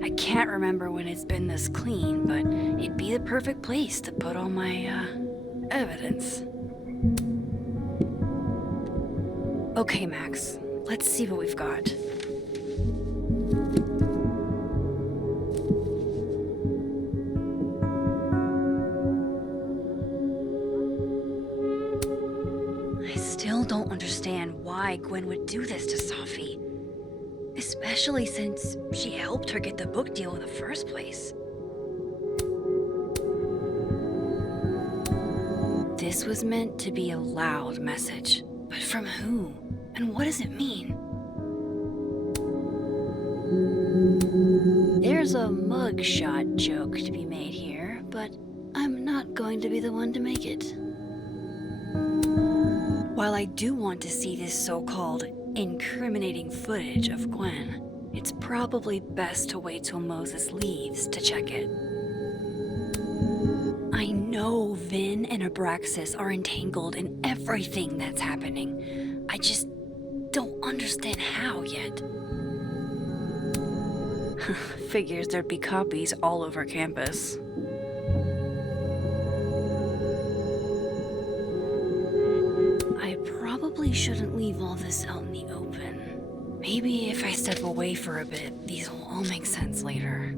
I can't remember when it's been this clean, but it'd be the perfect place to put all my, evidence. Okay, Max. Let's see what we've got. I still don't understand why Gwen would do this to Safi. Especially since she helped her get the book deal in the first place. This was meant to be a loud message, but from who? And what does it mean? There's a mugshot joke to be made here, but I'm not going to be the one to make it. While I do want to see this so-called incriminating footage of Gwen, it's probably best to wait till Moses leaves to check it. I know Vin and Abraxas are entangled in everything that's happening. I just don't understand how yet. Figures there'd be copies all over campus. I probably shouldn't leave all this out in the open. Maybe if I step away for a bit, these will all make sense later.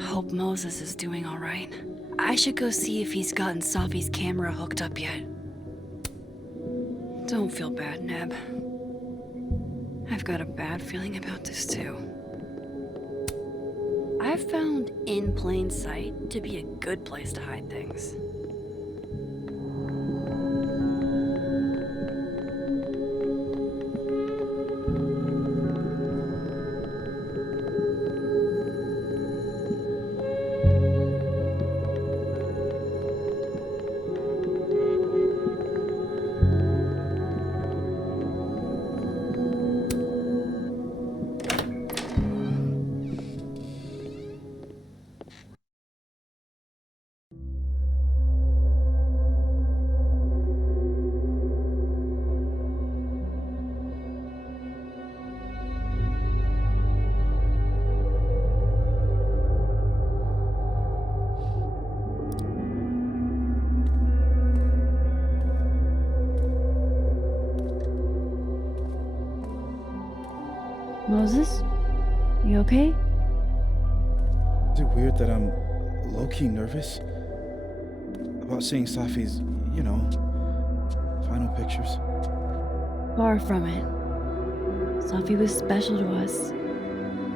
Hope Moses is doing all right. I should go see if he's gotten Safi's camera hooked up yet. Don't feel bad, Neb. I've got a bad feeling about this too. I've found in plain sight to be a good place to hide things. Moses? You okay? Is it weird that I'm low-key nervous about seeing Safi's, final pictures? Far from it. Safi was special to us.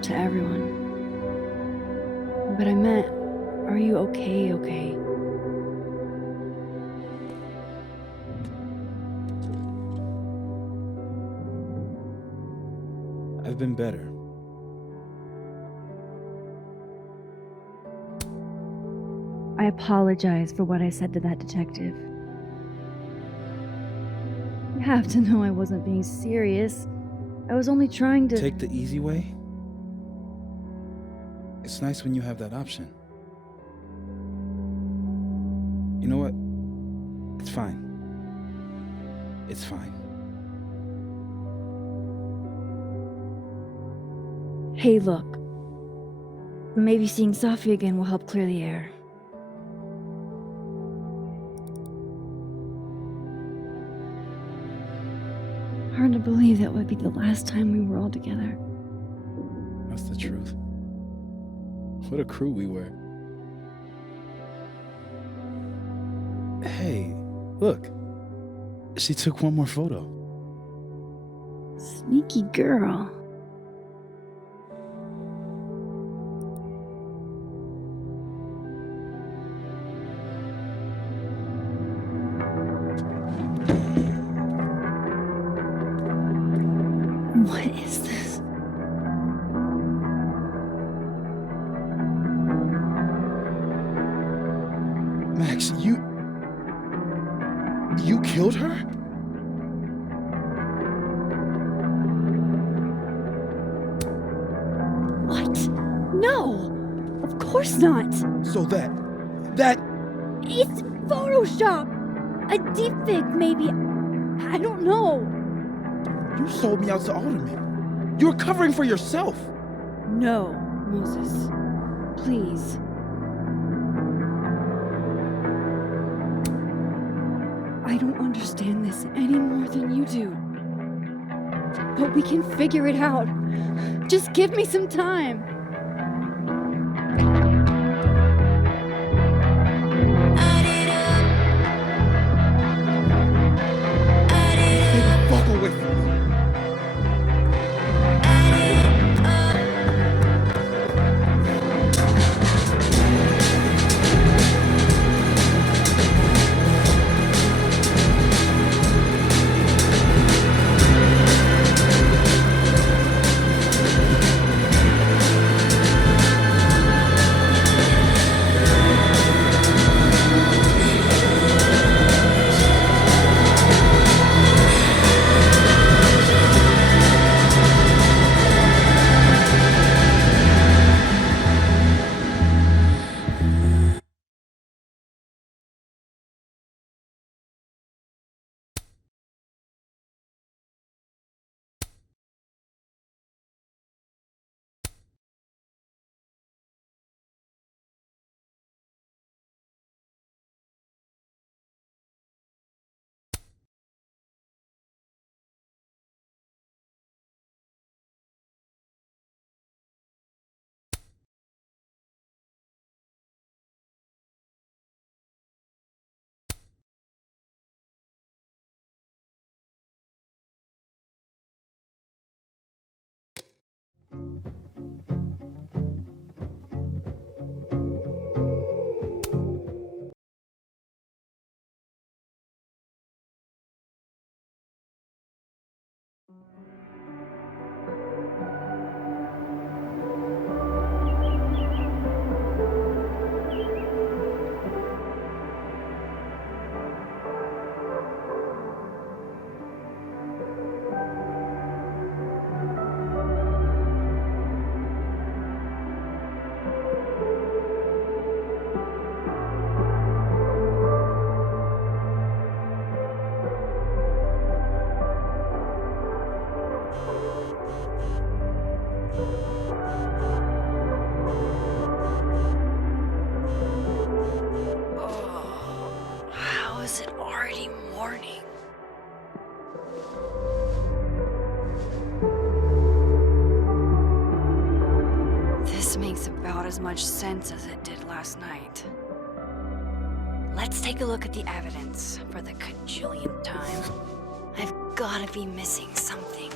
To everyone. But I meant, are you okay? I've been better. I apologize for what I said to that detective. You have to know I wasn't being serious. I was only trying to... Take the easy way? It's nice when you have that option. You know what? It's fine. It's fine. Hey, look. Maybe seeing Safi again will help clear the air. Hard to believe that would be the last time we were all together. That's the truth. What a crew we were. Hey, look. She took one more photo. Sneaky girl. What is this? Max, you killed her? What? No! Of course not! So that... It's Photoshop! A deepfake, maybe. I don't know. You sold me out to Alderman. You were covering for yourself. No, Moses. Please. I don't understand this any more than you do. But we can figure it out. Just give me some time. Fuck away from me. How is it already morning? This makes about as much sense as it did last night. Let's take a look at the evidence for the cajillionth time. I've gotta be missing something.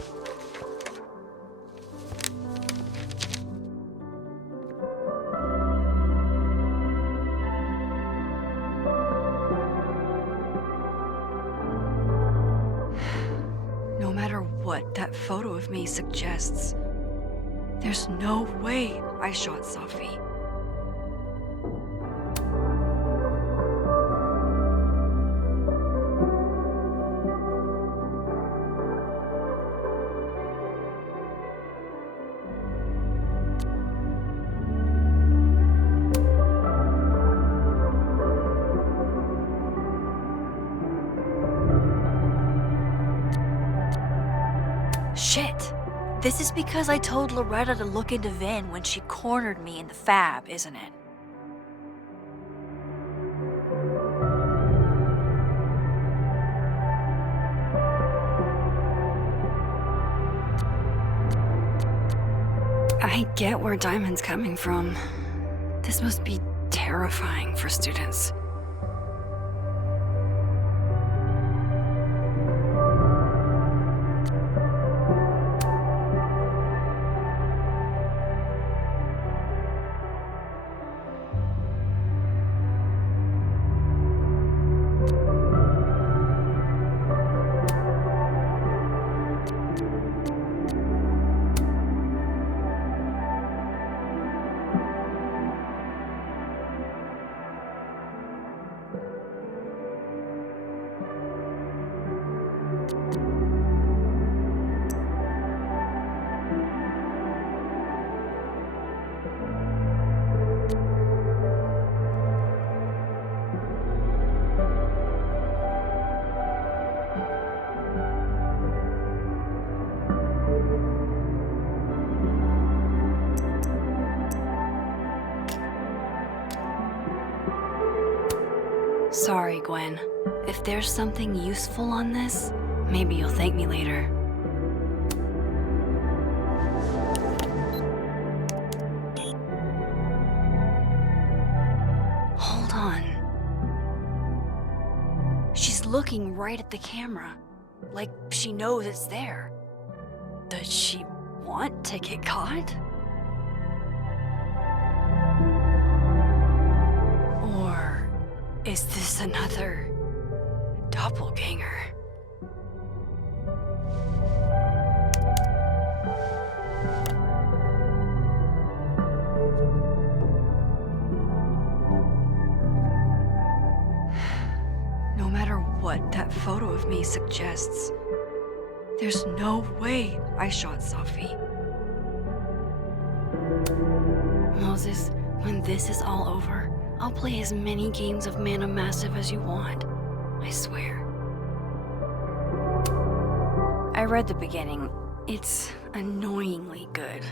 No matter what that photo of me suggests, there's no way I shot Safi. Shit. This is because I told Loretta to look into Vin when she cornered me in the fab, isn't it? I get where Diamond's coming from. This must be terrifying for students. Sorry, Gwen. If there's something useful on this, maybe you'll thank me later. Hold on. She's looking right at the camera, like she knows it's there. Does she want to get caught? Or is this another doppelganger? No matter what that photo of me suggests, there's no way I shot Safi. Moses, when this is all over, I'll play as many games of Mana Massive as you want. I swear. I read the beginning. It's annoyingly good.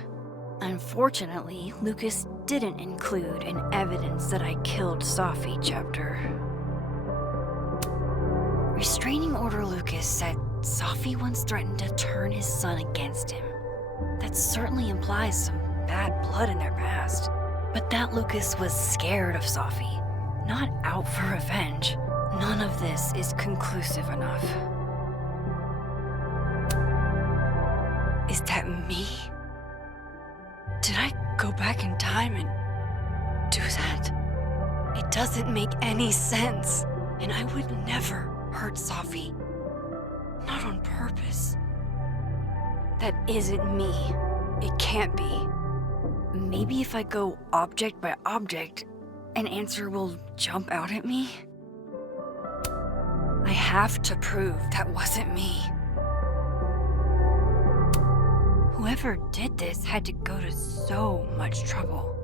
Unfortunately, Lucas didn't include an evidence that I killed Safi chapter. Restraining Order Lucas said Safi once threatened to turn his son against him. That certainly implies some bad blood in their past. But that Lucas was scared of Safi, not out for revenge. None of this is conclusive enough. Is that me? Did I go back in time and do that? It doesn't make any sense, and I would never hurt Safi. Not on purpose. That isn't me. It can't be. Maybe if I go object by object, an answer will jump out at me? I have to prove that wasn't me. Whoever did this had to go to so much trouble.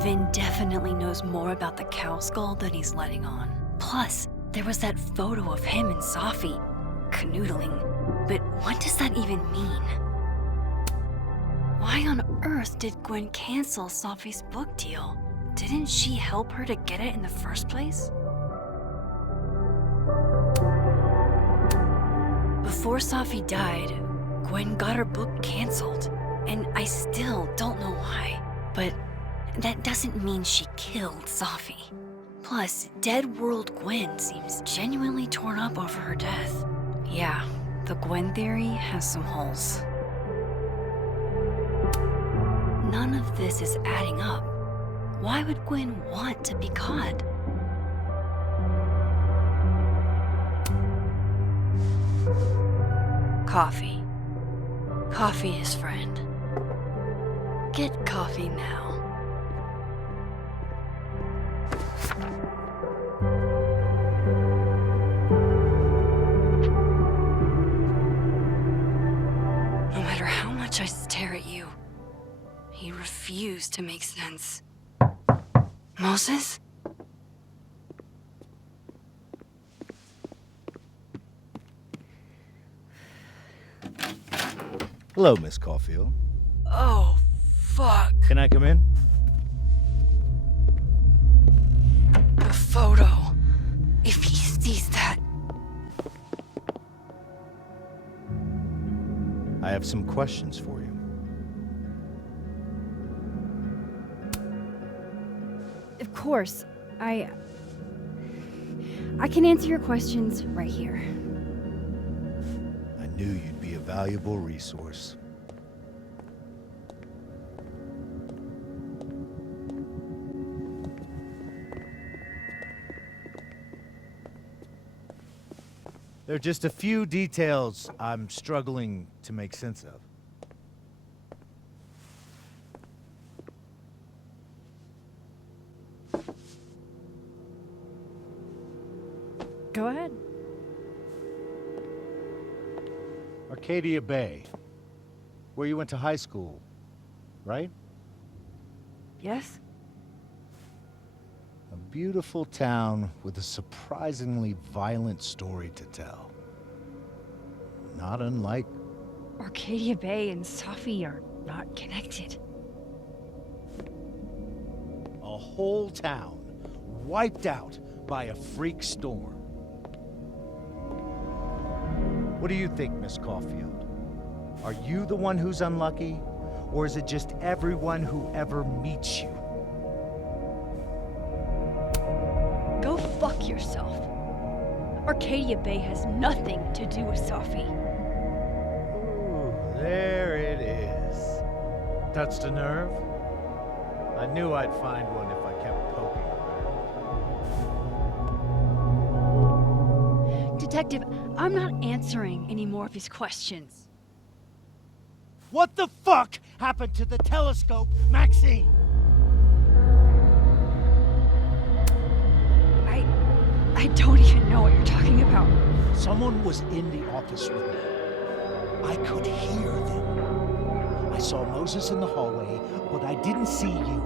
Vin definitely knows more about the cow skull than he's letting on. Plus, there was that photo of him and Safi canoodling. But what does that even mean? Why on earth did Gwen cancel Safi's book deal? Didn't she help her to get it in the first place? Before Safi died, Gwen got her book canceled, and I still don't know why. But that doesn't mean she killed Safi. Plus, Dead World Gwen seems genuinely torn up over her death. Yeah, the Gwen theory has some holes. None of this is adding up. Why would Gwen want to be caught? Coffee. Coffee is friend. Get coffee now. No matter how much I stare at you, he refused to make sense. Moses? Hello, Miss Caulfield. Oh, fuck. Can I come in? The photo. If he sees that. I have some questions for you. Of course. I can answer your questions right here. I knew you'd be a valuable resource. There are just a few details I'm struggling to make sense of. Go ahead. Arcadia Bay, where you went to high school, right? Yes? A beautiful town with a surprisingly violent story to tell. Not unlike... Arcadia Bay and Safi are not connected. A whole town wiped out by a freak storm. What do you think, Miss Caulfield? Are you the one who's unlucky, or is it just everyone who ever meets you? Go fuck yourself. Arcadia Bay has nothing to do with Safi. Ooh, there it is. Touched a nerve? I knew I'd find one if I kept poking around. Detective, I'm not answering any more of his questions. What the fuck happened to the telescope, Maxine? I don't even know what you're talking about. Someone was in the office with me. I could hear them. I saw Moses in the hallway, but I didn't see you.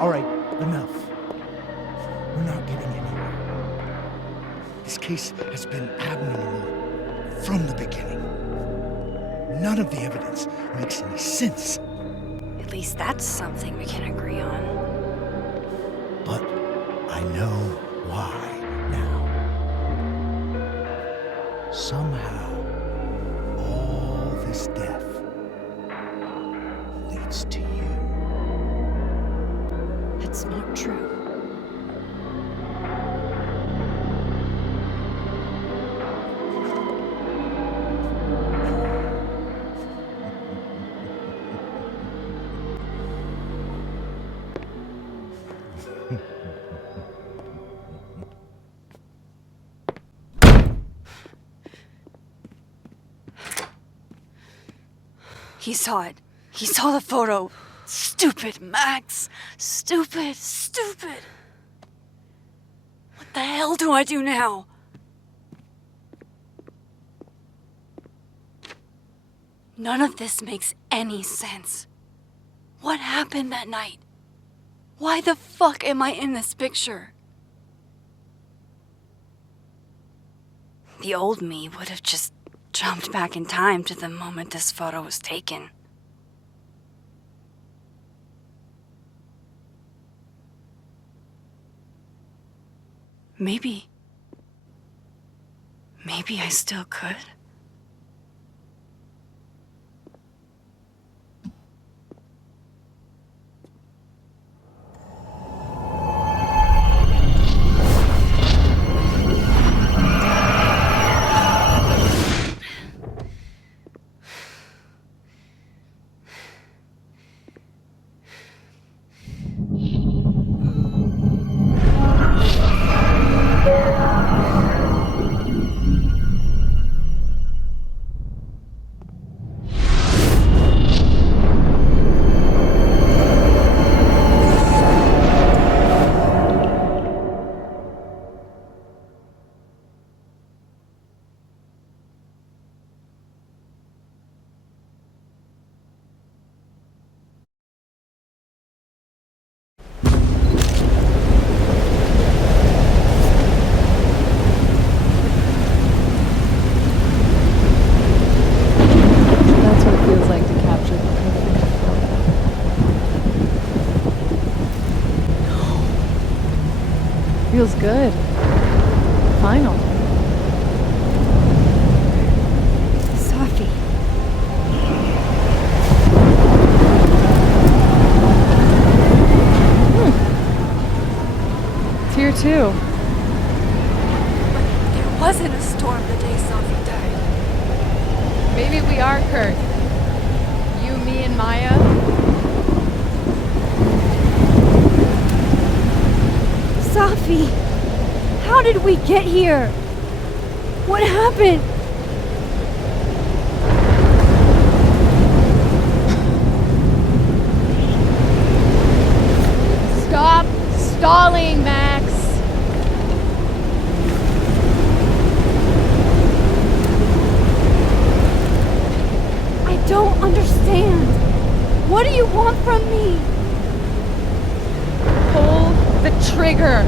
All right, enough. We're not getting anywhere. This case has been abnormal from the beginning. None of the evidence makes any sense. At least that's something we can agree on. But I know why now. Somehow, all this death leads to you. That's not true. He saw it. He saw the photo. Stupid, Max. Stupid, stupid. What the hell do I do now? None of this makes any sense. What happened that night? Why the fuck am I in this picture? The old me would have just jumped back in time to the moment this photo was taken. Maybe I still could. Feels good. Final. Safi. It's here too. But there wasn't a storm the day Safi died. Maybe we are, Kurt. You, me, and Maya. Safi! How did we get here? What happened? Stop stalling, Max! I don't understand. What do you want from me? Pull the trigger.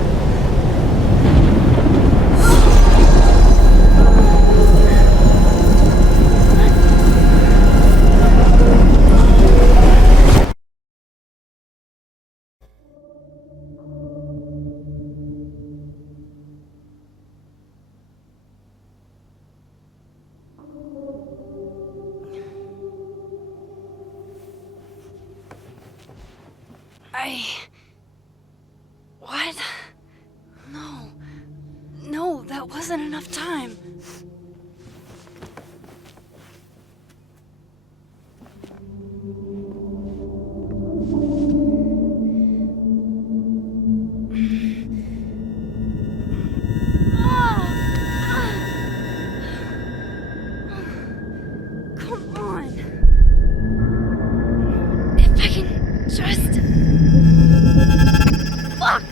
What? No. No, that wasn't enough time. Come on. If I can just... Fuck!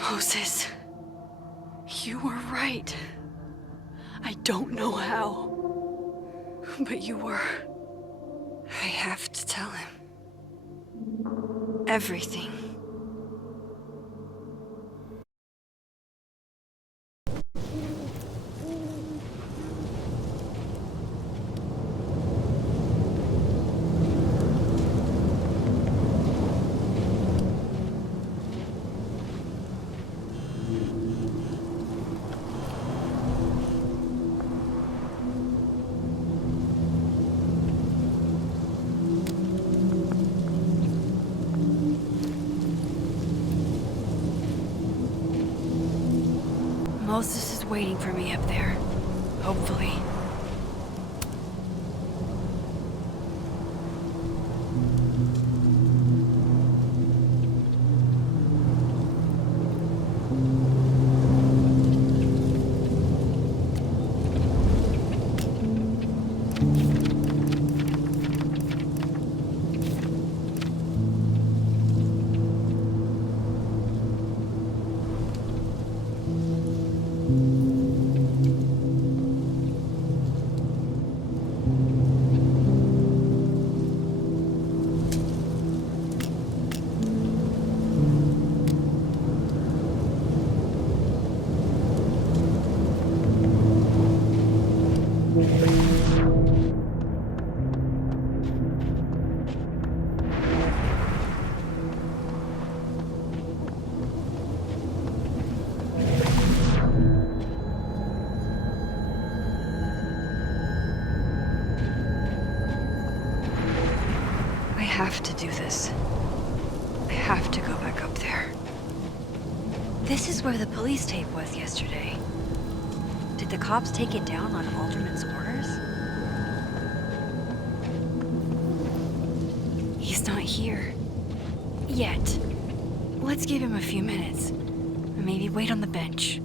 Moses, you were right. I don't know how, but you were. I have to tell him everything. Moses is waiting for me up there. Hopefully. I have to do this. I have to go back up there. This is where the police tape was yesterday. Did the cops take it down on Alderman's orders? He's not here. Yet. Let's give him a few minutes. Maybe wait on the bench.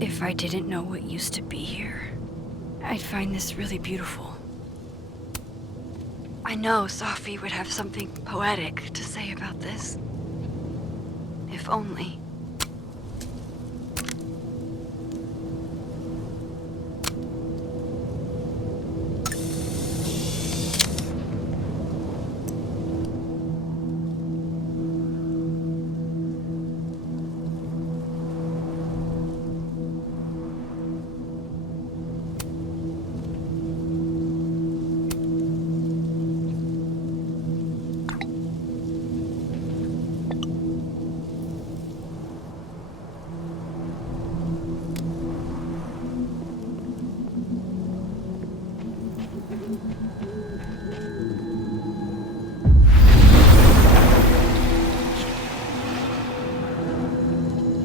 If I didn't know what used to be here, I'd find this really beautiful. I know Safi would have something poetic to say about this. If only.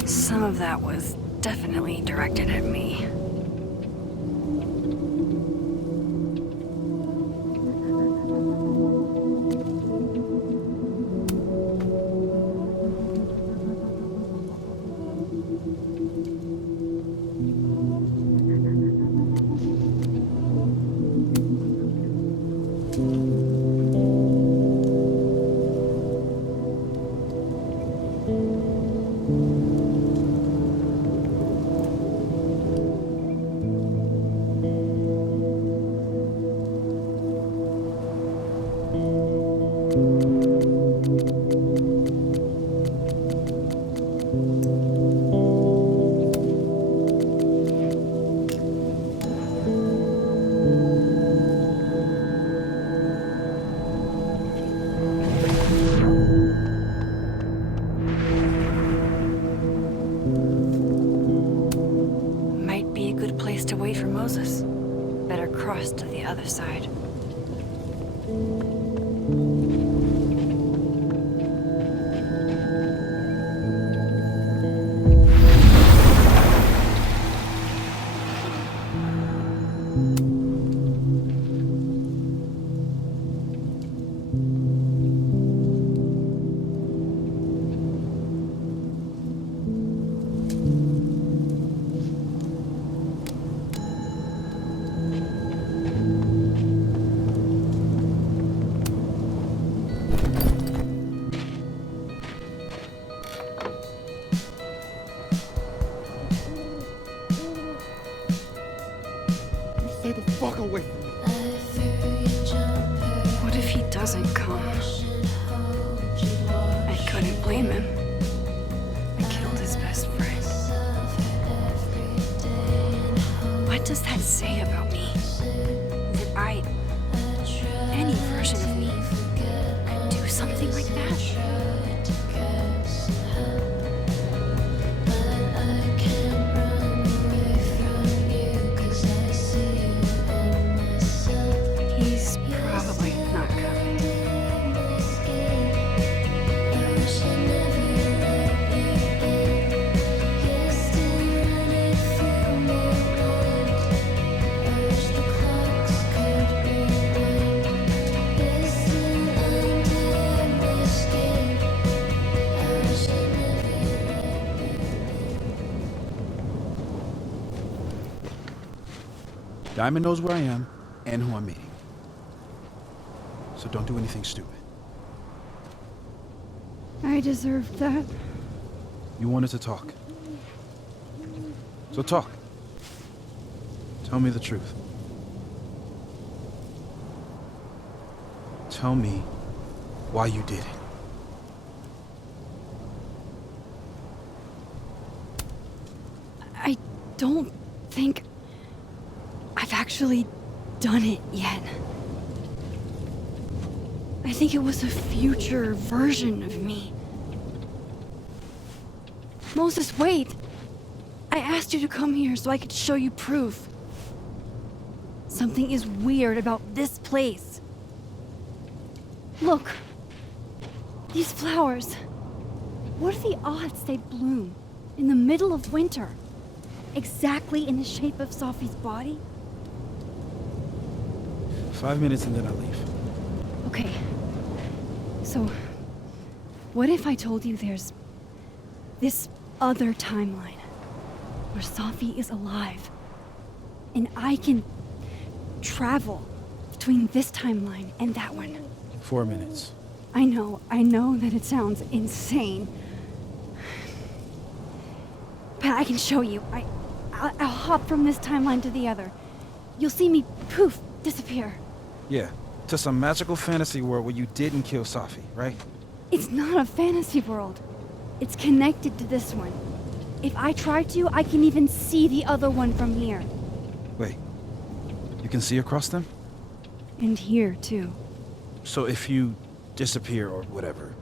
Some of that was definitely directed at me. Moses. Better cross to the other side. Stay the fuck away from me. What if he doesn't come? I couldn't blame him. I killed his best friend. What does that say about me? That I, any version of me, could do something like that? He's probably not coming. Diamond knows where I am and who I'm meeting. So don't do anything stupid. I deserved that. You wanted to talk. So talk. Tell me the truth. Tell me why you did it. I don't think I've actually done it yet. I think it was a future version of me. Moses, wait! I asked you to come here so I could show you proof. Something is weird about this place. Look. These flowers. What are the odds they bloom in the middle of winter? Exactly in the shape of Safi's body? 5 minutes and then I leave. Okay. So, what if I told you there's this other timeline where Safi is alive and I can travel between this timeline and that one? 4 minutes. I know that it sounds insane. But I can show you. I'll hop from this timeline to the other. You'll see me, poof, disappear. Yeah, to some magical fantasy world where you didn't kill Safi, right? It's not a fantasy world. It's connected to this one. If I try to, I can even see the other one from here. Wait, you can see across them? And here, too. So if you disappear or whatever,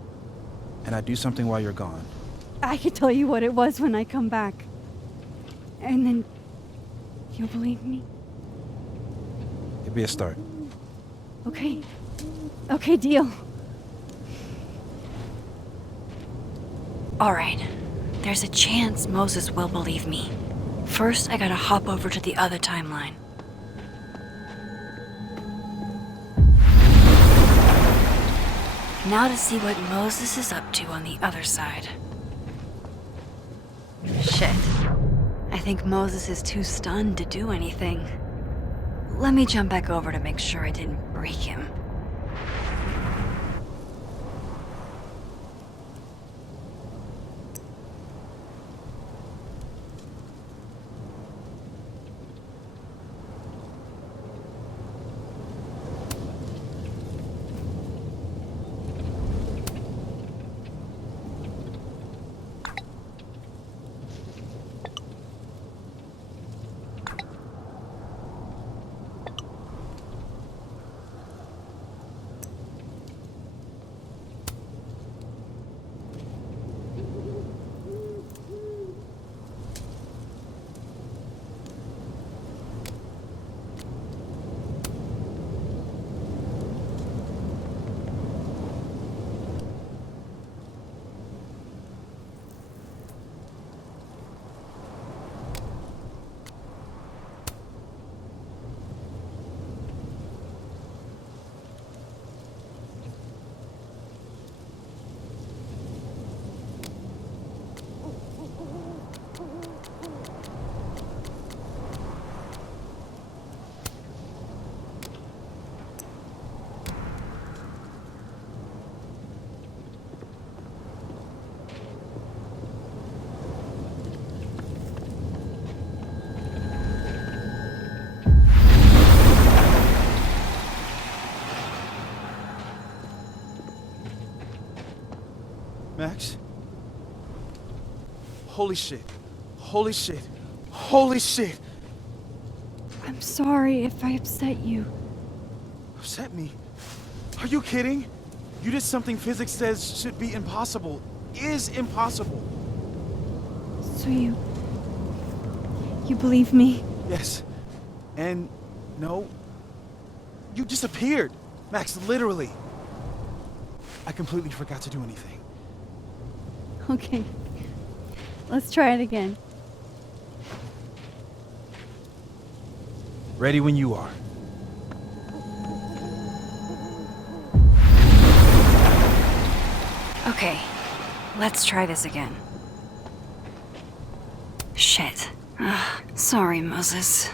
and I do something while you're gone, I could tell you what it was when I come back. And then you'll believe me? it'd be a start. Okay. Okay, deal. All right. There's a chance Moses will believe me. First, I gotta hop over to the other timeline. Now to see what Moses is up to on the other side. Shit. I think Moses is too stunned to do anything. Let me jump back over to make sure I didn't break him. Holy shit. Holy shit. Holy shit. I'm sorry if I upset you. Upset me? Are you kidding? You did something physics says should be impossible. Is impossible. So you believe me? Yes. And no. You disappeared. Max, literally. I completely forgot to do anything. Okay. Let's try it again. Ready when you are. Okay, let's try this again. Shit. Ugh, sorry, Moses.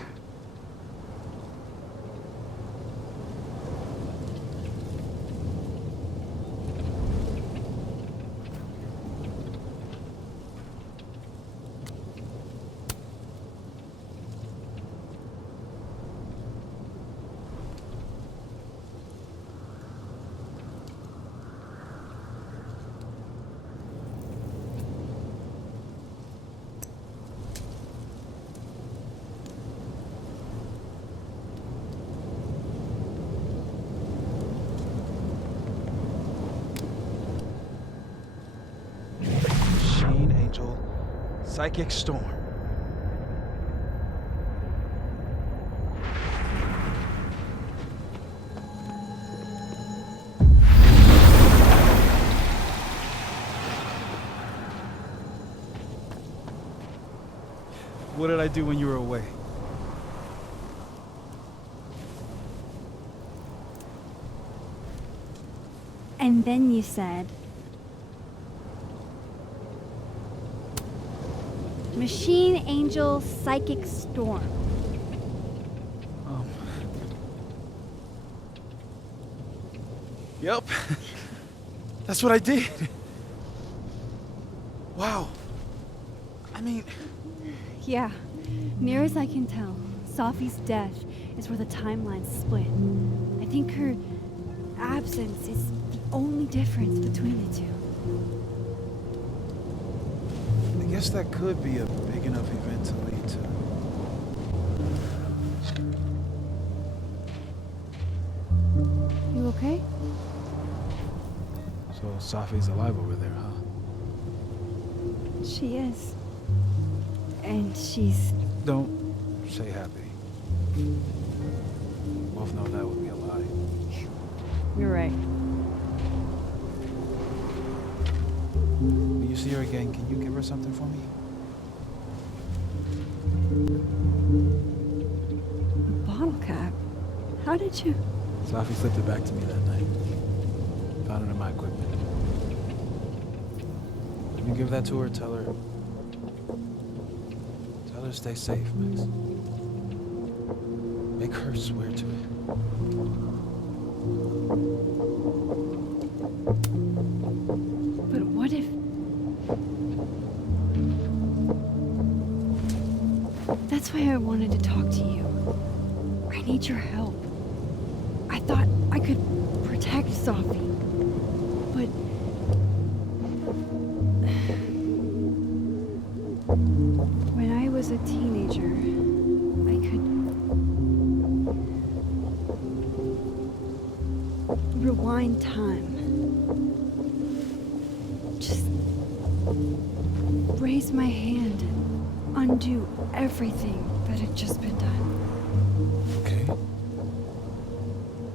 Psychic storm. What did I do when you were away? And then you said, Machine Angel Psychic Storm. Yep. That's what I did. Wow. I mean... Yeah. Near as I can tell, Safi's death is where the timelines split. I think her absence is the only difference between the two. I guess that could be a big enough event to lead to... You okay? So Safi's alive over there, huh? She is. And she's... Don't say happy. Both know that would be a lie. You're right. When you see her again, can you give her something for me? A bottle cap? How did you... Safi slipped it back to me that night. Found it in my equipment. When you give that to her, tell her to stay safe, Max. Make her swear to it. But what if... That's why I wanted to talk to you. I need your help. I thought I could protect Safi, but... When I was a teenager, I could... rewind time. Just raise my hand and undo everything that had just been done. Okay.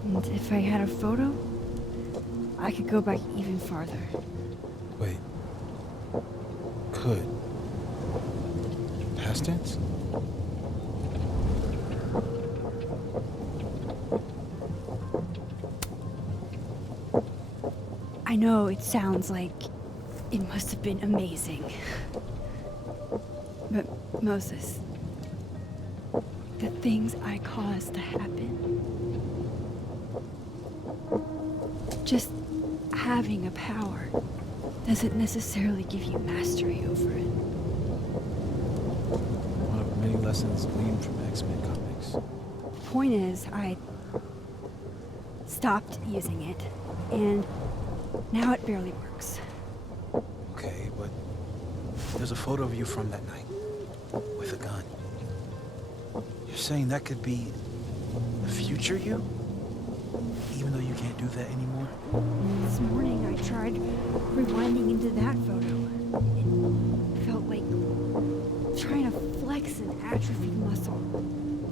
And if I had a photo, I could go back even farther. Wait. Could. Past tense? I know it sounds like it must have been amazing. But Moses, the things I caused to happen, just having a power doesn't necessarily give you mastery over it. One of many lessons gleaned from X-Men comics. The point is, I stopped using it, and now it barely works. Okay, but There's a photo of you from that night. With a gun. You're saying that could be the future you? Even though you can't do that anymore? This morning I tried rewinding into that photo. It felt like trying to flex an atrophied muscle.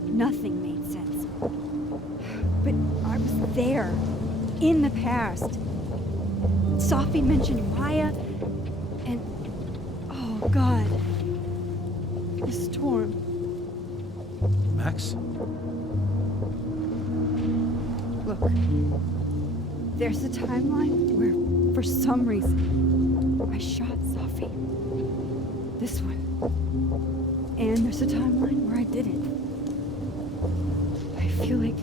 Nothing made sense. But I was there, in the past. Safi mentioned Maya, and oh God, the storm. Max? Look, there's a timeline where, for some reason, I shot Safi. This one. And there's a timeline where I didn't. I feel like,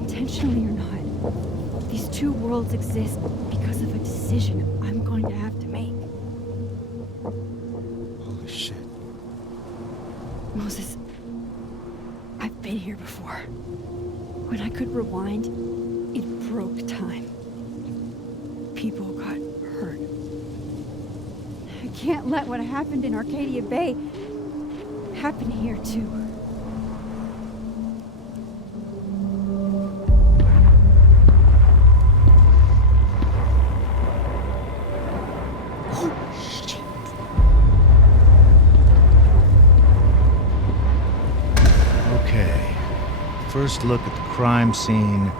intentionally or not, these two worlds exist because of a decision I'm going to have to make. Holy shit. Moses, I've been here before. When I could rewind, it broke time. People got hurt. I can't let what happened in Arcadia Bay happen here too. Okay. First look at the crime scene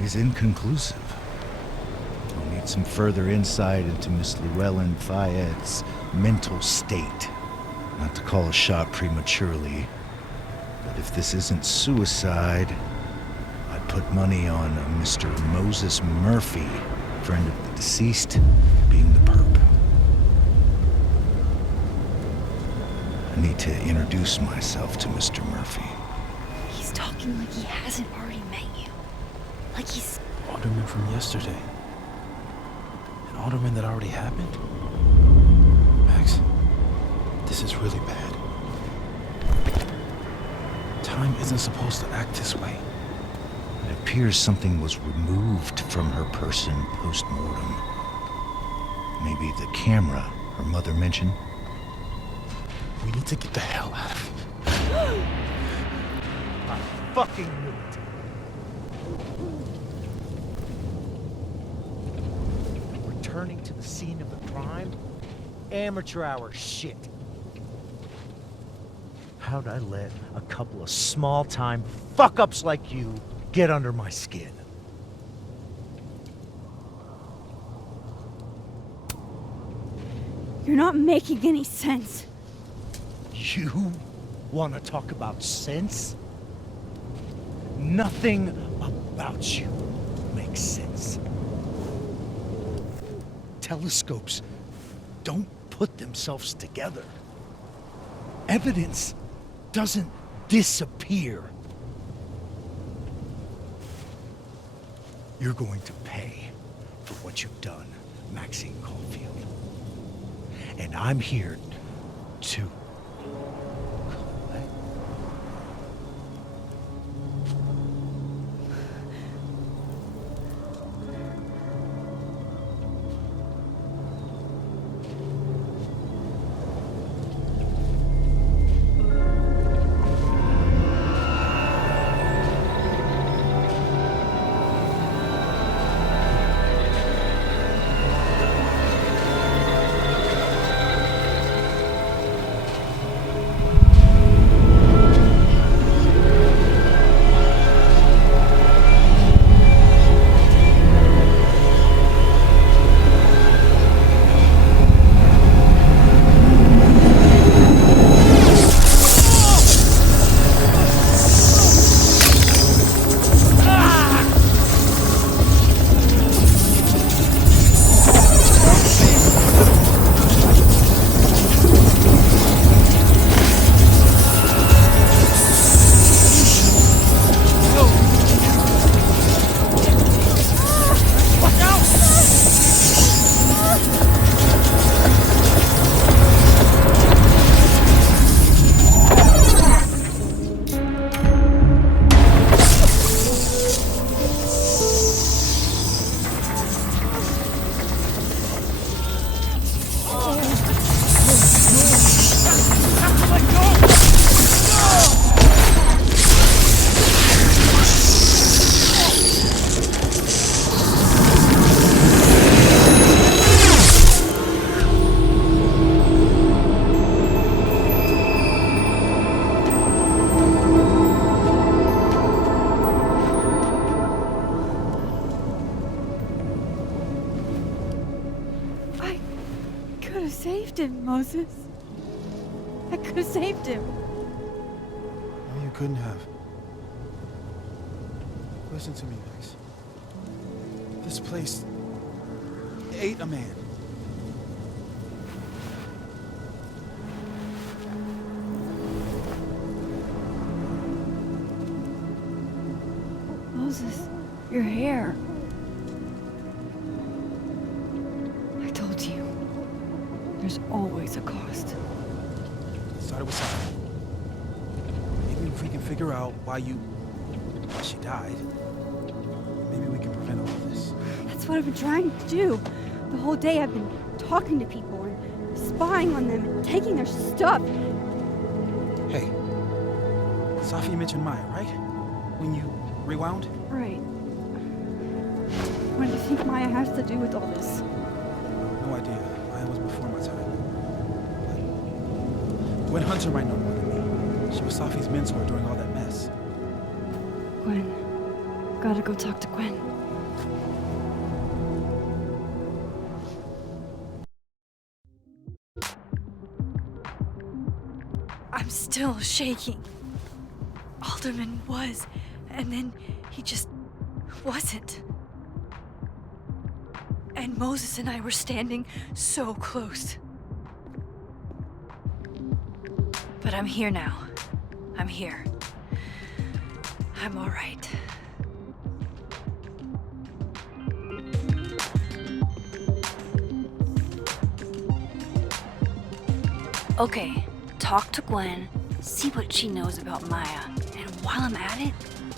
is inconclusive. We'll need some further insight into Miss Llewellyn Fayette's mental state. Not to call a shot prematurely, but if this isn't suicide, I'd put money on a Mr. Moses Murphy, friend of the deceased, being the perp. I need to introduce myself to Mr. Murphy. He's talking like he hasn't already met you. Like he's... Alderman from yesterday. An alderman that already happened? Max, this is really bad. Time isn't supposed to act this way. It appears something was removed from her person post-mortem. Maybe the camera her mother mentioned. We need to get the hell out of here. I fucking knew it. Returning to the scene of the crime? Amateur hour shit. How'd I let a couple of small-time fuck-ups like you get under my skin? You're not making any sense. You want to talk about sense? Nothing about you makes sense. Telescopes don't put themselves together. Evidence doesn't disappear. You're going to pay for what you've done, Maxine Caulfield. And I'm here to him, Moses. I could have saved him. No, you couldn't have. Listen to me, Max. This place ate a man. Moses, your hair. I told you, there's always a cost. Started with Safi. Maybe if we can figure out why she died, maybe we can prevent all of this. That's what I've been trying to do. The whole day I've been talking to people and spying on them and taking their stuff. Hey, Safi mentioned Maya, right? When you rewound? Right. What do you think Maya has to do with all this? No idea. Maya was before my time. Gwen Hunter might know more than me. She was Safi's mentor during all that mess. Gwen. Gotta go talk to Gwen. I'm still shaking. Alderman was, and then he just wasn't. And Moses and I were standing so close. But I'm here now. I'm here. I'm all right. Okay, talk to Gwen, see what she knows about Maya, and while I'm at it,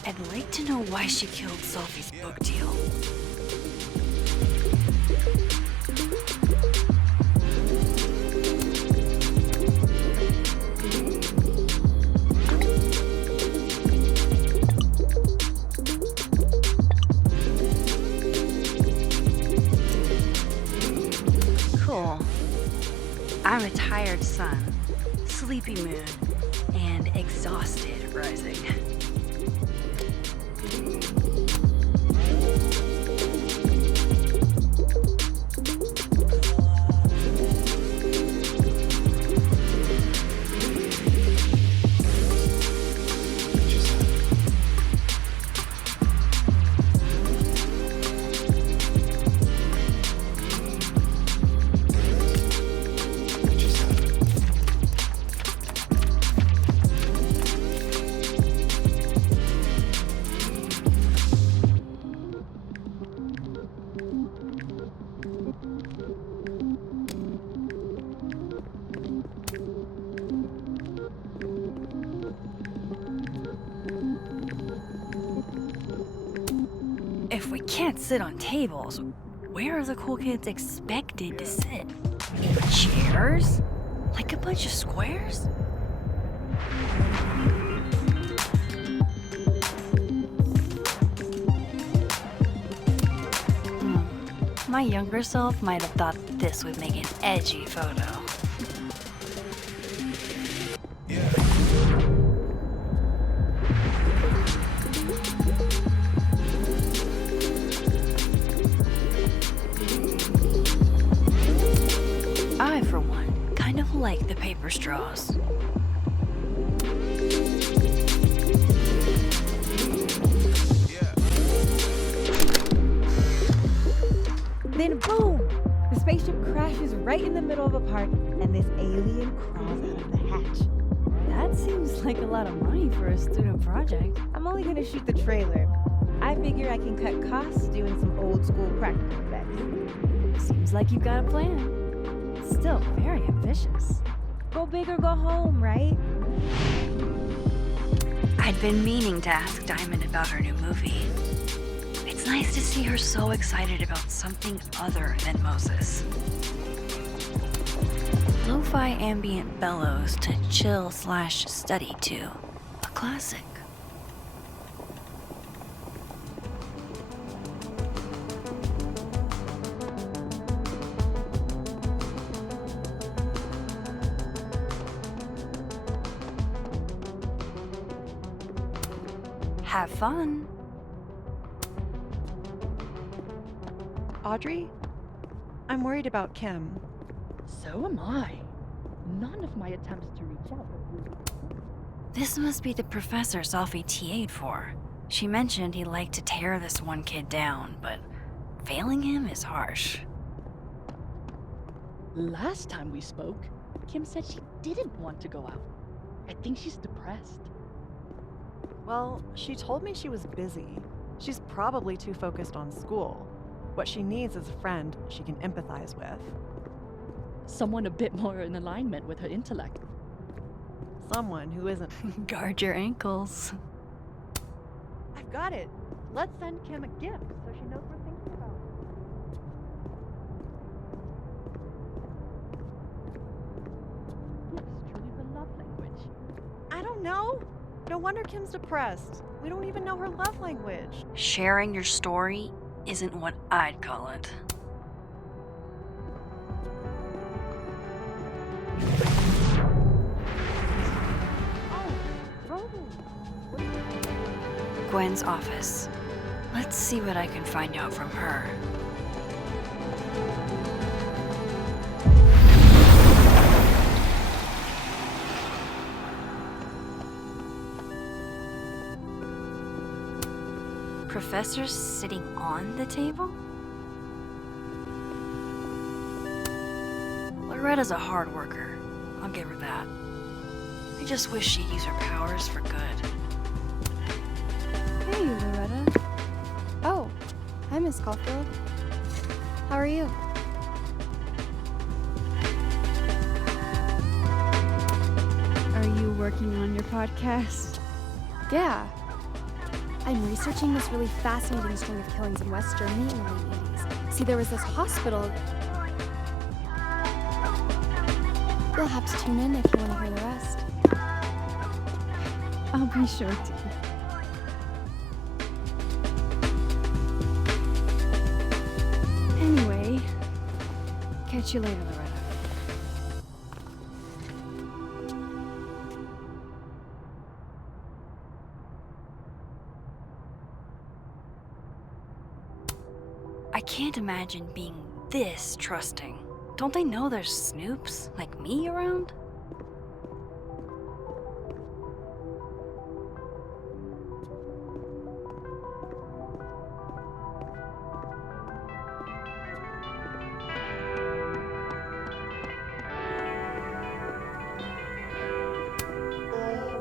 I'd like to know why she killed Sophie's book deal. Cool. I'm a tired sun, sleepy moon, and exhausted rising. If we can't sit on tables, where are the cool kids expected to sit? In chairs? Like a bunch of squares? My younger self might have thought this would make an edgy photo. I, for one, kind of like the paper straws. Then boom! The spaceship crashes right in the middle of a park, and this alien crawls out of the hatch. That seems like a lot of money for a student project. I'm only gonna shoot the trailer. I figure I can cut costs doing some old school practical effects. Seems like you've got a plan. Still very ambitious. Go big or go home, right? I'd been meaning to ask Diamond about her new movie. It's nice to see her so excited about something other than Moses. Lo-fi ambient bellows to chill/study to. A classic. Have fun. Audrey, I'm worried about Kim. So am I. None of my attempts to reach out have really. This must be the professor Safi TA'd for. She mentioned he liked to tear this one kid down, but failing him is harsh. Last time we spoke, Kim said she didn't want to go out. I think she's depressed. Well, she told me she was busy. She's probably too focused on school. What she needs is a friend she can empathize with. Someone a bit more in alignment with her intellect. Someone who isn't. Guard your ankles. I've got it. Let's send Kim a gift so she knows we're thinking about her. What's truly the love language? I don't know. No wonder Kim's depressed. We don't even know her love language. Sharing your story isn't what I'd call it. Gwen's office. Let's see what I can find out from her. Professor's sitting on the table? Loretta's a hard worker. I'll give her that. I just wish she'd use her powers for good. Hey, Loretta. Oh, hi, Miss Caulfield. How are you? Are you working on your podcast? Yeah. I'm researching this really fascinating string of killings in West Germany in the late 80s. See, there was this hospital. You'll have to tune in if you want to hear the rest. I'll be sure to. Anyway, catch you later, Loretta. I can't imagine being this trusting. Don't they know there's snoops like me around?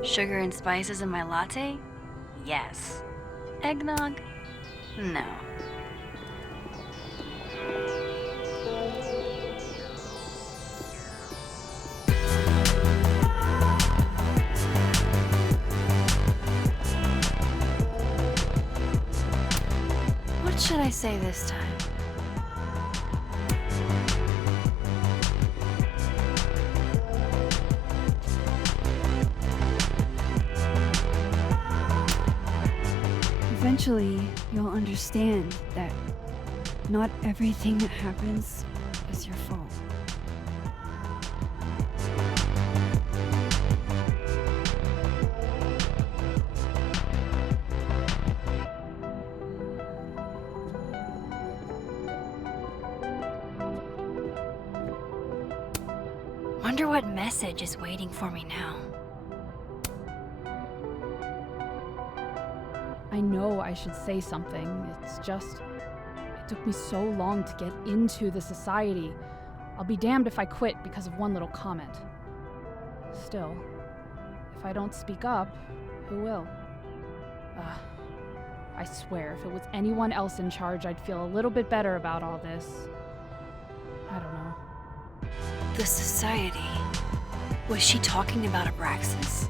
Sugar and spices in my latte? Yes. Eggnog? No. What should I say this time? Eventually, you'll understand that not everything that happens is your fault. Wonder what message is waiting for me now. I know I should say something. It's just, it took me so long to get into the society. I'll be damned if I quit because of one little comment. Still, if I don't speak up, who will? I swear, if it was anyone else in charge, I'd feel a little bit better about all this. I don't know. The society. Was she talking about Abraxas?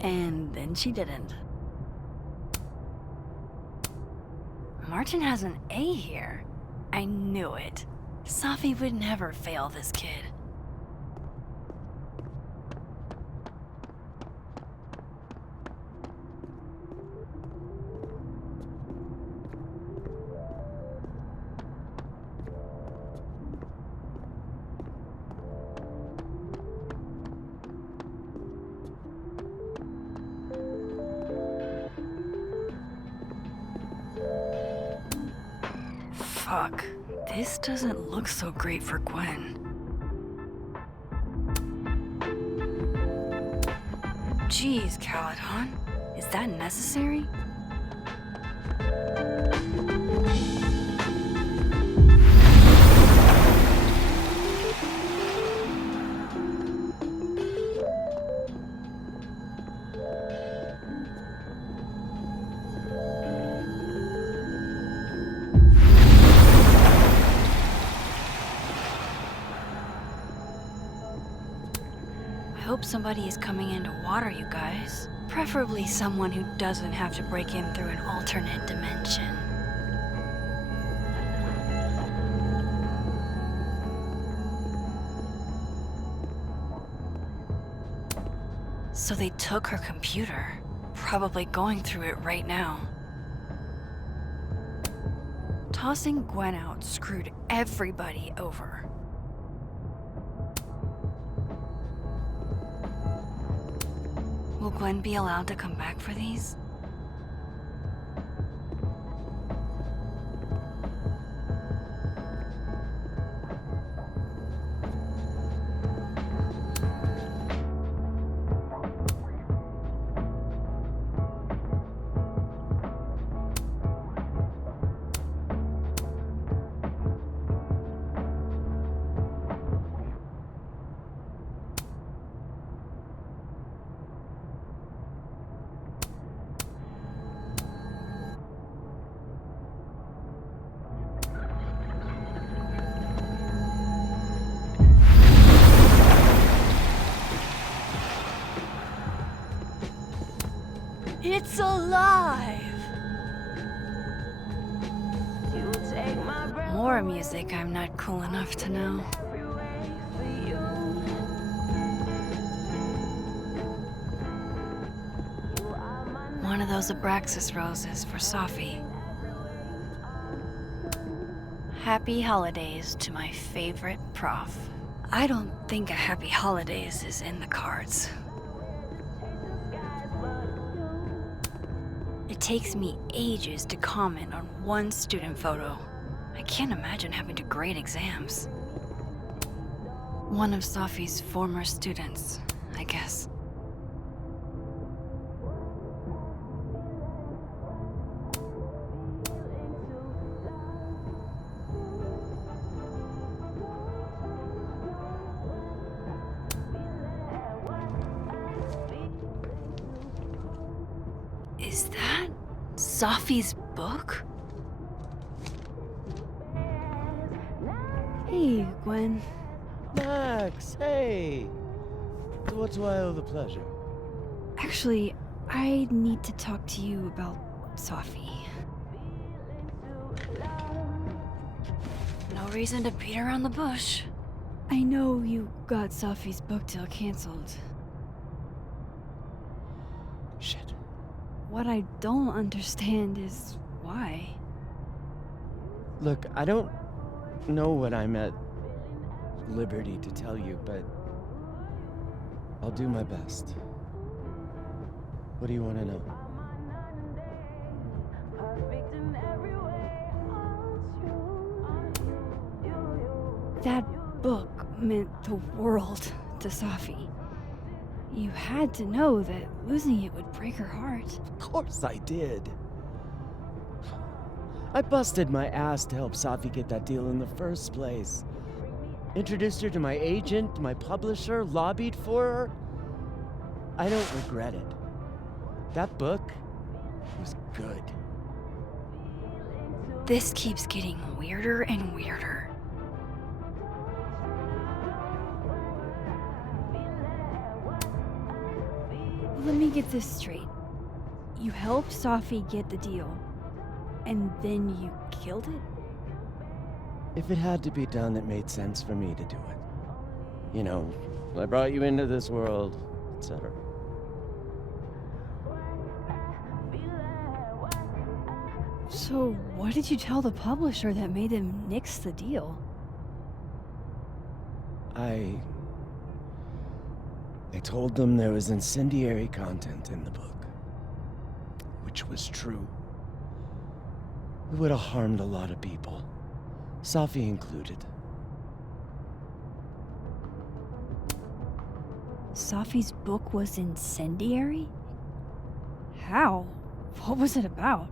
And then she didn't. Martin has an A here. I knew it. Safi would never fail this kid. Fuck. This doesn't look so great for Gwen. Jeez, Caledon. Is that necessary? I hope somebody is coming in to water you guys. Preferably someone who doesn't have to break in through an alternate dimension. So they took her computer. Probably going through it right now. Tossing Gwen out screwed everybody over. Will Gwen be allowed to come back for these? It's alive! More music I'm not cool enough to know. One of those Abraxas roses for Safi. Happy holidays to my favorite prof. I don't think a happy holidays is in the cards. It takes me ages to comment on one student photo. I can't imagine having to grade exams. One of Safi's former students, I guess. Is that Safi's book? Hey, Gwen. Max, hey! To what do I owe the pleasure? Actually, I need to talk to you about Safi. No reason to beat around the bush. I know you got Safi's book deal canceled. Shit. What I don't understand is why. Look, I don't know what I'm at liberty to tell you, but I'll do my best. What do you want to know? That book meant the world to Safi. You had to know that losing it would break her heart. Of course I did. I busted my ass to help Safi get that deal in the first place. Introduced her to my agent, my publisher, lobbied for her. I don't regret it. That book was good. This keeps getting weirder and weirder. Let me get this straight. You helped Safi get the deal, and then you killed it? If it had to be done, it made sense for me to do it. You know, I brought you into this world, etc. So, what did you tell the publisher that made them nix the deal? I told them there was incendiary content in the book, which was true. It would have harmed a lot of people. Safi included. Safi's book was incendiary? How? What was it about?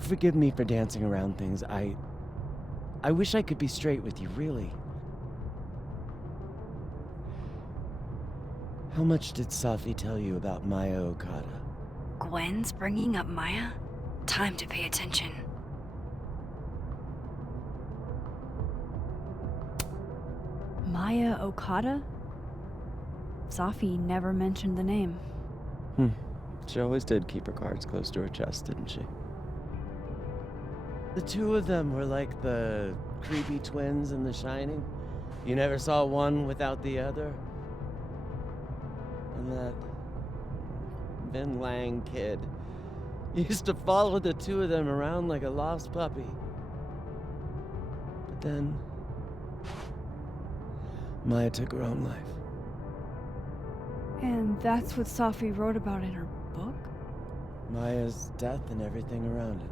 Forgive me for dancing around things. I wish I could be straight with you, really. How much did Safi tell you about Maya Okada? Gwen's bringing up Maya? Time to pay attention. Maya Okada? Safi never mentioned the name. She always did keep her cards close to her chest, didn't she? The two of them were like the creepy twins in The Shining. You never saw one without the other. And that Vin Lang kid used to follow the two of them around like a lost puppy. But then Maya took her own life. And that's what Safi wrote about in her book? Maya's death and everything around it.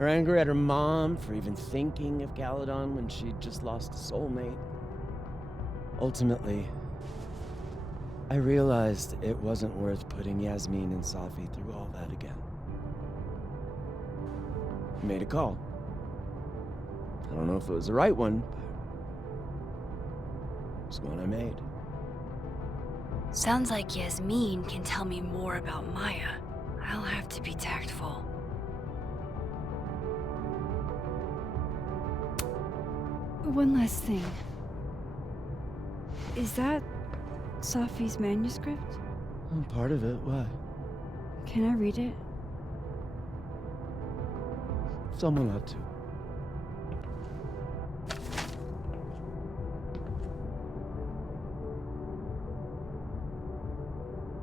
Her anger at her mom for even thinking of Caledon when she'd just lost a soulmate. Ultimately, I realized it wasn't worth putting Yasmin and Safi through all that again. I made a call. I don't know if it was the right one, but it was one I made. Sounds like Yasmin can tell me more about Maya. I'll have to be tactful. One last thing. Is that Safi's manuscript? Part of it, why? Can I read it? Someone ought to.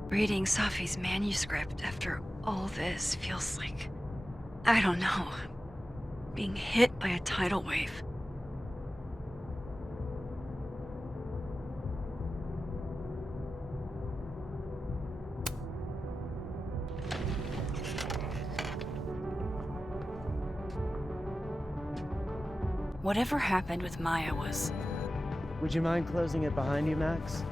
Reading Safi's manuscript after all this feels like, I don't know, being hit by a tidal wave. Whatever happened with Maya was... Would you mind closing it behind you, Max?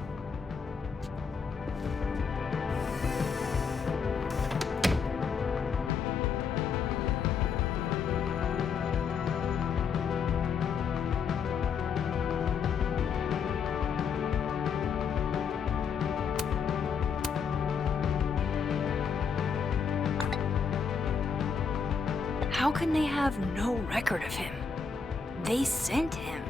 How can they have no record of him? They sent him.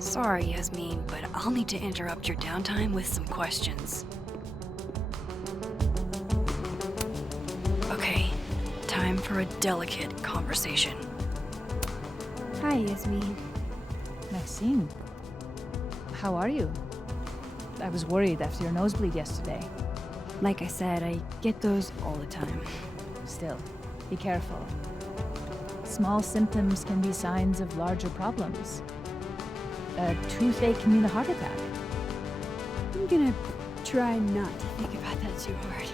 Sorry, Yasmin, but I'll need to interrupt your downtime with some questions. Okay, time for a delicate conversation. Hi, Yasmin. Maxine, how are you? I was worried after your nosebleed yesterday. Like I said, I get those all the time. Still, be careful. Small symptoms can be signs of larger problems. A toothache can mean a heart attack. I'm gonna try not to think about that too hard.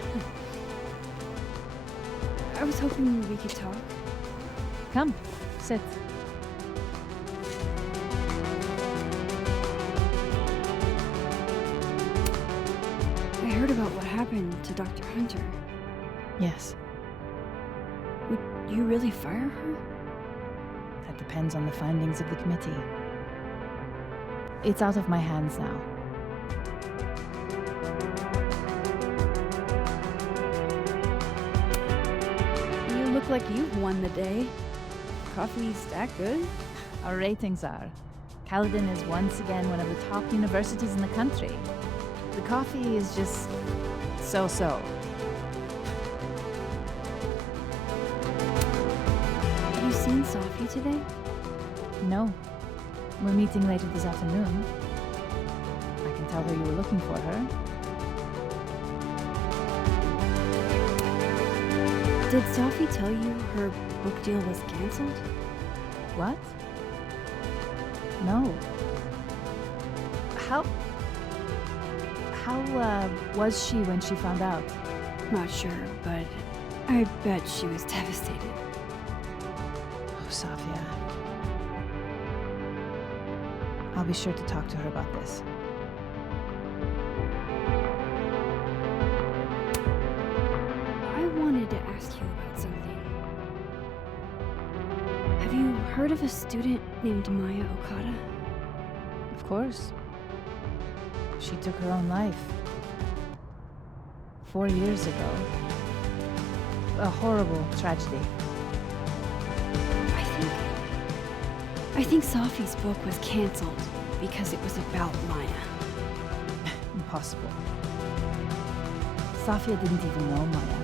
I was hoping we could talk. Come, sit. I heard about what happened to Dr. Hunter. Yes. Would you really fire her? That depends on the findings of the committee. It's out of my hands now. You look like you've won the day. Coffee's that good? Our ratings are. Caledon is once again one of the top universities in the country. The coffee is just so-so. Have you seen Safi today? No. We're meeting later this afternoon. I can tell her you were looking for her. Did Safi tell you her book deal was cancelled? What? No. How was she when she found out? Not sure, but I bet she was devastated. Oh, Safia. I'll be sure to talk to her about this. I wanted to ask you about something. Have you heard of a student named Maya Okada? Of course. She took her own life. 4 years ago. A horrible tragedy. I think Safi's book was cancelled because it was about Maya. Impossible. Safia didn't even know Maya.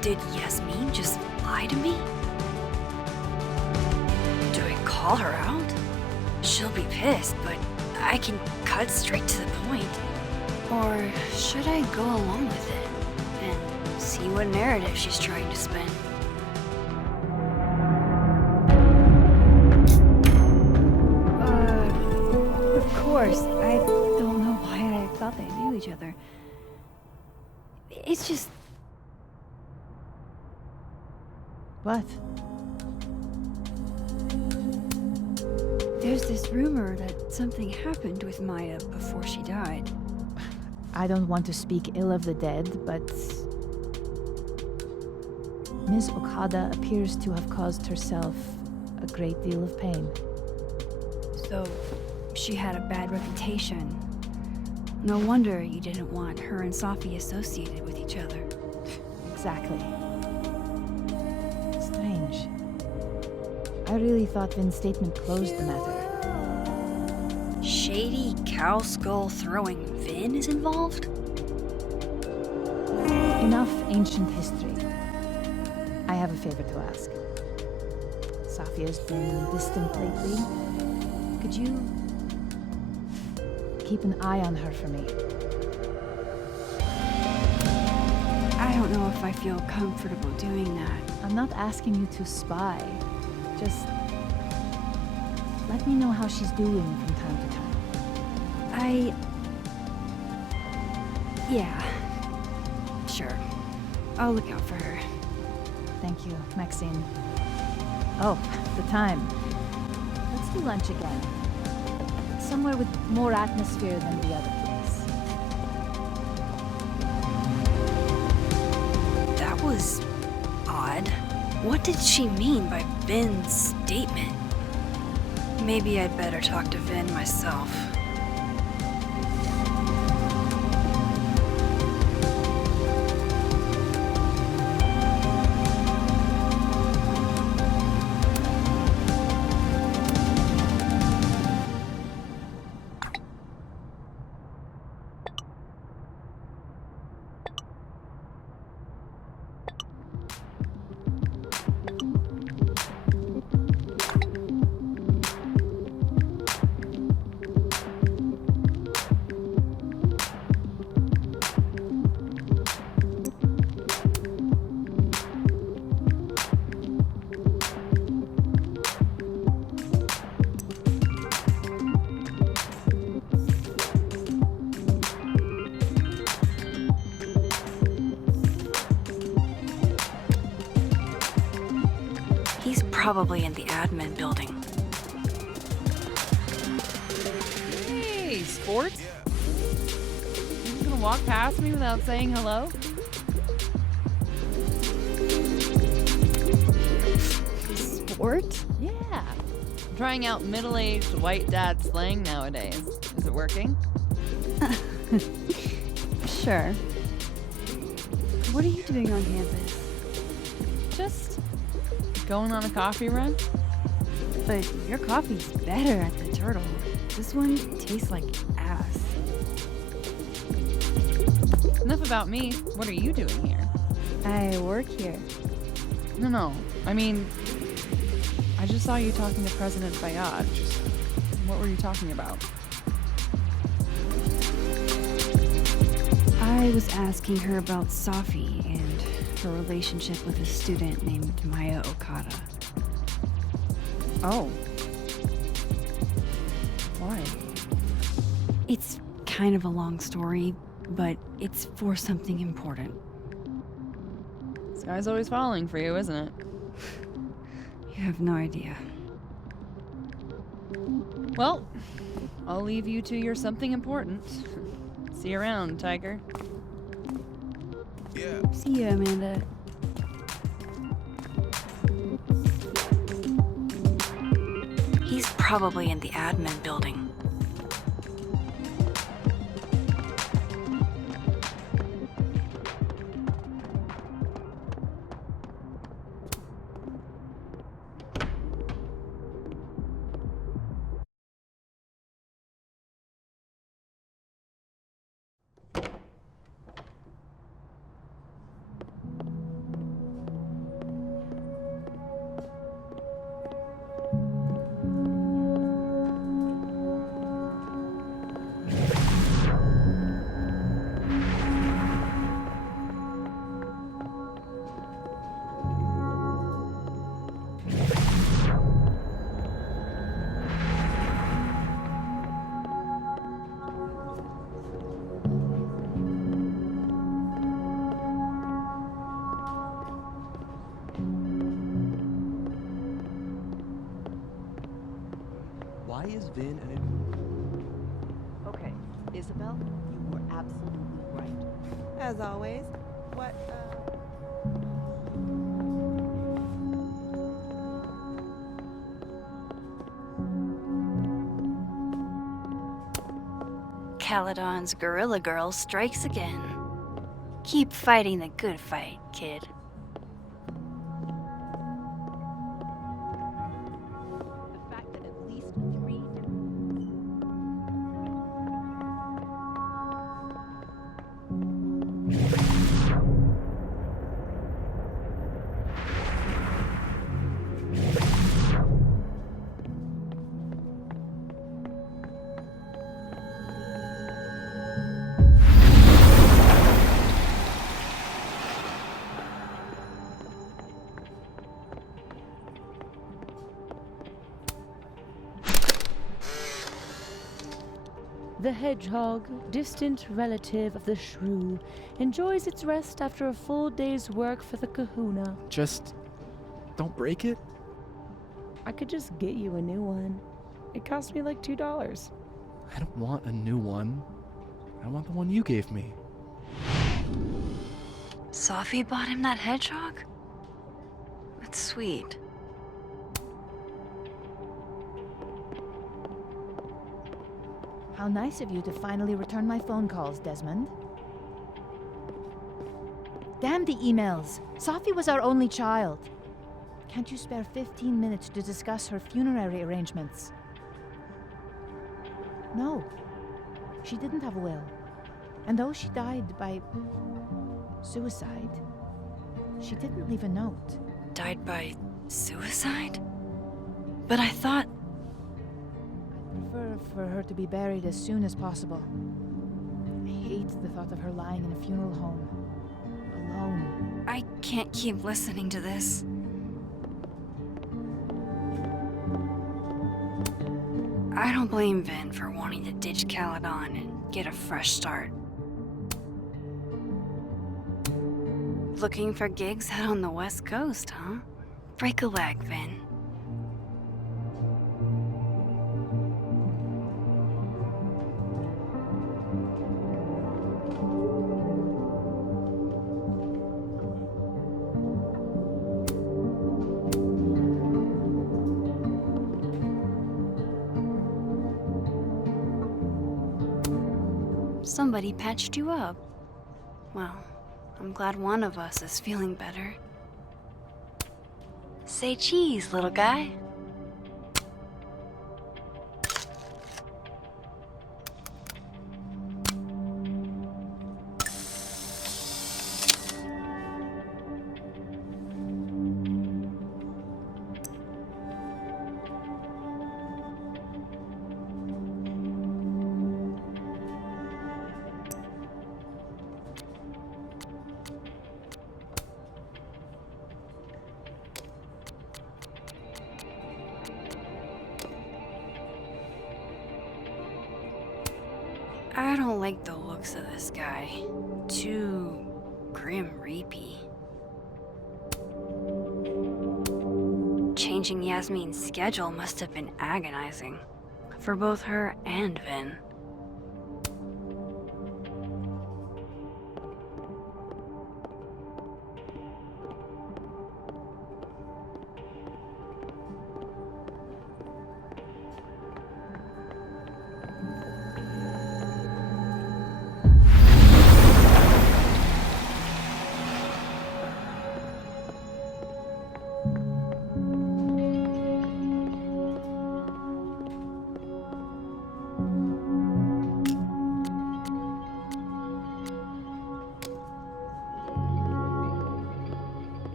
Did Yasmin just lie to me? Do I call her out? She'll be pissed, but I can cut straight to the point. Or should I go along with it and see what narrative she's trying to spin? Of course, I don't know why I thought they knew each other. It's just... What? There's this rumor that something happened with Maya before she died. I don't want to speak ill of the dead, but Ms. Okada appears to have caused herself a great deal of pain. So, she had a bad reputation. No wonder you didn't want her and Safi associated with each other. Exactly. Strange. I really thought Vin's statement closed the matter. Shady cow skull throwing Vin is involved? Enough ancient history. I have a favor to ask. Safia's been distant lately. Could you keep an eye on her for me? I don't know if I feel comfortable doing that. I'm not asking you to spy. Just let me know how she's doing from time to time. Yeah. Sure. I'll look out for her. Thank you, Maxine. Oh, the time. Let's do lunch again. Somewhere with more atmosphere than the other place. That was odd. What did she mean by Vin's statement? Maybe I'd better talk to Vin myself. Probably in the admin building. Hey, sports? You just gonna walk past me without saying hello? Sport? Yeah. I'm trying out middle-aged white dad slang nowadays. Is it working? Sure. What are you doing on campus? Just going on a coffee run. But your coffee's better at the Turtle. This one tastes like ass. Enough about me. What are you doing here? I work here. No. I mean, I just saw you talking to President Bayad. What were you talking about? I was asking her about Safi and her relationship with a student named Maya Okada. Oh. Why? It's kind of a long story, but it's for something important. This guy's always falling for you, isn't it? You have no idea. Well, I'll leave you to your something important. See you around, Tiger. Yeah. See ya, Amanda. He's probably in the admin building. Why is Vin an... Okay, Isabel, you were absolutely right. As always. What, Caledon's Gorilla Girl strikes again. Keep fighting the good fight, kid. the fact that at least 3 The hedgehog, distant relative of the shrew, enjoys its rest after a full day's work for the kahuna. Just don't break it. I could just get you a new one. It cost me like $2. I don't want a new one. I want the one you gave me. Safi bought him that hedgehog? That's sweet. How nice of you to finally return my phone calls, Desmond. Damn the emails! Safi was our only child. Can't you spare 15 minutes to discuss her funerary arrangements? No. She didn't have a will. And though she died by suicide, she didn't leave a note. Died by suicide? But I thought... I prefer for her to be buried as soon as possible. I hate the thought of her lying in a funeral home. Alone. I can't keep listening to this. I don't blame Vin for wanting to ditch Caledon and get a fresh start. Looking for gigs out on the West Coast, huh? Break a leg, Vin. Somebody patched you up. Well, I'm glad one of us is feeling better. Say cheese, little guy. I don't like the looks of this guy. Too grim reapy. Changing Yasmin's schedule must have been agonizing. For both her and Vin.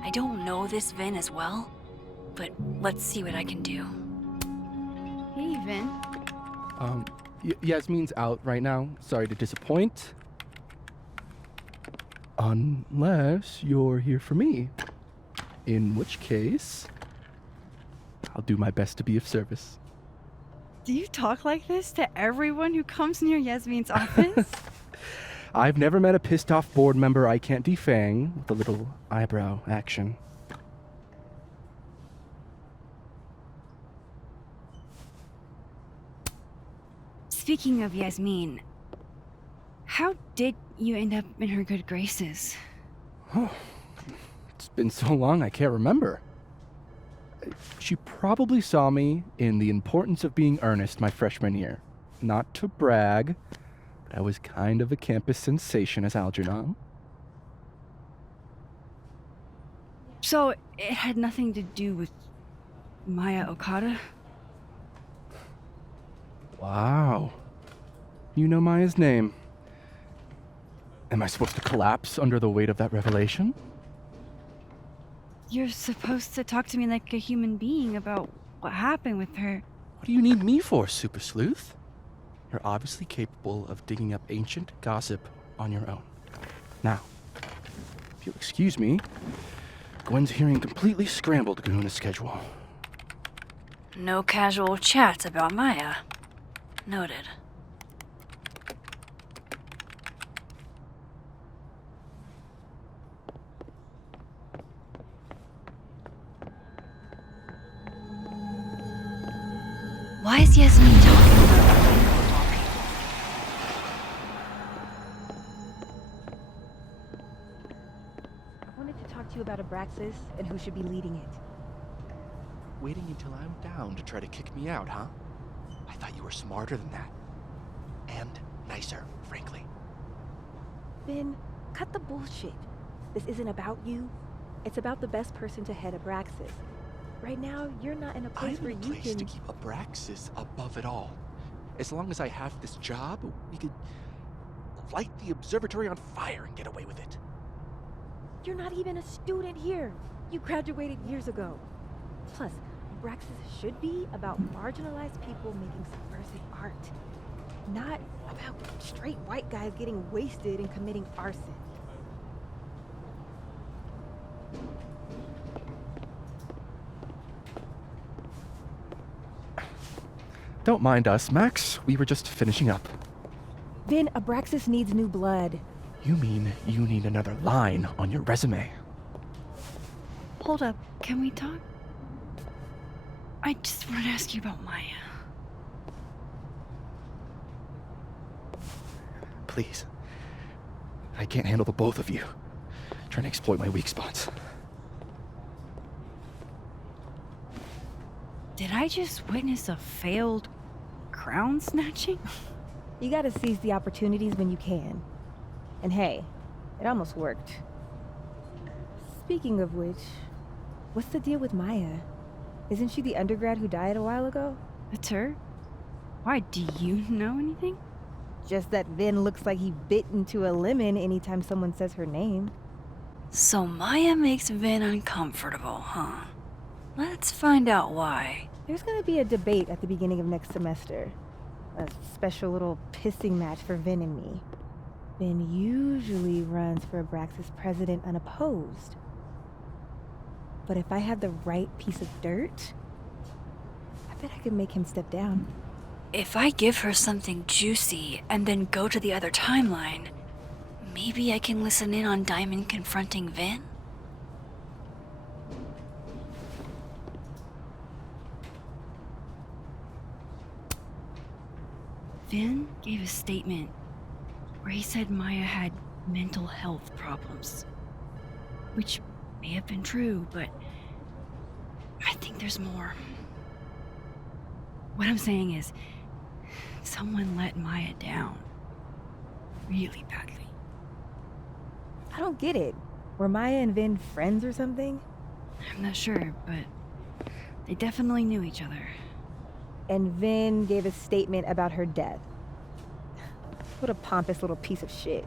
I don't know this Vin as well, but let's see what I can do. Hey, Vin. Yasmin's out right now. Sorry to disappoint. Unless you're here for me. In which case, I'll do my best to be of service. Do you talk like this to everyone who comes near Yasmin's office? I've never met a pissed off board member I can't defang with a little eyebrow action. Speaking of Yasmin, how did you end up in her good graces? Oh, it's been so long I can't remember. She probably saw me in The Importance of Being Earnest my freshman year. Not to brag, but I was kind of a campus sensation as Algernon. So it had nothing to do with Maya Okada? Wow. You know Maya's name. Am I supposed to collapse under the weight of that revelation? You're supposed to talk to me like a human being about what happened with her. What do you need me for, Super Sleuth? You're obviously capable of digging up ancient gossip on your own. Now, if you'll excuse me, Gwen's hearing completely scrambled Garuna's schedule. No casual chats about Maya. Noted. Why is Yasmin talking about Penumbra of all people? I wanted to talk to you about Abraxas and who should be leading it. Waiting until I'm down to try to kick me out, huh? I thought you were smarter than that. And nicer, frankly. Vin, cut the bullshit. This isn't about you. It's about the best person to head Abraxas. Right now, you're not in a place where you I'm in a place can... to keep Abraxas above it all. As long as I have this job, we could light the observatory on fire and get away with it. You're not even a student here. You graduated years ago. Plus, Abraxas should be about marginalized people making subversive art. Not about straight white guys getting wasted and committing arson. Don't mind us, Max. We were just finishing up. Vin, Abraxas needs new blood. You mean you need another line on your resume? Hold up, can we talk? I just want to ask you about Maya. Please. I can't handle the both of you trying to exploit my weak spots. Did I just witness a failed crown snatching? You gotta seize the opportunities when you can. And hey, it almost worked. Speaking of which, what's the deal with Maya? Isn't she the undergrad who died a while ago? It's her? Why, do you know anything? Just that Vin looks like he bit into a lemon anytime someone says her name. So Maya makes Vin uncomfortable, huh? Let's find out why. There's gonna be a debate at the beginning of next semester. A special little pissing match for Vin and me. Vin usually runs for Abraxas president unopposed. But if I had the right piece of dirt, bet I could make him step down. If I give her something juicy and then go to the other timeline, maybe I can listen in on Diamond confronting Vin? Vin gave a statement where he said Maya had mental health problems. Which may have been true, but I think there's more. What I'm saying is, someone let Maya down. Really badly. I don't get it. Were Maya and Vin friends or something? I'm not sure, but they definitely knew each other. And Vin gave a statement about her death. What a pompous little piece of shit.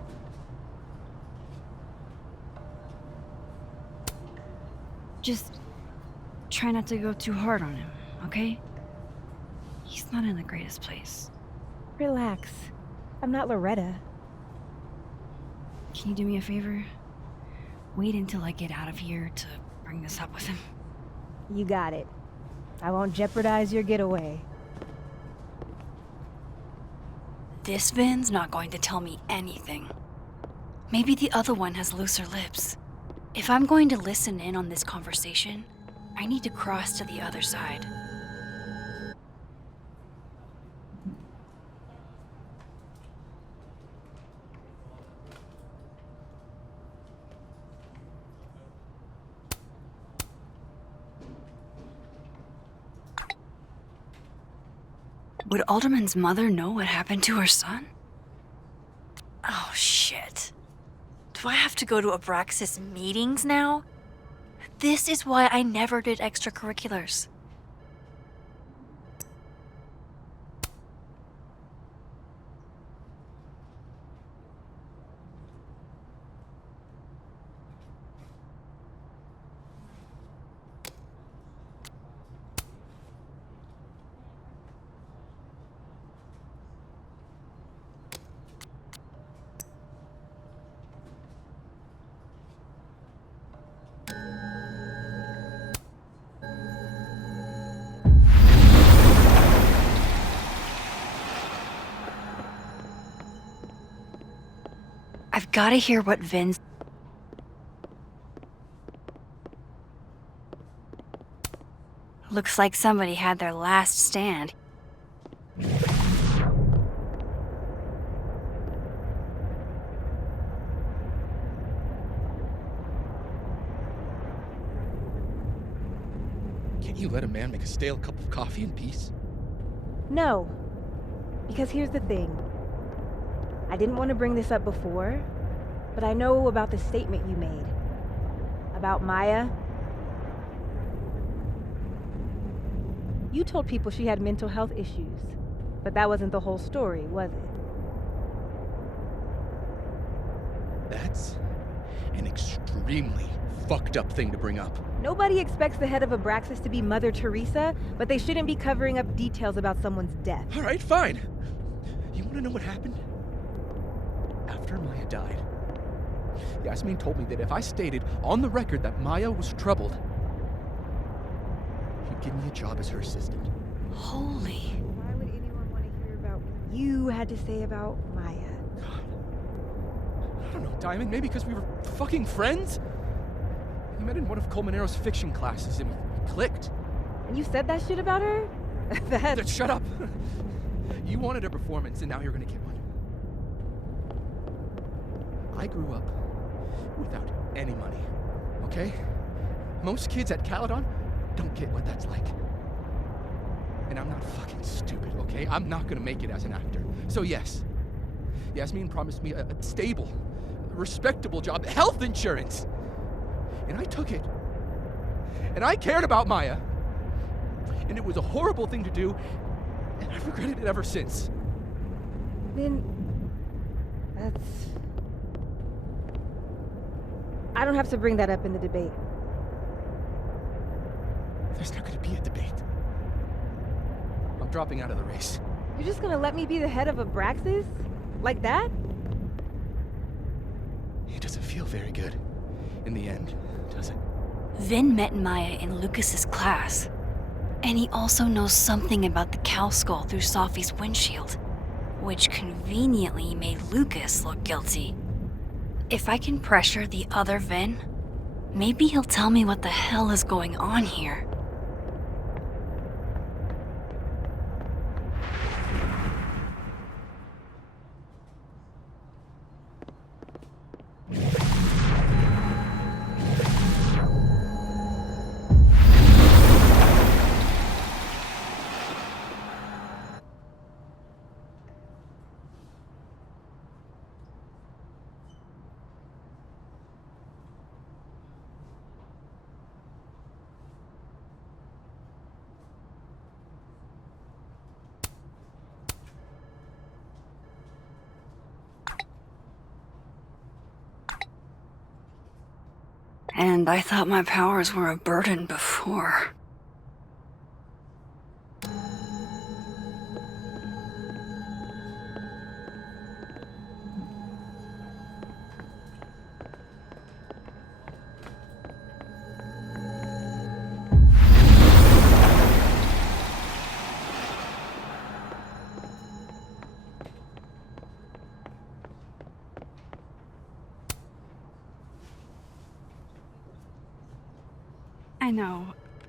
Just try not to go too hard on him, okay? He's not in the greatest place. Relax. I'm not Loretta. Can you do me a favor? Wait until I get out of here to bring this up with him. You got it. I won't jeopardize your getaway. This Vin's not going to tell me anything. Maybe the other one has looser lips. If I'm going to listen in on this conversation, I need to cross to the other side. Would Alderman's mother know what happened to her son? Oh, shit. Do I have to go to Abraxas meetings now? This is why I never did extracurriculars. I've got to hear what Vin's... Looks like somebody had their last stand. Can't you let a man make a stale cup of coffee in peace? No. Because here's the thing. I didn't want to bring this up before, but I know about the statement you made. About Maya. You told people she had mental health issues, but that wasn't the whole story, was it? That's an extremely fucked up thing to bring up. Nobody expects the head of Abraxas to be Mother Teresa, but they shouldn't be covering up details about someone's death. All right, fine. You want to know what happened? After Maya died, Yasmin told me that if I stated on the record that Maya was troubled, she'd give me a job as her assistant. Holy. Why would anyone want to hear about what you had to say about Maya? God. I don't know, Diamond. Maybe because we were fucking friends? We met in one of Colmenaro's fiction classes and we clicked. And you said that shit about her? Shut up. You wanted a performance and now you're gonna get one. I grew up without any money, okay? Most kids at Caledon don't get what that's like. And I'm not fucking stupid, okay? I'm not gonna make it as an actor. So yes, Yasmin promised me a stable, respectable job, health insurance. And I took it. And I cared about Maya. And it was a horrible thing to do, and I've regretted it ever since. Then, that's... I don't have to bring that up in the debate. There's not gonna be a debate. I'm dropping out of the race. You're just gonna let me be the head of Abraxas? Like that? It doesn't feel very good in the end, does it? Vin met Maya in Lucas's class. And he also knows something about the cow skull through Safi's windshield, which conveniently made Lucas look guilty. If I can pressure the other Vin, maybe he'll tell me what the hell is going on here. And I thought my powers were a burden before.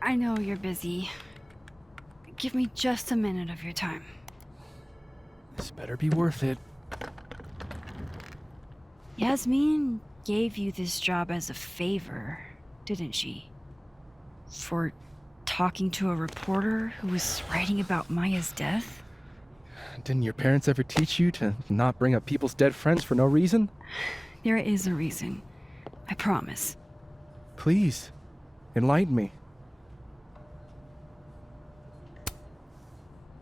I know you're busy. Give me just a minute of your time. This better be worth it. Yasmin gave you this job as a favor, didn't she? For talking to a reporter who was writing about Maya's death? Didn't your parents ever teach you to not bring up people's dead friends for no reason? There is a reason. I promise. Please, enlighten me.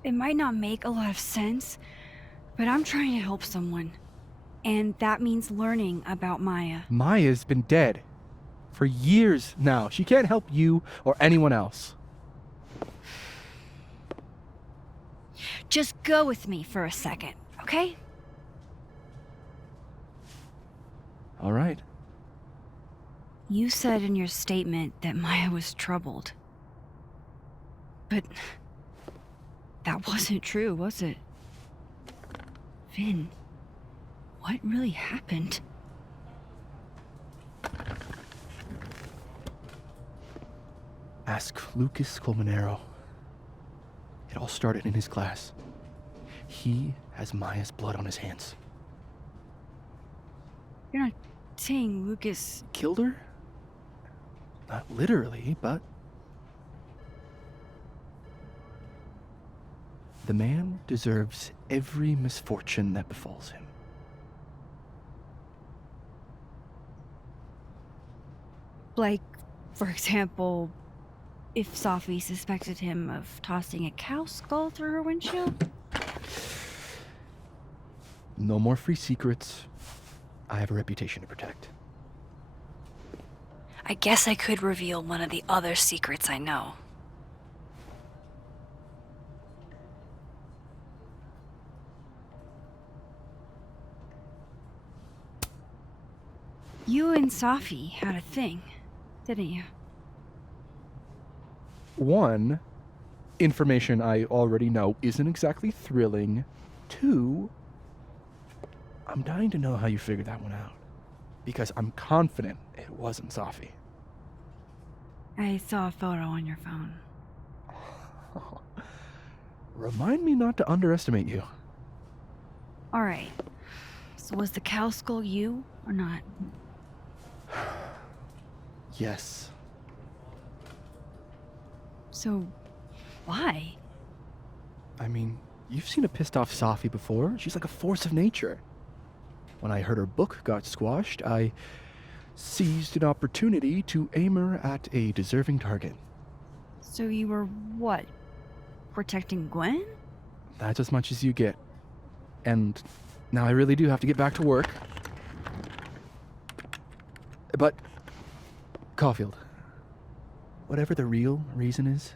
It might not make a lot of sense, but I'm trying to help someone. And that means learning about Maya. Maya's been dead for years now. She can't help you or anyone else. Just go with me for a second, okay? All right. You said in your statement that Maya was troubled. But that wasn't true, was it? Vin, what really happened? Ask Lucas Colmenero. It all started in his class. He has Maya's blood on his hands. You're not saying Lucas Killed her? Not literally, but... The man deserves every misfortune that befalls him. Like, for example, if Safi suspected him of tossing a cow skull through her windshield? No more free secrets. I have a reputation to protect. I guess I could reveal one of the other secrets I know. You and Safi had a thing, didn't you? One, information I already know isn't exactly thrilling. Two, I'm dying to know how you figured that one out. Because I'm confident it wasn't Safi. I saw a photo on your phone. Remind me not to underestimate you. Alright. So was the cow skull you, or not? Yes. So, why? I mean, you've seen a pissed off Safi before. She's like a force of nature. When I heard her book got squashed, I seized an opportunity to aim her at a deserving target. So you were what? Protecting Gwen? That's as much as you get. And now I really do have to get back to work. But, Caulfield, whatever the real reason is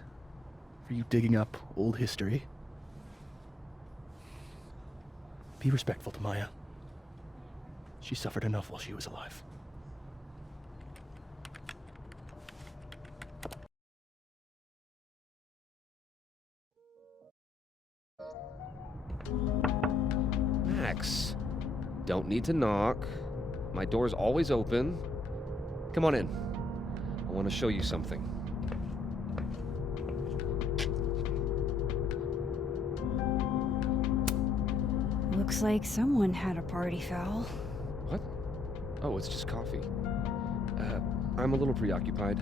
for you digging up old history, be respectful to Maya. She suffered enough while she was alive. Don't need to knock. My door's always open. Come on in. I want to show you something. Looks like someone had a party foul. What? Oh, it's just coffee. I'm a little preoccupied.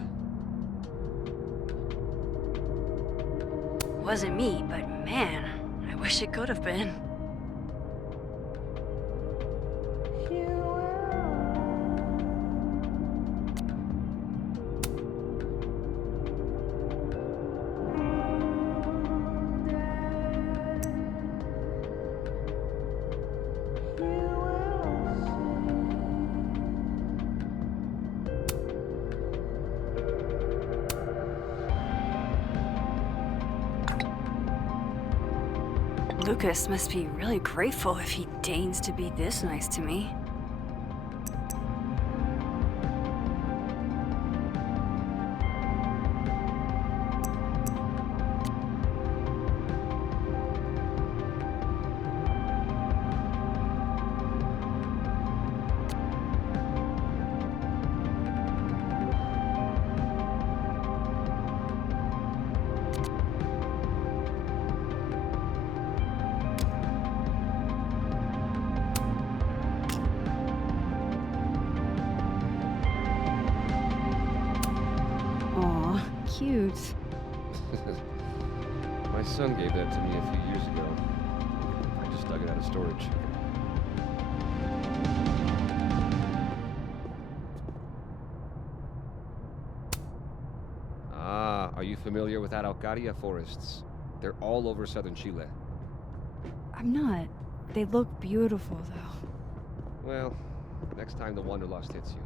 Wasn't me, but man, I wish it could have been. Lucas must be really grateful if he deigns to be this nice to me. Cute. My son gave that to me a few years ago. I just dug it out of storage. Ah, are you familiar with that Arcadia forests? They're all over southern Chile. I'm not. They look beautiful, though. Well, next time the Wanderlust hits you.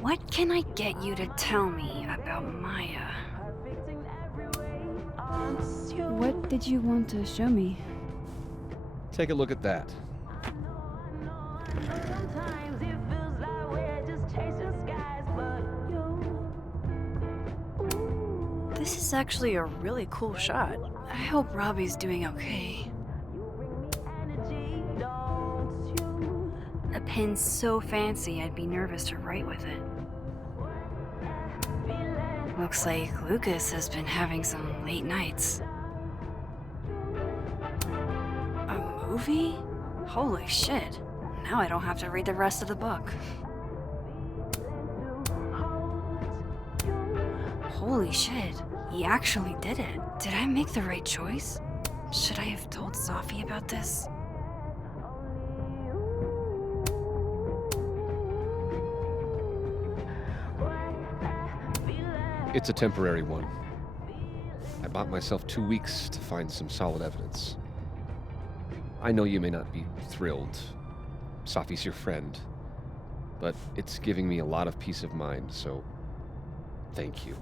What can I get you to tell me about Maya? What did you want to show me? Take a look at that. This is actually a really cool shot. I hope Robbie's doing okay. A pen's so fancy I'd be nervous to write with it. Looks like Lucas has been having some late nights. A movie? Holy shit. Now I don't have to read the rest of the book. Holy shit. He actually did it. Did I make the right choice? Should I have told Safi about this? It's a temporary one. I bought myself 2 weeks to find some solid evidence. I know you may not be thrilled. Safi's your friend. But it's giving me a lot of peace of mind, so thank you.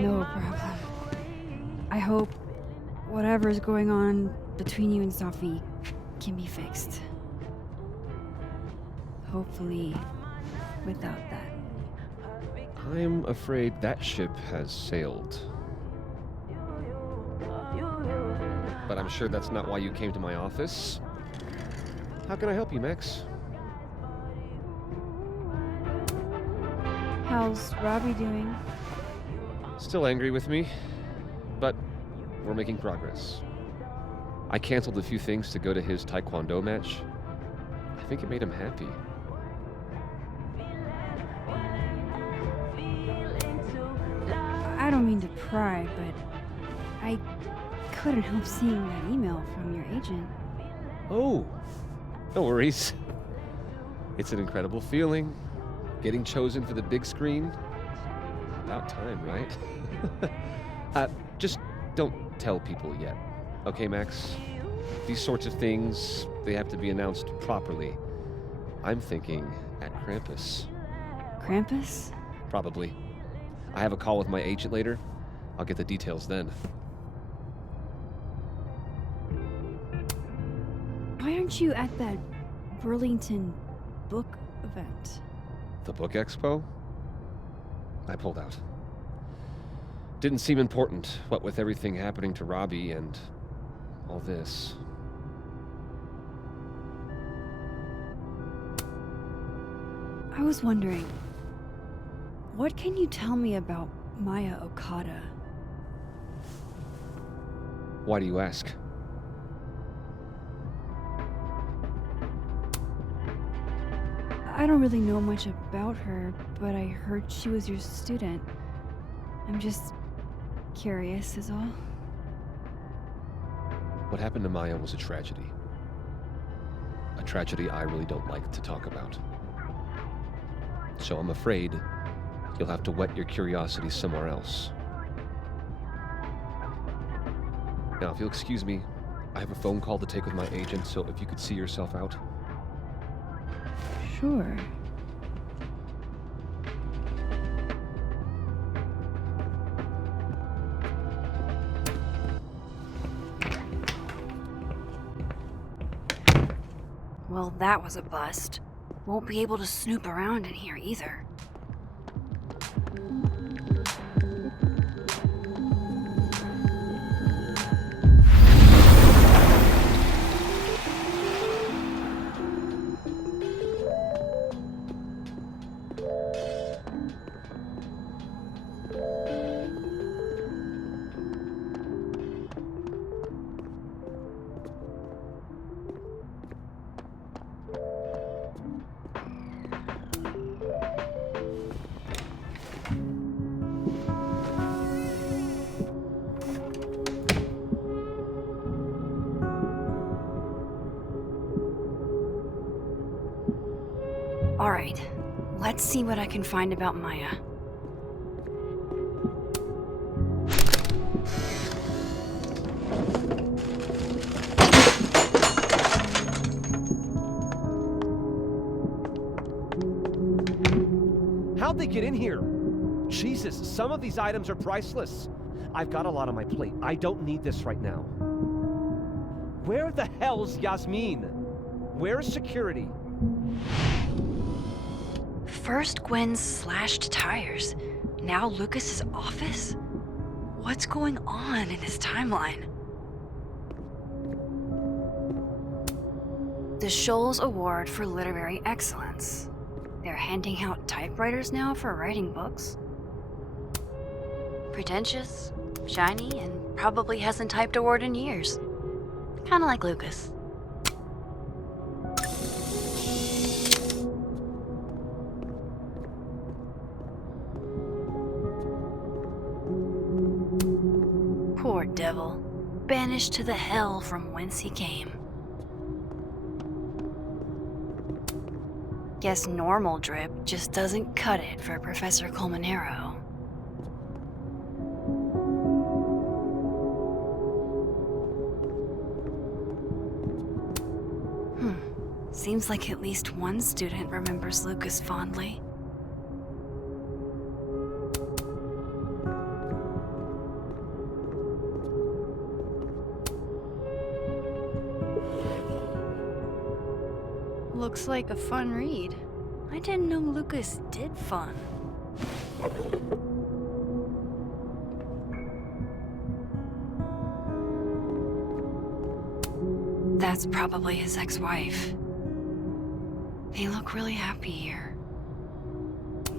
No problem. I hope whatever's going on between you and Safi can be fixed. Hopefully, without that. I'm afraid that ship has sailed. But I'm sure that's not why you came to my office. How can I help you, Max? How's Robbie doing? Still angry with me, but we're making progress. I canceled a few things to go to his taekwondo match. I think it made him happy. I don't mean to pry, but I couldn't help seeing that email from your agent. Oh, no worries. It's an incredible feeling. Getting chosen for the big screen. About time, right? Just don't tell people yet. Okay, Max? These sorts of things, they have to be announced properly. I'm thinking at Krampus. Krampus? Probably. I have a call with my agent later. I'll get the details then. Why aren't you at that Burlington book event. The book expo? I pulled out. Didn't seem important, what with everything happening to Robbie and all this. I was wondering, what can you tell me about Maya Okada? Why do you ask? I don't really know much about her, but I heard she was your student. I'm just curious is all. What happened to Maya was a tragedy. A tragedy I really don't like to talk about. So I'm afraid you'll have to whet your curiosity somewhere else. Now, if you'll excuse me, I have a phone call to take with my agent, so if you could see yourself out. Sure. Well, that was a bust. Won't be able to snoop around in here either. Alright, let's see what I can find about Maya. How'd they get in here? Jesus, some of these items are priceless. I've got a lot on my plate. I don't need this right now. Where the hell's Yasmin? Where's security? First Gwen's slashed tires, now Lucas's office? What's going on in this timeline? The Scholes Award for Literary Excellence. They're handing out typewriters now for writing books? Pretentious, shiny, and probably hasn't typed a word in years. Kinda like Lucas. Poor devil, banished to the hell from whence he came. Guess normal drip just doesn't cut it for Professor Colmenero. Seems like at least one student remembers Lucas fondly. Looks like a fun read. I didn't know Lucas did fun. That's probably his ex-wife. They look really happy here.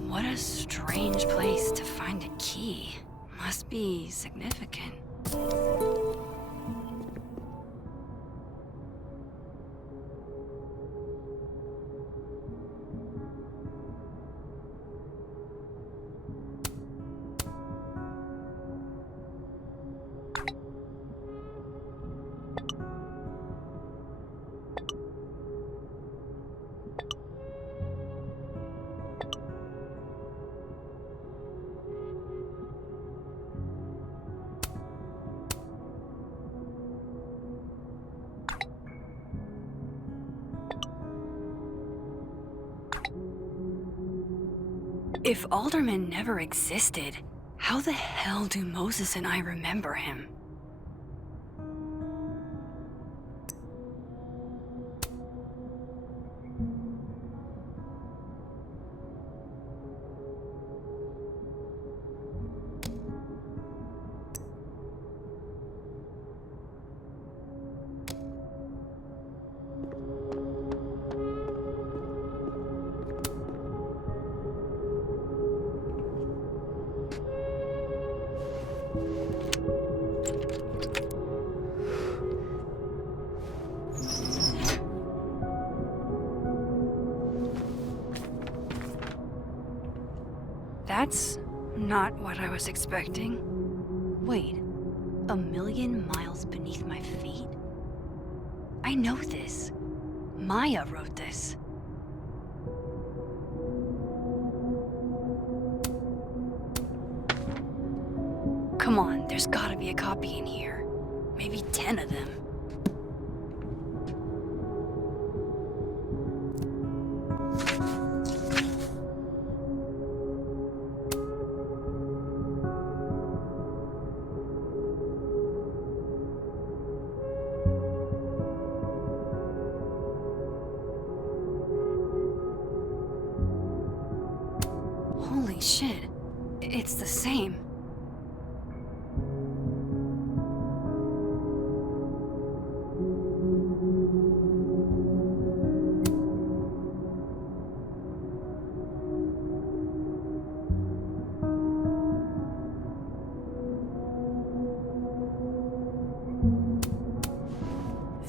What a strange place to find a key. Must be significant. If Alderman never existed, how the hell do Moses and I remember him? That's not what I was expecting. Wait, 1,000,000 miles beneath my feet? I know this. Maya wrote this. Come on, there's gotta be a copy in here. Maybe 10 of them. Holy shit, it's the same.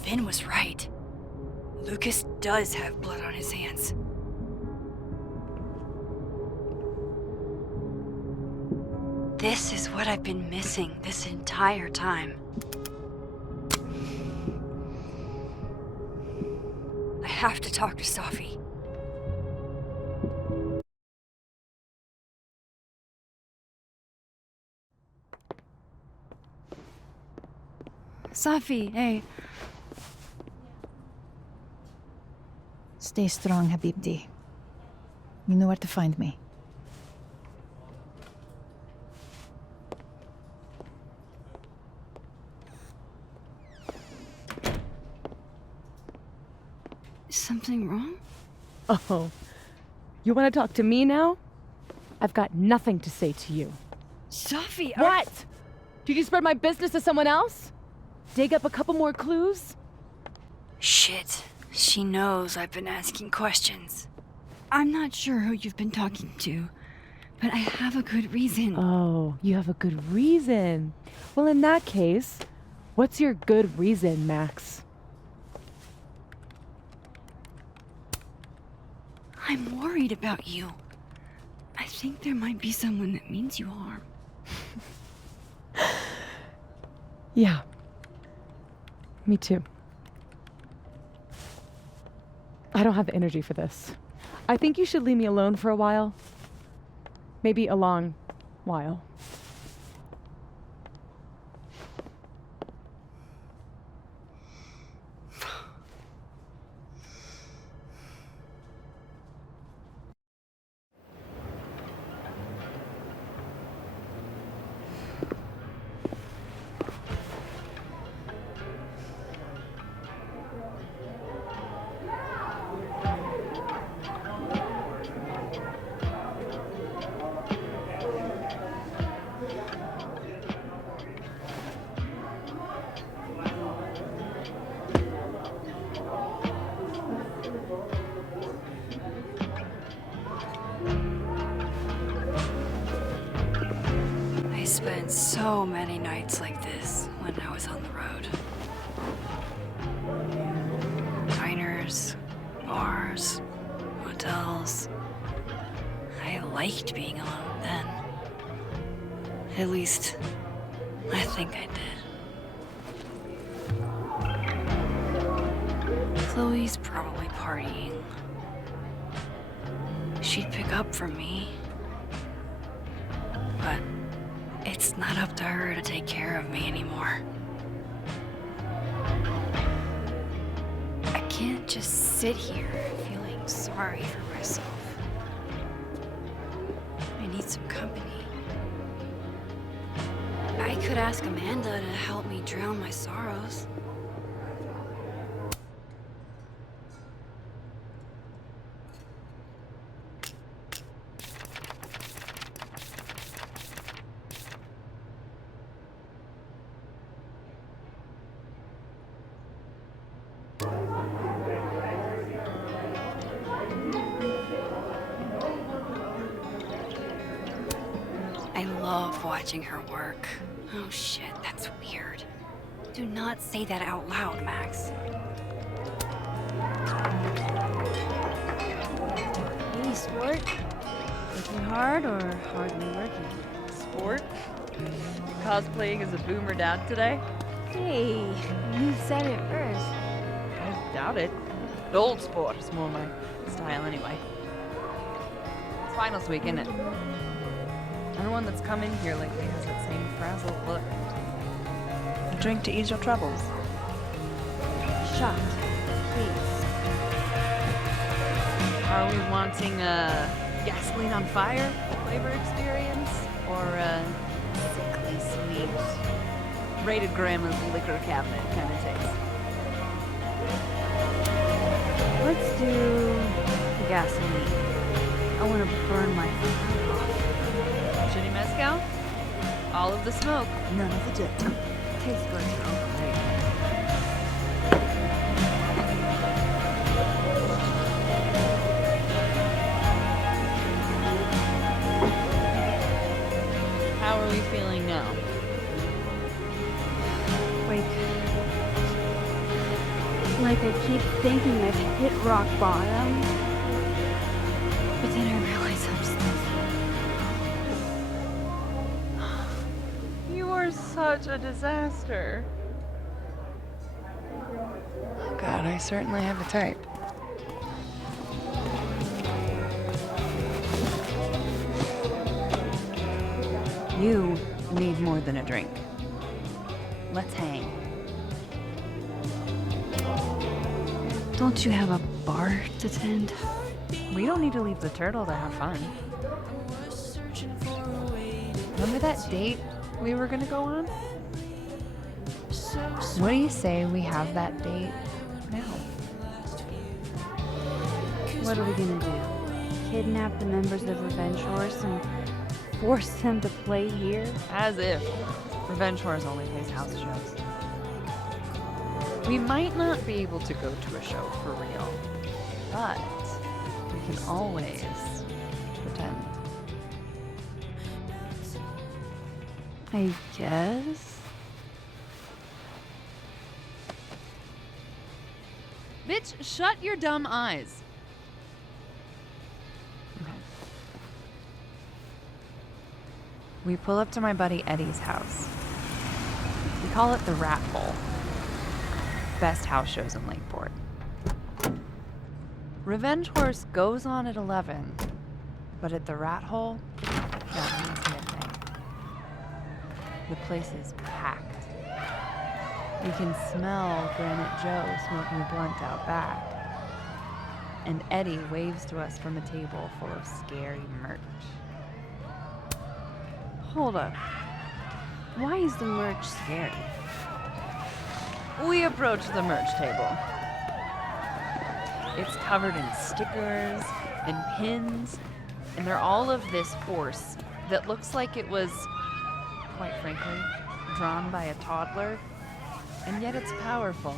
Vin was right. Lucas does have blood on his hands. This is what I've been missing this entire time. I have to talk to Safi. Safi, hey. Stay strong, Habibti. You know where to find me. Is something wrong? Oh, you want to talk to me now? I've got nothing to say to you. Safi, What? Did you spread my business to someone else? Dig up a couple more clues? Shit. She knows I've been asking questions. I'm not sure who you've been talking to, but I have a good reason. Oh, you have a good reason. Well, in that case, what's your good reason, Max? I'm worried about you. I think there might be someone that means you harm. Yeah. Me too. I don't have the energy for this. I think you should leave me alone for a while. Maybe a long while. I spent so many nights like this when I was on the road. Diners, bars, hotels. I liked being alone then. At least, I think I did. Chloe's probably partying. She'd pick up from me. But it's not up to her to take care of me anymore. I can't just sit here feeling sorry for myself. I need some company. I could ask Amanda to help me drown my sorrows. I love watching her work. Oh shit, that's weird. Do not say that out loud, Max. Hey, sport. Working hard or hardly working? Sport? Cosplaying as a boomer dad today? Hey, you said it first. I doubt it. Old sport is more my style anyway. It's finals week, isn't it? Everyone that's come in here lately has that same frazzled look. A drink to ease your troubles. Shot, please. Are we wanting a gasoline on fire flavor experience? Or a sickly sweet, rated grandma's liquor cabinet kind of taste? Let's do the gasoline. I want to burn my throat off. Shitty mezcal? All of the smoke, none of the dip. Taste buds are all great. How are we feeling now? Like I keep thinking I've hit rock bottom, but then I realize I'm still. You are such a disaster. Oh God, I certainly have a type. You need more than a drink. Let's hang. Don't you have a bar to tend? We don't need to leave the turtle to have fun. Remember that date we were gonna go on? What do you say we have that date now? What are we gonna do? Kidnap the members of Revenge Horse and force them to play here? As if. Revenge Horse only plays house shows. We might not be able to go to a show for real, but we can always pretend. I guess. Bitch, shut your dumb eyes. Okay. We pull up to my buddy Eddie's house. We call it the Rat Hole. Best house shows in Lakeport. Revenge Horse goes on at 11, but at the Rat Hole, that means midnight. The place is packed. We can smell Granite Joe smoking a blunt out back. And Eddie waves to us from a table full of scary merch. Hold up. Why is the merch scary? We approach the merch table. It's covered in stickers and pins, and they're all of this horse that looks like it was, quite frankly, drawn by a toddler, and yet it's powerful.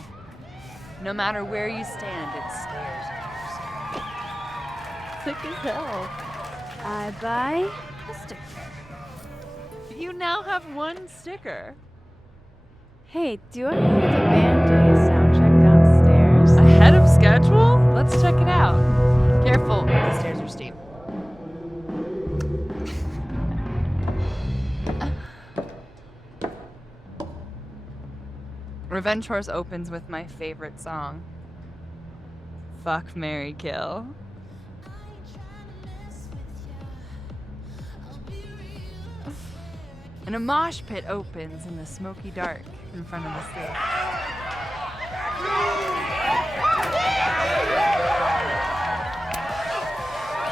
No matter where you stand, it stares at you. Thick as hell. I buy a sticker. You now have one sticker. Hey, do I hear the band doing a sound check downstairs? Ahead of schedule? Let's check it out. Careful, the stairs are steep. Revenge Horse opens with my favorite song. Fuck, Marry, Kill. And a mosh pit opens in the smoky dark in front of the stage.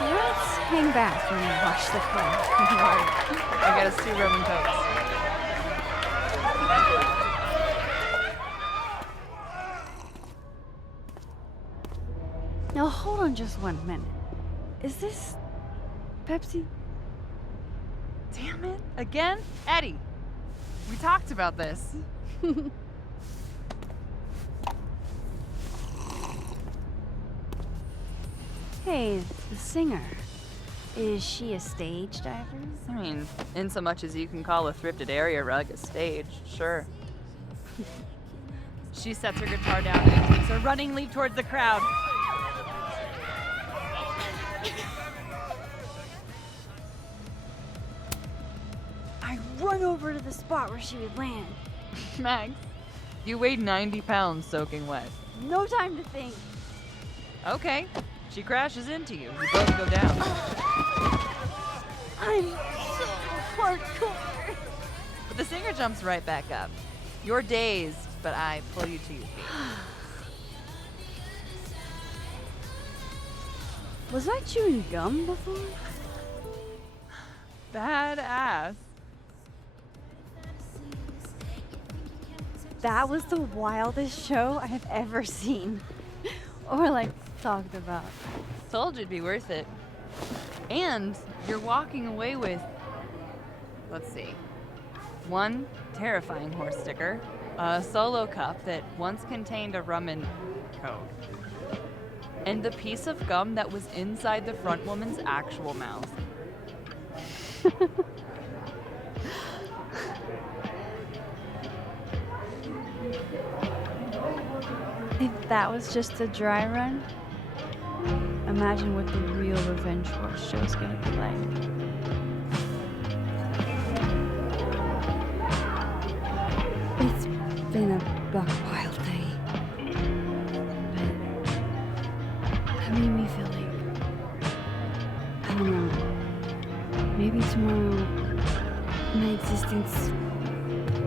Let's hang back when we watch the play. I got us 2 Roman Cokes. Now hold on just 1 minute. Is this Pepsi? Damn it. Again? Eddie, we talked about this. Hey, the singer. Is she a stage diver? I mean, in so much as you can call a thrifted area rug a stage, sure. She sets her guitar down and takes a running leap towards the crowd. run over to the spot where she would land. Max, you weigh 90 pounds soaking wet. No time to think. Okay, she crashes into you. You both go down. I'm so hardcore. But the singer jumps right back up. You're dazed, but I pull you to your feet. Was I chewing gum before? Badass. That was the wildest show I have ever seen. Or like talked about. Told you it'd be worth it. And you're walking away with, let's see, one terrifying horse sticker, a solo cup that once contained a rum and coke, and the piece of gum that was inside the front woman's actual mouth. If that was just a dry run, imagine what the real Revenge Horse show's gonna be like. It's been a buck wild day. But that made me feel like, I don't know, maybe tomorrow my existence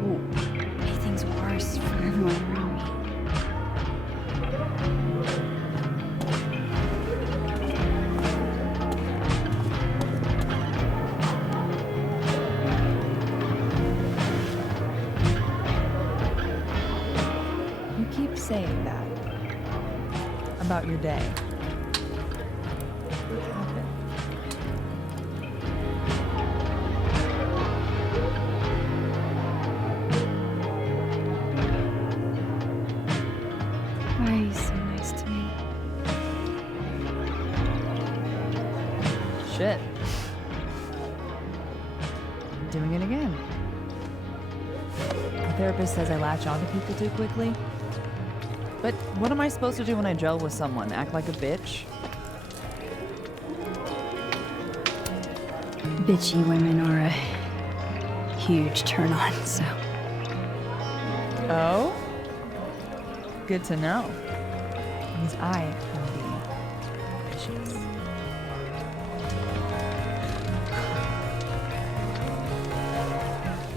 won't make things worse for everyone around me. Saying that about your day. What happened? Why are you so nice to me? Shit. I'm doing it again. The therapist says I latch onto people too quickly. But what am I supposed to do when I gel with someone? Act like a bitch? Bitchy women are a huge turn on, so. Oh? Good to know. Because I can be vicious.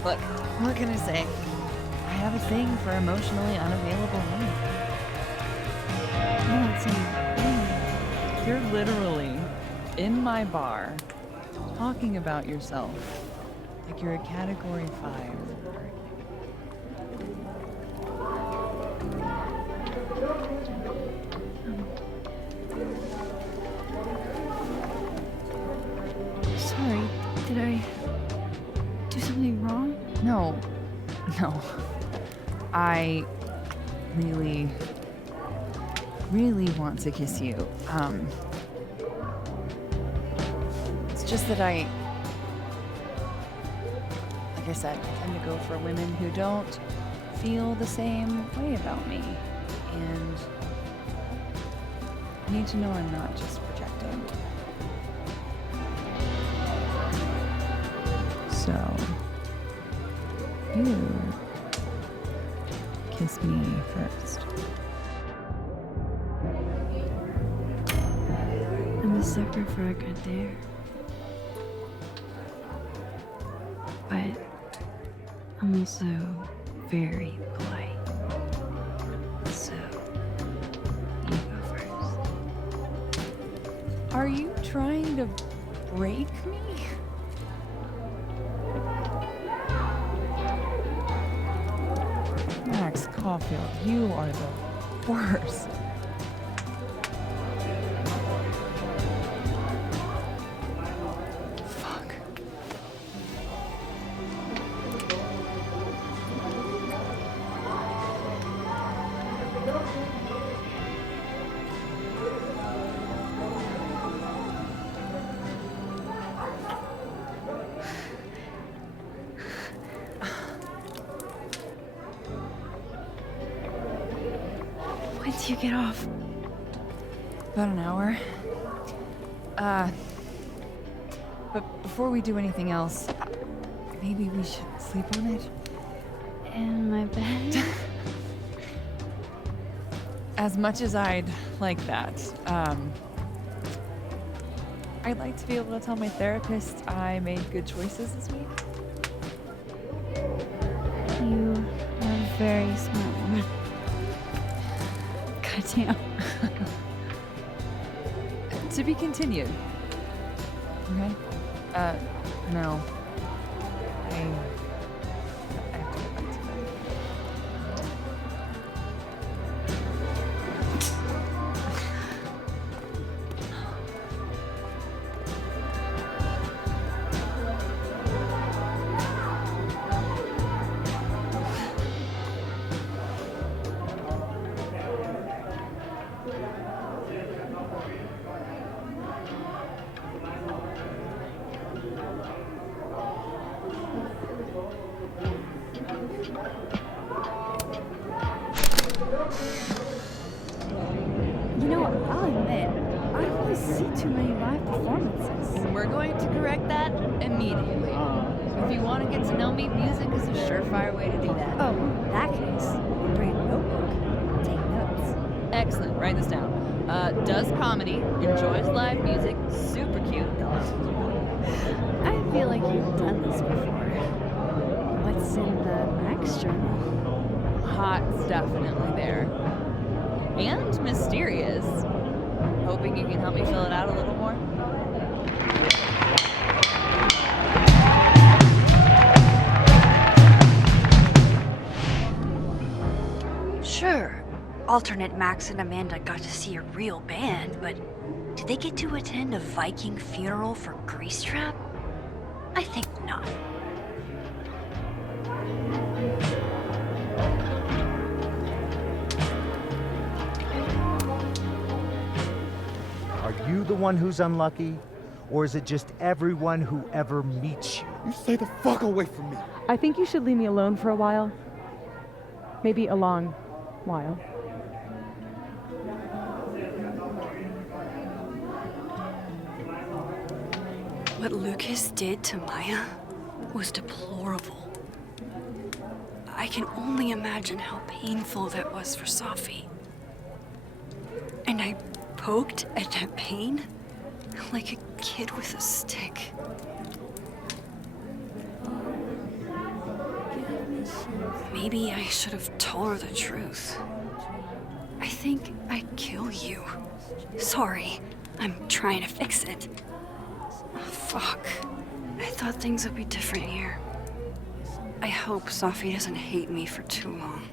Look, what can I say? I have a thing for emotionally unavailable women. You're literally in my bar talking about yourself like you're a category 5. Sorry, did I do something wrong? No. I really want to kiss you. It's just that like I said, I tend to go for women who don't feel the same way about me. And I need to know I'm not just projecting. So, you kiss me first. I'm a sucker for a good dare. But I'm also very polite. So, you go first. Are you trying to break me? Max Caulfield, you are the worst. Fuck. When do you get off? About an hour. But before we do anything else, I Maybe we should sleep on it? In my bed? As much as I'd like that, I'd like to be able to tell my therapist I made good choices this week. You are a very smart woman. Goddamn. To be continued. Okay? No. I have to get back to bed. You know, I'll admit, I don't really see too many live performances. We're going to correct that immediately. If you want to get to know me, music is a surefire way to do that. Oh, in that case, bring a notebook. Take notes. Excellent. Write this down. Does comedy, enjoys live music, super cute. I feel like you've done this before. What's in the Max journal? Hot's definitely there. And mysterious. Hoping you can help me fill it out a little more. Sure, alternate Max and Amanda got to see a real band, but did they get to attend a Viking funeral for Grease Trap? I think not. Are you the one who's unlucky? Or is it just everyone who ever meets you? You stay the fuck away from me. I think you should leave me alone for a while. Maybe a long while. What Lucas did to Maya was deplorable. I can only imagine how painful that was for Safi. And I poked at that pain like a kid with a stick. Maybe I should have told her the truth. I think I'd kill you. Sorry, I'm trying to fix it. Oh, fuck. I thought things would be different here. I hope Safi doesn't hate me for too long.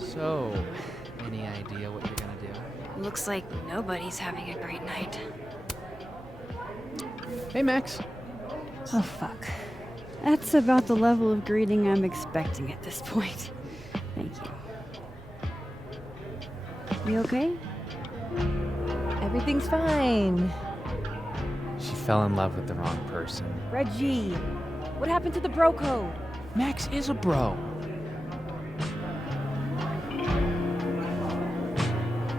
So, any idea what you're gonna do? Looks like nobody's having a great night. Hey, Max. Oh, fuck. That's about the level of greeting I'm expecting at this point. Thank you. You okay? Everything's fine. She fell in love with the wrong person. Reggie, what happened to the bro code? Max is a bro.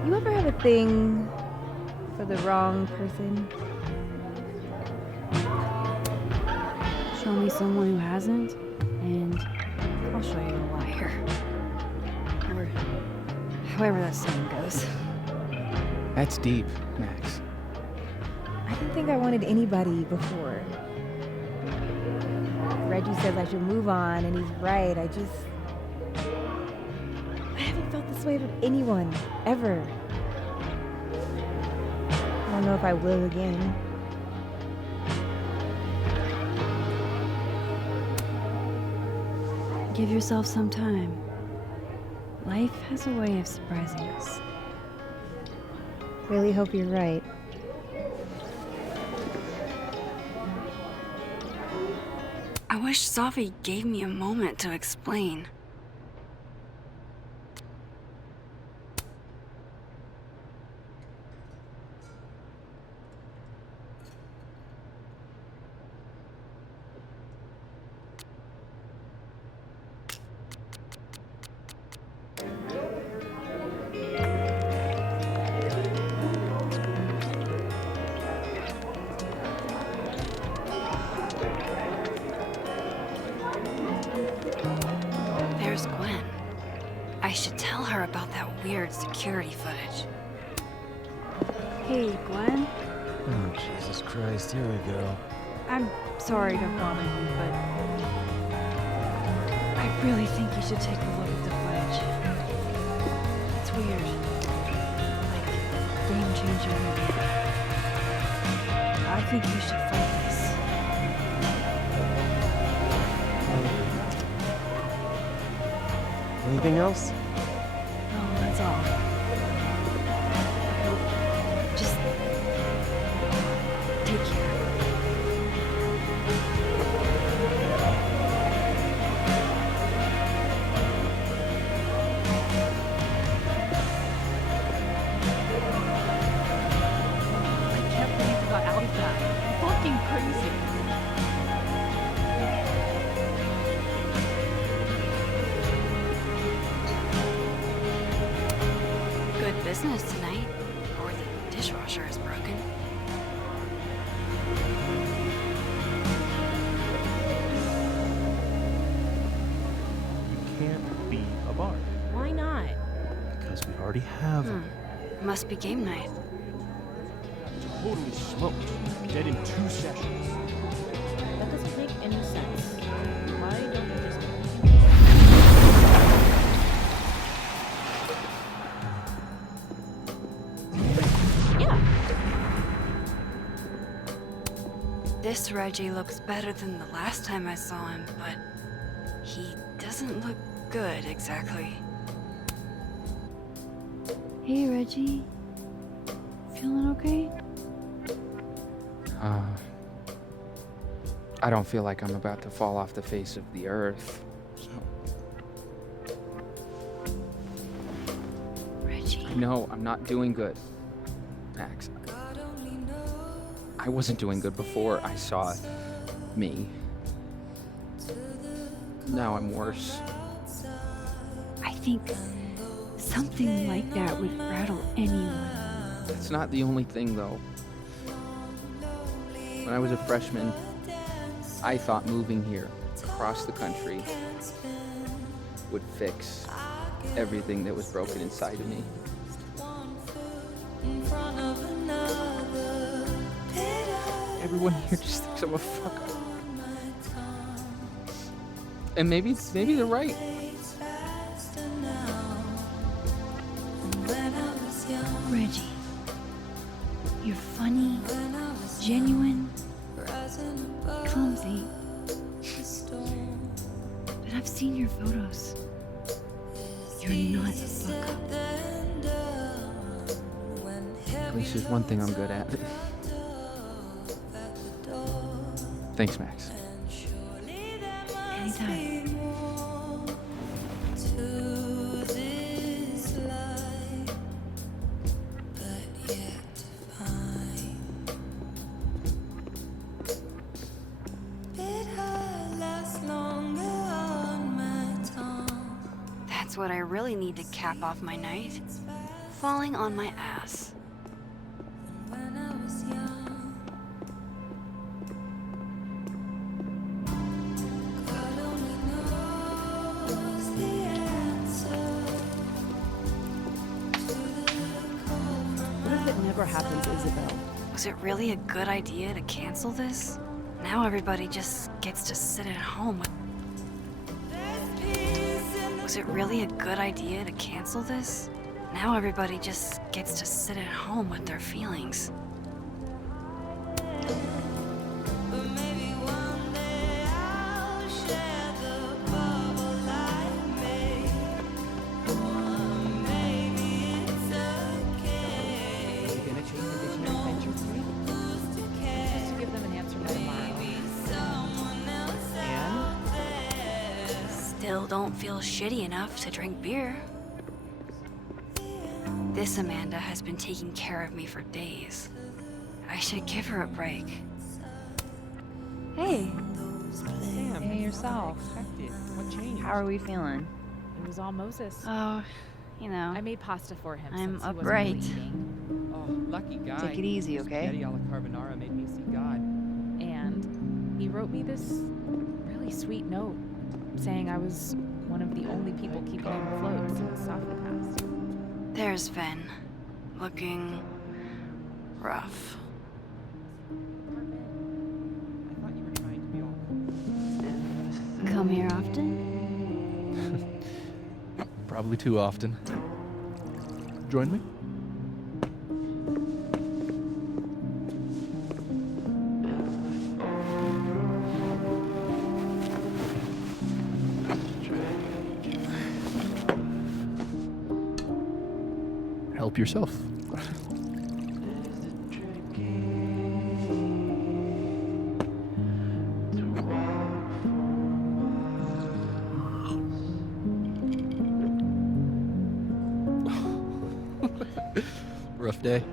You ever have a thing for the wrong person? Show me someone who hasn't, and I'll show you a liar. Or however that saying goes. That's deep, Max. I didn't think I wanted anybody before. Reggie says I should move on, and he's right. I haven't felt this way about anyone, ever. I don't know if I will again. Give yourself some time. Life has a way of surprising us. Really hope you're right. I wish Safi gave me a moment to explain. weird security footage. Hey, Gwen. Oh, Jesus Christ, here we go. I'm sorry to bother you, but I really think you should take a look at the footage. It's weird. Like, game-changing. I think you should fight this. Anything else? No, that's all. Just take care. I can't believe you got out of that. Fucking crazy. Good business tonight. Or the dishwasher is broken. Can't be a bar. Why not? Because we already have a Must be game night. Totally smoked. Dead in 2 sessions. That doesn't make any sense. Why don't you just... Yeah. This Reggie looks better than the last time I saw him, but he doesn't look good exactly. Hey, Reggie. Feeling okay? I don't feel like I'm about to fall off the face of the earth. So. Reggie. No, I'm not doing good, Max. I wasn't doing good before I saw me. Now I'm worse. I think something like that would rattle anyone. That's not the only thing, though. When I was a freshman, I thought moving here, across the country, would fix everything that was broken inside of me. Everyone here just thinks I'm a fuck up. And maybe they're right. Reggie, you're funny, genuine, clumsy. But I've seen your photos. You're not a fuck up. At least there's one thing I'm good at. Thanks, Max. Anytime. That's what I really need to cap off my night. Falling on my ass. What if it never happens, Isabel? Was it really a good idea to cancel this? Now everybody just gets to sit at home with... Was it really a good idea to cancel this? Now everybody just gets to sit at home with their feelings. Still don't feel shitty enough to drink beer. This Amanda has been taking care of me for days. I should give her a break. Hey, Damn. hey yourself. What changed? How are we feeling? It was all Moses. Oh, you know. I made pasta for him. I'm since he wasn't upright. really eating. Oh, lucky guy. Take it easy, okay? Spaghetti alla carbonara made me see God. And he wrote me this really sweet note saying I was one of the only people keeping him afloat since Safi passed. There's Vin, looking rough. Come here often? Probably too often. Join me? Help yourself. Rough day.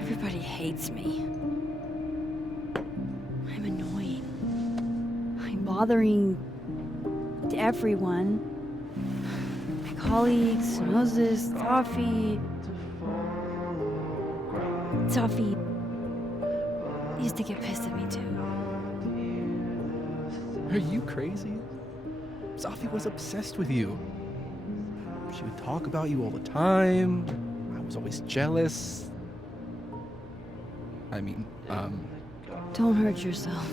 Everybody hates me. I'm annoying. I'm bothering everyone. My colleagues, Moses, Safi. Safi used to get pissed at me too. Are you crazy? Safi was obsessed with you. She would talk about you all the time. I was always jealous. I mean, Don't hurt yourself.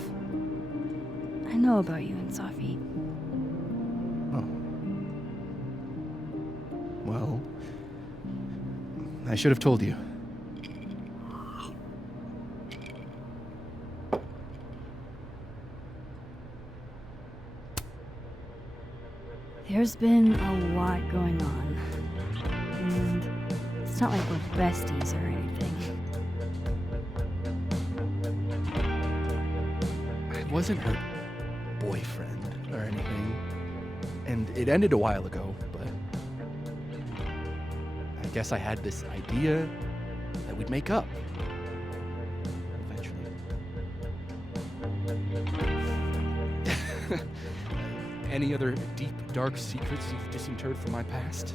I know about you and Safi. Oh. Well, I should have told you. There's been a lot going on. And it's not like we're besties or anything. I wasn't her boyfriend or anything. And it ended a while ago, but I guess I had this idea that we'd make up. Eventually. Any other deep, dark secrets you've disinterred from my past?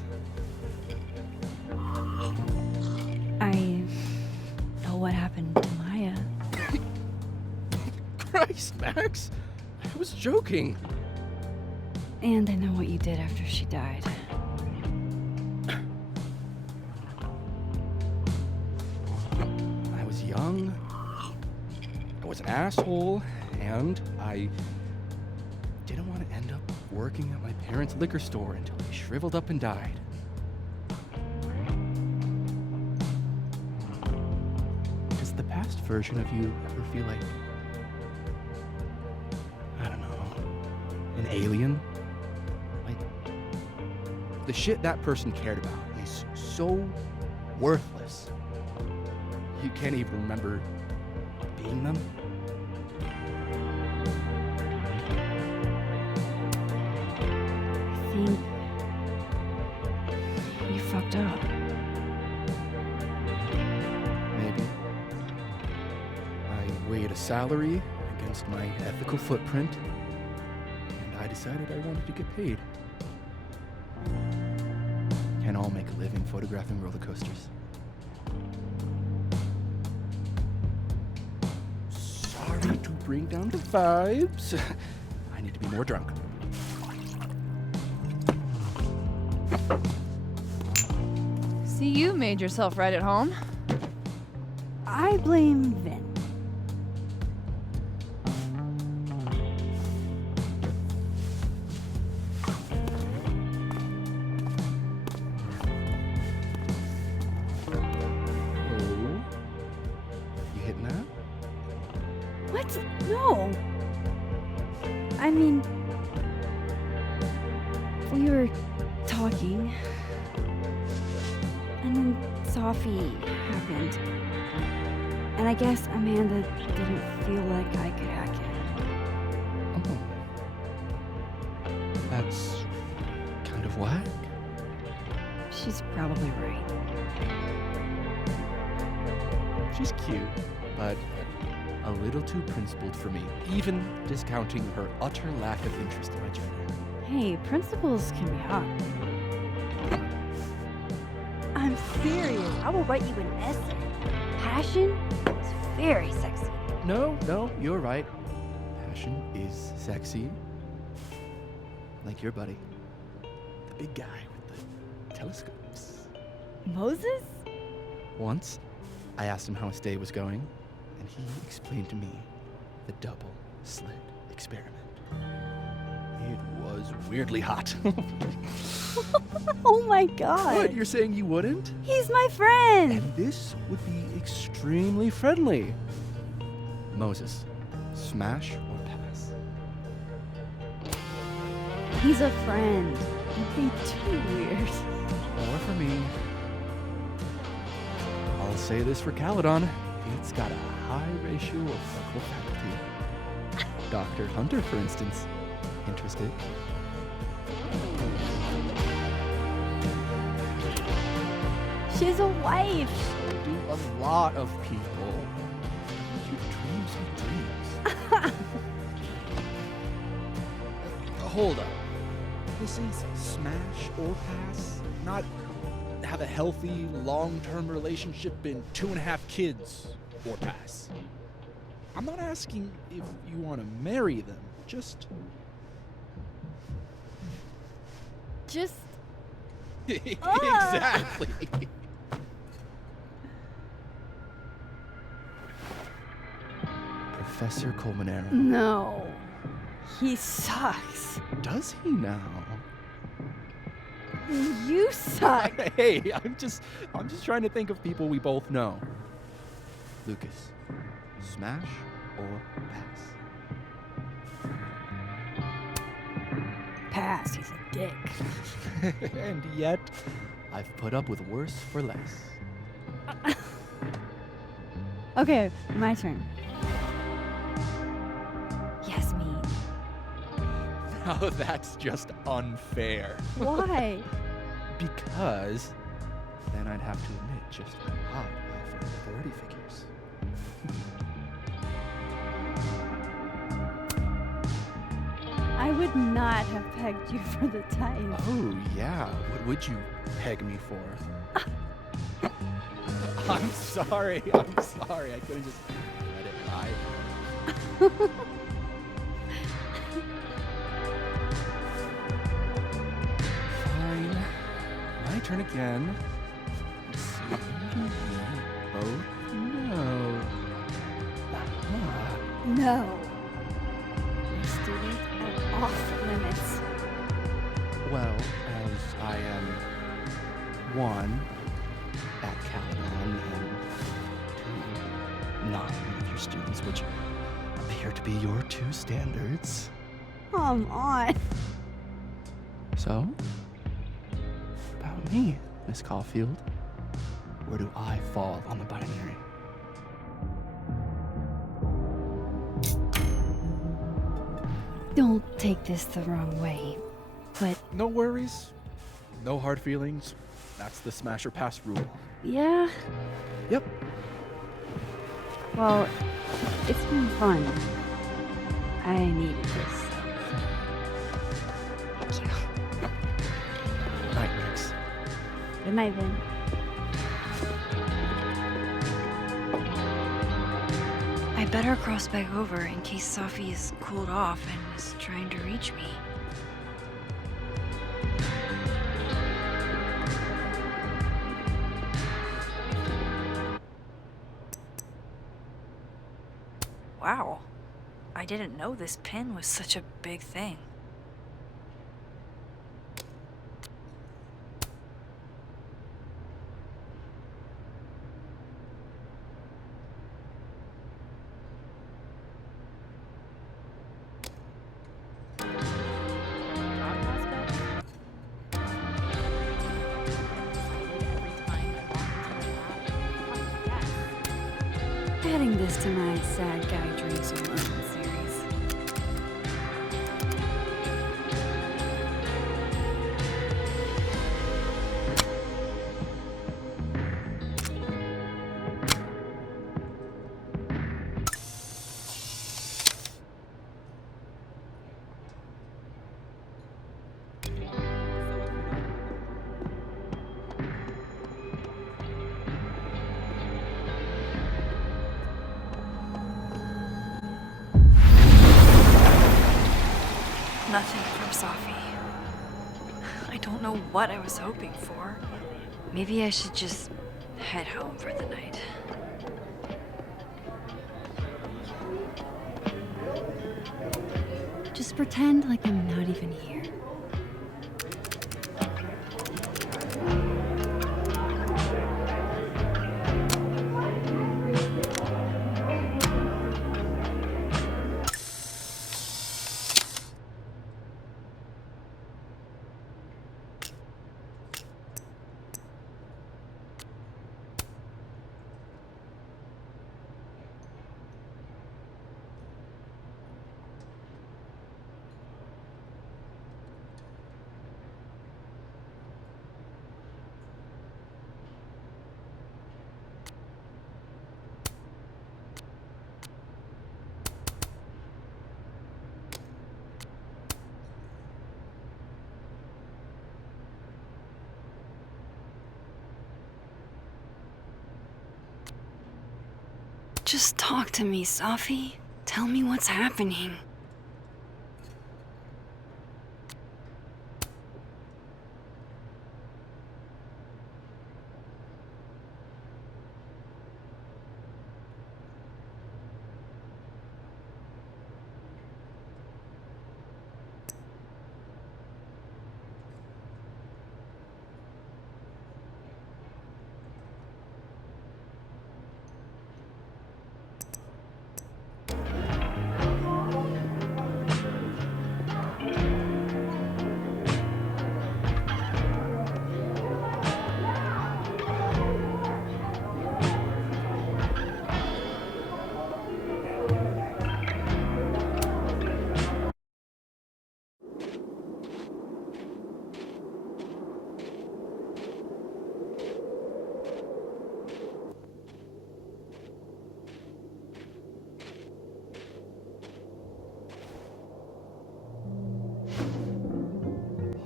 I know what happened to Maya. Christ, Max! I was joking. And I know what you did after she died. I was young. I was an asshole, and I didn't want to end up working at my parents' liquor store until they shriveled up and died. Does the past version of you ever feel like, I don't know, an alien? Like, the shit that person cared about is so worthless. You can't even remember being them. I think you fucked up. Maybe. I weighed a salary against my ethical footprint, and I decided I wanted to get paid. Can't all make a living photographing roller coasters. Sorry to bring down the vibes. I need to be more drunk. See, you made yourself right at home. I blame Vin. Oh? You hitting that? What? No. I mean, we were talking, and then Safi happened. And I guess Amanda didn't feel like I could hack it. Oh. That's kind of whack. She's probably right. She's cute, but a little too principled for me, even discounting her utter lack of interest in my gender. Hey, principals can be hot. I'm serious. I will write you an essay. Passion is very sexy. No, you're right. Passion is sexy. Like your buddy. The big guy with the telescopes. Moses? Once, I asked him how his day was going, and he explained to me the double slit experiment. It was weirdly hot. Oh my god. What? You're saying you wouldn't? He's my friend. And this would be extremely friendly. Moses, smash or pass? He's a friend. You'd be too weird. Or for me. I'll say this for Caledon. It's got a high ratio of focal faculty. Dr. Hunter, for instance. Interested? She's a wife. So do a lot of people. You dreams and dreams. Hold up. This is smash or pass, not have a healthy, long-term relationship and 2.5 kids or pass. I'm not asking if you want to marry them, just... Exactly. Professor Colmenero. No. He sucks. Does he now? You suck. Hey, I'm just trying to think of people we both know. Lucas, smash or pass? Pass. He's a dick. And yet, I've put up with worse for less. Okay, my turn. Yasmin. Oh, that's just unfair. Why? Because then I'd have to admit just how odd I find authority figures. I would not have pegged you for the type. Oh, yeah. What would you peg me for? I'm sorry. I could have just let it ride. Fine. My turn again. Let's see. Both? No. No. The student are off limits. Well, as I am one at Caledon and two not one of your students, which appear to be your two standards. Come on. So, about me, Miss Caulfield, where do I fall on the binary? Don't take this the wrong way, but No worries. No hard feelings. That's the smash or pass rule. yeah. Yep. Well, it's been fun. I needed this. Thank you. Night, Rex. Good night, then. I better cross back over in case Safi is cooled off and is trying to reach me. Wow. I didn't know this pin was such a big thing. Adding this to my sad guy drinks alone series. Nothing from Safi. I don't know what I was hoping for. Maybe I should just head home for the night. Just pretend like I'm not even here. Just talk to me, Safi. Tell me what's happening.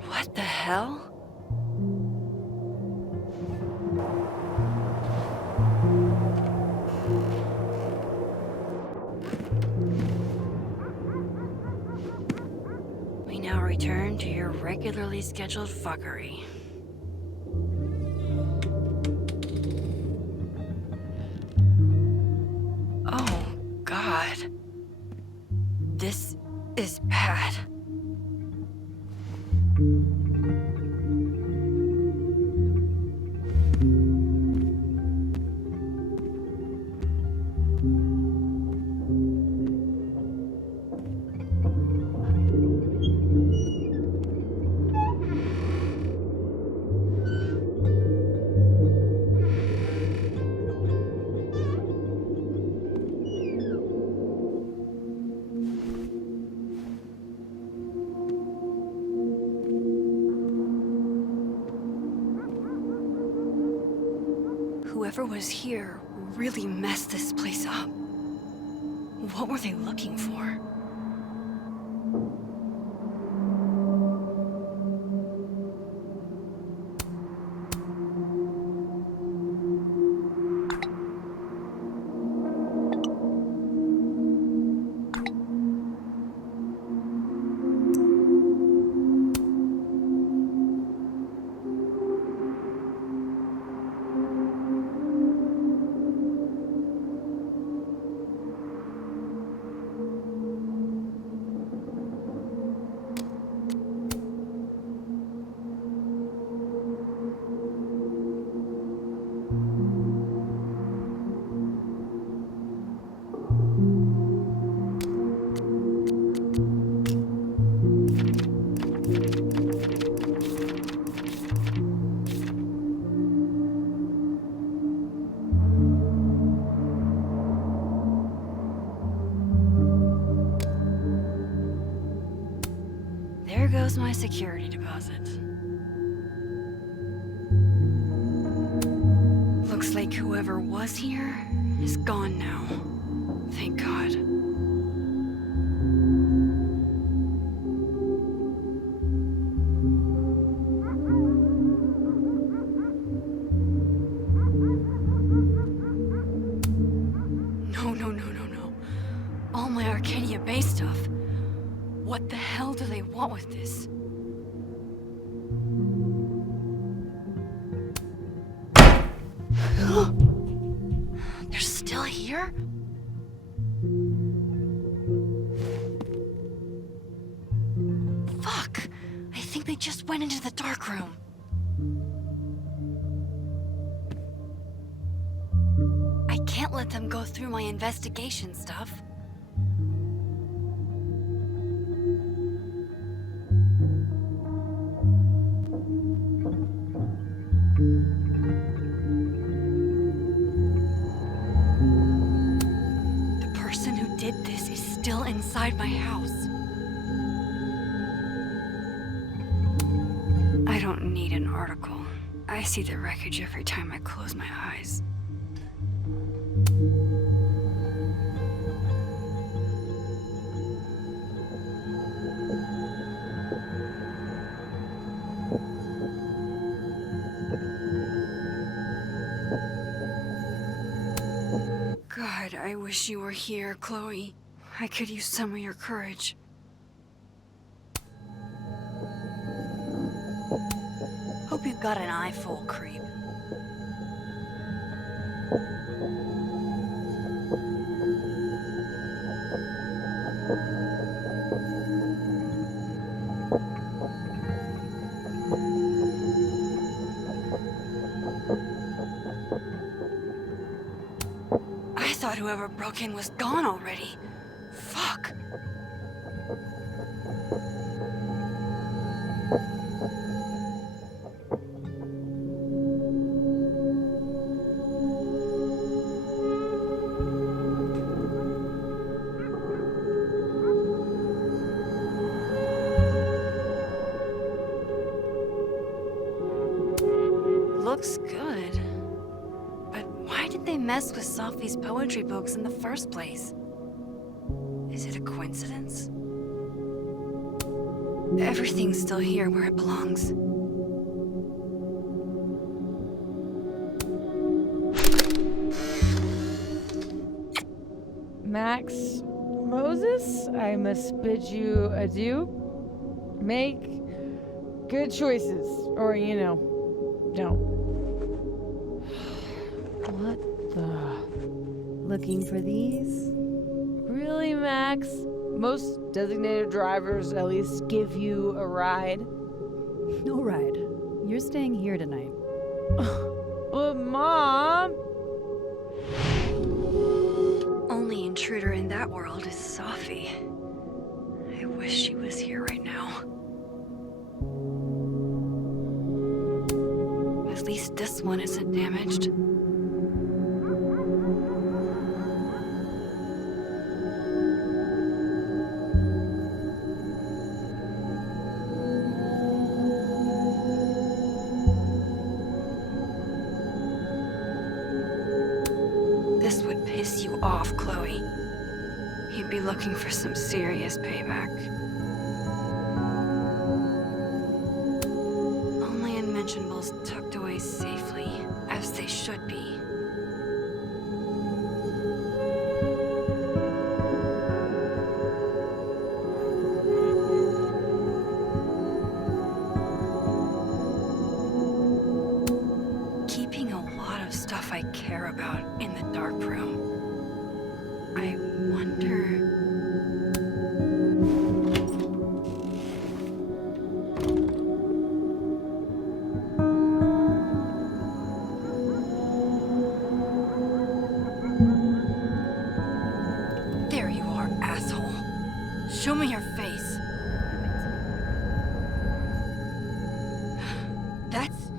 What the hell? We now return to your regularly scheduled fuckery. Oh, God. This is bad. Whoever was here really messed this place up. What were they looking for? There goes my security deposit. Looks like whoever was here is gone now. Thank God. No. All my Arcadia Bay stuff. What the hell do they want with this? just went into the dark room. I can't let them go through my investigation stuff. The person who did this is still inside my house. I don't need an article. I see the wreckage every time I close my eyes. God, I wish you were here, Chloe. I could use some of your courage. Hope you've got an eye full, creep. I thought whoever broke in was gone already. Fuck. Looks good. But why did they mess with Safi's poetry books in the first place? Is it a coincidence? Everything's still here where it belongs. Max Moses, I must bid you adieu. Make good choices, or, don't. What the? Looking for these? Really, Max? Most designated drivers at least give you a ride. No ride. You're staying here tonight. But, Mom! Only intruder in that world is Safi. I wish she was here right now. At least this one isn't damaged. This would piss you off, Chloe. He'd be looking for some serious payback. Only unmentionables tucked away safely, as they should be. Keeping a lot of stuff I care about in the dark room. I wonder... There you are, asshole. Show me your face. That's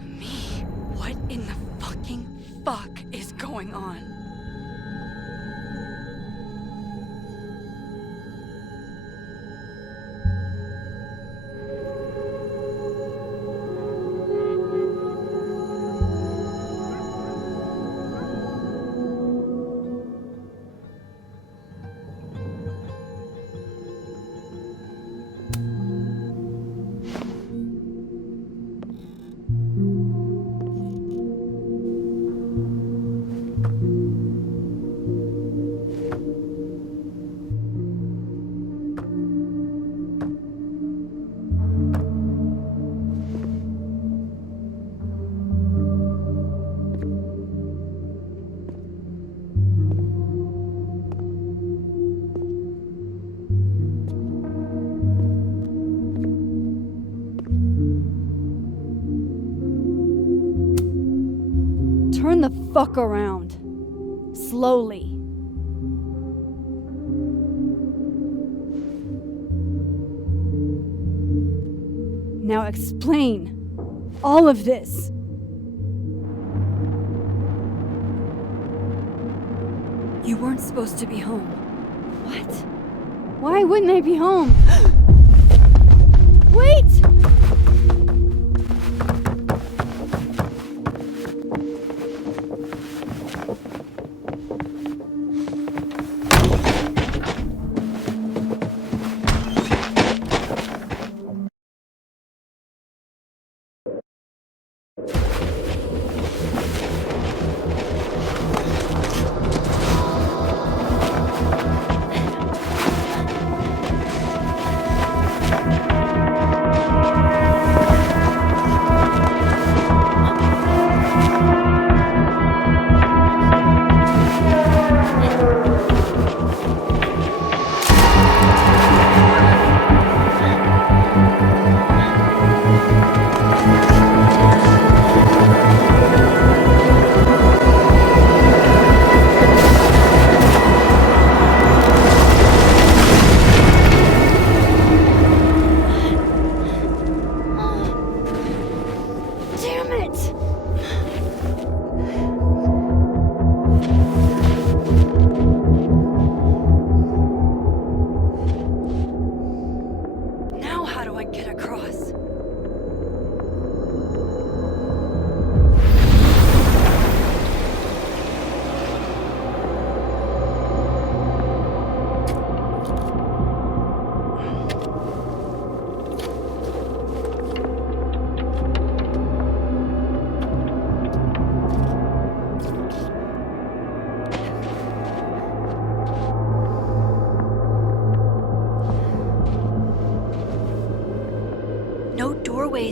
me. What in the fucking fuck is going on? fuck around. Slowly. Now explain all of this. You weren't supposed to be home. What? Why wouldn't I be home? Wait!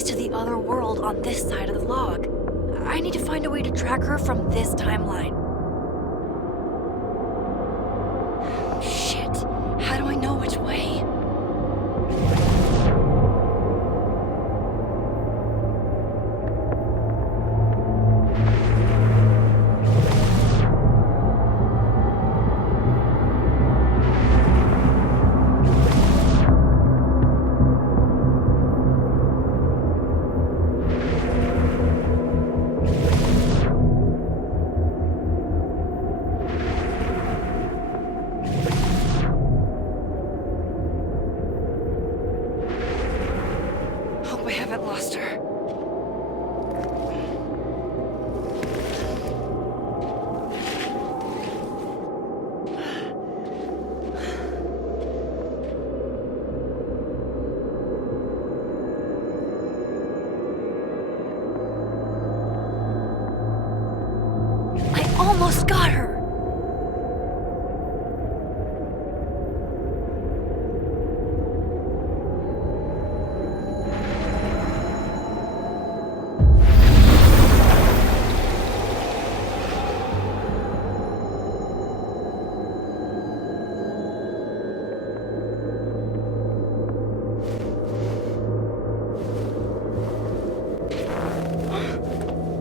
To the other world on this side of the log. I need to find a way to track her from this timeline. Shit, how do I know which way? Almost got her!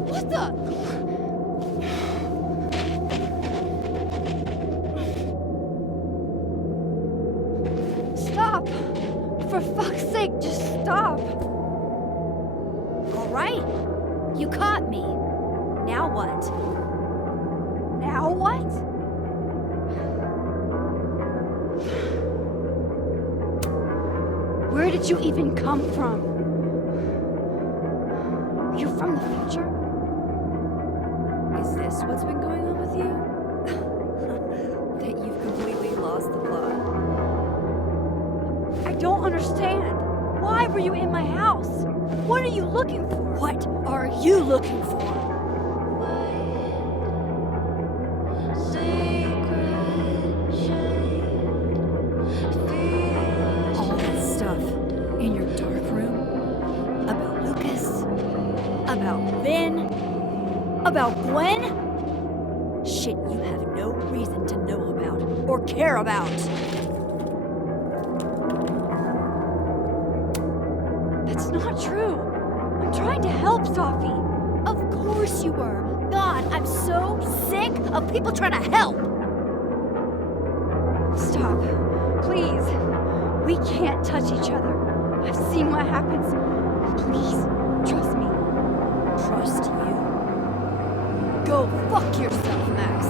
What the? Stop! For fuck's sake, just stop! All right, you caught me. Now what? Now what? Where did you even come from? You're from the future? Is this what's been going on with you? That you've completely lost the plot? I don't understand. Why were you in my house? What are you looking for? What are you looking for? All that stuff in your dark room? About Lucas? About Vin? About Gwen? Shit you have no reason to know about or care about. That's not true. I'm trying to help, Safi. Of course you were. God, I'm so sick of people trying to help! Stop. Please. We can't touch each other. I've seen what happens. Please, trust me. Trust you? Go fuck yourself, Max.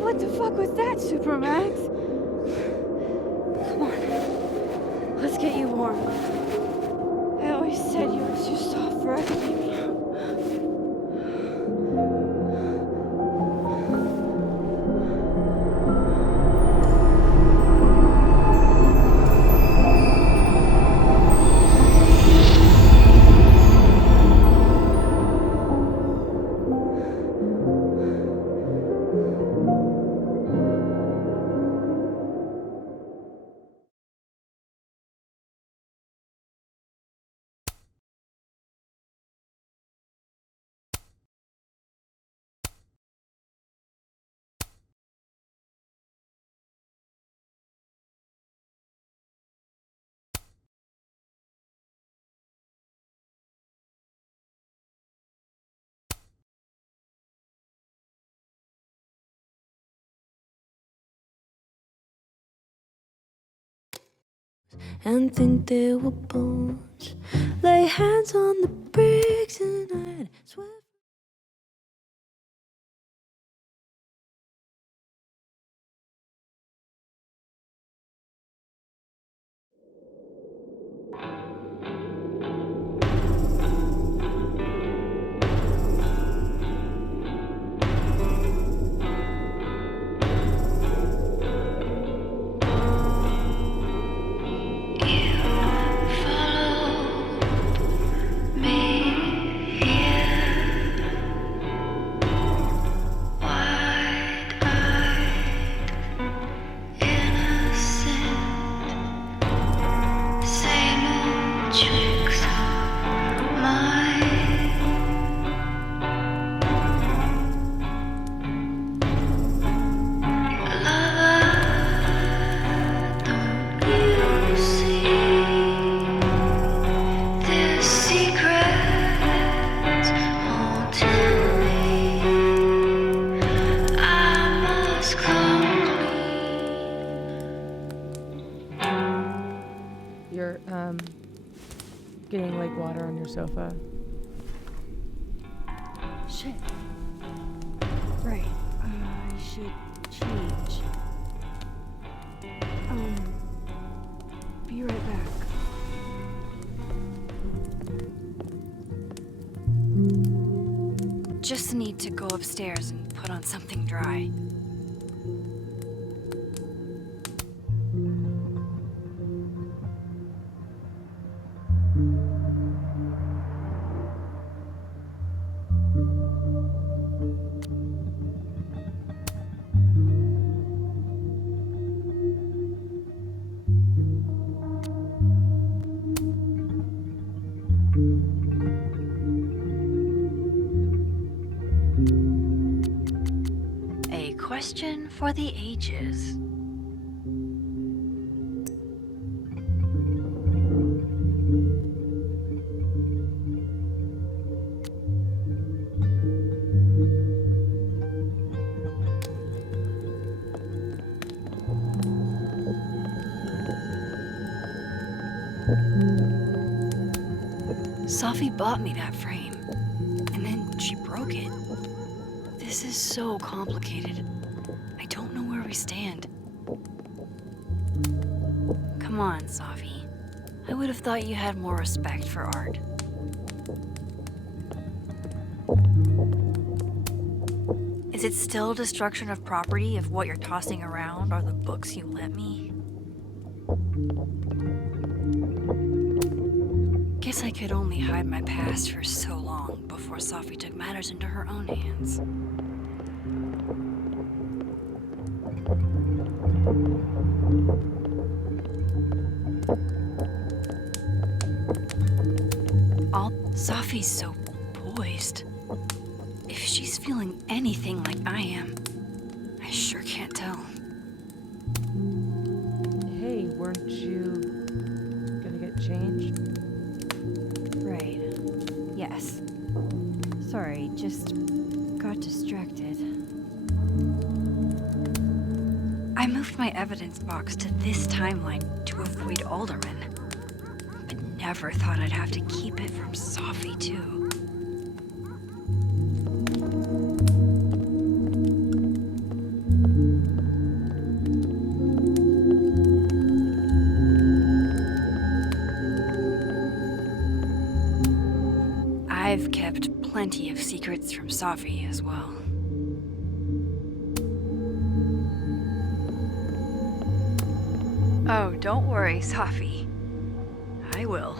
What the fuck was that, Supermax? Come on. Let's get you warm. I always said you were too soft for everything. And think they were bones. Lay hands on the bricks and I'd swear. You're, getting lake water on your sofa. Shit. Right. I should change. Be right back. Just need to go upstairs and put on something dry. question for the ages. Safi bought me that frame, and then she broke it. This is so complicated. I don't know where we stand. Come on, Safi. I would have thought you had more respect for art. Is it still destruction of property if what you're tossing around are the books you lent me? Guess I could only hide my past for so long before Safi took matters into her own hands. Safi's so poised. If she's feeling anything like I am, I sure can't tell. Hey, weren't you gonna get changed? Right. Yes. Sorry, just got distracted. I moved my evidence box to this timeline to avoid Alderman. But never thought I'd have to keep it from Safi, too. I've kept plenty of secrets from Safi as well. Oh, don't worry, Safi. I will.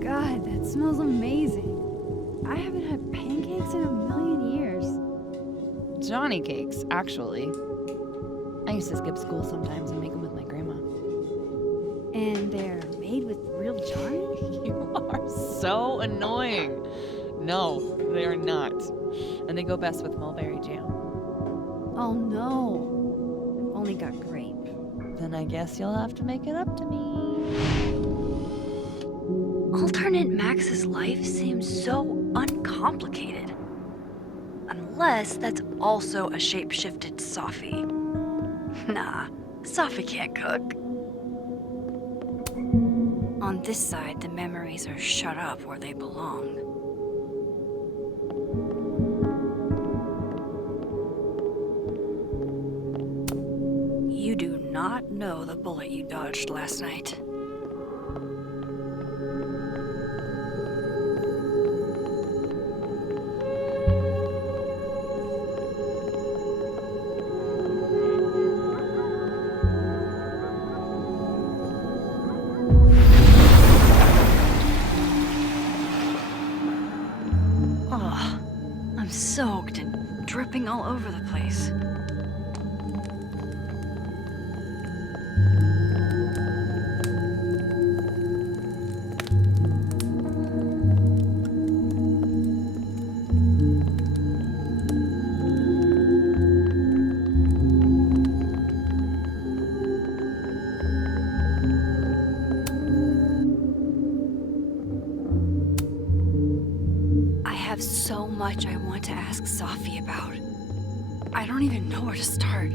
God, that smells amazing. I haven't had pancakes in a million years. Johnny cakes, actually. I used to skip school sometimes and make them with my grandma. And they're made with real Johnny? You are so annoying. No, they are not. And they go best with mulberry jam. Oh no. I've only got grape. Then I guess you'll have to make it up to me. Alternate Max's life seems so uncomplicated. Unless that's also a shape-shifted Safi. Nah, Safi can't cook. On this side, the memories are shut up where they belong. You do not know the bullet you dodged last night. Oh, I'm soaked and dripping all over the place. I have so much I want to ask Safi about. I don't even know where to start.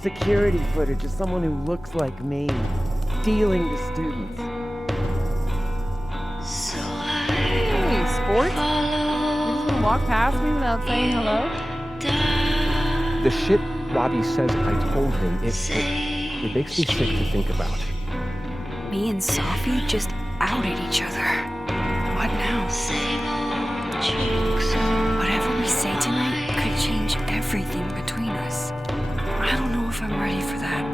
Security footage of someone who looks like me, stealing the students. Hey, sports? You're just gonna walk past me without saying hello? The shit Robbie says I told him, it makes me sick to think about. Me and Safi just outed each other. What now? Whatever we say tonight could change everything between us. I don't know if I'm ready for that.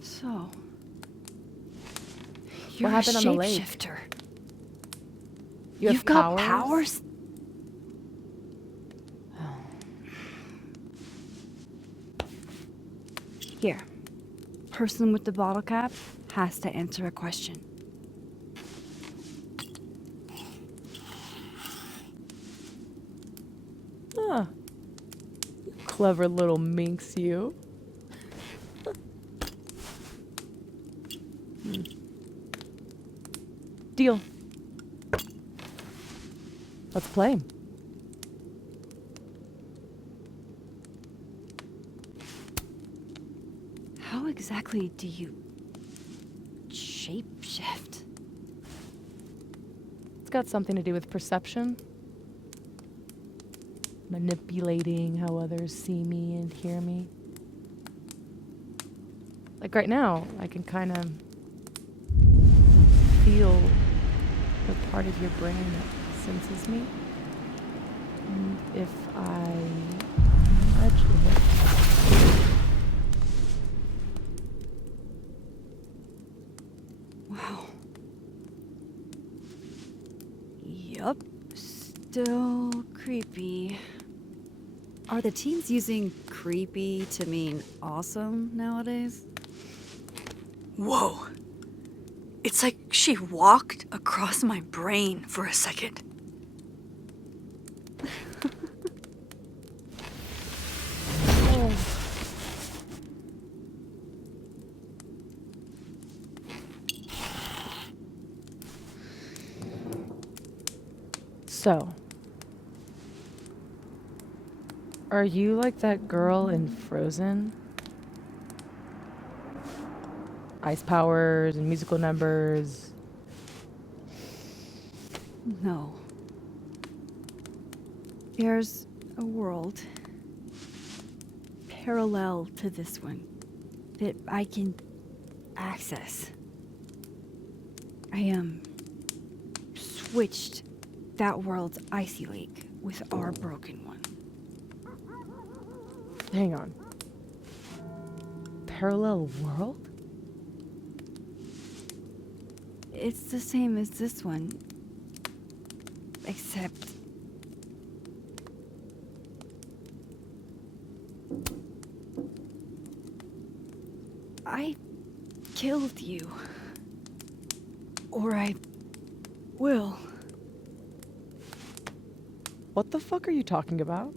So, you're What happened a on the lake? shapeshifter. You've got powers? Here, person with the bottle cap has to answer a question. Huh. Clever little minx, you. Deal. Let's play. How exactly do you shapeshift? It's got something to do with perception. Manipulating how others see me and hear me. Like right now, I can kind of feel the part of your brain that senses me. And if I nudge it. Wow. Yup. Still creepy. Are the teens using creepy to mean awesome nowadays? Whoa. It's like she walked across my brain for a second. So, are you like that girl in Frozen? Ice powers and musical numbers. No. There's a world parallel to this one that I can access. I switched that world's icy lake with our broken one. Hang on. Parallel world? It's the same as this one, except I killed you. Or I will. What the fuck are you talking about?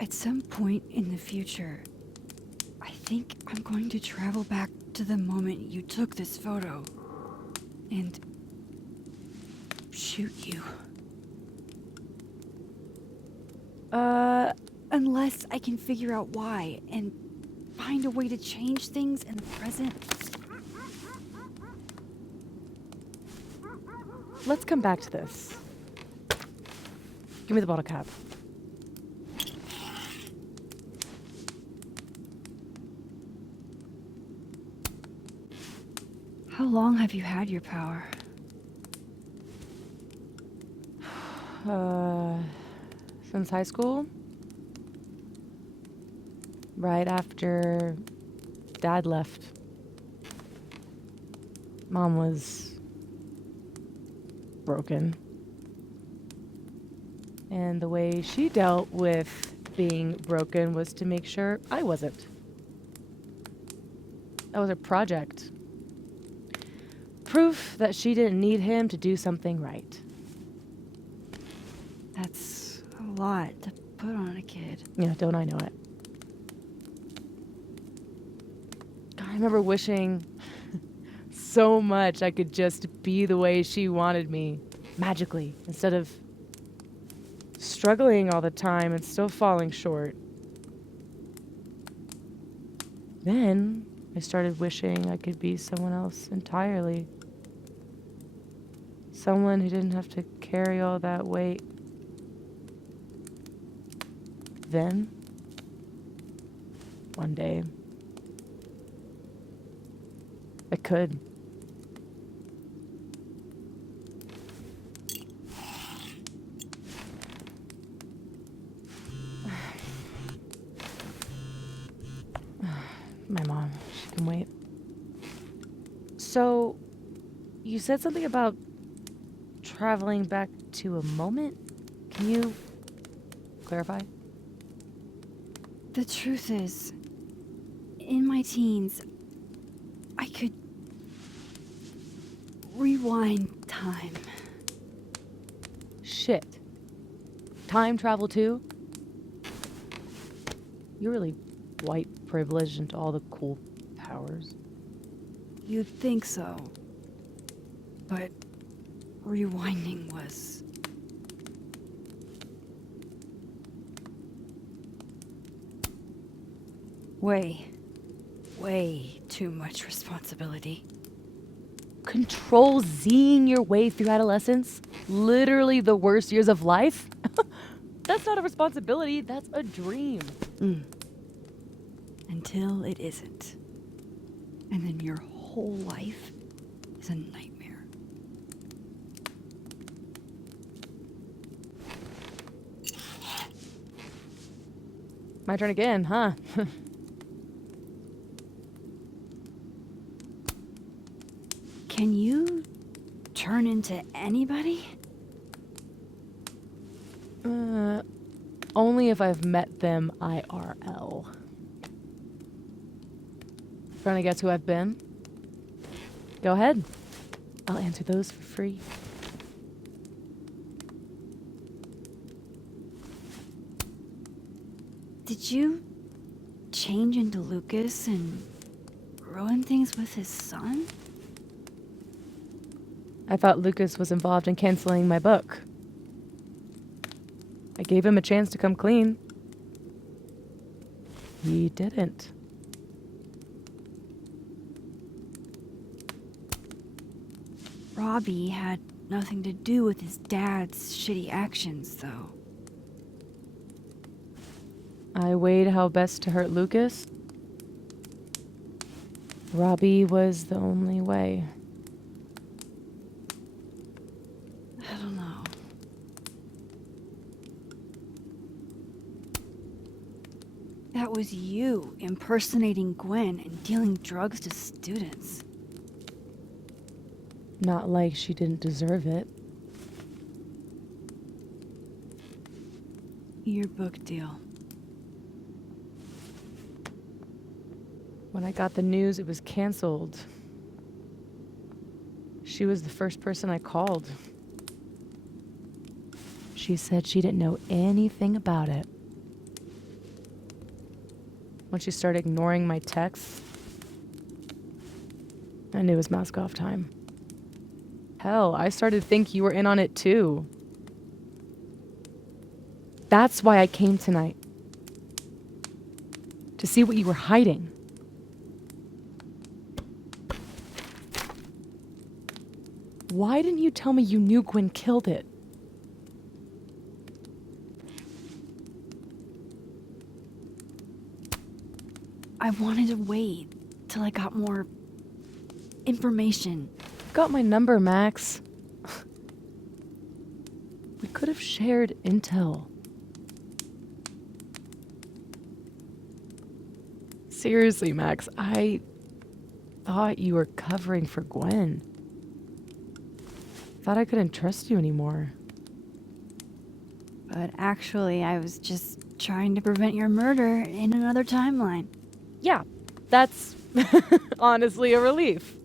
At some point in the future, I think I'm going to travel back to the moment you took this photo and shoot you. Unless I can figure out why, and find a way to change things in the present? Let's come back to this. Give me the bottle cap. How long have you had your power? Since high school. Right after Dad left. Mom was broken. And the way she dealt with being broken was to make sure I wasn't. That was a project. Proof that she didn't need him to do something right. That's a lot to put on a kid. Yeah, don't I know it? God, I remember wishing so much I could just be the way she wanted me, magically, instead of struggling all the time and still falling short. Then I started wishing I could be someone else entirely. Someone who didn't have to carry all that weight. Then, one day, I could. My mom, she can wait. So, you said something about traveling back to a moment? Can you clarify? The truth is, in my teens, I could rewind time. Shit. Time travel too? You're really white privileged into all the cool powers. You'd think so. But rewinding was... way too much responsibility. Control Zing your way through adolescence? Literally the worst years of life? That's not a responsibility, that's a dream. Until it isn't. And then your whole life is a nightmare. My turn again, huh? Can you turn into anybody? Only if I've met them IRL. Trying to guess who I've been? Go ahead. I'll answer those for free. Did you change into Lucas and ruin things with his son? I thought Lucas was involved in canceling my book. I gave him a chance to come clean. He didn't. Robbie had nothing to do with his dad's shitty actions, though. I weighed how best to hurt Lucas. Robbie was the only way. I don't know. That was you impersonating Gwen and dealing drugs to students. Not like she didn't deserve it. Your book deal. When I got the news it was canceled, she was the first person I called. She said she didn't know anything about it. When she started ignoring my texts, I knew it was mask off time. Hell, I started to think you were in on it too. That's why I came tonight. To see what you were hiding. Why didn't you tell me you knew Gwen killed it? I wanted to wait till I got more information. Got my number, Max. We could have shared intel. Seriously, Max, I thought you were covering for Gwen. Thought I couldn't trust you anymore. But actually, I was just trying to prevent your murder in another timeline. Yeah, that's honestly a relief.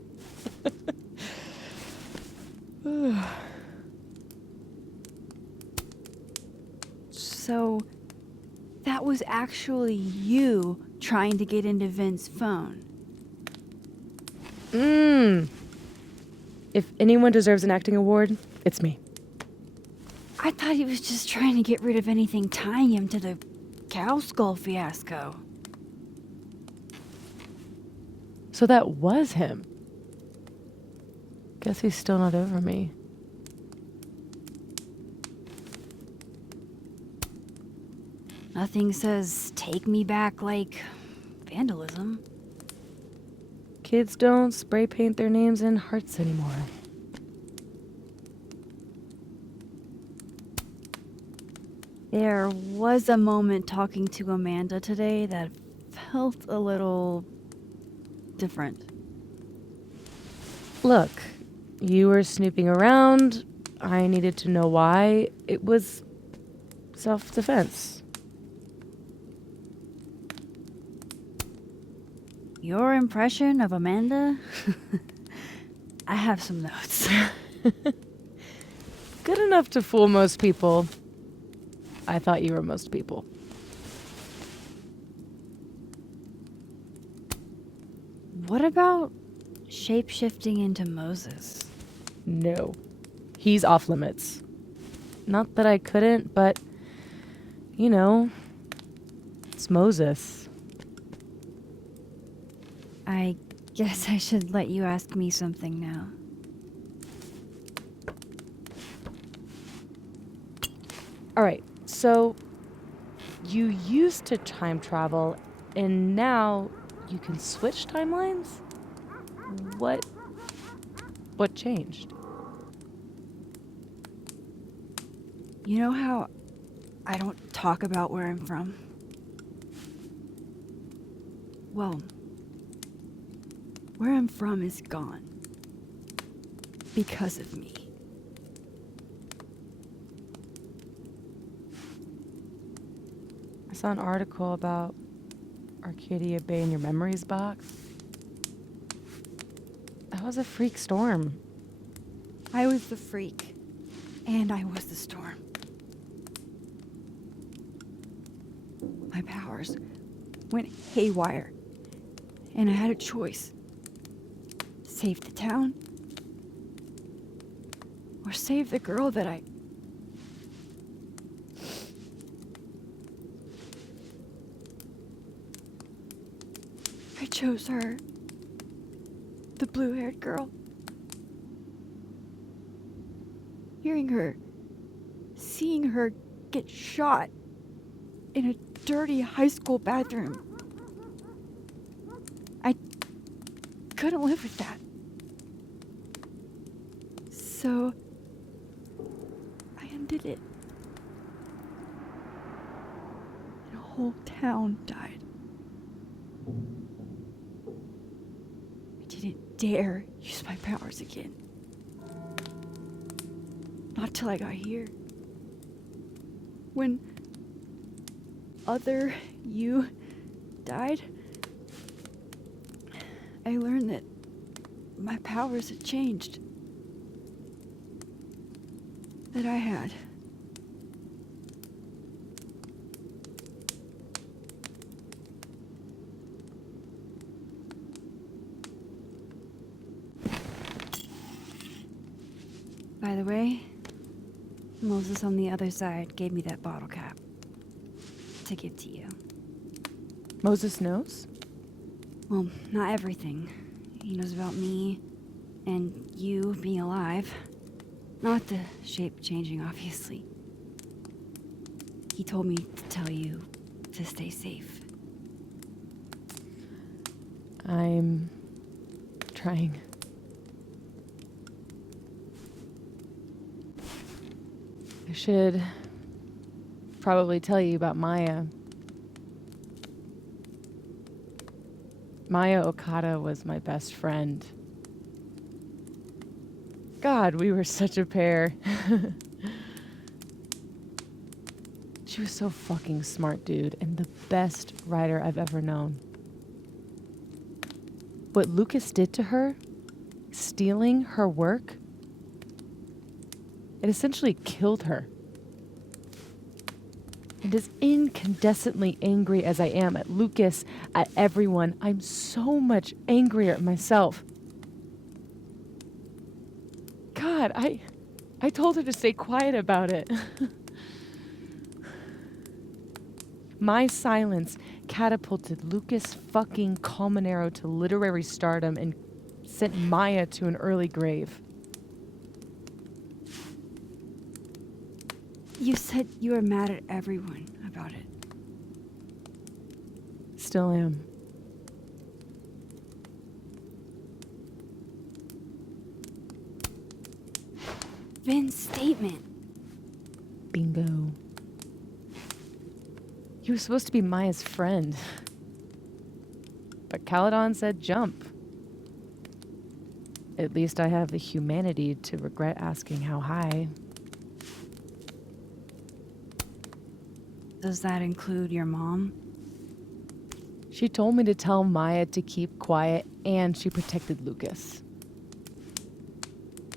So, that was actually you trying to get into Vin's phone. If anyone deserves an acting award, it's me. I thought he was just trying to get rid of anything tying him to the cow skull fiasco. So that was him. Guess he's still not over me. Nothing says take me back like vandalism. Kids don't spray paint their names in hearts anymore. There was a moment talking to Amanda today that felt a little different. Look, you were snooping around. I needed to know why. It was self-defense. Your impression of Amanda? I have some notes. Good enough to fool most people. I thought you were most people. What about shape-shifting into Moses? No. He's off limits. Not that I couldn't, but, you know, it's Moses. I guess I should let you ask me something now. All right, so you used to time travel, and now you can switch timelines? What changed? You know how I don't talk about where I'm from? Well, where I'm from is gone. Because of me. I saw an article about Arcadia Bay in your memories box. That was a freak storm. I was the freak. And I was the storm. My powers went haywire. And I had a choice. Save the town. Or save the girl that I chose her. The blue-haired girl. Hearing her, seeing her get shot in a dirty high school bathroom. I couldn't live with that. So, I ended it. And a whole town died. I didn't dare use my powers again. Not till I got here. When other you died, I learned that my powers had changed. That I had. By the way, Moses on the other side gave me that bottle cap to give to you. Moses knows? Well, not everything. He knows about me and you being alive. Not the shape changing, obviously. He told me to tell you to stay safe. I'm trying. I should probably tell you about Maya. Maya Okada was my best friend. God, we were such a pair. She was so fucking smart, dude, and the best writer I've ever known. What Lucas did to her, stealing her work, it essentially killed her. And as incandescently angry as I am at Lucas, at everyone, I'm so much angrier at myself. God, I told her to stay quiet about it. My silence catapulted Lucas fucking Colmenero to literary stardom and sent Maya to an early grave. You said you were mad at everyone about it. Still am. Vin's statement. Bingo. You were supposed to be Maya's friend. But Caledon said jump. At least I have the humanity to regret asking how high. Does that include your mom? She told me to tell Maya to keep quiet, and she protected Lucas.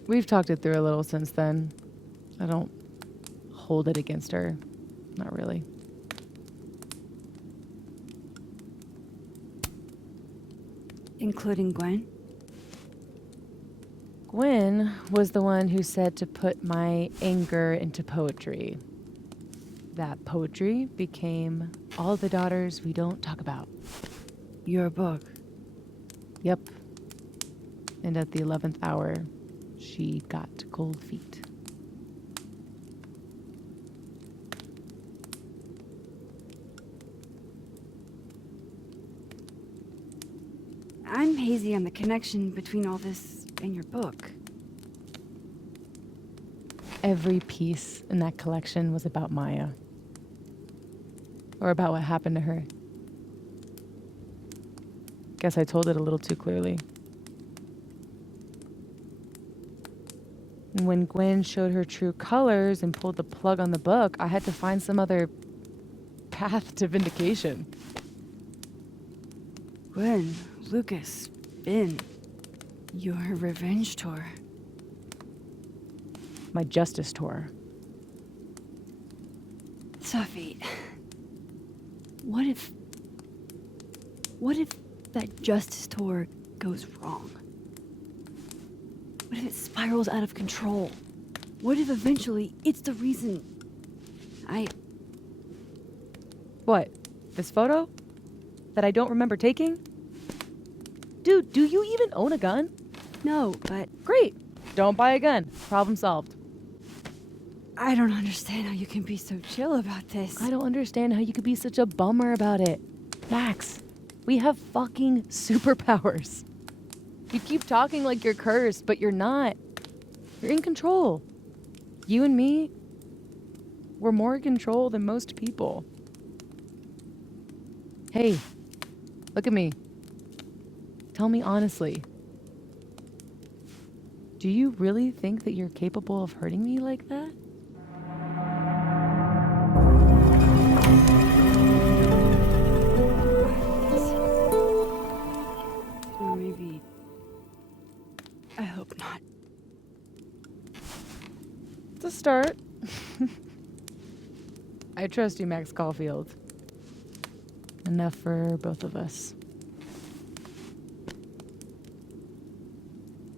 We've talked it through a little since then. I don't hold it against her. Not really. Including Gwen? Gwen was the one who said to put my anger into poetry. That poetry became All the Daughters We Don't Talk About. Your book? Yep. And at the 11th hour, she got cold feet. I'm hazy on the connection between all this and your book. Every piece in that collection was about Maya. Or about what happened to her. Guess I told it a little too clearly. And when Gwen showed her true colors and pulled the plug on the book, I had to find some other path to vindication. Gwen, Lucas, Ben, your revenge tour. My justice tour. Safi, what if that justice tour goes wrong? What if it spirals out of control? What if eventually it's the reason What? This photo? That I don't remember taking? Dude, do you even own a gun? No, but... Great. Don't buy a gun. Problem solved. I don't understand how you can be so chill about this. I don't understand how you could be such a bummer about it. Max, we have fucking superpowers. You keep talking like you're cursed, but you're not. You're in control. You and me, we're more in control than most people. Hey, look at me. Tell me honestly. Do you really think that you're capable of hurting me like that? Or maybe... I hope not. It's a start. I trust you, Max Caulfield. Enough for both of us.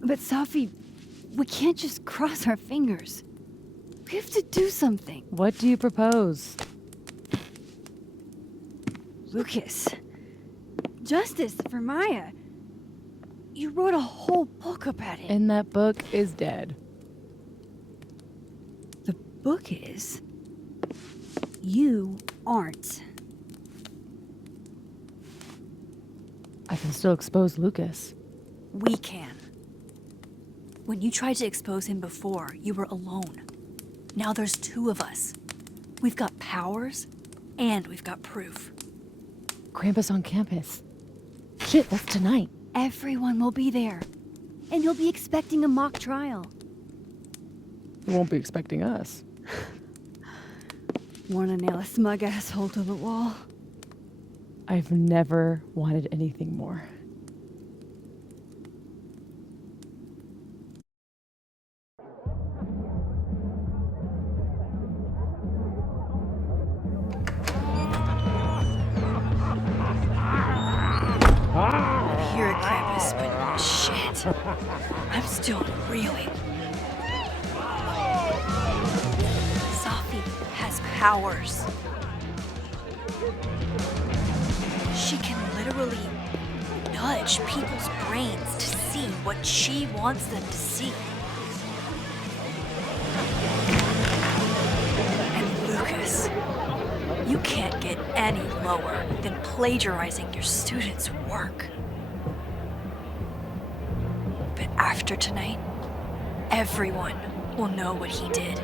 But Safi, we can't just cross our fingers. We have to do something. What do you propose? Lucas. Justice for Maya. You wrote a whole book about it. And that book is dead. book is. You aren't. I can still expose Lucas. We can. When you tried to expose him before, you were alone. Now there's two of us. We've got powers, and we've got proof. Krampus on campus. Shit, that's tonight. Everyone will be there. And you'll be expecting a mock trial. They won't be expecting us. Wanna nail a smug asshole to the wall? I've never wanted anything more. You're a Krampus, but shit. I'm still reeling. Safi has powers. She can literally nudge people's brains to see what she wants them to see. And Lucas, you can't get any lower than plagiarizing your students' work. But after tonight, everyone will know what he did.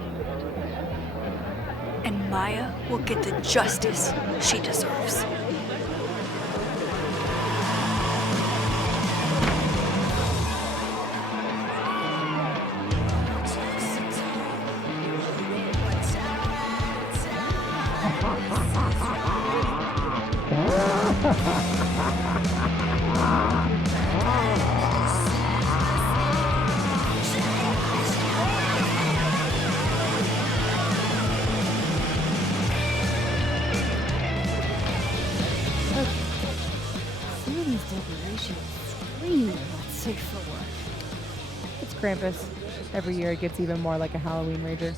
And Maya will get the justice she deserves. Some of these decorations scream not safe for work. It's Krampus. Every year it gets even more like a Halloween rager.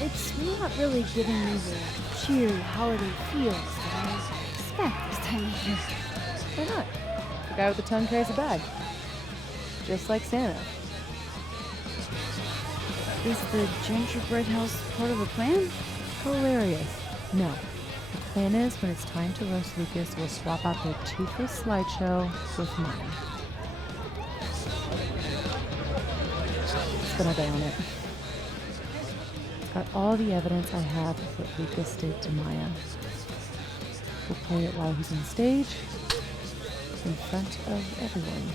It's not really giving me the cheery holiday feels that I expect this time of year. Why not? The guy with the tongue carries a bag. Just like Santa. Is the gingerbread house part of the plan? Hilarious. No. The plan is when it's time to roast Lucas, we'll swap out their toothless slideshow with mine. Spin all day on it. It's got all the evidence I have of what Lucas did to Maya. We'll play it while he's on stage, in front of everyone.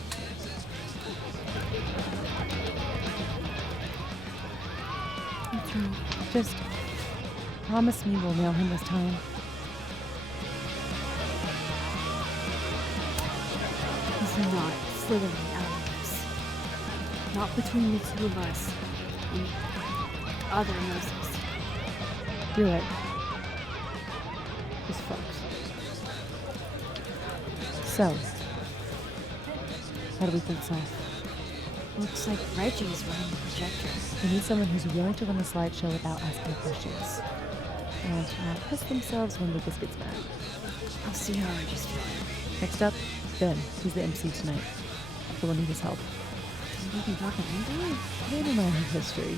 Just promise me we'll nail him this time. He's not slithering out of this. Not between the two of us and other nurses. You're right. He's fucked. So, how do we pull this off? Looks like Reggie's running the projector. We need someone who's willing to run the slideshow without asking questions. And not piss themselves when Lucas gets mad. I'll see how Reggie's feeling. Next up, Ben. He's the MC tonight. We'll need his help. You can talk to him? Ben and I have history.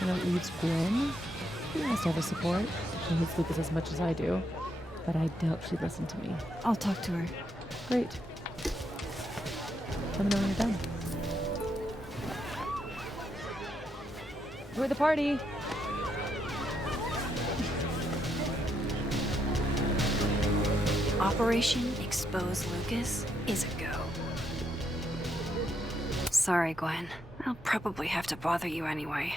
And it leaves Gwen. She has to have his support. She hates Lucas as much as I do. But I doubt she'd listen to me. I'll talk to her. Great. Let me know when you're done. We're at the party. Operation Expose Lucas is a go. Sorry, Gwen. I'll probably have to bother you anyway.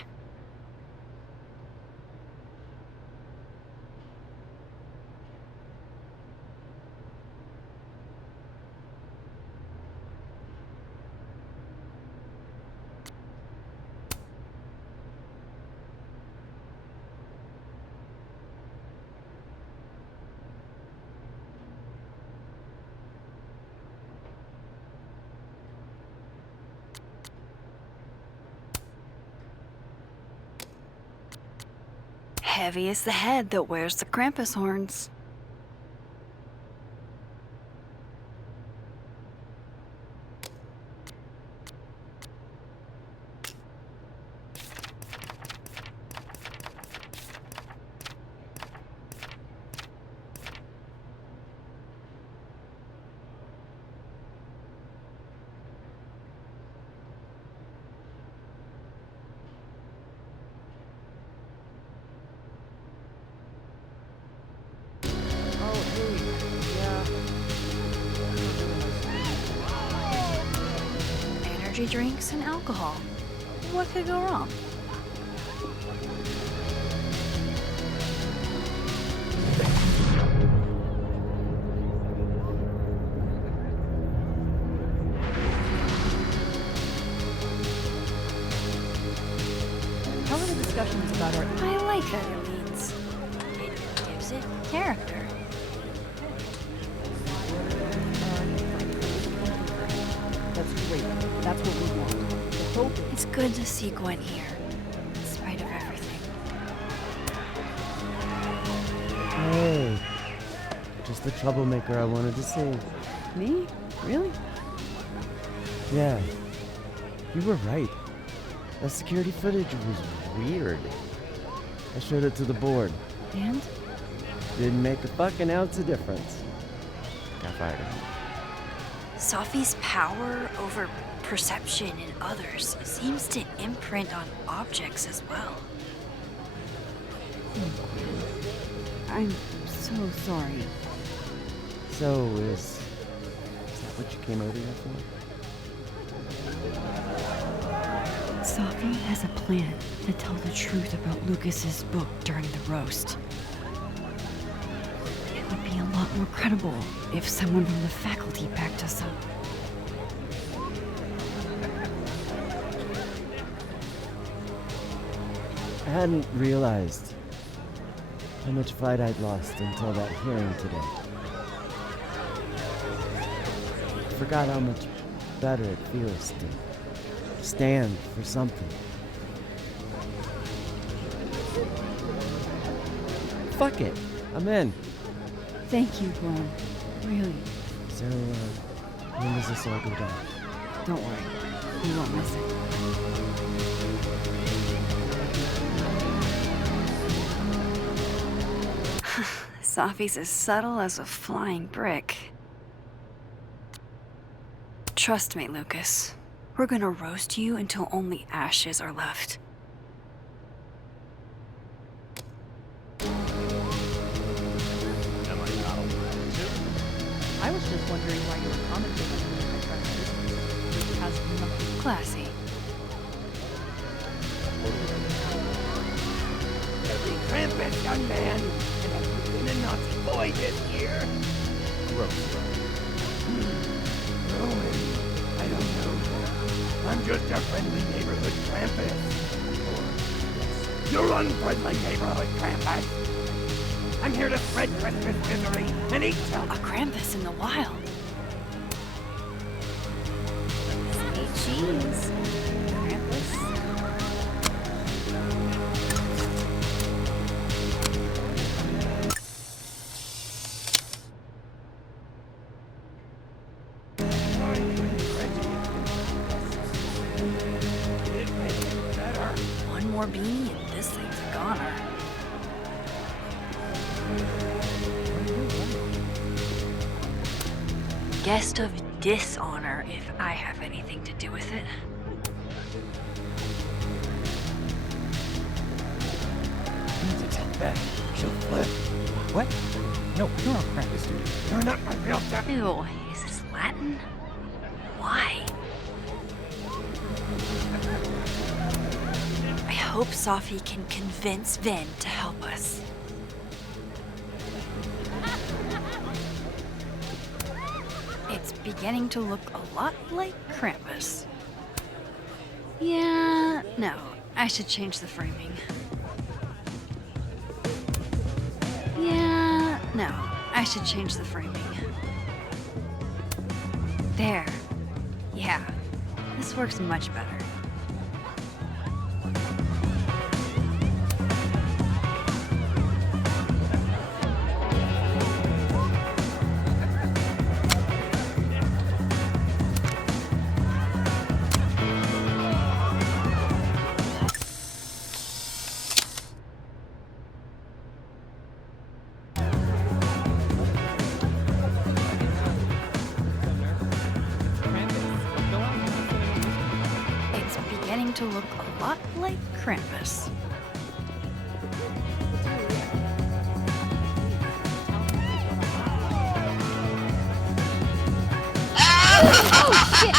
Heavy is the head that wears the Krampus horns. energy drinks, and alcohol. What could go wrong? How are the discussions about our... I like that it leads. It gives it character. That's great. That's what we want. The hope It's good to see Gwen here, in spite of everything. Hey, just the troublemaker I wanted to see. Me? Really? Yeah, you were right. That security footage was weird. I showed it to the board. And? Didn't make a fucking ounce of difference. Got fired. Safi's power over perception in others seems to imprint on objects as well. I'm so sorry. So, is that what you came over here for? Safi has a plan to tell the truth about Lucas's book during the roast. It would be a lot more credible if someone from the faculty backed us up. I hadn't realized how much fight I'd lost until that hearing today. I forgot how much better it feels to stand for something. Fuck it, I'm in. Thank you, Gwen. Really. So, when does this all go down? Don't worry. You won't miss it. Safi's as subtle as a flying brick. Trust me, Lucas. We're gonna roast you until only ashes are left. I was just wondering why you were commenting on my preferences. Which has nothing. Classy. Every Krampus, young man, and I've been a Nazi boy this year. Gross. Roman, I don't know. I'm just a friendly neighborhood Krampus. Or your unfriendly neighborhood Krampus. I'm here to spread Christmas misery and eat children. A Krampus in the wild. Say cheese. Krampus. One more beanie and this thing's a goner. Guest of dishonor if I have anything to do with it. You need to tell Beth. She'll flip. What? No, you're not Krampus, dude. You're not my real dad. Ew, is this Latin? Why? I hope Safi can convince Vin to help us. It's beginning to look a lot like Krampus. Yeah, no, I should change the framing. Yeah, no, I should change the framing. There. Yeah, this works much better. To look a lot like Krampus. Oh, shit!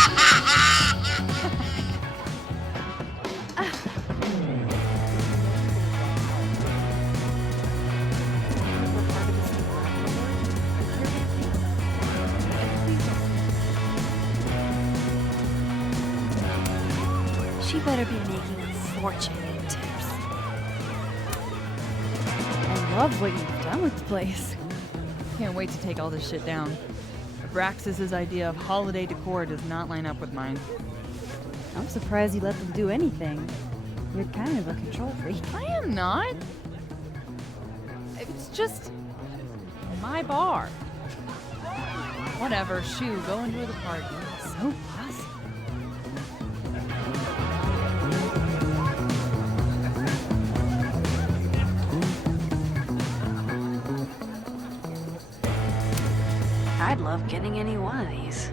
She better be making a fortune in tips. I love what you've done with the place. Can't wait to take all this shit down. Abraxas's idea of holiday decor does not line up with mine. I'm surprised you let them do anything. You're kind of a control freak. I am not. It's just my bar. Whatever, shoo, go enjoy the party. So bossy. I'd love getting any one of these.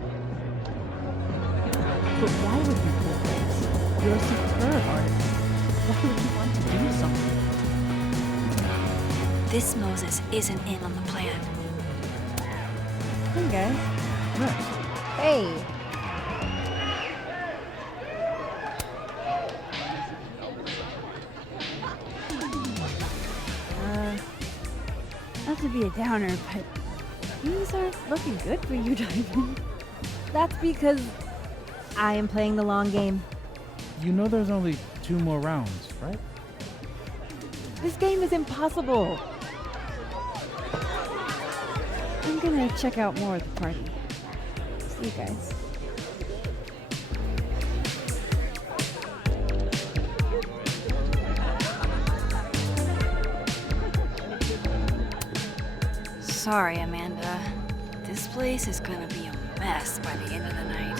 But why would you do this? You're a superb artist. Why would you want to do something? This Moses isn't in on the plan. Hey, guys. Max. Hey. Not to be a downer, but things aren't looking good for you, Diamond. That's because I am playing the long game. You know there's only 2 more rounds, right? This game is impossible. I'm gonna check out more at the party. See you guys. Sorry, Amanda. This place is gonna be a mess by the end of the night.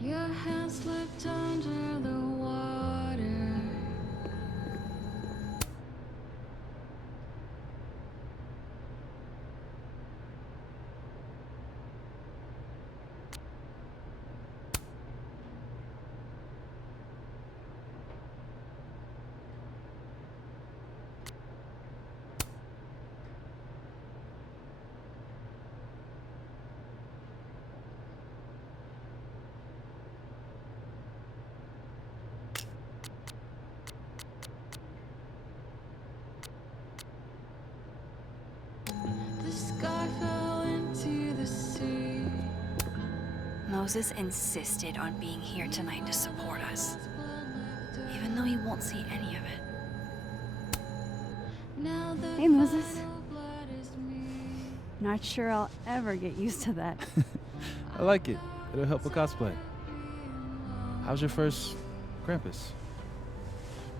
Your hand slipped under the water. The sky fell into the sea. Moses insisted on being here tonight to support us, even though he won't see any of it. Now the Hey, Moses. blood is me. Not sure I'll ever get used to that. I like it. It'll help with cosplay. How's your first Krampus?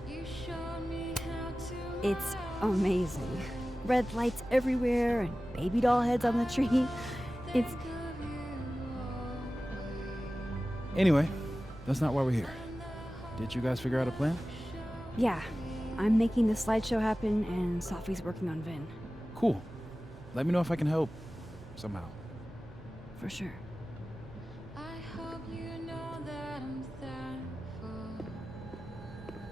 You showed me how to It's amazing. Red lights everywhere and baby doll heads on the tree. It's Anyway, that's not why we're here. Did you guys figure out a plan? yeah. I'm making the slideshow happen and Safi's working on Vin. Cool. Let me know if I can help somehow. For sure. I hope you know that I'm thankful.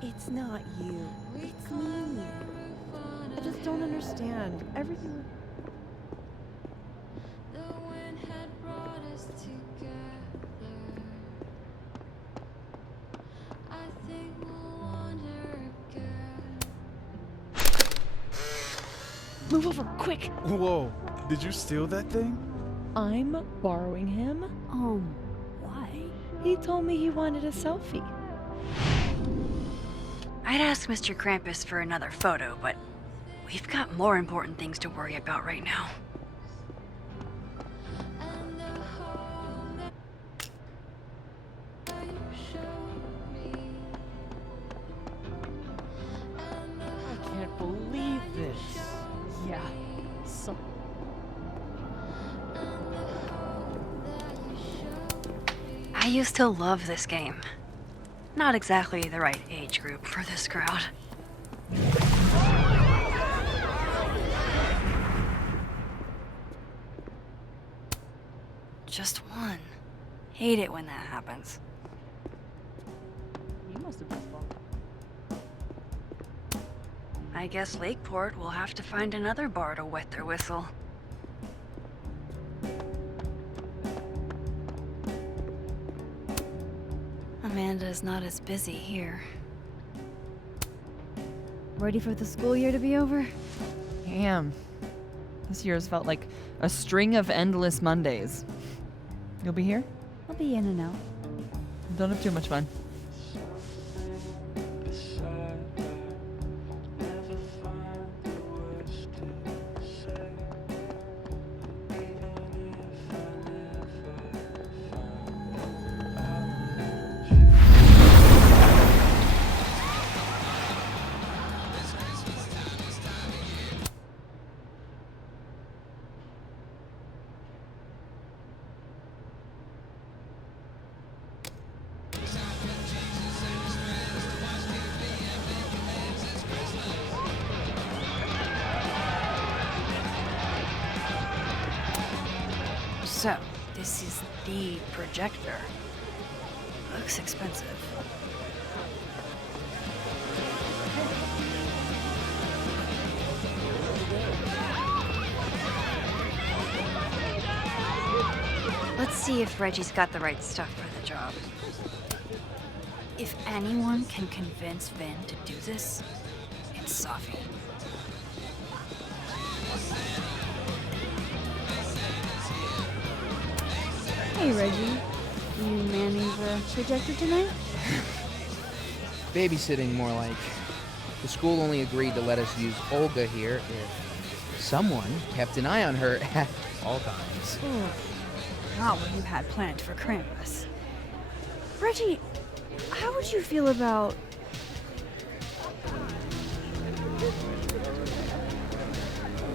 It's not you. It's me. I just don't understand. Everything. The wind had brought us together. I think we'll wander again. Move over, quick! Whoa, did you steal that thing? I'm borrowing him. Why? He told me he wanted a selfie. I'd ask Mr. Krampus for another photo, but we've got more important things to worry about right now. And the home that you showed me. And the I can't believe this. Yeah. So I used to love this game. Not exactly the right age group for this crowd. Just one. Hate it when that happens. you must have just fallen. I guess Lakeport will have to find another bar to wet their whistle. Amanda's not as busy here. Ready for the school year to be over? Damn. This year's felt like a string of endless Mondays. You'll be here? I'll be in and out. Don't have too much fun. So, this is the projector. Looks expensive. Let's see if Reggie's got the right stuff for the job. If anyone can convince Vin to do this, it's Safi. Hey, Reggie. You manning the projector tonight? Babysitting, more like. The school only agreed to let us use Olga here if someone kept an eye on her at all times. Ooh, not what you had planned for Krampus. Reggie, how would you feel about...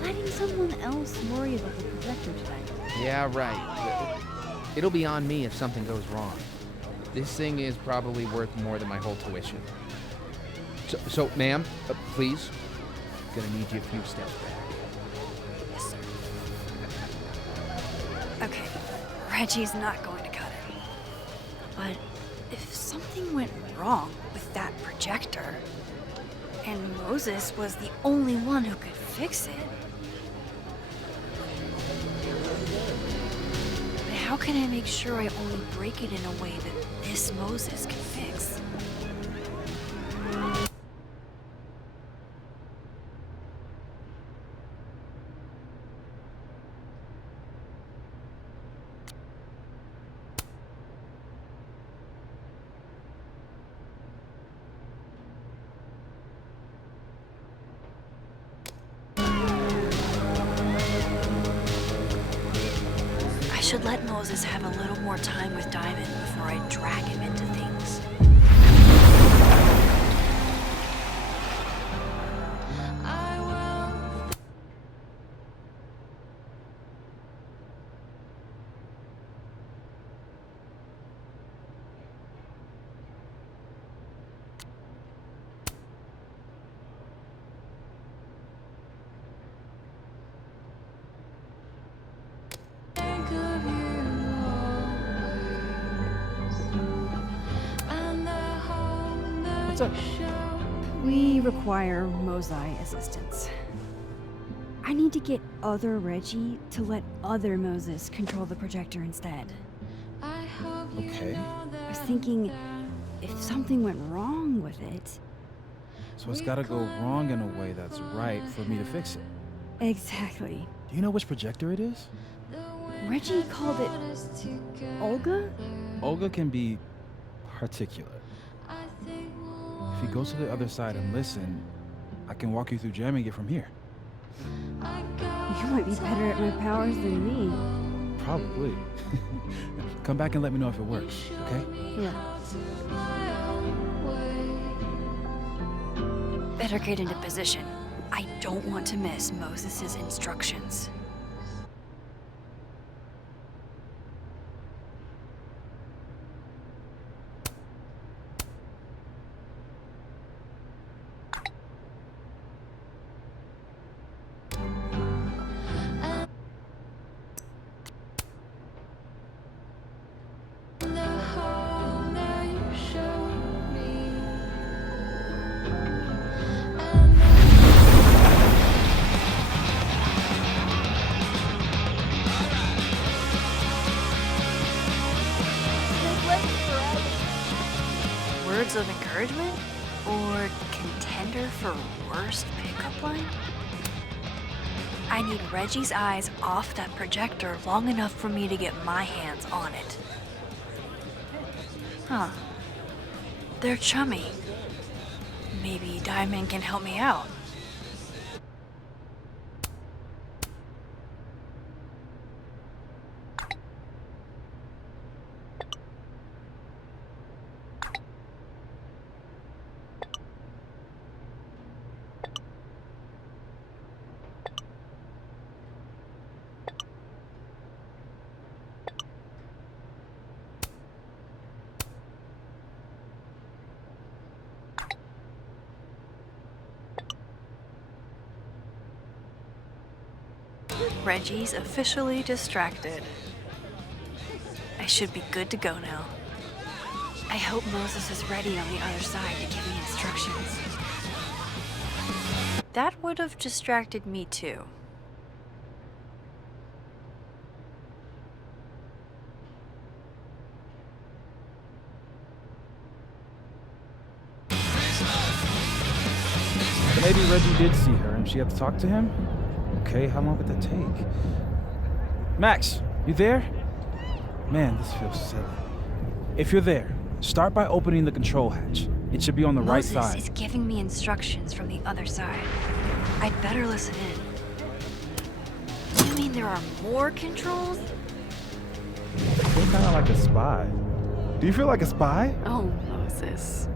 letting someone else worry about the projector tonight? Yeah, right. It'll be on me if something goes wrong. This thing is probably worth more than my whole tuition. So ma'am, please. Gonna need you a few steps back. Yes, sir. Okay, Reggie's not going to cut it. But if something went wrong with that projector, and Moses was the only one who could fix it, how can I make sure I only break it in a way that this Moses can fix? I should let Moses have a little more time with Diamond before I drag him into things. What's up? We require Mosai assistance. I need to get other Reggie to let other Moses control the projector instead. Okay. I was thinking, if something went wrong with it... So it's gotta go wrong in a way that's right for me to fix it. Exactly. Do you know which projector it is? Reggie called it... Olga? Olga can be particular. If you go to the other side and listen, I can walk you through jamming it from here. You might be better at my powers than me. Probably. Come back and let me know if it works, okay? Yeah. Better get into position. I don't want to miss Moses' instructions. words of encouragement? Or contender for worst pickup line? I need Reggie's eyes off that projector long enough for me to get my hands on it. Huh. They're chummy. Maybe Diamond can help me out. Reggie's officially distracted. I should be good to go now. I hope Moses is ready on the other side to give me instructions. That would have distracted me too. Maybe Reggie did see her and she had to talk to him? Okay, how long would that take? Max, you there? Man, this feels silly. If you're there, start by opening the control hatch. It should be on the right side. Moses is giving me instructions from the other side. I'd better listen in. You mean there are more controls? I feel kind of like a spy. Do you feel like a spy? Oh, Moses.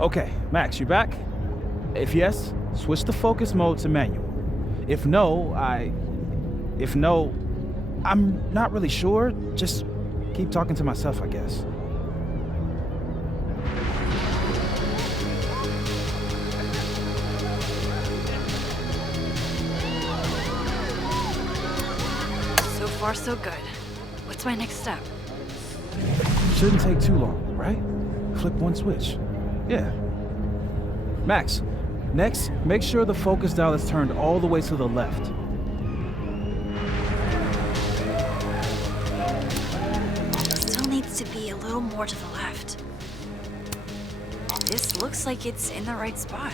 Okay, Max, you back? If yes, switch the focus mode to manual. If no, I'm not really sure. Just keep talking to myself, I guess. So far, so good. What's my next step? Shouldn't take too long, right? Flip one switch. Yeah. Max, next, make sure the focus dial is turned all the way to the left. Still needs to be a little more to the left. This looks like it's in the right spot.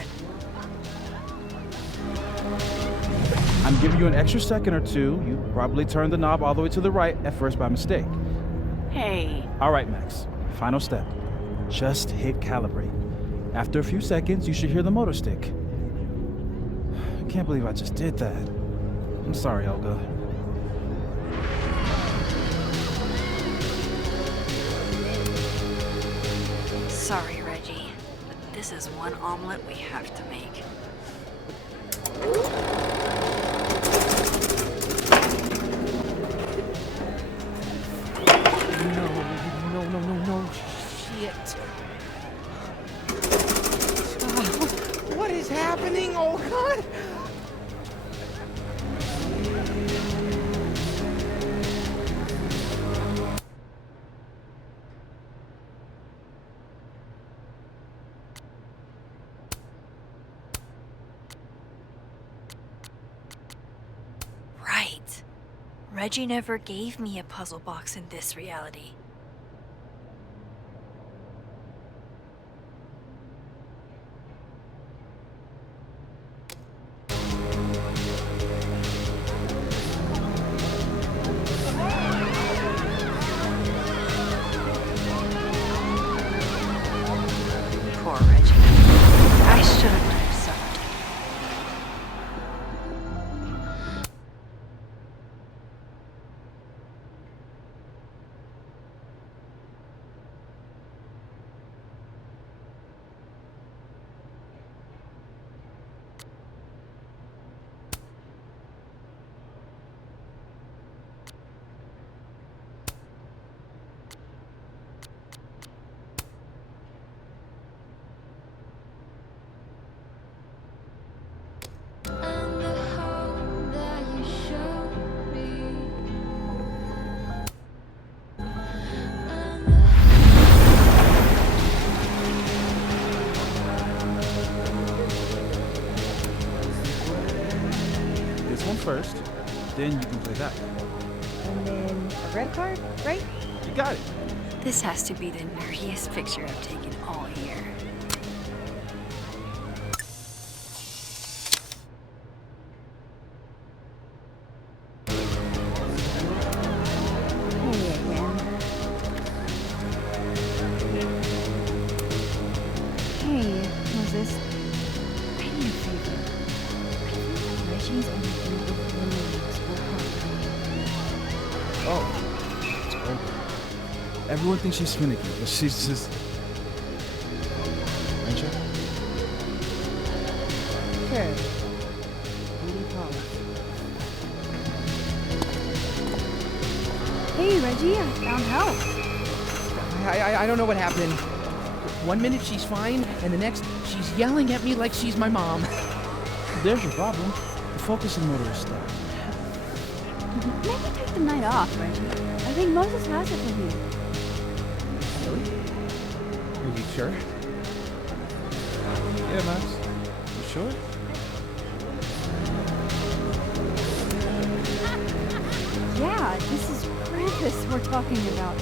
I'm giving you an extra second or two. You probably turned the knob all the way to the right at first by mistake. Hey. All right, Max. Final step. Just hit calibrate. After a few seconds, you should hear the motor stick. I can't believe I just did that. I'm sorry, Olga. Sorry, Reggie, but this is one omelet we have to make. No. Shit. What is happening? Oh, God. Right. Reggie never gave me a puzzle box in this reality. Poor Reggie. I should have let him suffer. This one first, then you can play that. And then a red card, right? You got it. This has to be the nerdiest picture I've taken all year. Hey again. Hey, Moses. I need a favor. I think Reggie's and the group of Polaroids will help me. Oh, it's over. Everyone thinks she's finicky, but she's just... Ranger? Sure. Beauty Paula. Hey, Reggie, I found help. I don't know what happened. 1 minute she's fine, and the next she's yelling at me like she's my mom. There's your problem. The focusing motor is stuck. Maybe take the night off, Reggie. I think Moses has it for you. Really? Are you sure? Yeah, Max. You sure? Yeah, this is Krampus we're talking about.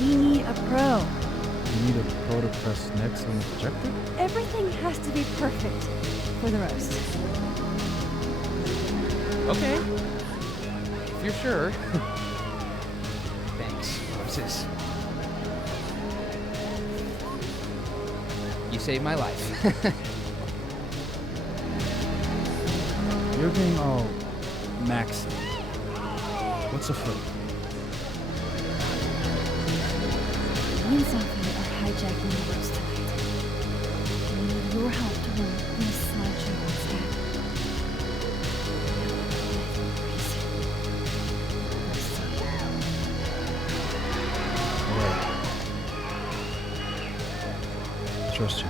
We need a pro. You need a pro to press next on the projector? Everything has to be perfect for the roast. Okay. If you're sure. Thanks, Moses. You saved my life. You're being all Maxy. What's afoot? Me and Safi are hijacking the roast tonight. We need your help to run in a slideshow instead. Alright. Trust you.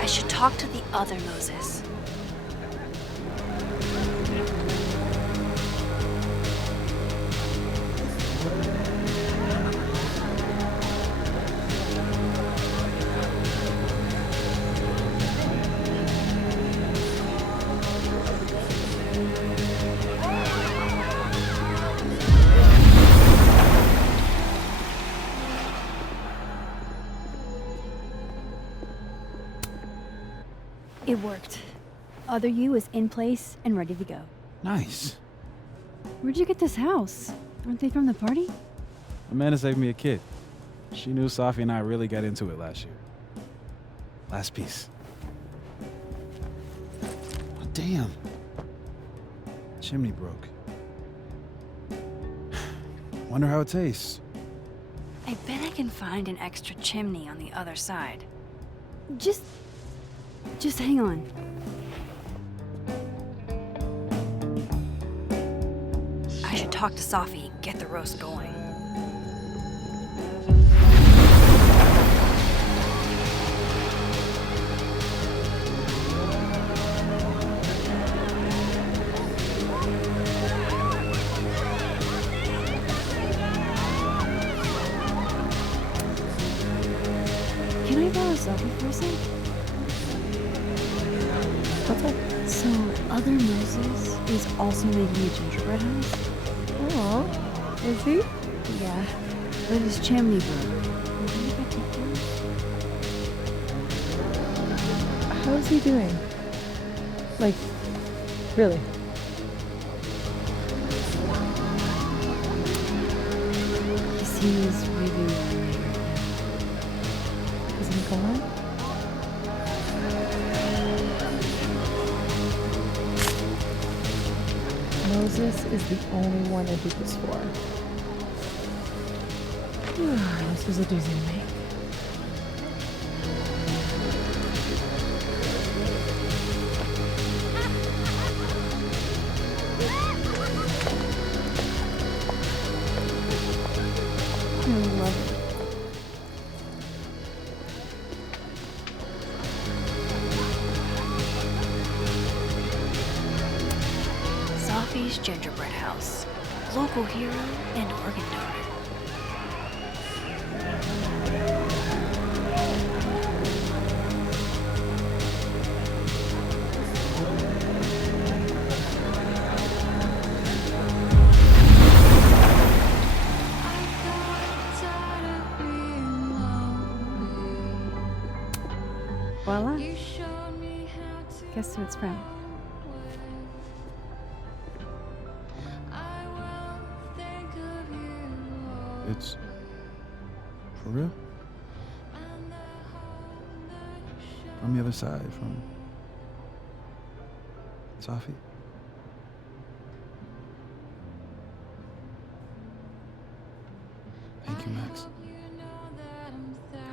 I should talk to the other Moses. It worked. Other you is in place and ready to go. Nice. Where'd you get this house? Aren't they from the party? Amanda saved me a kid. She knew Safi and I really got into it last year. Last piece. Oh, damn. Chimney broke. Wonder how it tastes. I bet I can find an extra chimney on the other side. Just hang on. I should talk to Safi and get the roast going. Can I borrow Safi for a sec? What's up? So, other Moses is also making a gingerbread house? Oh, is he? Yeah, but his chimney broke. How's he doing? Like, really? He seems really lonely right now. Is he gone? Moses is the only one I do this for. This was a doozy to make. I love it. Safi's gingerbread house. Local hero and organ donor. Voila. Guess who it's from? It's for real? From the other side, from Safi? Thank you, Max. You're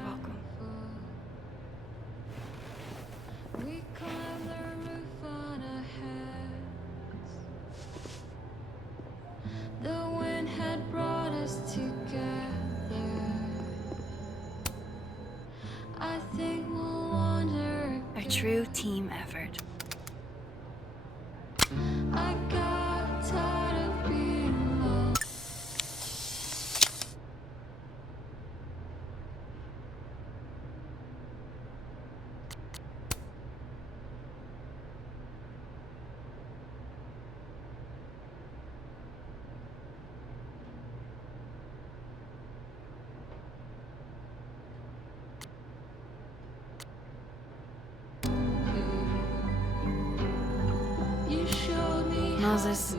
welcome. The wind had brought us together. I think we'll wander. A true team effort. I got tired of being alone. You showed me Moses,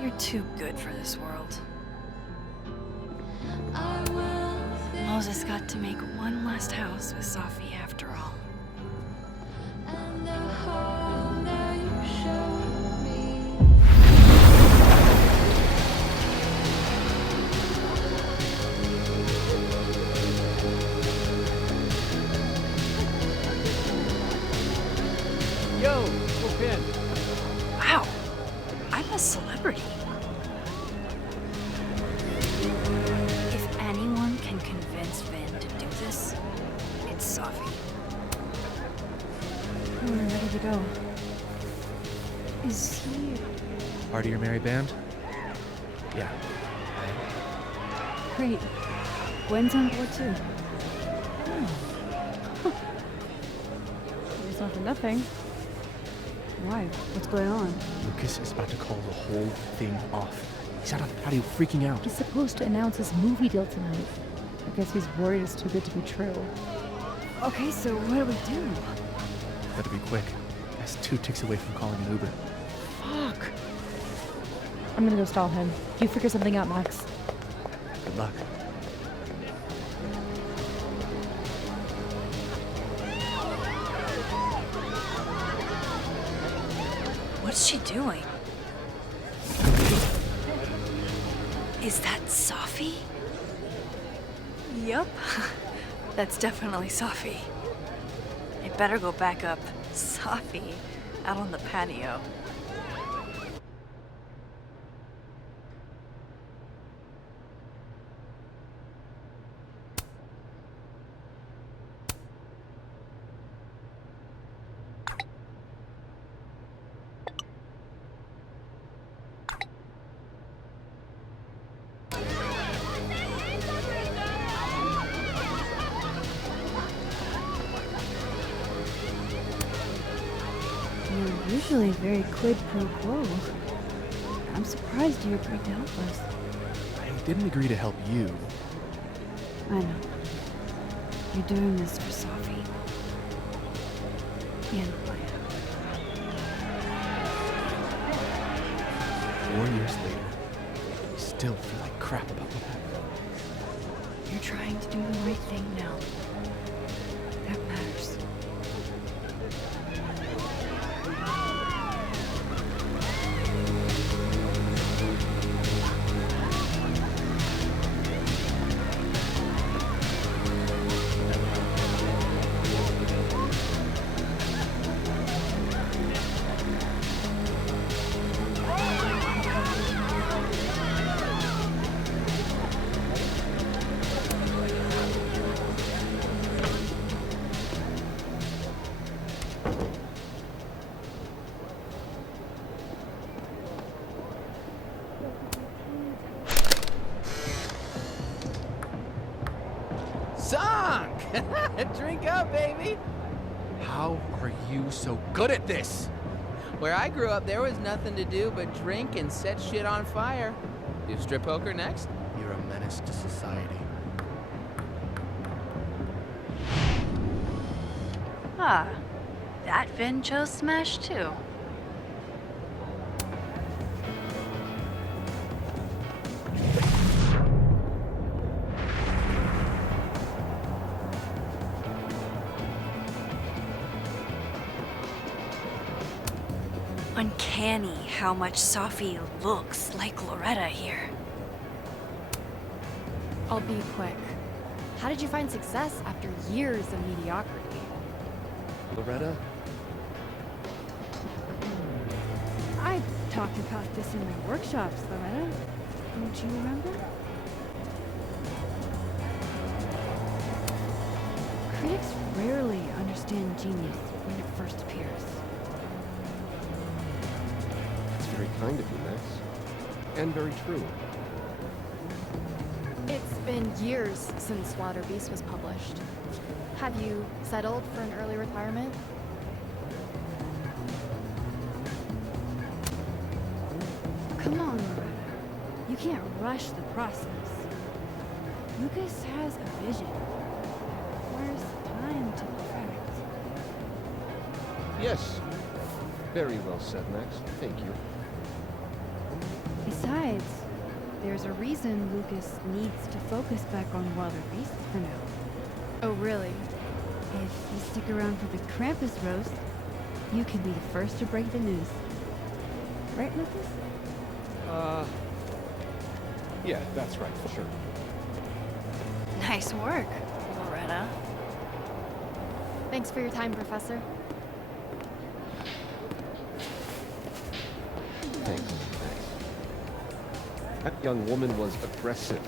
you're too good for this world. I will think Moses got to make one last house with Safi after all. and the home that you showed me. Yo, cool pin. Wow, I'm a celebrity. If anyone can convince Vin to do this, it's Safi. We're ready to go. Is he... Part of your merry band? Yeah. Great. Gwen's on board too. It's not for nothing. Why? What's going on? Lucas is about to call the whole thing off. He's out on the patio freaking out. He's supposed to announce his movie deal tonight. I guess he's worried it's too good to be true. Okay, so what do we do? Better be quick. That's 2 ticks away from calling an Uber. Fuck. I'm gonna go stall him. You figure something out, Max. Good luck. What's she doing? Is that Safi? Yup. That's definitely Safi. I better go back up Safi out on the patio. You're usually very quid pro quo. I'm surprised you agreed to help us. I didn't agree to help you. I know. You're doing this for Safi. And Maya. 4 years later, I still feel like crap about what happened. You're trying to do the right thing now. That matters. Sunk! Drink up, baby! How are you so good at this? Where I grew up, there was nothing to do but drink and set shit on fire. Do strip poker next? You're a menace to society. Ah, that Vin chose Smash too. Uncanny how much Safi looks like Loretta here. I'll be quick. How did you find success after years of mediocrity? Loretta? I talked about this in my workshops, Loretta. Don't you remember? Critics rarely understand genius when it first appears. It's very kind of you, Max. And very true. It's been years since Water Beast was published. Have you settled for an early retirement? Come on, Loretta. You can't rush the process. Lucas has a vision. Requires time to perfect. Yes. Very well said, Max. Thank you. Besides, there's a reason Lucas needs to focus back on Water Beast for now. Oh, really? If you stick around for the Krampus roast, you can be the first to break the news. Right, Lucas? Yeah, that's right, for sure. Nice work, Loretta. Thanks for your time, Professor. Thanks, Max. That young woman was aggressive.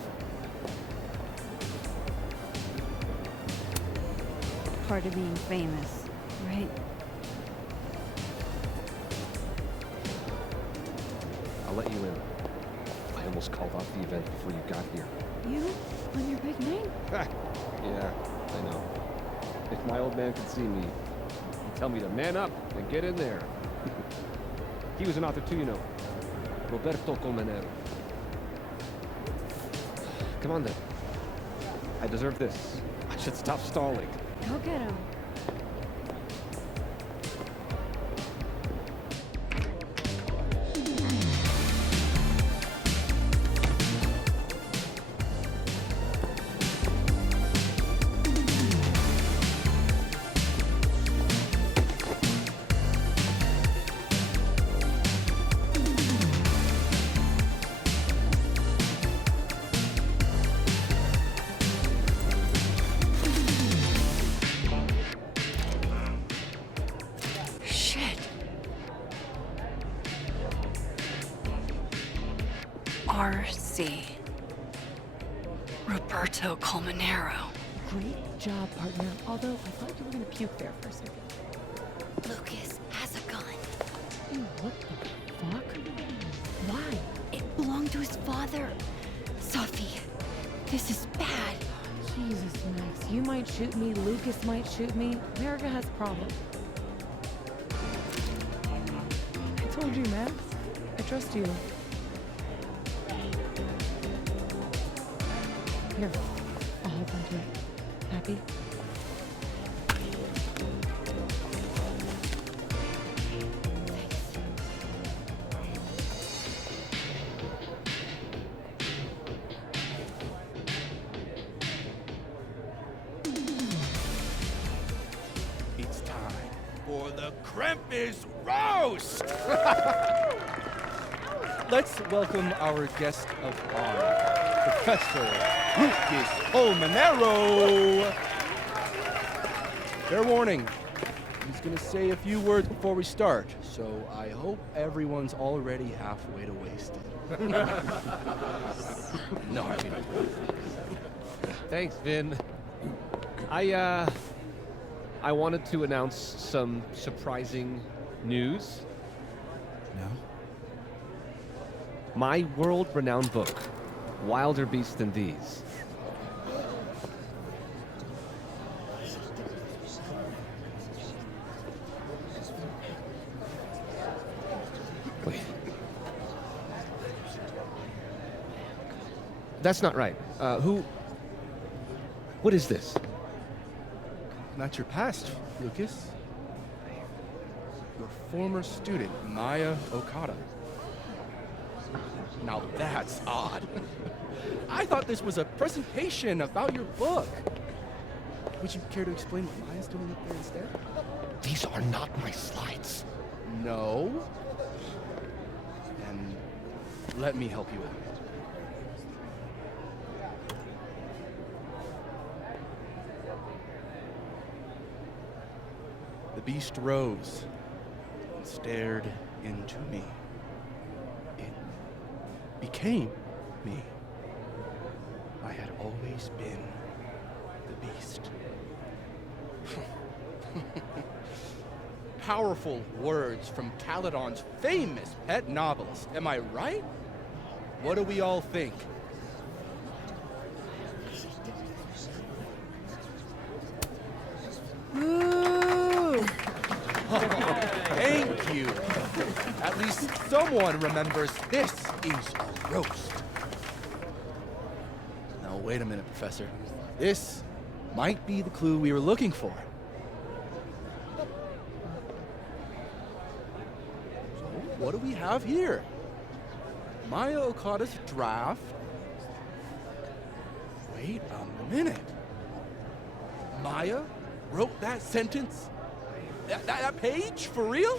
Part of being famous, right? I'll let you in. I almost called off the event before you got here. You? On your big name? Yeah, I know. If my old man could see me, he'd tell me to man up and get in there. He was an author too, you know. Roberto Colmenero. Come on then. I deserve this. I should stop stalling. Go get him. R.C. Roberto Colmenero. Great job, partner. Although I thought you were gonna puke there for a second. Lucas has a gun. Hey, what the fuck? Why? It belonged to his father. Safi, this is bad. Jesus, Max. You might shoot me, Lucas might shoot me. America has a problem. I told you, Max. I trust you. Here, I'll hold on to it. Happy? It's time for the Krampus roast! Let's welcome our guest of honor, Professor Lucas Colmenero. Fair warning, he's gonna say a few words before we start, so I hope everyone's already halfway to wasted. No, I mean, Thanks, Vin. I wanted to announce some surprising news. No? My world-renowned book, Wilder Beasts Than These. Wait. That's not right. What is this? That's your past, Lucas. Your former student, Maya Okada. Now that's odd. I thought this was a presentation about your book. Would you care to explain what Maya's doing up there instead? These are not my slides. No. And let me help you out. The beast rose and stared into me. It became me. I had always been the beast. Powerful words from Caledon's famous pet novelist. Am I right? What do we all think? Ooh! Thank you. At least someone remembers this is a roast. Now, wait a minute, Professor. This might be the clue we were looking for. So, what do we have here? Maya Okada's draft. Wait a minute. Maya wrote that sentence? That page? For real?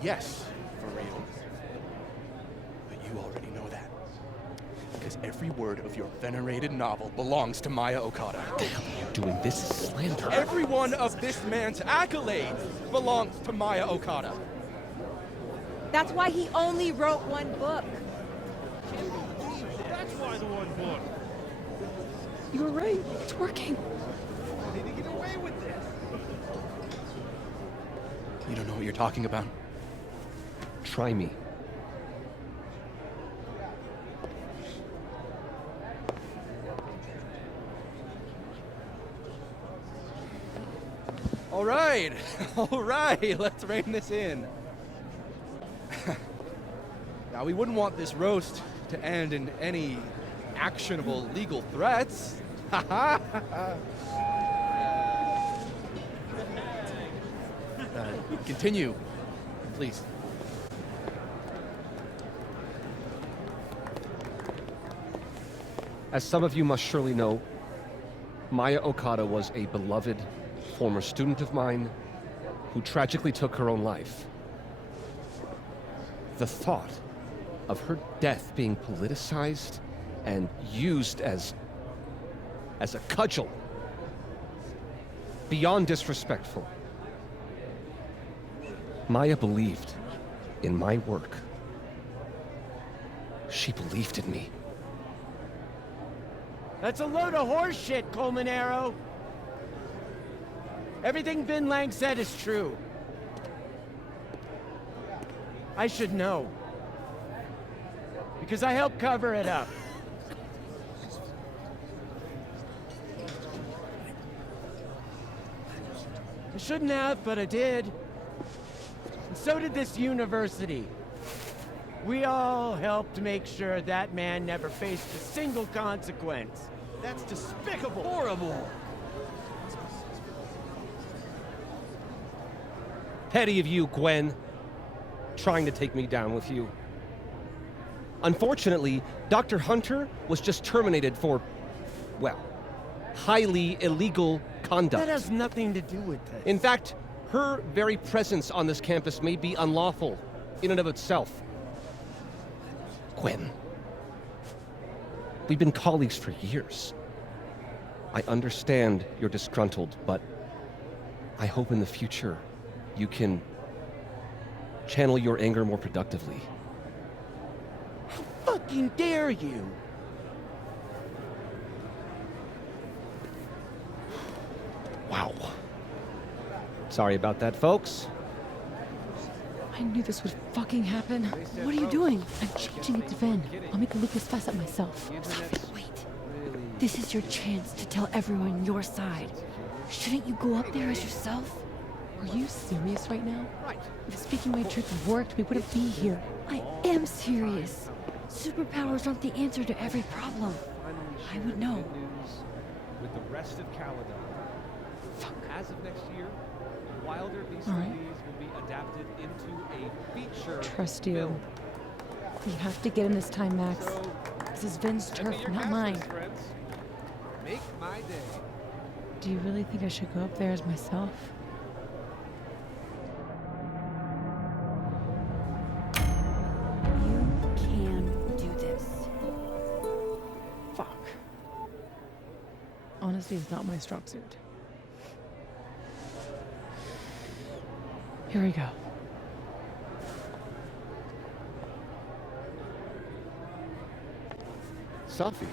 Yes, for real. But you already know that. Because every word of your venerated novel belongs to Maya Okada. What the hell are you doing? This is slander. Every one of this man's accolades belongs to Maya Okada. That's why he only wrote one book. That's why the one book. You were right. It's working. Did he get away with this? You don't know what you're talking about. Try me. All right, all right, let's rein this in. Now, we wouldn't want this roast to end in any actionable legal threats. Continue, please. As some of you must surely know, Maya Okada was a beloved former student of mine who tragically took her own life. The thought of her death being politicized and used as a cudgel, beyond disrespectful. Maya believed in my work. She believed in me. That's a load of horse shit, Colmanero. Everything Vin Lang said is true. I should know. Because I helped cover it up. I shouldn't have, but I did. And so did this university. We all helped make sure that man never faced a single consequence. That's despicable. Horrible. Petty of you, Gwen. Trying to take me down with you. Unfortunately, Dr. Hunter was just terminated for, well, highly illegal conduct. That has nothing to do with this. In fact, her very presence on this campus may be unlawful in and of itself. Gwen, we've been colleagues for years. I understand you're disgruntled, but I hope in the future you can channel your anger more productively. How fucking dare you? Wow. Sorry about that, folks. I knew this would fucking happen. What are you doing? I'm changing it to Vin. I'll make Lucas fess up myself. Safi, wait. This is your chance to tell everyone your side. Shouldn't you go up there as yourself? Are you serious right now? If speaking my truth worked, we wouldn't be here. I am serious. Superpowers aren't the answer to every problem. I would know. Good news with the rest of Caledon. As of next year, Wilder Beast All right. Disease will be adapted into a feature Trust you. film. You have to get him this time, Max. This is Vin's Send me turf, your not cast mine. list, friends. Make my day. Do you really think I should go up there as myself? You can do this. Fuck. Honesty is not my strong suit. Here we go. Safi.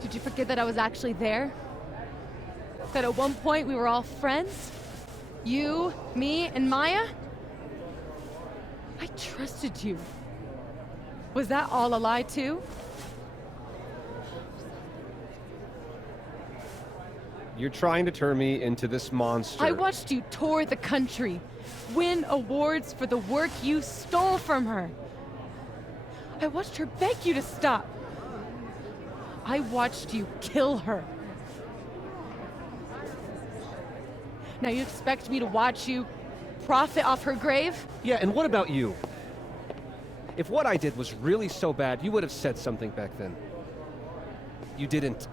Did you forget that I was actually there? That at one point we were all friends? You, me, and Maya? I trusted you. Was that all a lie too? You're trying to turn me into this monster. I watched you tour the country, win awards for the work you stole from her. I watched her beg you to stop. I watched you kill her. Now you expect me to watch you profit off her grave? Yeah, and what about you? If what I did was really so bad, you would have said something back then. You didn't.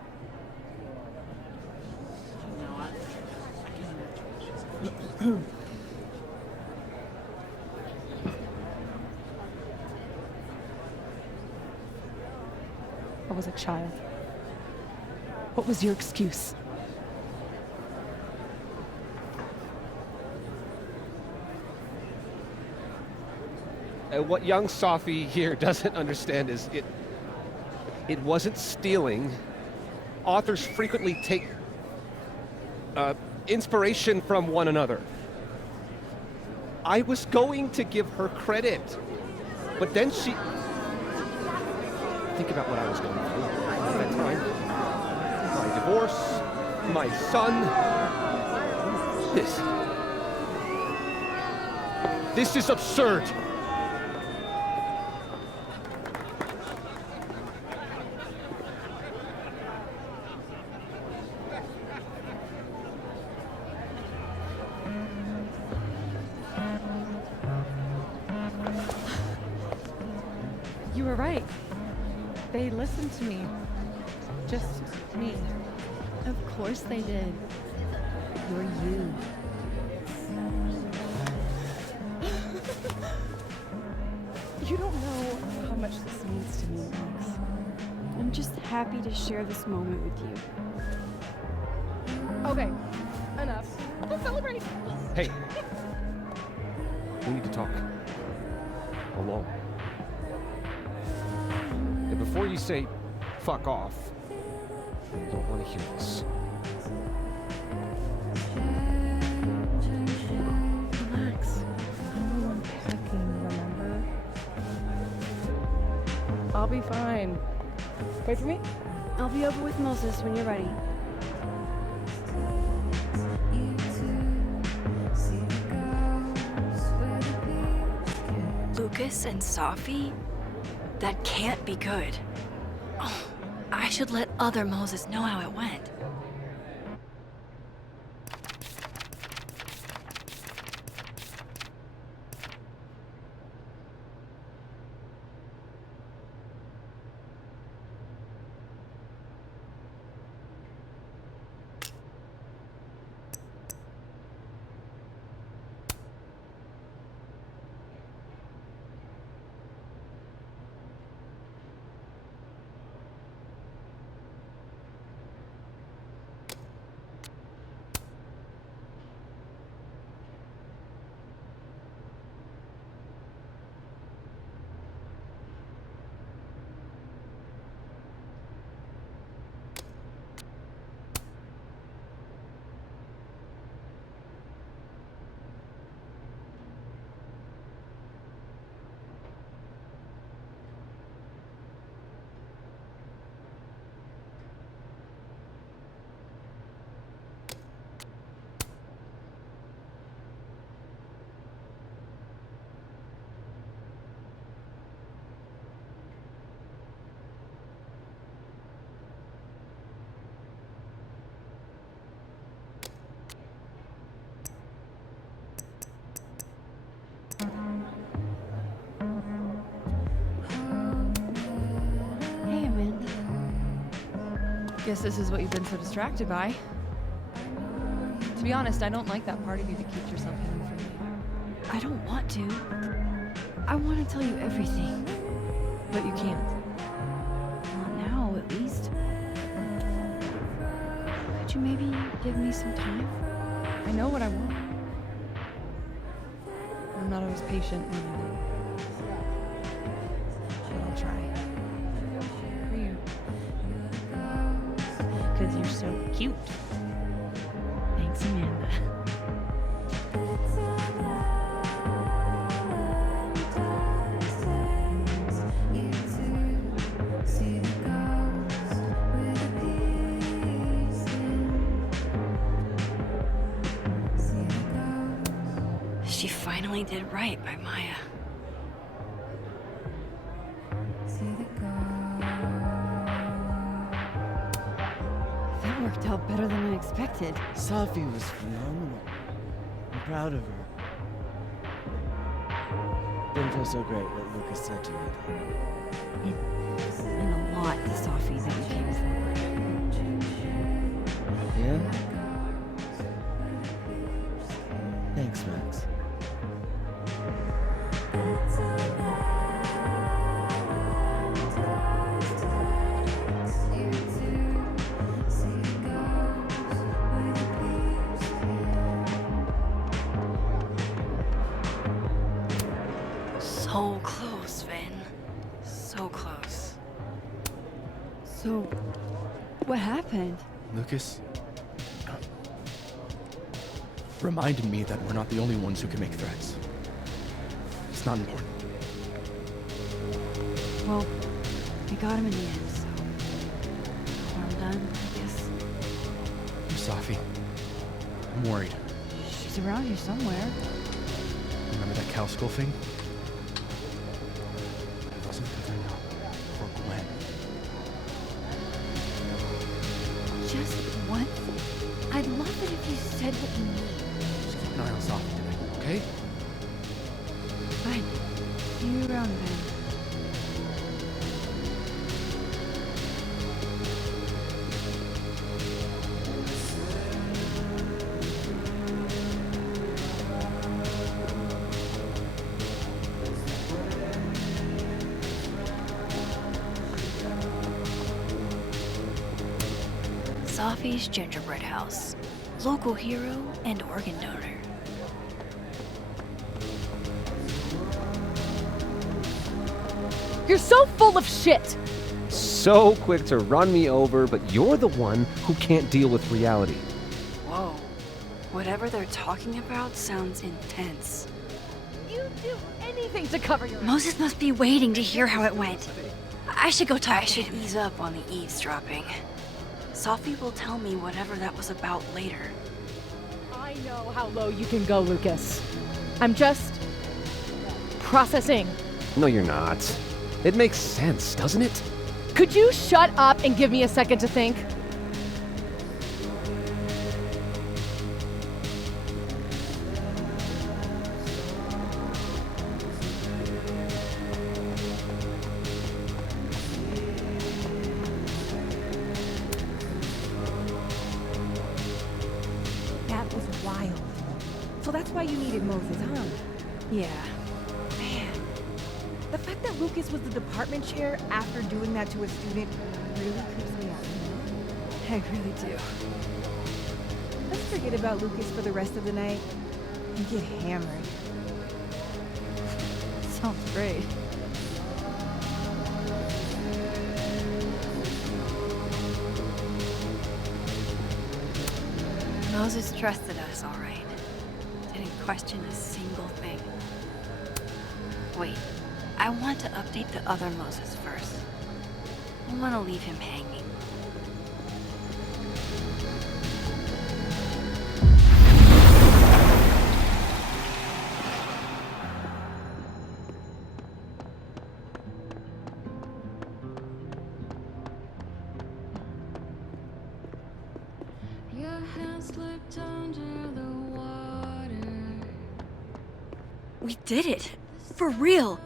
I was a child. What was your excuse? What young Safi here doesn't understand is it wasn't stealing. Authors frequently take inspiration from one another. I was going to give her credit, but then she... Think about what I was going through at that time. My divorce, my son. This is absurd. You were right. They listened to me. Just me. Of course they did. You're you. You don't know how much this means to me, Max. I'm just happy to share this moment with you. Okay, enough. Let's celebrate. Hey, we need to talk. Alone. And before you say, fuck off, I don't want to hear this. Relax. I'm unpacking, remember? I'll be fine. Wait for me? I'll be over with Moses when you're ready. Lucas and Safi? That can't be good. Oh, I should let other Moses know how it went. Guess this is what you've been so distracted by. To be honest, I don't like that part of you that keeps yourself hidden from me. I don't want to. I want to tell you everything. But you can't. Not now, at least. Could you maybe give me some time? I know what I want. I'm not always patient when I do. But I'll try. For you. Because you're so cute. Thanks, Amanda. She finally did right by Maya. That worked out better than I expected. Safi was phenomenal. I'm proud of her. Didn't feel so great what Lucas said to me, though. It meant a lot to Safi that you came forward. Yeah? Thanks, Max. So close, Vin. So close. So, what happened? Lucas reminded me that we're not the only ones who can make threats. It's not important. Well, we got him in the end, so harm done, I guess. I'm Safi. I'm worried. She's around here somewhere. Remember that cow skull thing? It wasn't covering up for Gwen. Just once? I'd love it if you said what you mean. Just keep an eye on Safi tonight, okay? Fine. See you around then. Safi's Gingerbread House. Local hero and organ donor. You're so full of shit! So quick to run me over, but you're the one who can't deal with reality. Whoa. Whatever they're talking about sounds intense. You do anything to cover your... Moses must be waiting to hear how it went. I should go talk to him. Ease up on the eavesdropping. Safi will tell me whatever that was about later. I know how low you can go, Lucas. I'm just... processing. No, you're not. It makes sense, doesn't it? Could you shut up and give me a second to think? That was wild. So that's why you needed Moses, huh? Yeah. Man, the fact that Lucas was the department chair after doing that to a student really creeps me out. I really do. Let's forget about Lucas for the rest of the night and get hammered. Sounds great. Moses trusted us, all right. Didn't question a single thing. Wait, I want to update the other Moses first. I want to leave him hanging. We did it! For real!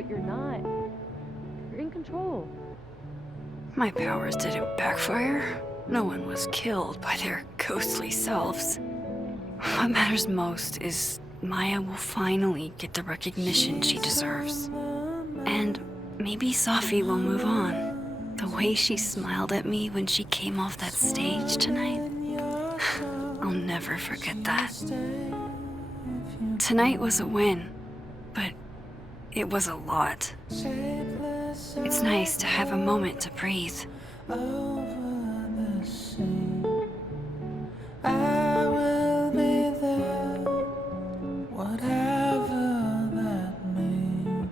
but you're not. You're in control. My powers didn't backfire. No one was killed by their ghostly selves. What matters most is Maya will finally get the recognition she deserves. And maybe Safi will move on. The way she smiled at me when she came off that stage tonight, I'll never forget that. Tonight was a win, but it was a lot. It's nice to have a moment to breathe. I will be there, whatever that means.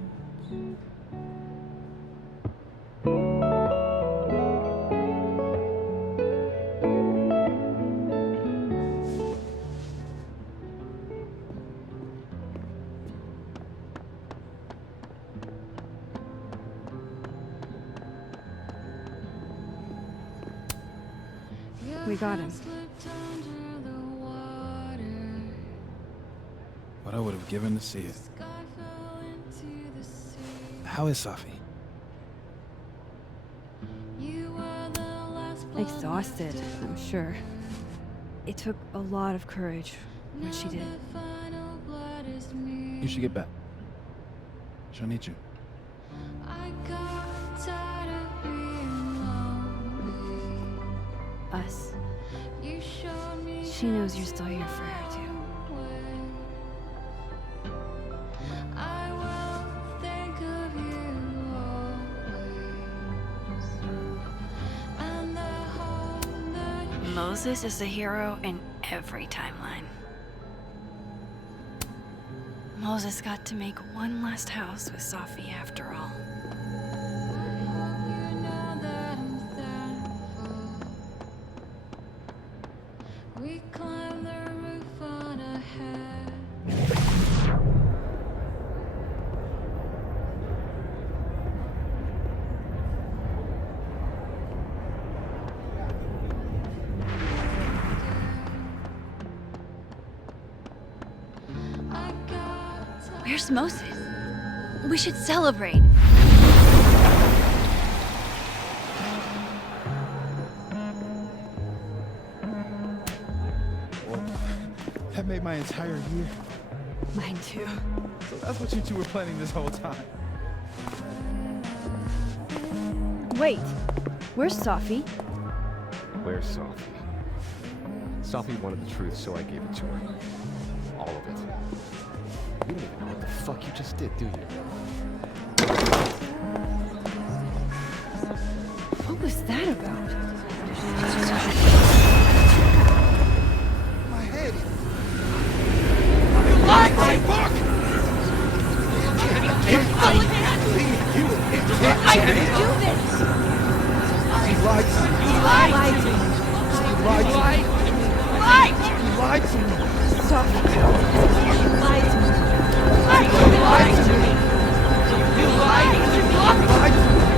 We got him. What I would have given to see it. How is Safi? Exhausted, I'm sure. It took a lot of courage when she did. You should get back. She'll need you. Us. She knows you're still here for her, too. Moses is the hero in every timeline. Moses got to make one last house with Safi after all. We climb the roof on ahead. Where's Moses? We should celebrate. That made my entire year. Mine too. So that's what you two were planning this whole time. Wait, where's Safi? Where's Safi? Safi wanted the truth, so I gave it to her. All of it. You don't even know what the fuck you just did, do you? What was that about? My head. You lied, my fuck! I didn't do this! You lied to me. You lied to me! You lied to me. You lied to me! You lied to me. Stop. You lied to me. You lied to me. You lied to me. You lied to me.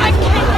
I can't.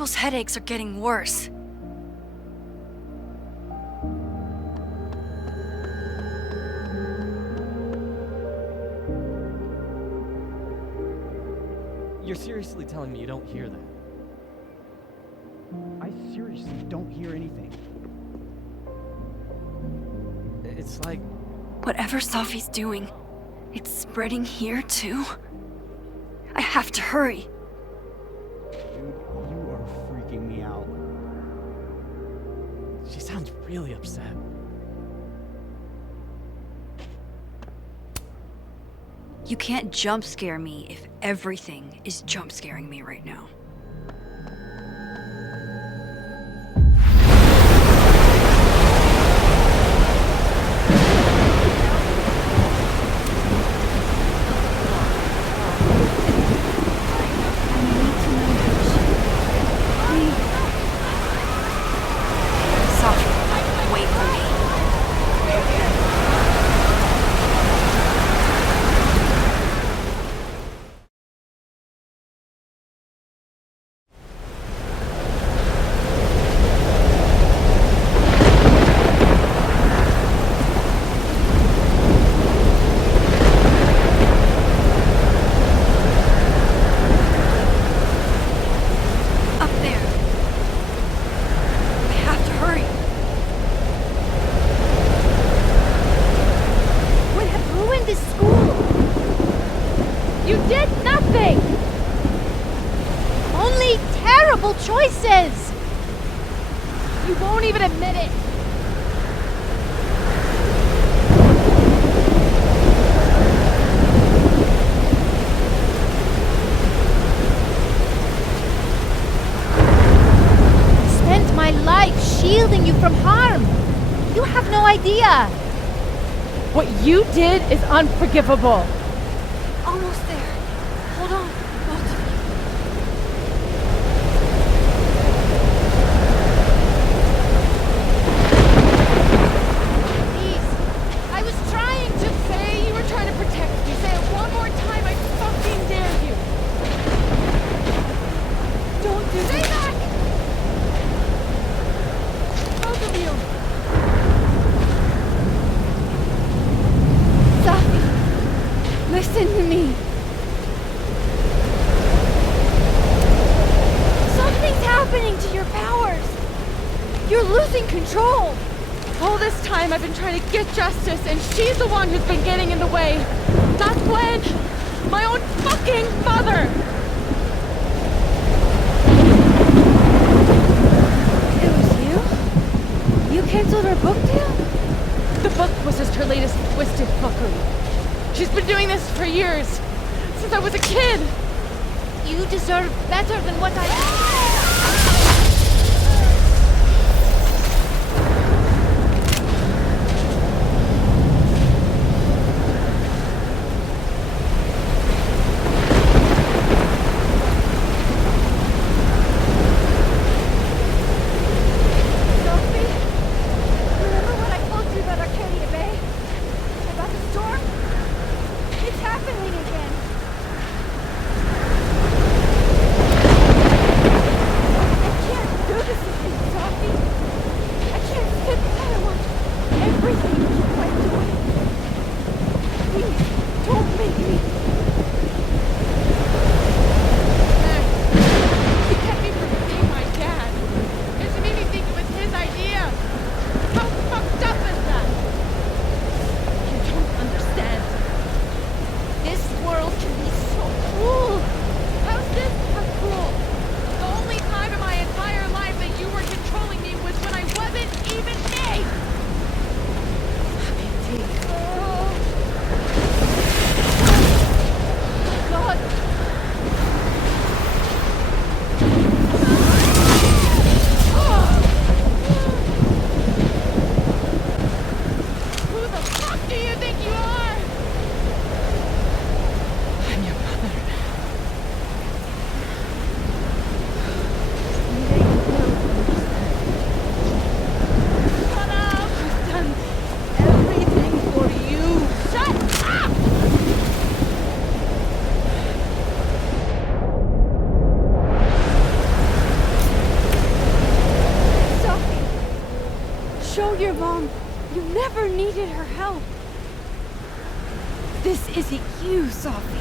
People's headaches are getting worse. You're seriously telling me you don't hear that? I seriously don't hear anything. It's like... Whatever Safi's doing, it's spreading here too. I have to hurry. Dude, you are freaking me out. She sounds really upset. You can't jump scare me if everything is jump scaring me right now. Choices! You won't even admit it. I spent my life shielding you from harm. You have no idea. What you did is unforgivable. Almost there. Hold on. Listen to me. Something's happening to your powers. You're losing control. All this time I've been trying to get justice, and she's the one who's been getting in the way. Not Gwen. My own fucking mother. It was you? You canceled her book deal? The book was just her latest twisted fuckery. She's been doing this for years, since I was a kid. You deserve better than what I... Sophie, remember what I told you about Arcadia Bay? About the storm? It's happening again. I can't do this again, Safi. I can't sit by and watch everything get wiped away. Please, don't make me. He kept me from seeing my dad. And she made me think it was his idea. How fucked up is that? You don't understand. This world can be so cruel. How's this for cruel? The only time in my entire life that you were controlling me was when I wasn't even me. isn't you, Safi.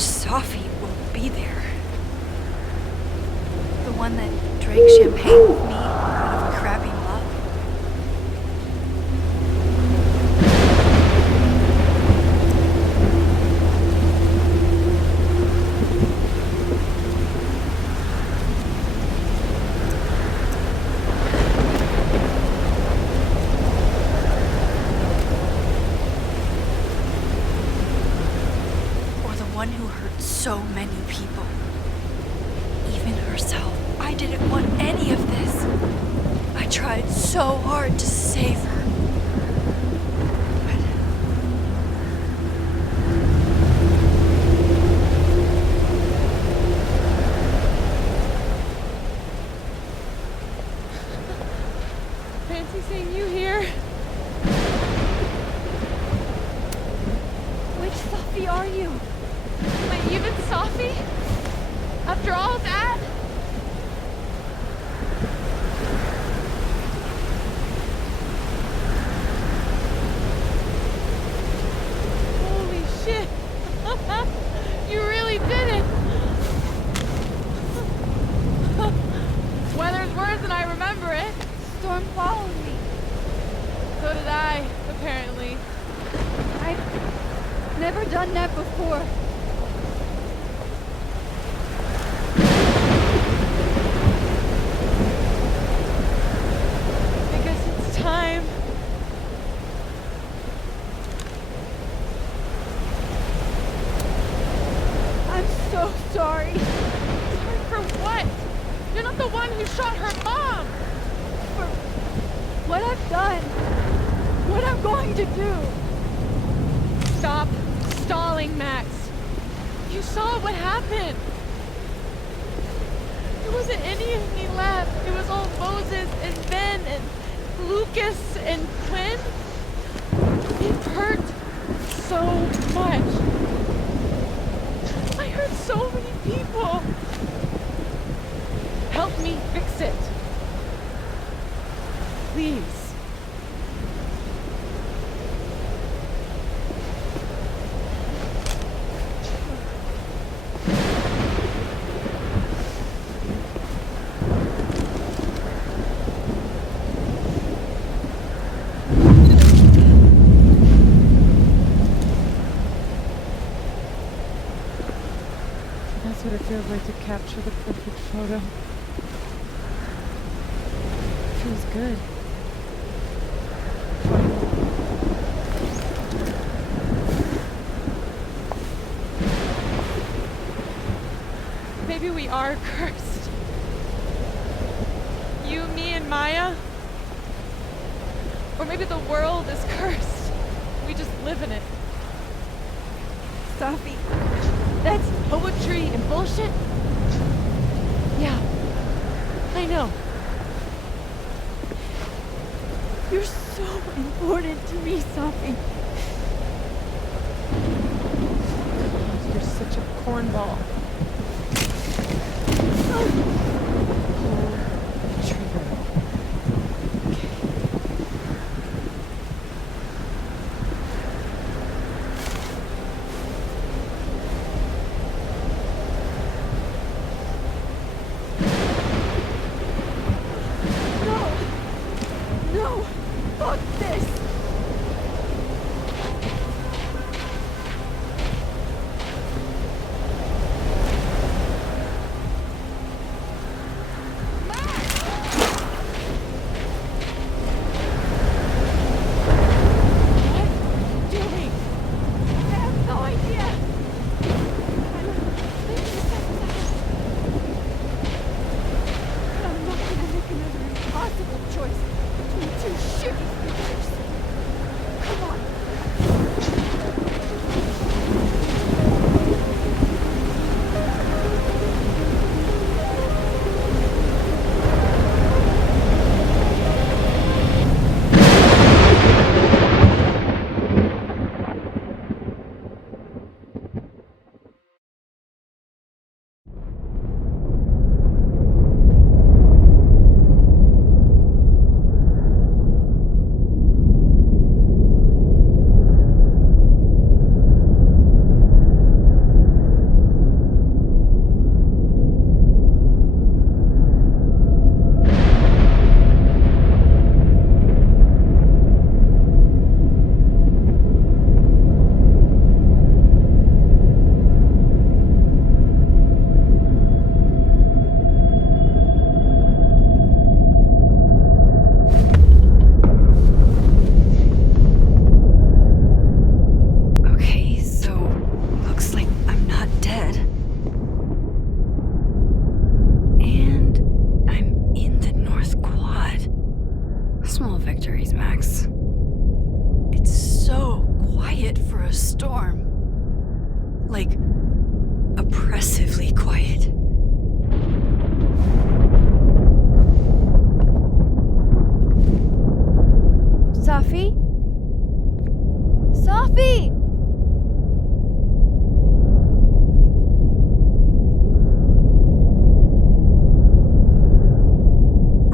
Safi will be there. The one that drank champagne with me out of a crappy mug. One who hurt so many people. Even herself. I didn't want any of this. I tried so hard to save her. Fancy seeing you here. Which Safi are you? Am I even Safi? After all that? Holy shit! You really did it! This weather's worse than I remember it. Storm followed me. So did I, apparently. I've never done that before. Time. so sorry. Sorry for what? You're not the one who shot her mom! For what I've done. What I'm going to do. Stop stalling, Max. You saw what happened. There wasn't any of me left. It was all Moses and Ben and Lucas and Quinn. It hurt so much. I hurt so many people. Help me fix it. Please. That's what it feels like to capture the perfect photo. Feels good. Maybe we are cursed. You, me, and Maya. Or maybe the world is cursed. We just live in it. Safi, that's poetry and bullshit? Yeah, I know. You're so important to me, Safi. You're such a cornball. No! Fuck this! Like, oppressively quiet. Safi? Safi!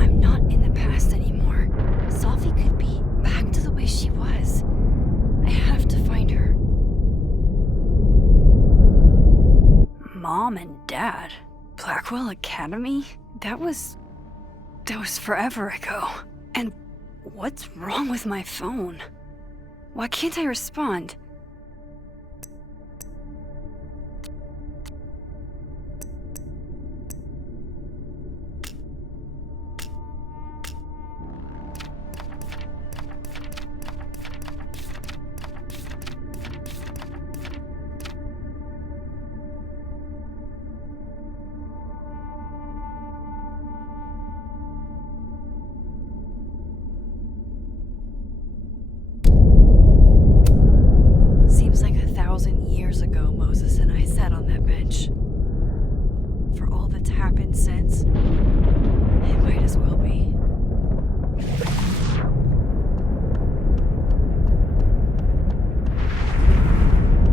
I'm not in the past anymore. Safi could be back to the way she was. I have to find her. Mom and Dad? Blackwell Academy? That was forever ago. And what's wrong with my phone? Why can't I respond? revenge. For all that's happened since, it might as well be.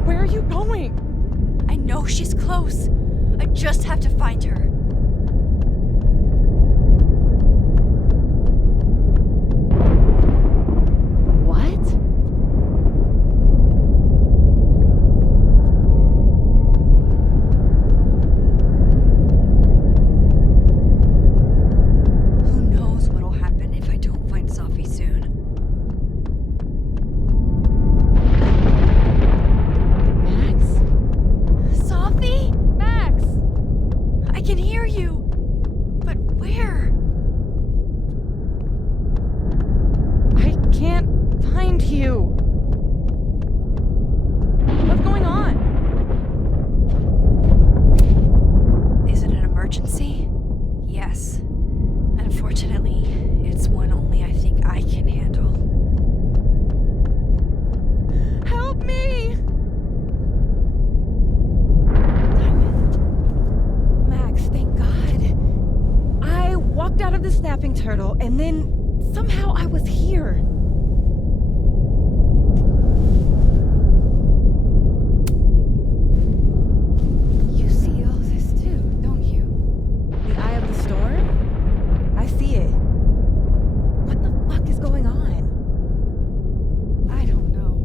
Where are you going? I know she's close. I just have to find her. What? Who knows what'll happen if I don't find Safi soon. Max? Safi? Max! I can hear you. But where? I can't find you. What's going on? Is it an emergency? Yes. Unfortunately, it's one only I think I can handle. Help me! Max, thank God. I walked out of the snapping turtle, and then somehow I was here. You see all this too, don't you? The eye of the storm? I see it. What the fuck is going on? I don't know.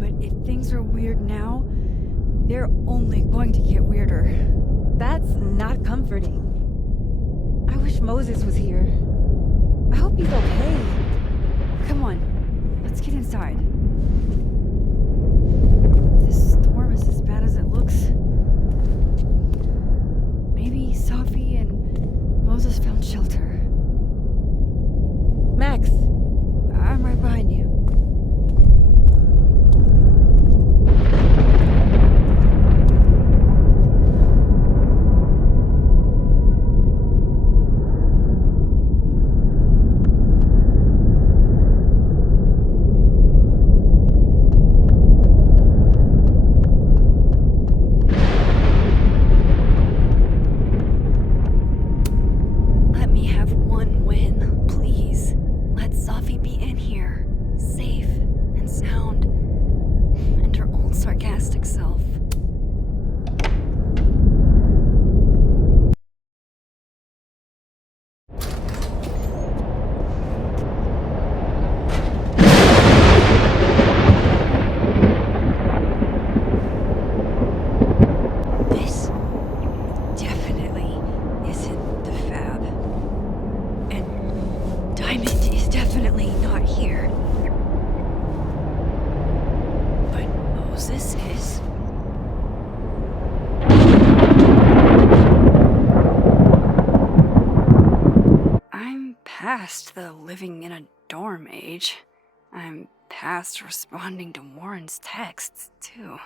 But if things are weird now, they're only going to get weirder. That's not comforting. I wish Moses was here. I hope he's okay. Come on, let's get inside. This storm is as bad as it looks. Maybe Safi and Moses found shelter. Max! I'm right behind you. Let me have one win, please. Let Safi be in here, safe and sound, and her old sarcastic self. This definitely isn't the Fab. And Diamond is definitely not here. But Moses is. I'm past the living in a dorm age. I'm past responding to Warren's texts, too.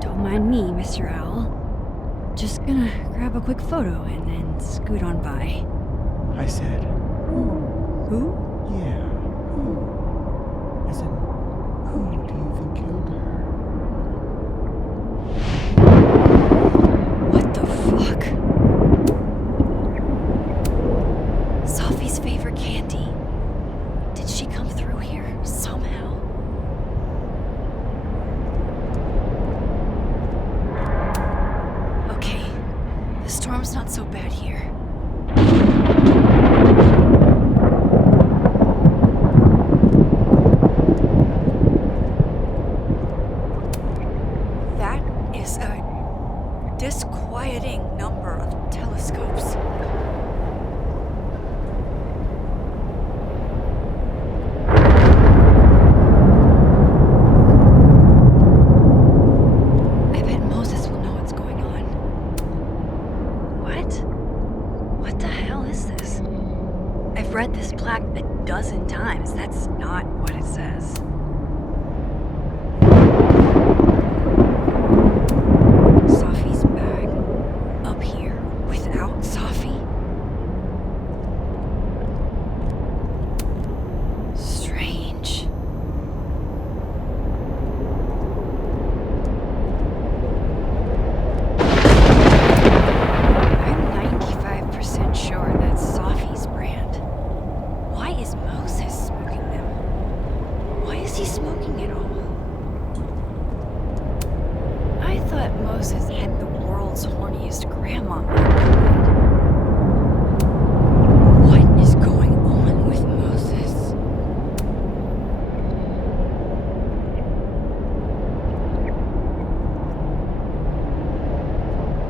Don't mind me, Mr. Owl. Just gonna grab a quick photo and then scoot on by. I said, Who? yeah, who? As in, who do you think killed her? What the fuck? Safi's favorite candy. Did she come through here somehow? Okay, the storm's not so bad here. That is a disquieting number of telescopes. Moses had the world's horniest grandma. What is going on with Moses?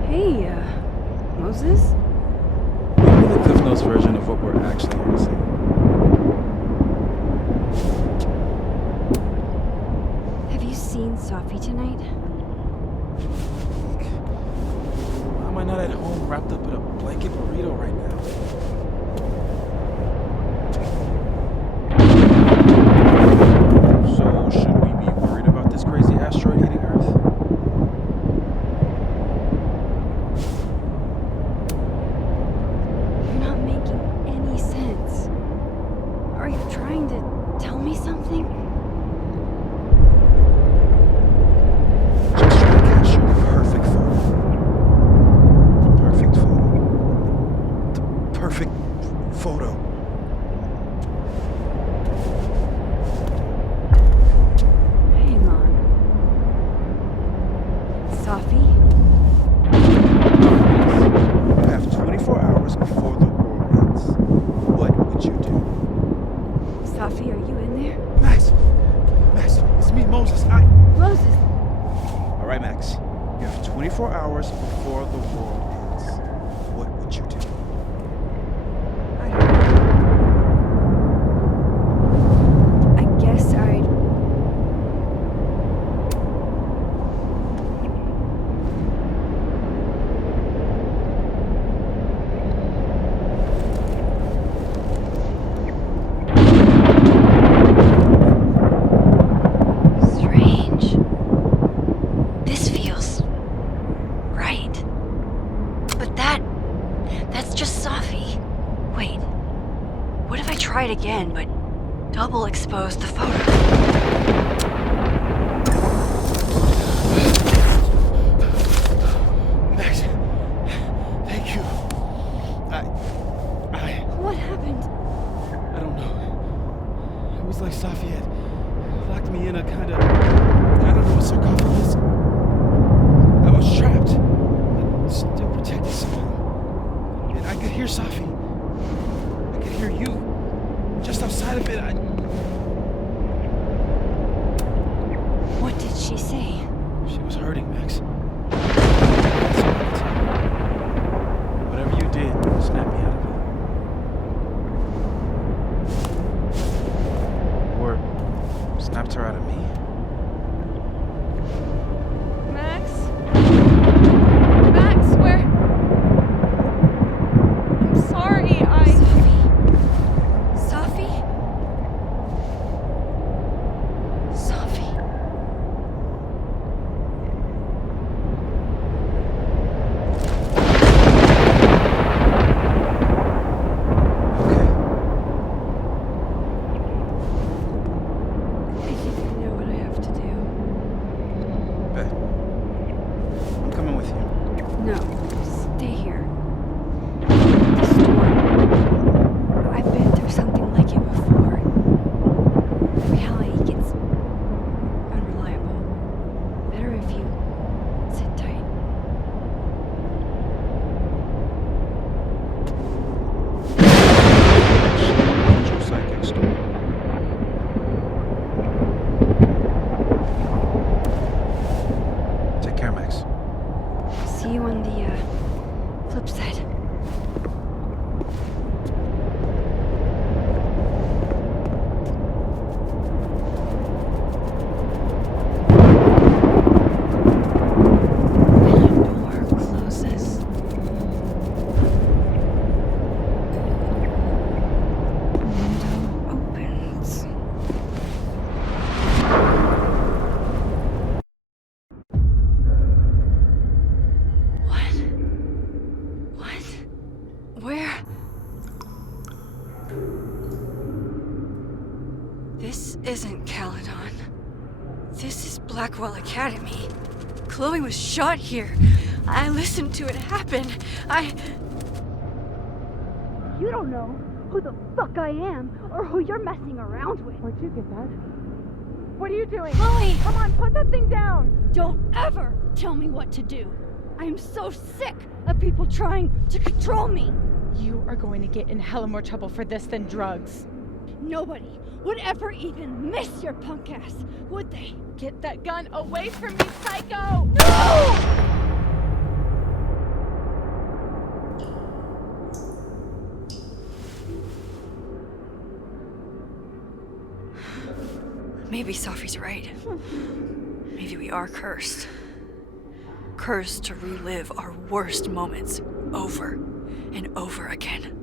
Hey, Moses? Maybe the Cliff Notes version of what we're actually here to see. Have you seen Safi tonight? Why am I not at home wrapped up in a blanket burrito right now? So, should we be worried about this crazy asteroid hitting Earth? You're not making any sense. Are you trying to tell me something? Just trying to catch you the perfect photo. The perfect photo. The perfect photo. Hang on. Safi? You have 24 hours before the world ends. What would you do? Safi, are you in there? Max! Max, it's me, Moses. Moses! All right, Max. You have 24 hours before the world ends. What would you do? I guess I'd... Strange. This feels right. But that's just Safi. Wait. What if I tried again, but double exposed the photo? Max, thank you. What happened? I don't know. It was like Safi had locked me in a kind of, I don't know, a sarcophagus. I was trapped, but still protected somehow. And I could hear Safi. I could hear you. Just outside of it, What did she say? She was hurting, Max. Whatever you did, snap me out of it. Or snapped her out of me. Max? Max, where? I'm sorry, Safi? Safi? I think I know what I have to do. Bet. I'm coming with you. No, stay here. The storm. I've been through something like it before. Reality gets unreliable. Better if you sit tight. Psychic storm. Take care, Max. See you on the flip side. When a door closes, a window opens. Where? This isn't Caledon. This is Blackwell Academy. Chloe was shot here. I listened to it happen. You don't know who the fuck I am or who you're messing around with. Where'd you get that? What are you doing? Chloe! Come on, put that thing down! Don't ever tell me what to do. I am so sick of people trying to control me. You are going to get in hella more trouble for this than drugs. Nobody would ever even miss your punk ass, would they? Get that gun away from me, psycho! No! Maybe Safi's right. Maybe we are cursed. Cursed to relive our worst moments over and over again.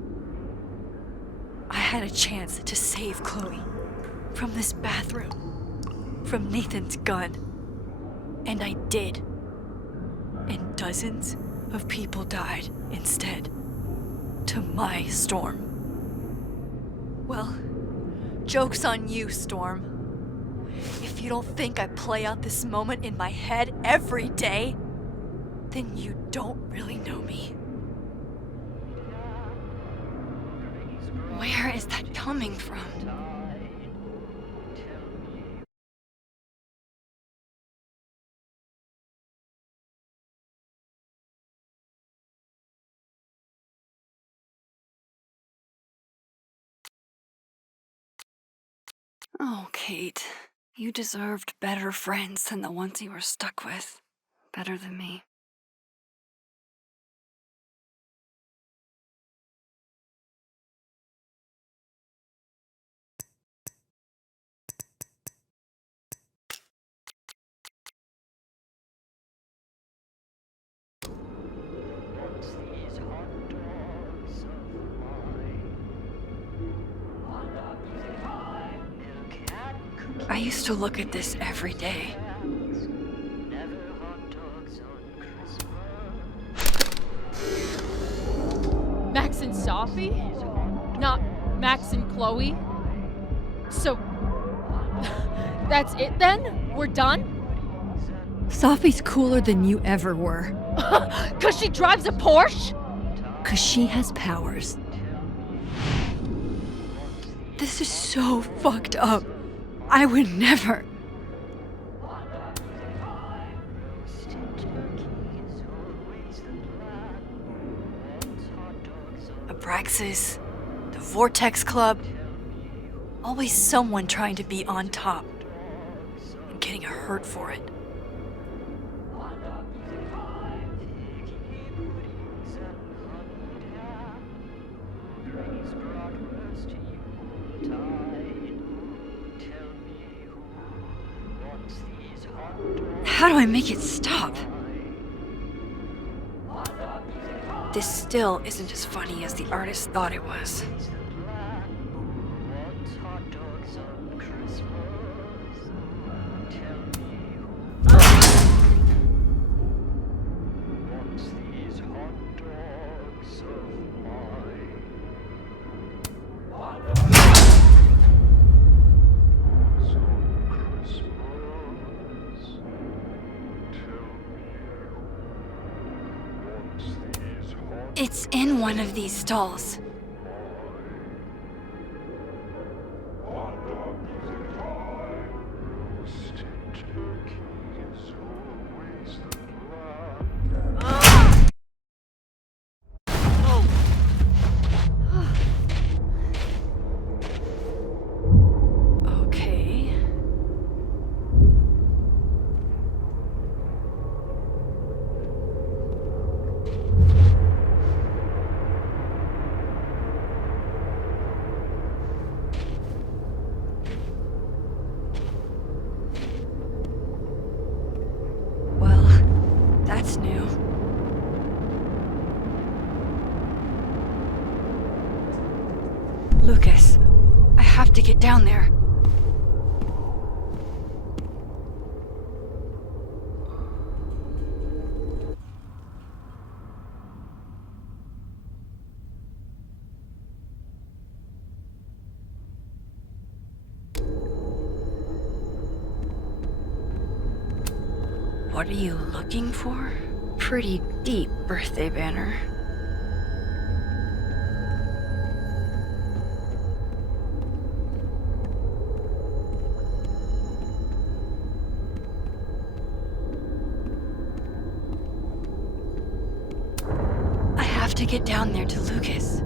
I had a chance to save Chloe from this bathroom, from Nathan's gun, and I did. And dozens of people died instead, to my Storm. Well, joke's on you, Storm. If you don't think I play out this moment in my head every day, then you don't really know me. Where is that coming from? Oh, Kate. You deserved better friends than the ones you were stuck with. Better than me. I used to look at this every day. Max and Safi? Not Max and Chloe? So, that's it then? We're done? Safi's cooler than you ever were. 'Cause she drives a Porsche? 'Cause she has powers. This is so fucked up. I would never. Abraxas, the Vortex Club. Always someone trying to be on top and getting hurt for it. How do I make it stop? This still isn't as funny as the artist thought it was. It's in one of these stalls. Okay. That's new. Lucas, I have to get down there. What are you looking for? Pretty deep birthday banner. have to get down there to Lucas.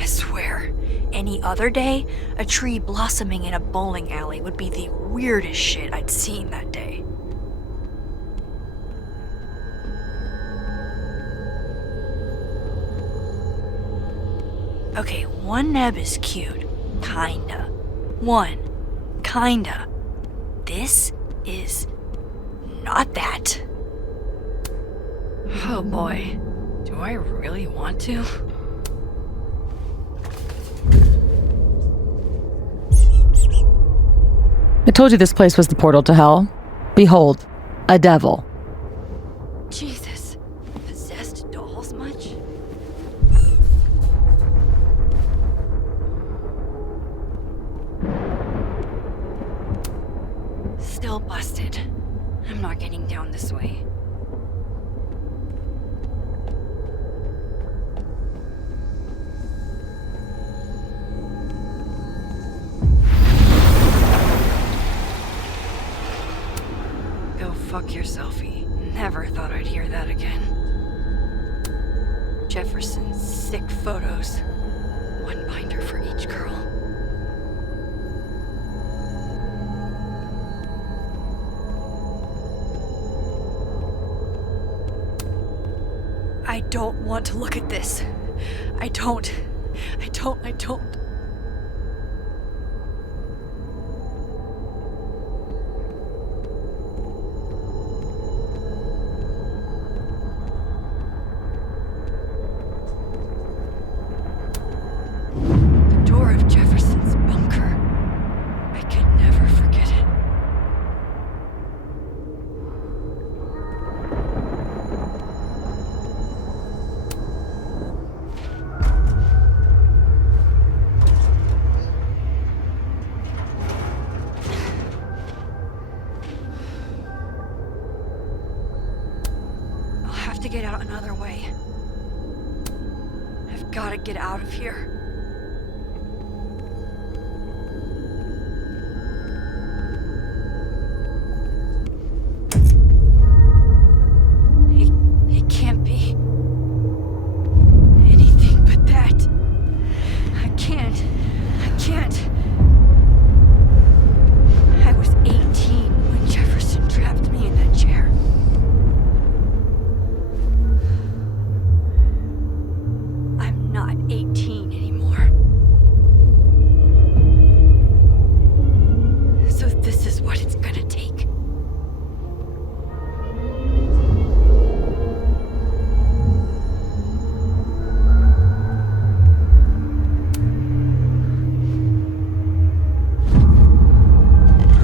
I swear, any other day, a tree blossoming in a bowling alley would be the weirdest shit I'd seen that day. Okay, one neb is cute. Kinda. One. Kinda. This is not that. Oh boy. Do I really want to? I told you this place was the portal to hell. Behold, a devil. Jesus. Possessed dolls much? Still busted. I'm not getting down this way. Go fuck yourselfie. Never thought I'd hear that again. Jefferson's sick photos. One binder for each girl. I don't want to look at this. I don't. The door of Jefferson's bunker. I can never forget it. I'll have to get out another way. I've got to get out of here. It can't be anything but that. I can't. I was 18 when Jefferson trapped me in that chair. I'm not 18 anymore. So this is what it's gonna take.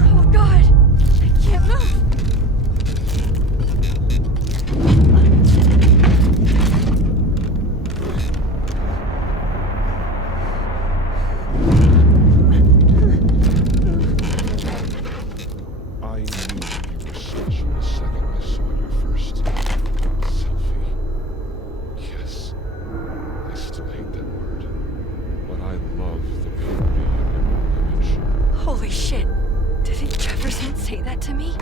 Oh God, I can't move. I knew you were special the second I saw your first selfie. Yes, I still hate that word, but I love the purity of your image. Holy shit, didn't Jefferson say that to me?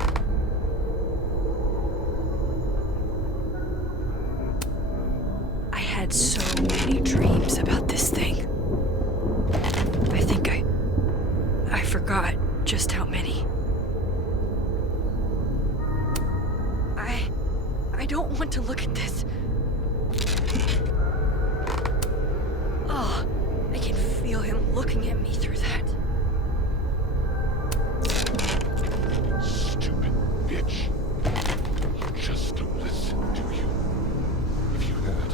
I had so many dreams about this thing. I think I forgot just how many. I don't want to look at this. Oh, I can feel him looking at me through that. Stupid bitch. You just don't listen, do you? If you had,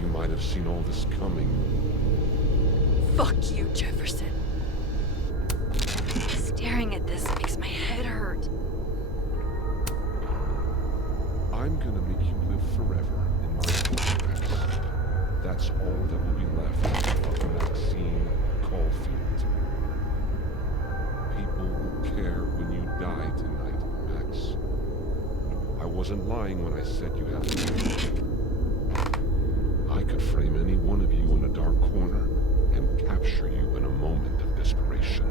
you might have seen all this coming. Fuck you, Jefferson. Staring at this makes my head hurt. I'm gonna make you live forever in my photographs. That's all that will be left of Maxine Caulfield. People will care when you die tonight, Max. I wasn't lying when I said you have to leave. I could frame any one of you in a dark corner and capture you in a moment of desperation.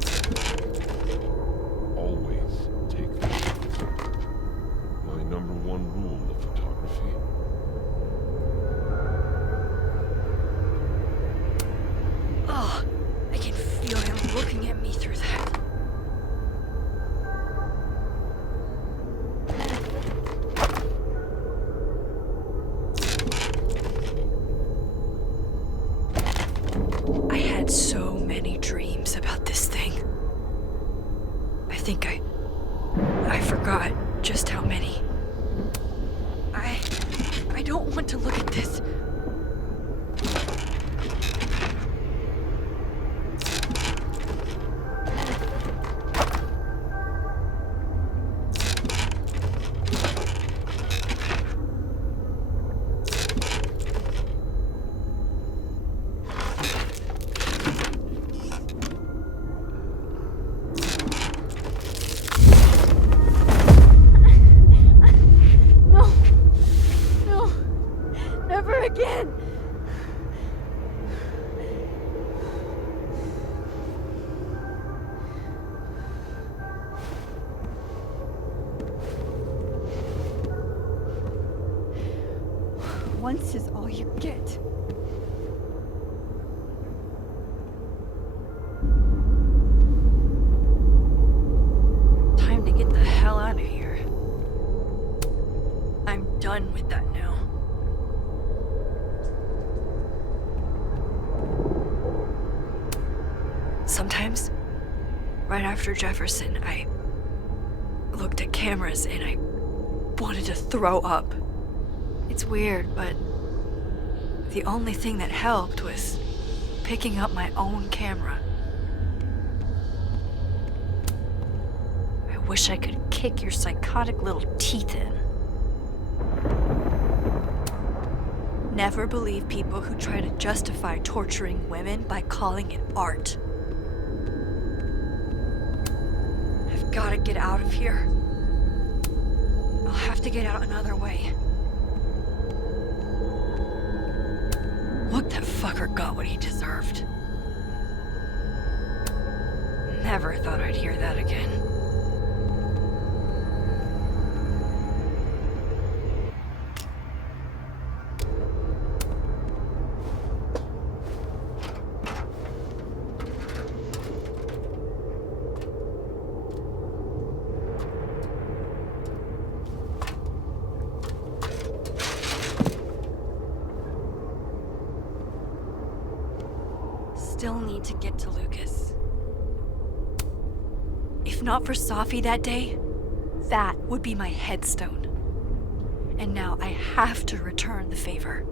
Always take the shot. My #1 rule of photography think I forgot just how many. I don't want to look at this. Again! Once is all you get. Time to get the hell out of here. I'm done with that now. Sometimes, right after Jefferson, I looked at cameras and I wanted to throw up. It's weird, but the only thing that helped was picking up my own camera. I wish I could kick your psychotic little teeth in. Never believe people who try to justify torturing women by calling it art. I've gotta get out of here. I'll have to get out another way. Look, that fucker got what he deserved. Never thought I'd hear that again. Still need to get to Lucas. If not for Safi that day, that would be my headstone. And now I have to return the favor.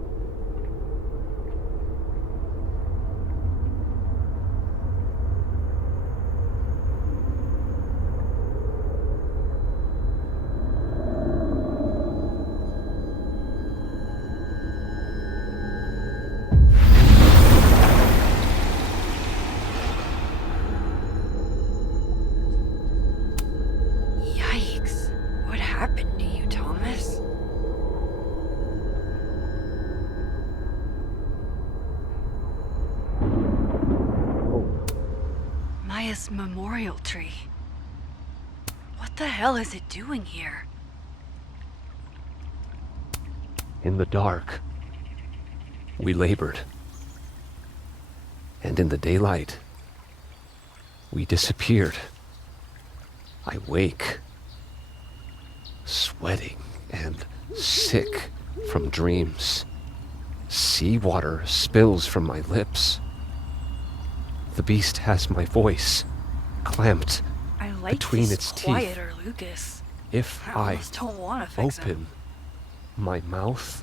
Memorial tree. What the hell is it doing here? In the dark, we labored. And in the daylight, we disappeared. I wake, sweating and sick from dreams. Seawater spills from my lips. The beast has my voice clamped I like between this its quieter, teeth. Lucas. If I almost don't want to fix open my mouth,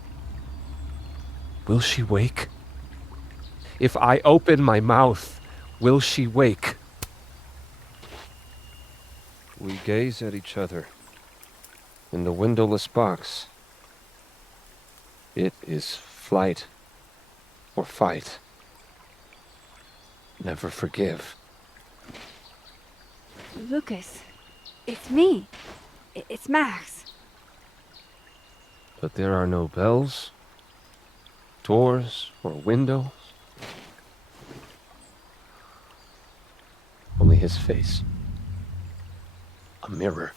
will she wake? If I open my mouth, will she wake? We gaze at each other in the windowless box. It is flight or fight. Never forgive. Lucas, it's me. It's Max. But there are no bells, doors, or windows. Only his face. A mirror.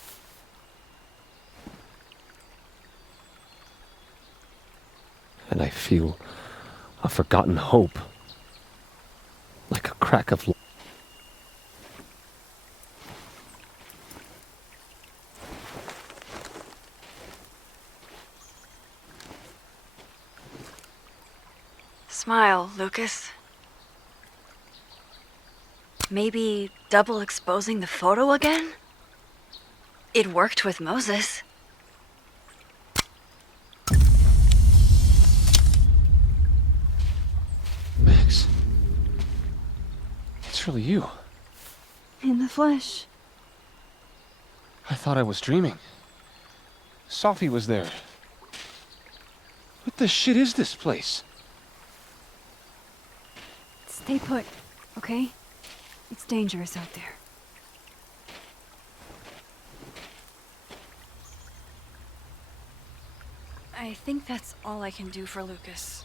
And I feel a forgotten hope. Like a crack of light. Smile, Lucas. Maybe double exposing the photo again? It worked with Moses. Max. It's really you. In the flesh. I thought I was dreaming. Safi was there. What the shit is this place? Stay put, okay? It's dangerous out there. I think that's all I can do for Lucas.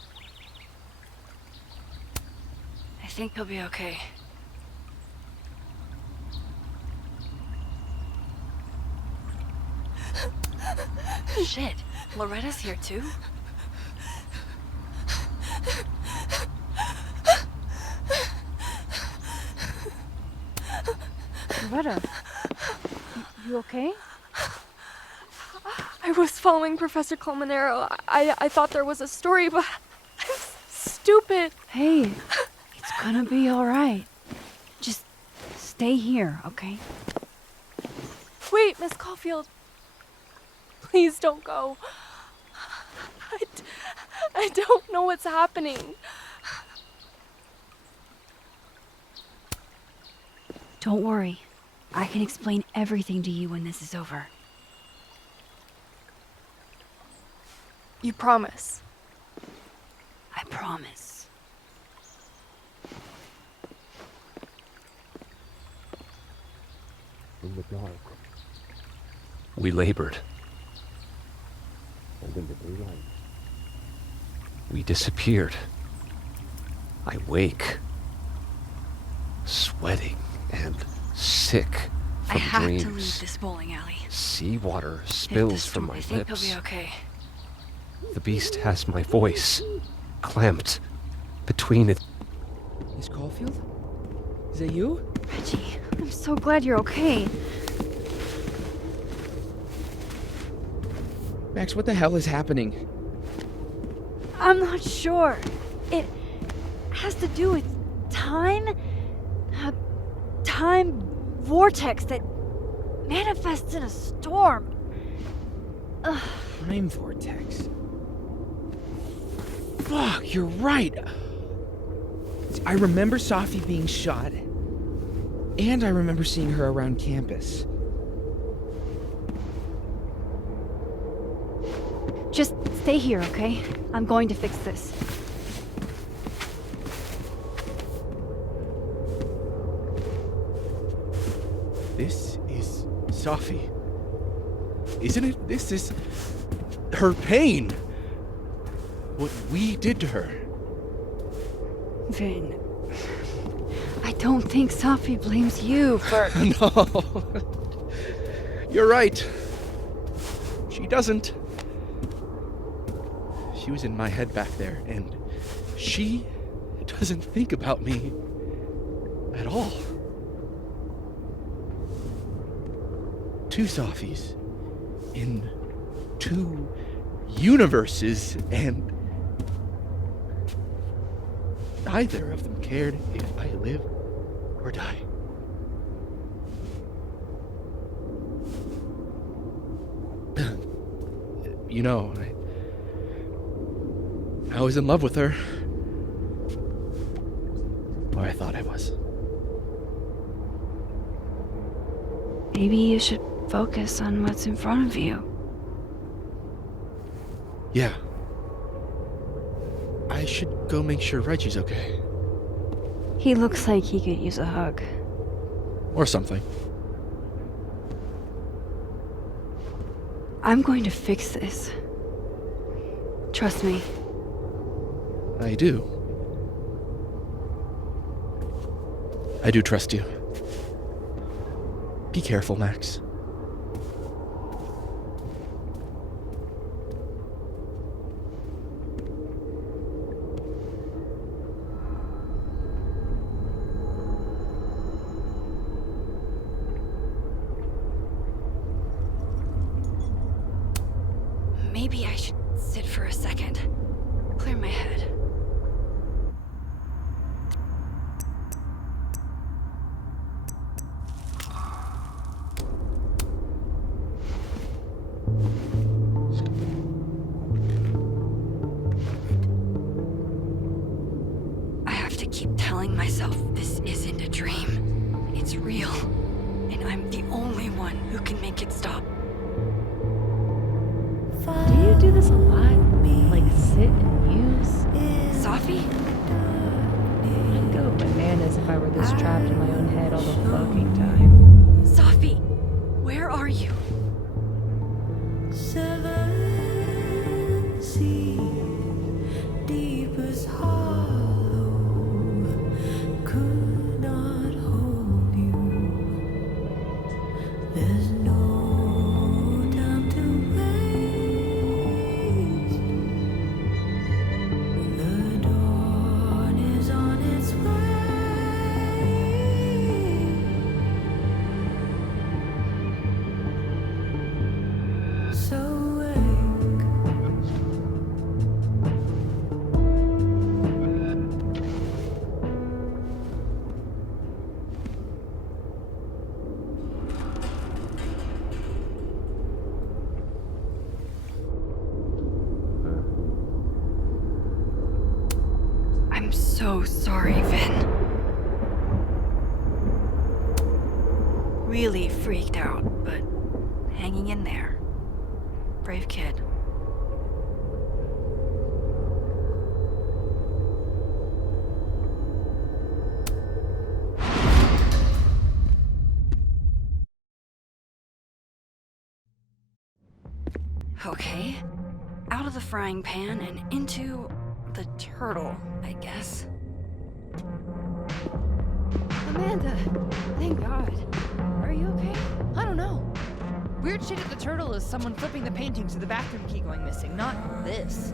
I think he'll be okay. Shit, Loretta's here too? Loretta, you okay? I was following Professor Colmenero. I thought there was a story, but I'm stupid. Hey, it's gonna be alright. Just stay here, okay? Wait, Miss Caulfield. Please don't go. I don't know what's happening. Don't worry. I can explain everything to you when this is over. You promise? I promise. In the dark, we labored. And in the daylight, we disappeared. I wake, sweating and sick from I have dreams. to leave this bowling alley. Seawater spills from my I think lips. he'll be okay. The beast has my voice clamped between it. Miss Caulfield? Is that you? Reggie, I'm so glad you're okay. Max, what the hell is happening? I'm not sure. It has to do with time? A time vortex that manifests in a storm. Ugh. Time vortex. Fuck, you're right. I remember Safi being shot. And I remember seeing her around campus. Just stay here, okay? I'm going to fix this. This is Safi. Isn't it? This is her pain. What we did to her. Vin, I don't think Safi blames you for... No. You're right. She doesn't. She was in my head back there, and she doesn't think about me at all. Two Safis in two universes, and neither of them cared if I live or die. You know, I was in love with her. Or I thought I was. Maybe you should focus on what's in front of you. Yeah. I should go make sure Reggie's okay. He looks like he could use a hug. Or something. I'm going to fix this. Trust me. I do. I do trust you. Be careful, Max. Maybe I should sit for a second. Clear my head. myself this isn't a dream. It's real. And I'm the only one who can make it stop. Do you do this a lot? Like sit and muse? Safi? I'd go bananas if I were this trapped in my own head all the fucking time. Safi, where are you? 7 seas, deepest hollow, could not hold you. There's no time to waste. The dawn is on its way. So I'm so sorry, Vin. Really freaked out, but hanging in there. Brave kid. Okay. Out of the frying pan and into the turtle, I guess. Amanda, thank God. Are you okay? I don't know. Weird shit at the turtle is someone flipping the paintings or the bathroom key going missing, not this.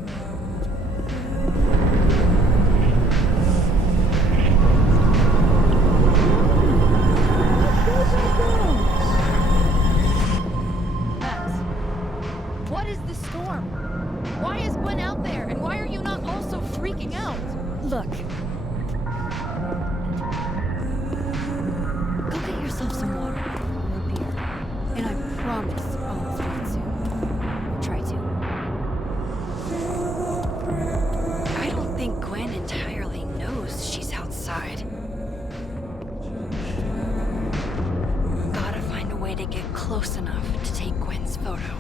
Max, what is this storm? Why is Gwen out there? And why are you not also freaking out? Look. Go get yourself some water or beer. And I promise I'll explain soon. Or try to. I don't think Gwen entirely knows she's outside. Gotta find a way to get close enough to take Gwen's photo.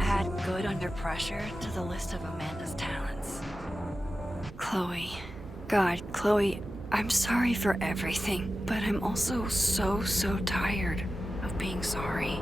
Add good under pressure to the list of Amanda's talents. Chloe. God, Chloe, I'm sorry for everything, but I'm also so tired of being sorry.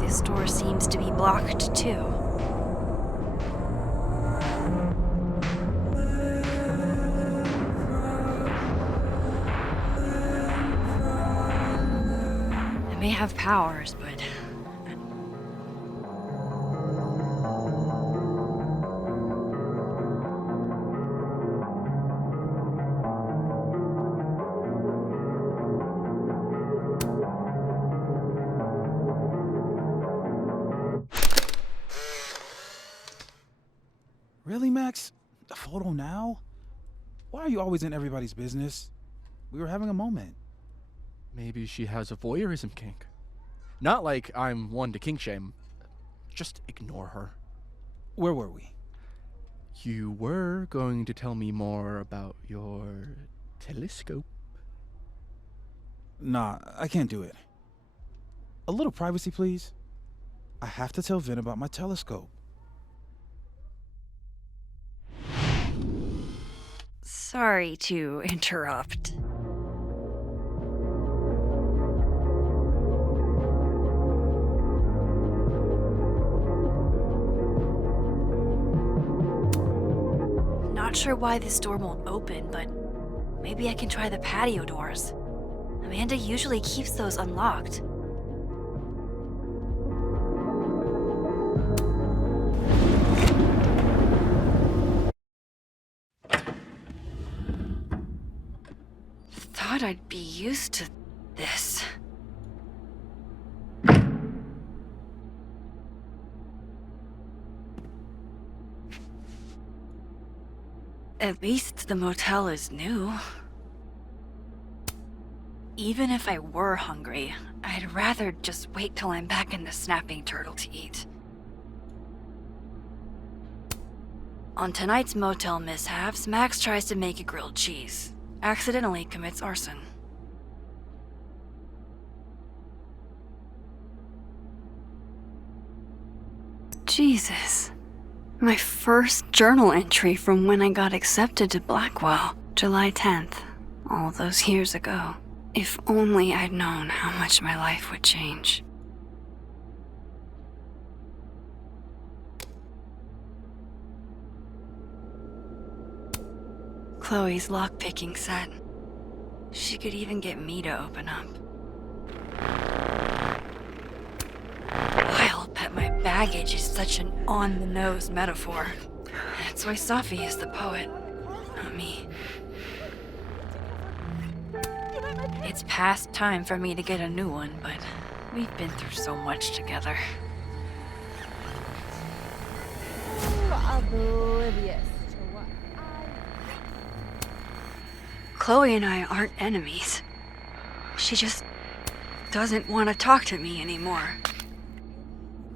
This door seems to be blocked too. I may have powers, but Really, Max? A photo now? Why are you always in everybody's business? We were having a moment. Maybe she has a voyeurism kink. Not like I'm one to kink shame. Just ignore her. Where were we? You were going to tell me more about your telescope. Nah, I can't do it. A little privacy, please. I have to tell Vin about my telescope. sorry to interrupt. not sure why this door won't open, but maybe I can try the patio doors. Amanda usually keeps those unlocked. Thought I'd be used to this. At least the motel is new. Even if I were hungry, I'd rather just wait till I'm back in the Snapping Turtle to eat. On tonight's motel mishaps, Max tries to make a grilled cheese. Accidentally commits arson. Jesus. My first journal entry from when I got accepted to Blackwell, July 10th, all those years ago. If only I'd known how much my life would change. Chloe's lockpicking set. She could even get me to open up. I'll bet my baggage is such an on-the-nose metaphor. That's why Safi is the poet, not me. It's past time for me to get a new one, but we've been through so much together. Oblivious to what Chloe and I aren't enemies. She just doesn't want to talk to me anymore.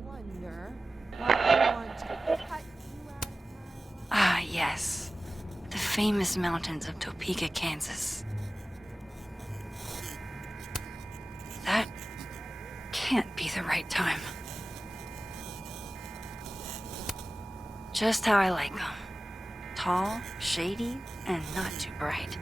wonder what I want to cut you out. Ah, yes. The famous mountains of Topeka, Kansas. That can't be the right time. Just how I like them. Tall, shady, and not too bright.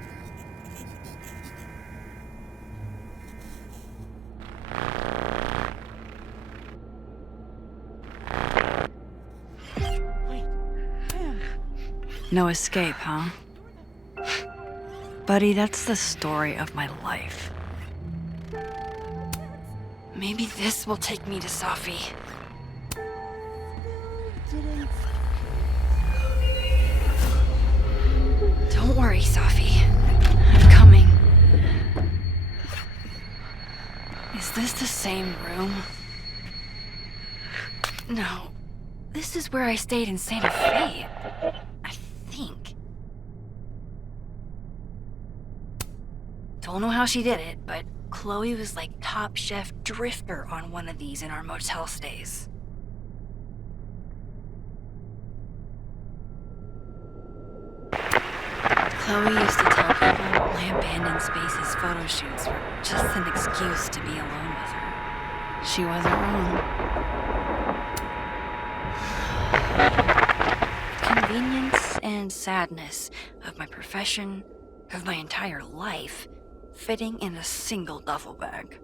No escape, huh? Buddy, that's the story of my life. Maybe this will take me to Safi. Don't worry, Safi. I'm coming. Is this the same room? No. This is where I stayed in Santa Fe. I think. Don't know how she did it, but Chloe was like top chef drifter on one of these in our motel stays. Chloe used to tell people my abandoned spaces photo shoots were just an excuse to be alone with her. She wasn't wrong. Convenience and sadness of my profession, of my entire life, fitting in a single duffel bag.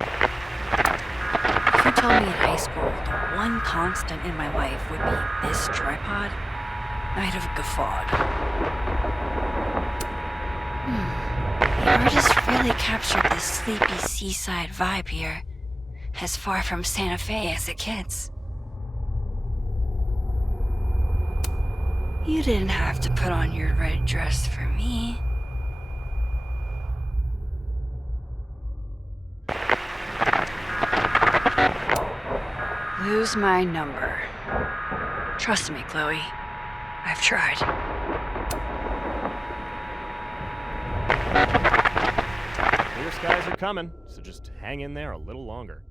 If you told me in high school the one constant in my life would be this tripod, I'd have guffawed. The artist really captured this sleepy seaside vibe here, as far from Santa Fe as it gets. You didn't have to put on your red dress for me. Lose my number. Trust me, Chloe. I've tried. Clear skies are coming, so just hang in there a little longer.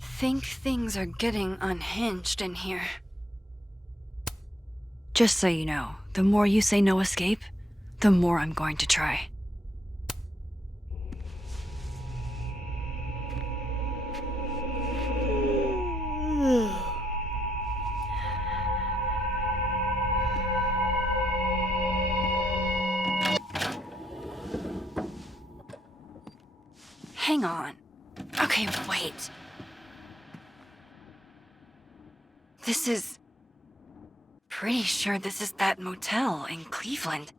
Think things are getting unhinged in here. Just so you know, the more you say no escape, the more I'm going to try. Hang on. Okay, wait. This is pretty sure this is that motel in Cleveland.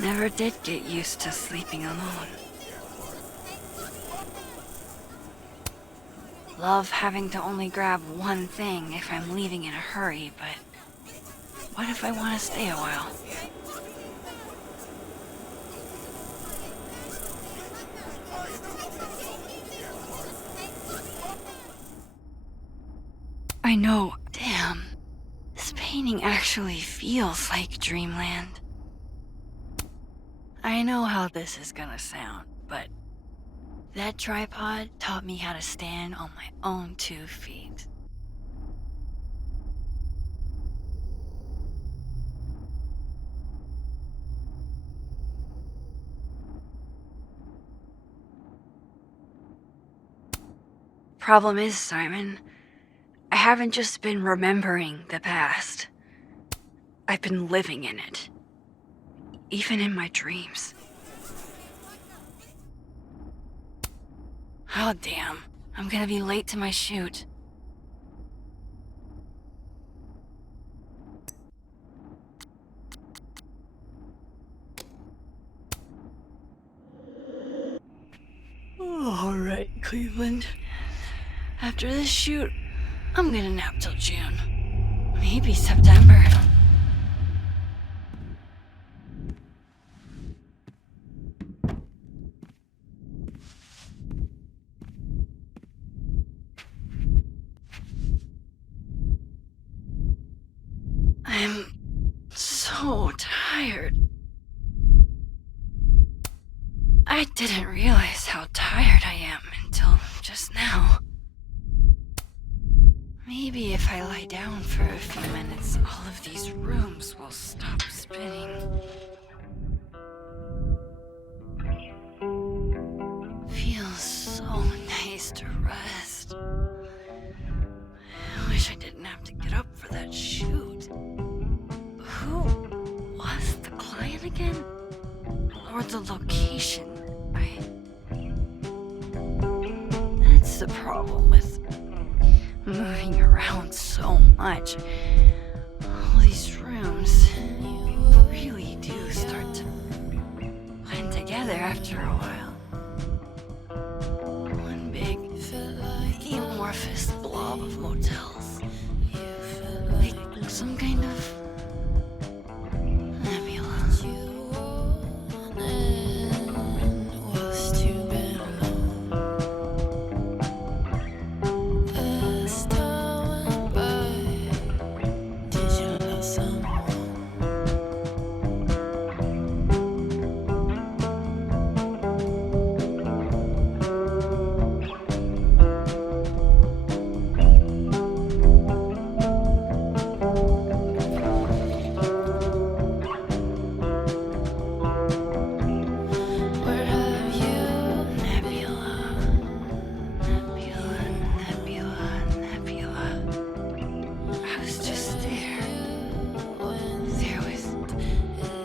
Never did get used to sleeping alone. Love having to only grab one thing if I'm leaving in a hurry, but what if I want to stay a while? I know, damn. This painting actually feels like dreamland. I know how this is gonna sound, but that tripod taught me how to stand on my own 2 feet. Problem is, Simon, I haven't just been remembering the past. I've been living in it. Even in my dreams. Oh damn, I'm gonna be late to my shoot. Alright, Cleveland. After this shoot, I'm gonna nap till June. Maybe September. I'm so tired. I didn't realize how tired I am until just now. Maybe if I lie down for a few minutes, all of these rooms will stop spinning. Feels so nice to rest. I wish I didn't have to get up for that shoot. Who was the client again? Or the location? That's the problem with moving around so much. All these rooms really do start to blend together after a while. One big, amorphous blob of motels. Like some kind of nebula.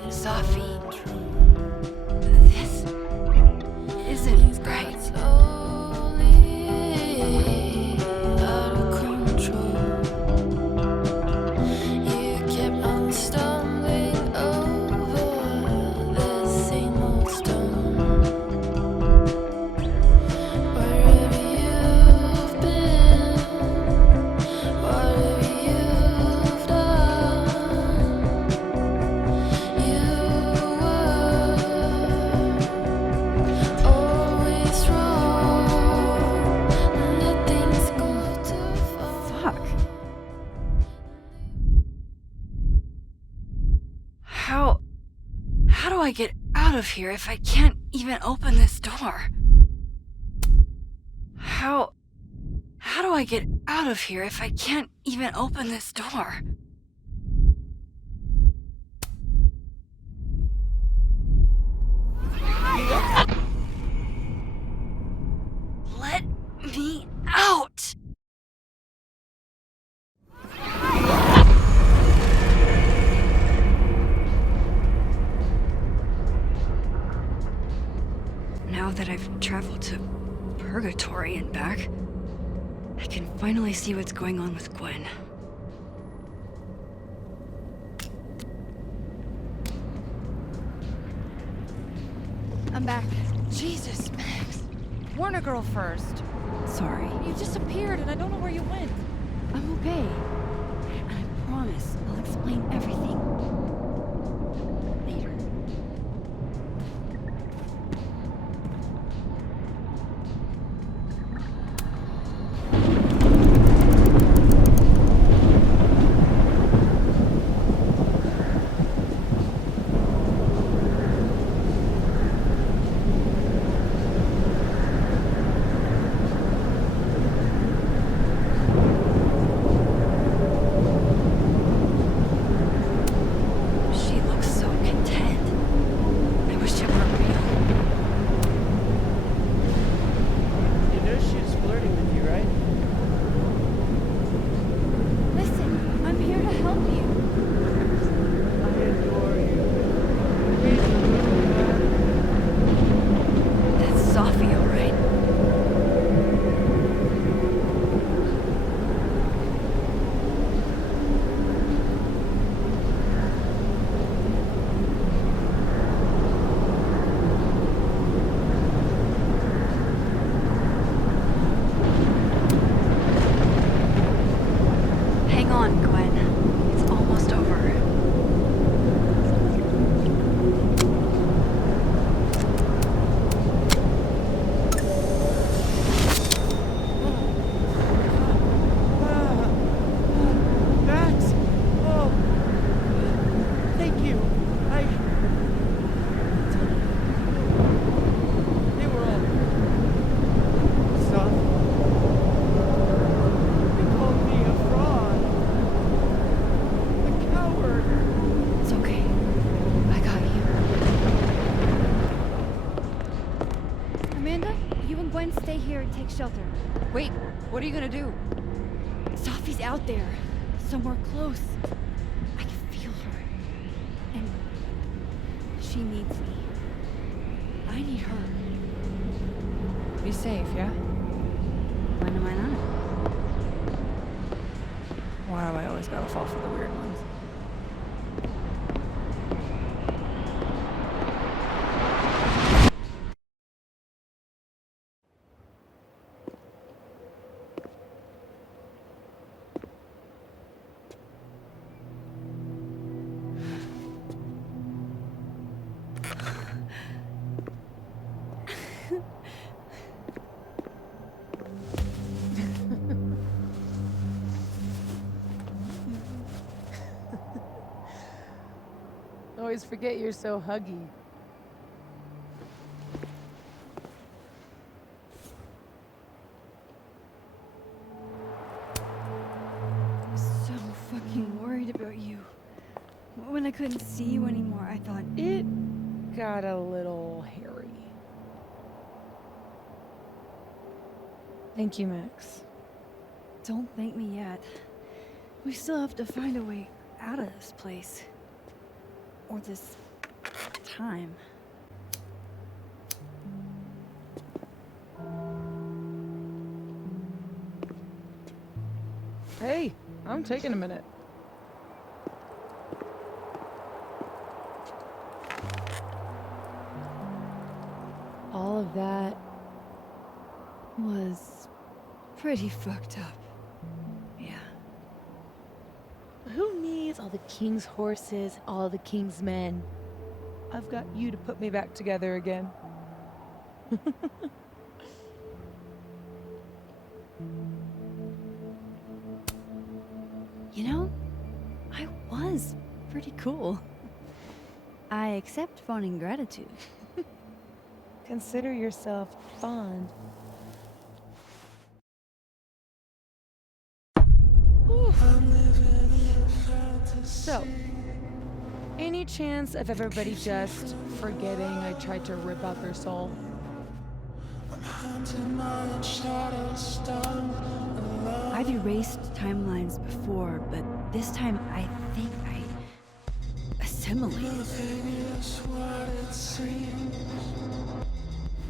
Safi. This isn't right. Out of control. You kept on stumbling over the same old stone. Wherever you've been, whatever you've done, you were always wrong. Let things go too far. Fuck. How do I get out of here if I can't even open this door? How do I get out of here if I can't even open this door? Let me out! Now that I've traveled to Purgatory and back, I can finally see what's going on with Gwen. I'm back. Jesus, Max. Warn a girl first. Sorry. You disappeared and I don't know where you went. I'm okay. And I promise I'll explain everything later. Take shelter. Wait, what are you gonna do? Safi's out there, somewhere close. I can feel her. And she needs me. I need her. Be safe, yeah? When am I not? Why do I always gotta fall for the weird ones? Always forget you're so huggy. So fucking worried about you. When I couldn't see you anymore, I thought it got a little hairy. Thank you, Max. Don't thank me yet. We still have to find a way out of this place. Or this time. Hey, I'm taking a minute. All of that was pretty fucked up. Yeah. Who needs all the king's horses, all the king's men? I've got you to put me back together again. You know, I was pretty cool. I accept fun and gratitude. Consider yourself fond. So, any chance of everybody just forgetting I tried to rip out their soul? I've erased timelines before, but this time I think I assimilated.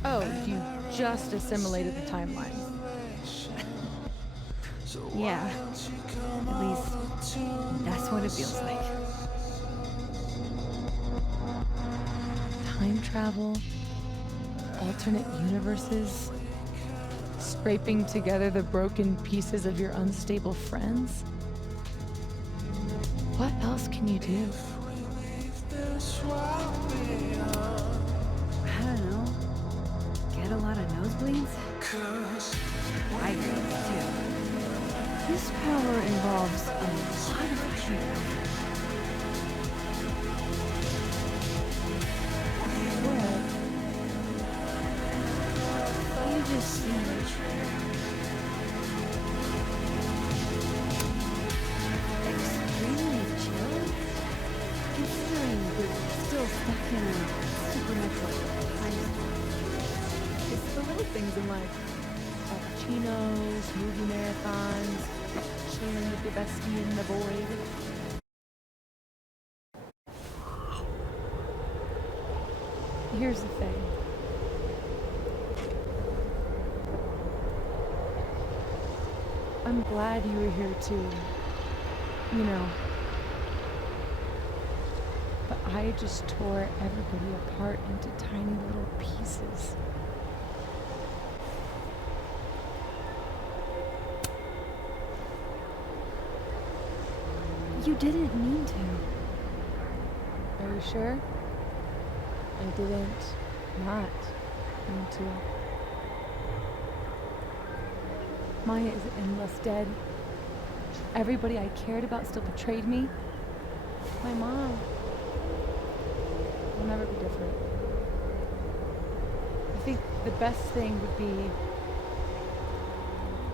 Oh, you just assimilated the timeline. Yeah. At least, that's what it feels like. Time travel, alternate universes, scraping together the broken pieces of your unstable friends. What else can you do? I don't know. Get a lot of nosebleeds? Migraines, too. This power involves a lot of people. What? You just seem extremely chill, considering we're still stuck in a supernatural time storm. It's the little things in life. Cappuccinos, movie marathons, chilling with your bestie in the void. Here's the thing. I'm glad you were here too. You know. But I just tore everybody apart into tiny little pieces. You didn't mean to. Are you sure? I didn't not mean to. Maya is endless dead. Everybody I cared about still betrayed me. My mom will never be different. I think the best thing would be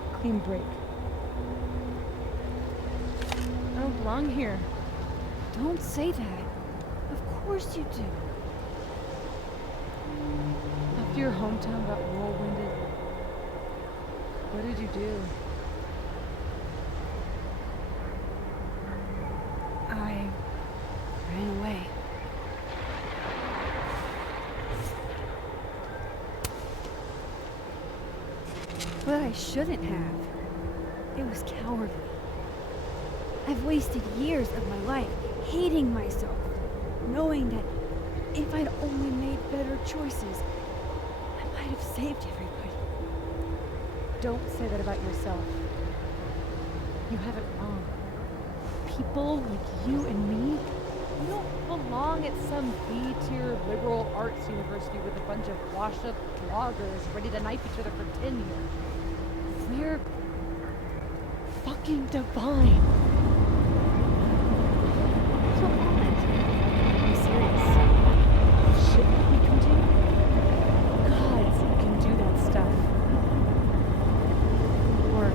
a clean break. I don't belong here. Don't say that. Of course you do. After your hometown got whirlwinded, what did you do? I ran away. But I shouldn't have. It was cowardly. I've wasted years of my life hating myself, knowing that if I'd only made better choices, I might have saved everybody. Don't say that about yourself. You have it wrong. People like you and me, we don't belong at some B-tier liberal arts university with a bunch of washed-up bloggers ready to knife each other for tenure. We're fucking divine. Come on. I'm serious. Shit that we can do? Gods can do that stuff. Or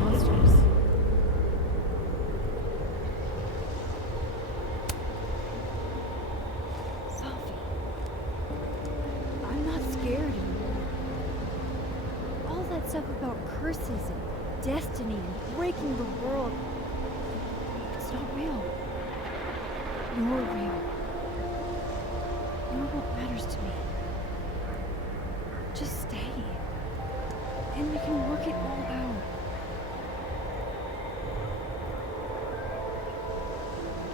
monsters. Safi, I'm not scared anymore. All that stuff about curses and destiny and breaking the world, it's not real. You're real. You're what matters to me. Just stay, and we can work it all out.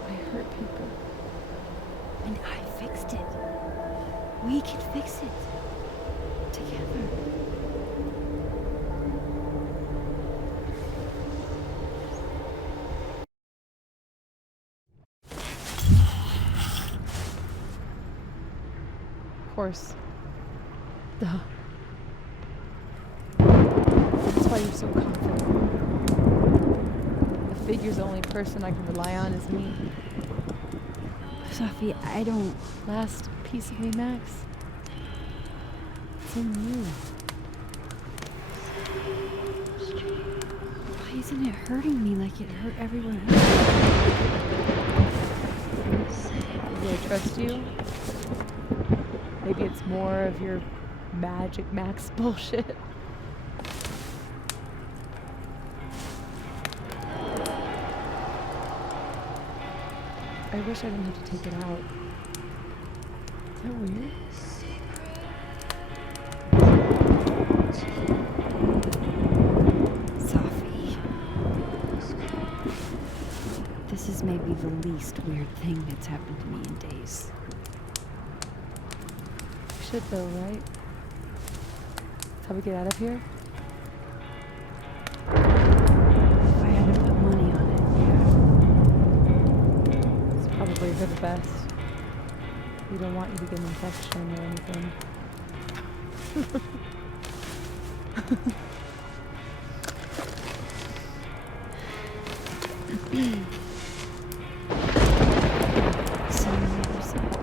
I hurt people. And I fixed it. We can fix it. Together. Of course. Duh. That's why you're so confident. The figure's the only person I can rely on is me. Safi, I don't... Last piece of me, Max. It's in you. Why isn't it hurting me like it hurt everyone else? Do I trust you? Maybe it's more of your Magic Max bullshit. I wish I didn't have to take it out. Is that weird? Safi. This is maybe the least weird thing that's happened to me in days. Should though, right? That's how we get out of here? If I had to put money on it, yeah. It's probably for the best. We don't want you to get an infection or anything. See you on the other side.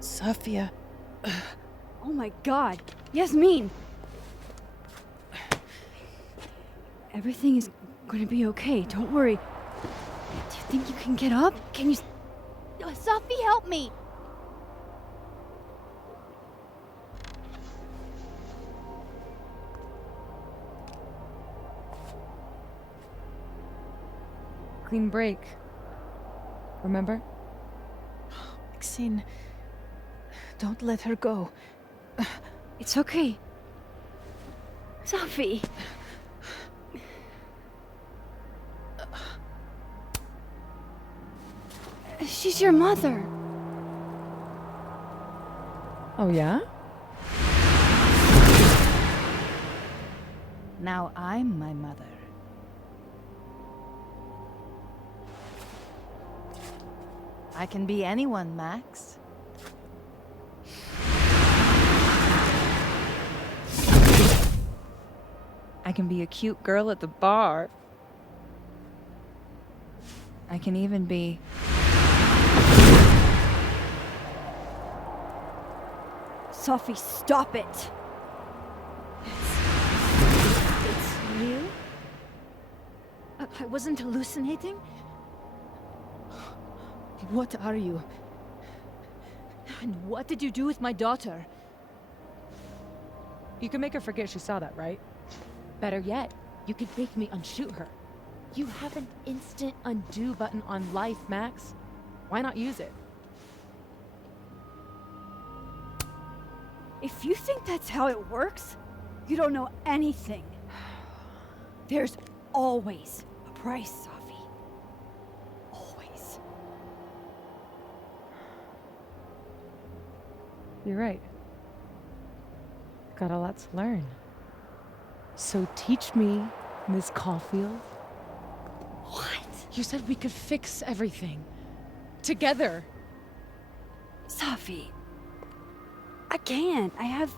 Safia. Oh my god. Yasmin! Everything is gonna be okay. Don't worry. Do you think you can get up? Can you... Safi, help me! Clean break. Remember? Maxine, don't let her go. It's okay. Safi! She's your mother. Oh, yeah? Now I'm my mother. I can be anyone, Max. I can be a cute girl at the bar. I can even be... Safi, stop it! It's real? I wasn't hallucinating? What are you? And what did you do with my daughter? You can make her forget she saw that, right? Better yet, you could make me unshoot her. You have an instant undo button on life, Max. Why not use it? If you think that's how it works, you don't know anything. There's always a price, Safi. Always. You're right. Got a lot to learn. So teach me, Miss Caulfield. What? You said we could fix everything. Together. Safi. I can't. I have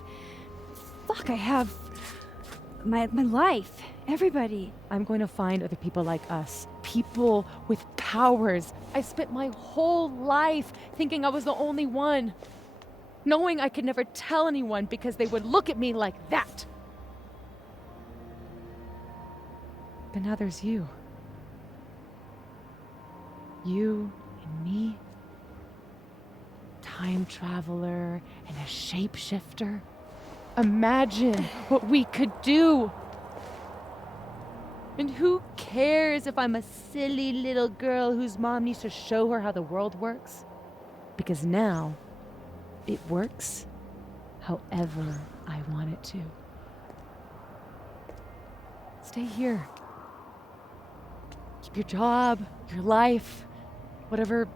my life. Everybody. I'm going to find other people like us. People with powers. I spent my whole life thinking I was the only one. Knowing I could never tell anyone because they would look at me like that. But now there's you. You and me. Time traveler and a shapeshifter. Imagine what we could do. And who cares if I'm a silly little girl whose mom needs to show her how the world works? Because now, it works however I want it to. Stay here. Keep your job, your life, whatever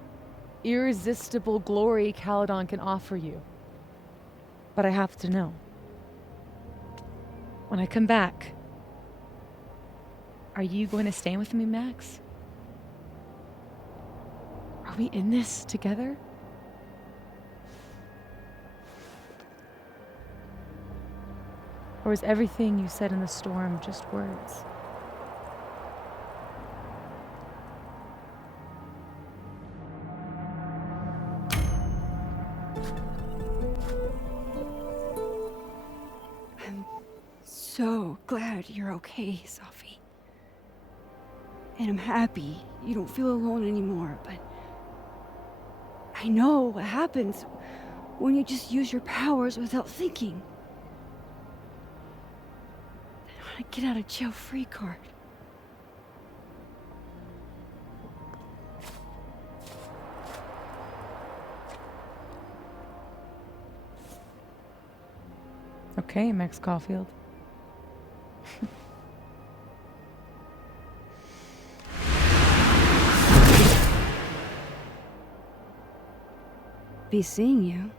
irresistible glory Caledon can offer you. But I have to know. When I come back, are you going to stay with me, Max? Are we in this together? Or is everything you said in the storm just words? I'm so glad you're okay, Safi. And I'm happy you don't feel alone anymore, but I know what happens when you just use your powers without thinking. I want to get out of jail free card. Okay, Max Caulfield. Be seeing you.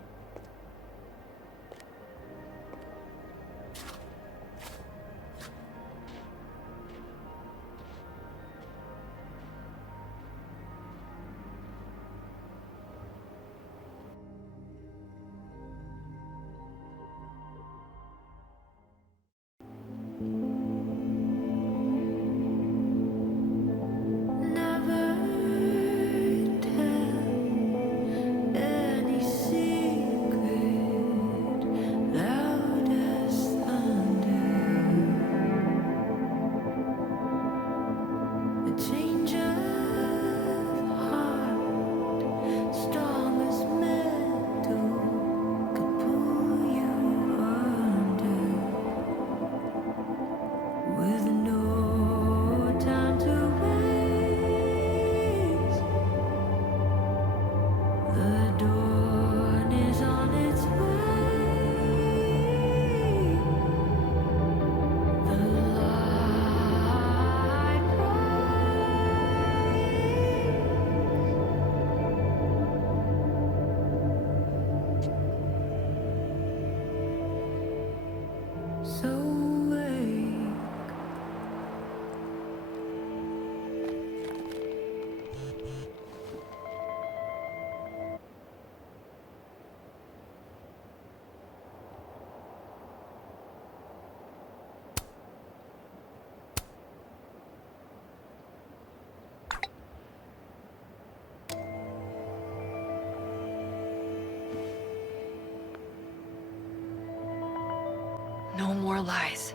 No more lies.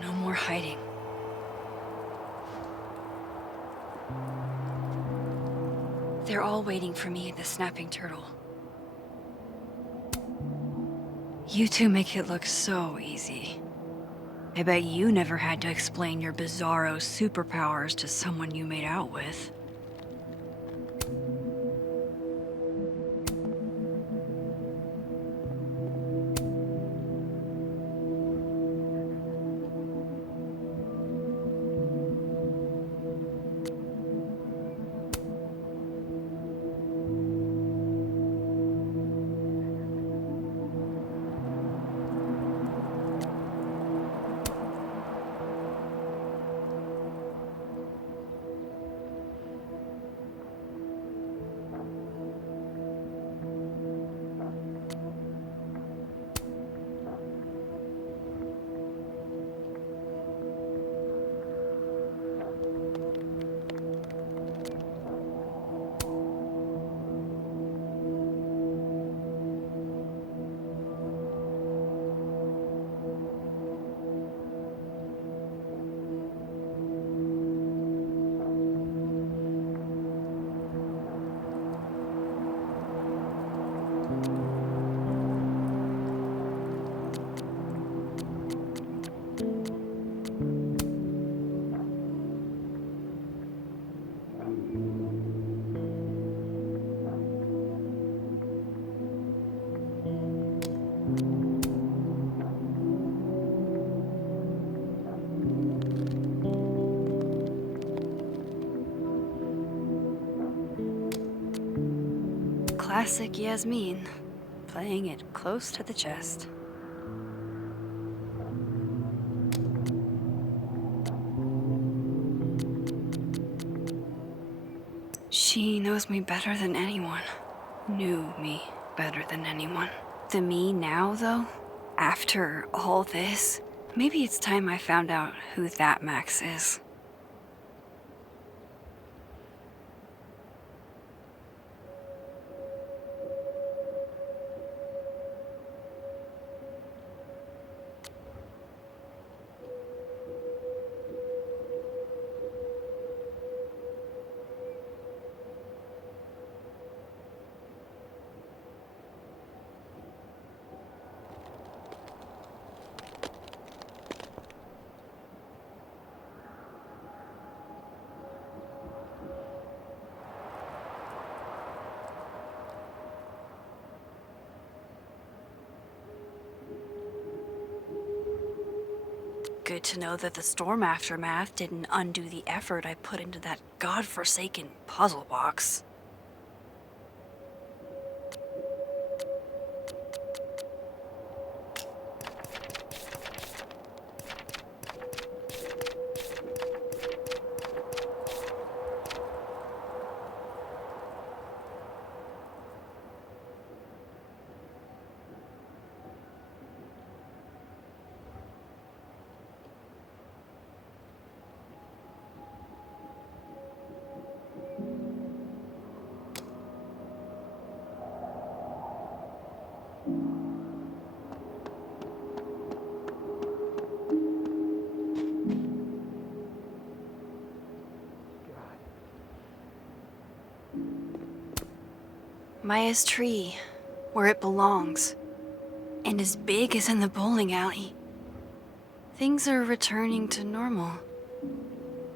No more hiding. They're all waiting for me at the Snapping Turtle. You two make it look so easy. I bet you never had to explain your bizarro superpowers to someone you made out with. Classic Yasmin, playing it close to the chest. She knows me better than anyone. Knew me better than anyone. The me now, though, after all this, maybe it's time I found out who that Max is. good to know that the storm aftermath didn't undo the effort I put into that godforsaken puzzle box. Maya's tree, where it belongs, and as big as in the bowling alley. Things are returning to normal.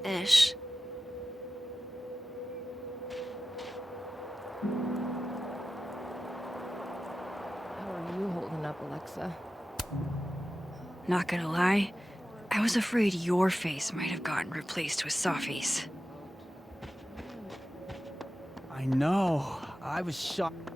Ish. How are you holding up, Alexa? Not gonna lie, I was afraid your face might have gotten replaced with Safi's. I know. I was shocked.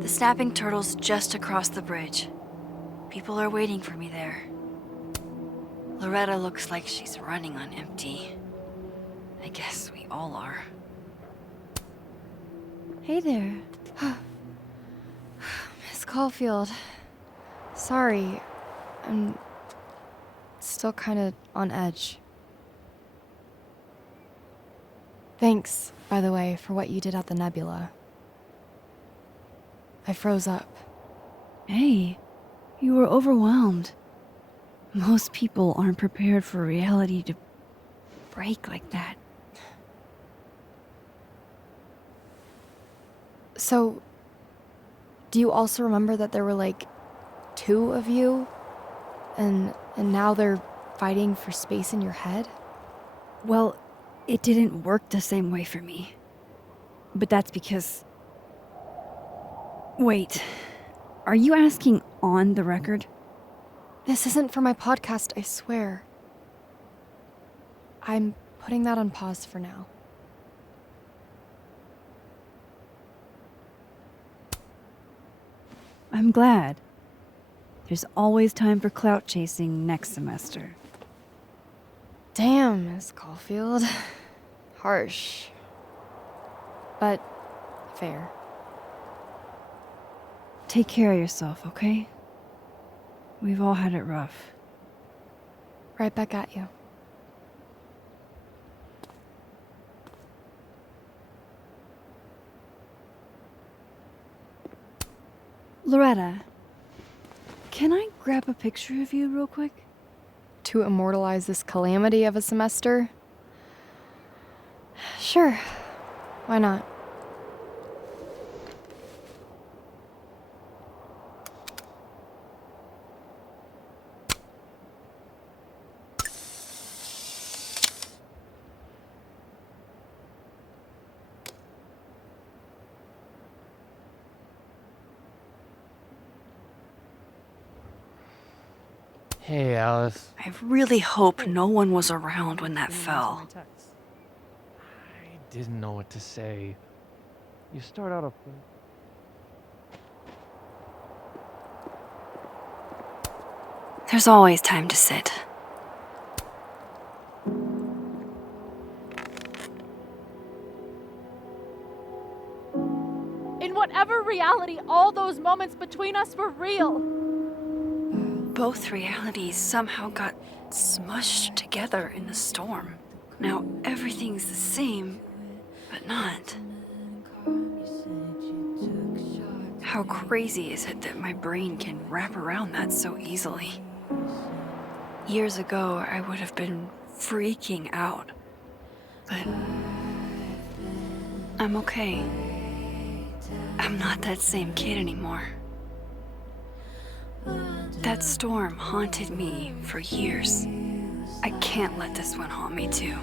The snapping turtle's just across the bridge. People are waiting for me there. Loretta looks like she's running on empty. I guess we all are. Hey there. Miss Caulfield. Sorry. I'm still kind of on edge. Thanks, by the way, for what you did at the nebula. I froze up. Hey, you were overwhelmed. Most people aren't prepared for reality to break like that. So, do you also remember that there were like 2 of you? And now they're fighting for space in your head? Well, it didn't work the same way for me. But that's because... Wait, are you asking on the record? This isn't for my podcast, I swear. I'm putting that on pause for now. I'm glad. There's always time for clout chasing next semester. Damn, Miss Caulfield. Harsh. But fair. Take care of yourself, okay? We've all had it rough. Right back at you. Loretta, can I grab a picture of you real quick? To immortalize this calamity of a semester? Sure. Why not? Hey, Alice. I really hope no one was around when that fell. I didn't know what to say. You start out a... There's always time to sit. In whatever reality, all those moments between us were real. Both realities somehow got smushed together in the storm. Now everything's the same, but not. How crazy is it that my brain can wrap around that so easily? Years ago, I would have been freaking out. But I'm okay. I'm not that same kid anymore. That storm haunted me for years. I can't let this one haunt me too.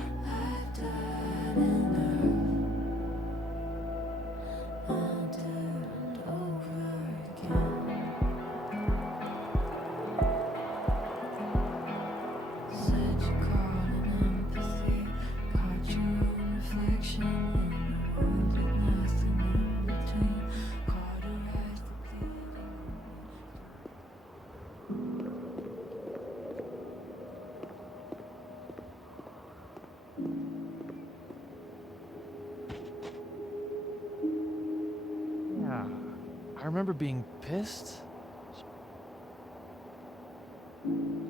Yeah, I remember being pissed.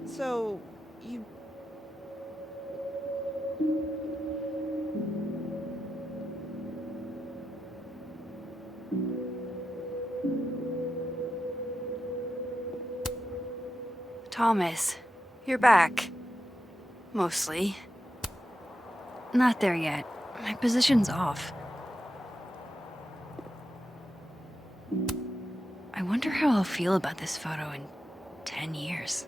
So, you... Thomas, you're back. Mostly. Not there yet. My position's off. I wonder how I'll feel about this photo in 10 years.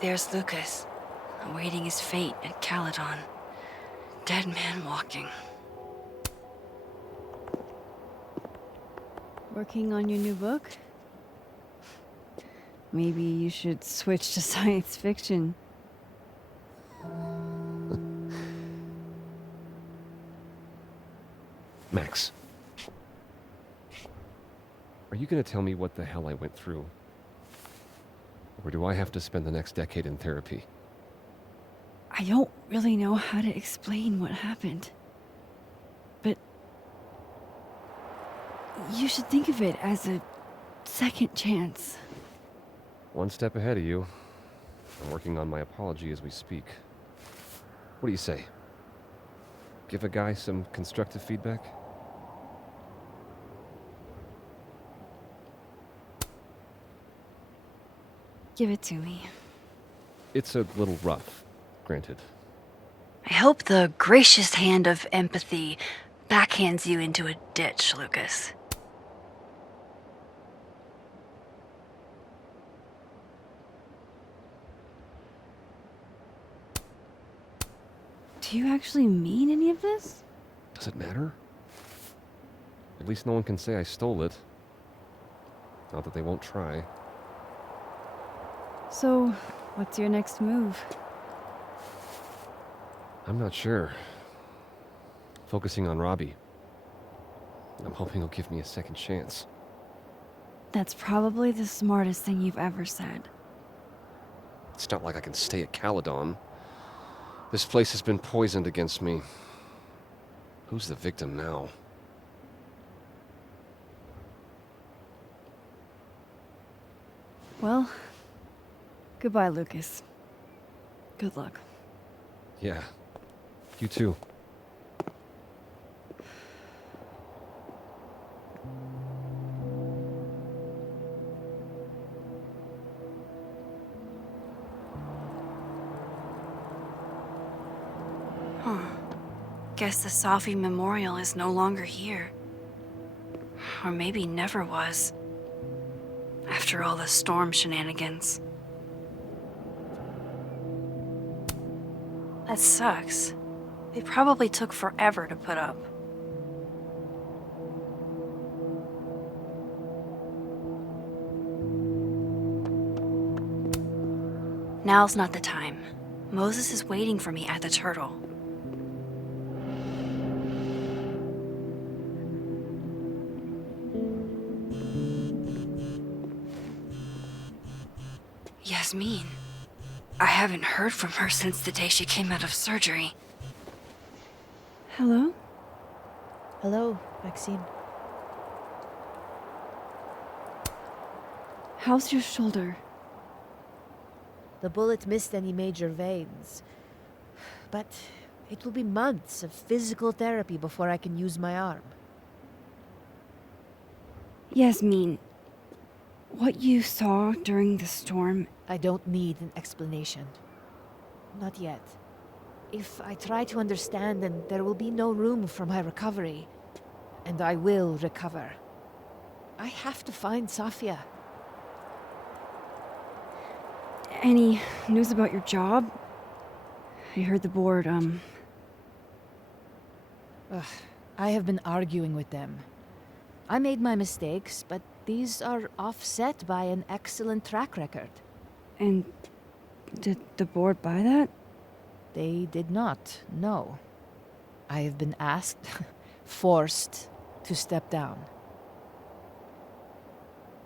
There's Lucas, awaiting his fate at Caledon. Dead man walking. Working on your new book? Maybe you should switch to science fiction. Max. Are you gonna tell me what the hell I went through? Or do I have to spend the next decade in therapy? I don't really know how to explain what happened. But you should think of it as a second chance. One step ahead of you. I'm working on my apology as we speak. What do you say? Give a guy some constructive feedback? Give it to me. It's a little rough, granted. I hope the gracious hand of empathy backhands you into a ditch, Lucas. Do you actually mean any of this? Does it matter? At least no one can say I stole it. Not that they won't try. So, what's your next move? I'm not sure. Focusing on Robbie. I'm hoping he'll give me a second chance. That's probably the smartest thing you've ever said. It's not like I can stay at Caledon. This place has been poisoned against me. Who's the victim now? Well, goodbye, Lucas. Good luck. Yeah, you too. Huh. Guess the Safi memorial is no longer here. Or maybe never was. After all the storm shenanigans. That sucks. They probably took forever to put up. Now's not the time. Moses is waiting for me at the Turtle. Yasmin. I haven't heard from her since the day she came out of surgery. Hello? Hello, Maxine. How's your shoulder? The bullet missed any major veins. But it will be months of physical therapy before I can use my arm. Yasmin, what you saw during the storm... I don't need an explanation. Not yet. If I try to understand, then there will be no room for my recovery. And I will recover. I have to find Safia. Any news about your job? I heard the board, Ugh, I have been arguing with them. I made my mistakes, but these are offset by an excellent track record. And did the board buy that? They did not, no. I have been asked, forced to step down.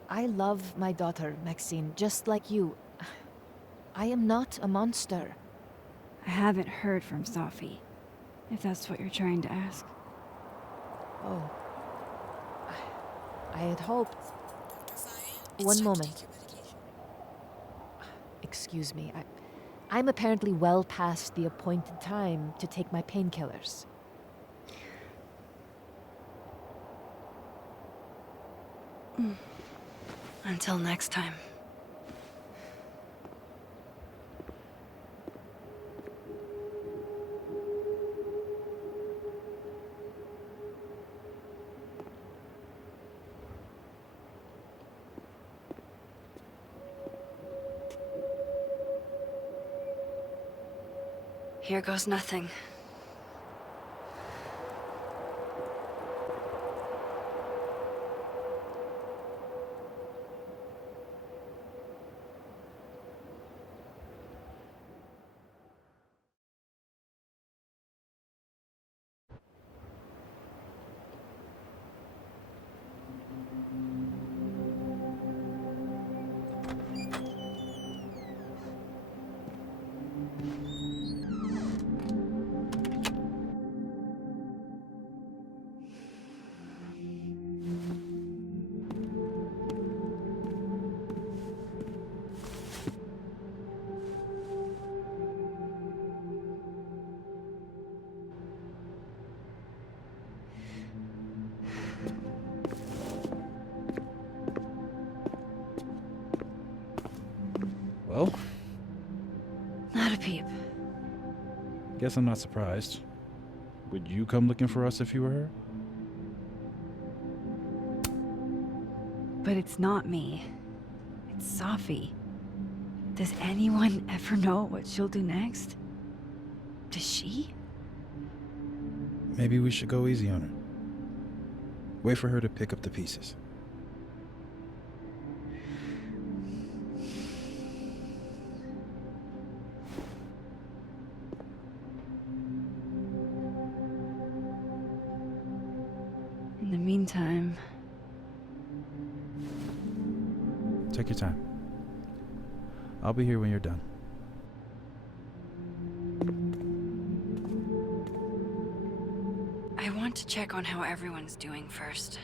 I love my daughter, Maxine, just like you. I am not a monster. I haven't heard from Safi, if that's what you're trying to ask. Oh. I had hoped... One moment. Excuse me, I'm apparently well past the appointed time to take my painkillers. Until next time. Here goes nothing. Well? Not a peep. Guess I'm not surprised. Would you come looking for us if you were her? But it's not me. It's Safi. Does anyone ever know what she'll do next? Does she? Maybe we should go easy on her. Wait for her to pick up the pieces. In the meantime... Take your time. I'll be here when you're done. I want to check on how everyone's doing first.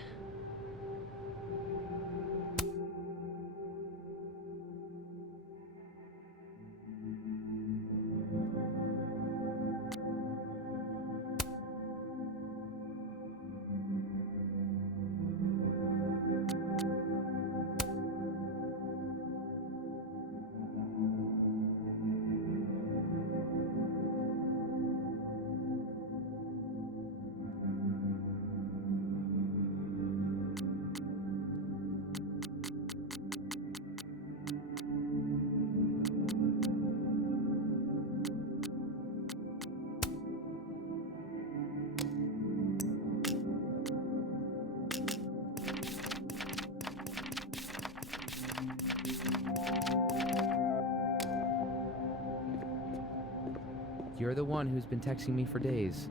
You're the one who's been texting me for days.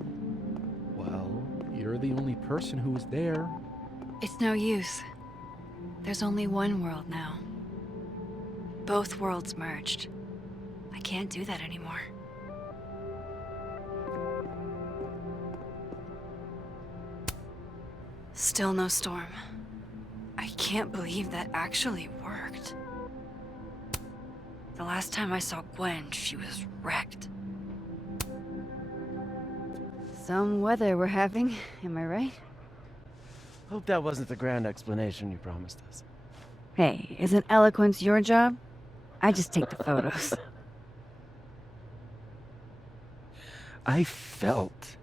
Well, you're the only person who was there. It's no use. There's only one world now. Both worlds merged. I can't do that anymore. Still no storm. I can't believe that actually worked. The last time I saw Gwen, she was wrecked. Some weather we're having, am I right? Hope that wasn't the grand explanation you promised us. Hey, isn't eloquence your job? I just take the photos. I felt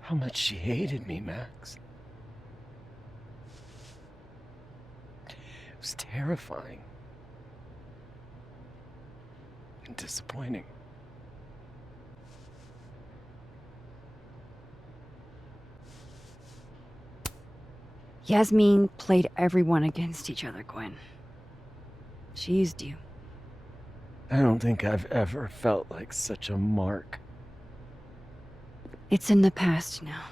how much she hated me, Max. It was terrifying. And disappointing. Yasmin played everyone against each other, Gwen. She used you. I don't think I've ever felt like such a mark. It's in the past now.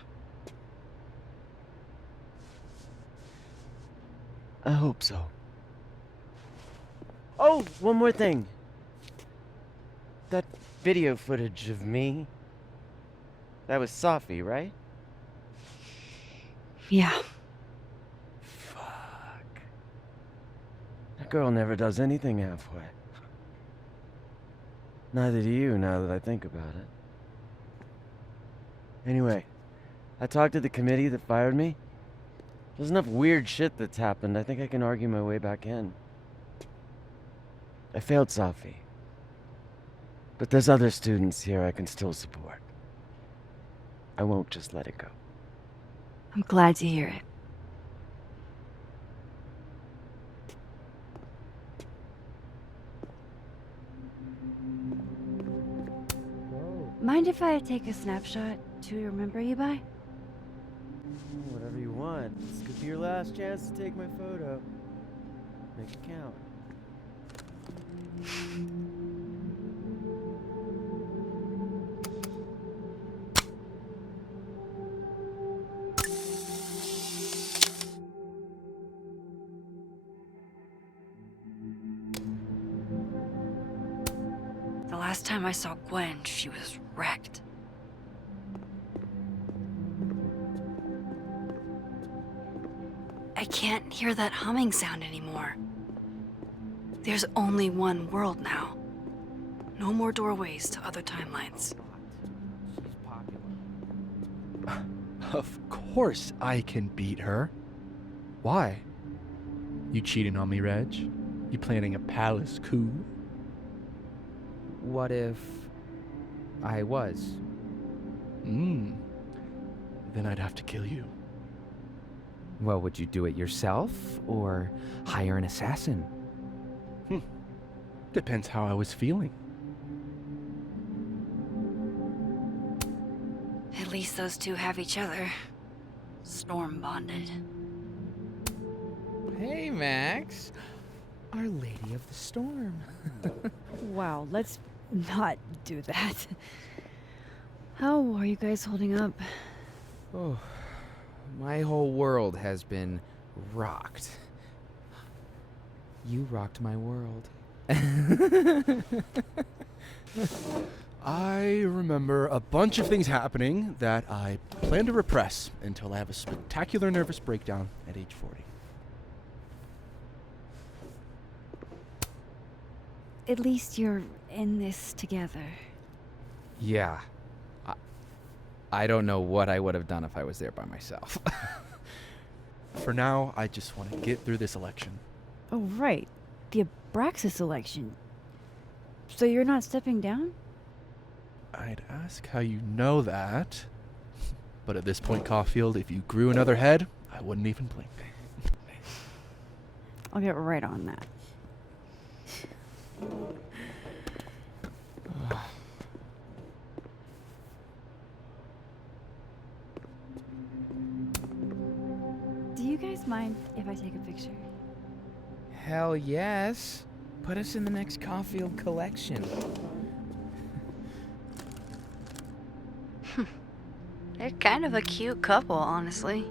I hope so. Oh, one more thing. That video footage of me, that was Safi, right? Yeah. That girl never does anything halfway. Neither do you, now that I think about it. Anyway, I talked to the committee that fired me. There's enough weird shit that's happened. I think I can argue my way back in. I failed Safi. But there's other students here I can still support. I won't just let it go. I'm glad to hear it. Mind if I take a snapshot to remember you by? Whatever you want. This could be your last chance to take my photo. Make it count. The last time I saw Gwen, she was wrecked. I can't hear that humming sound anymore. There's only one world now. No more doorways to other timelines. Of course I can beat her. Why? You cheating on me, Reg? You planning a palace coup? What if I was? Then I'd have to kill you. Well, would you do it yourself or hire an assassin? Depends how I was feeling. At least those two have each other. Storm bonded. Hey, Max. Our Lady of the Storm. Wow, let's not do that. How are you guys holding up? Oh, my whole world has been rocked. You rocked my world. I remember a bunch of things happening that I plan to repress until I have a spectacular nervous breakdown at age 40. At least you're in this together. Yeah. I don't know what I would have done if I was there by myself. For now, I just want to get through this election. Oh, right. The Abraxas election. So you're not stepping down? I'd ask how you know that. But at this point, Caulfield, if you grew another head, I wouldn't even blink. I'll get right on that. Do you guys mind if I take a picture? Hell yes. Put us in the next Caulfield collection. They're kind of a cute couple, honestly.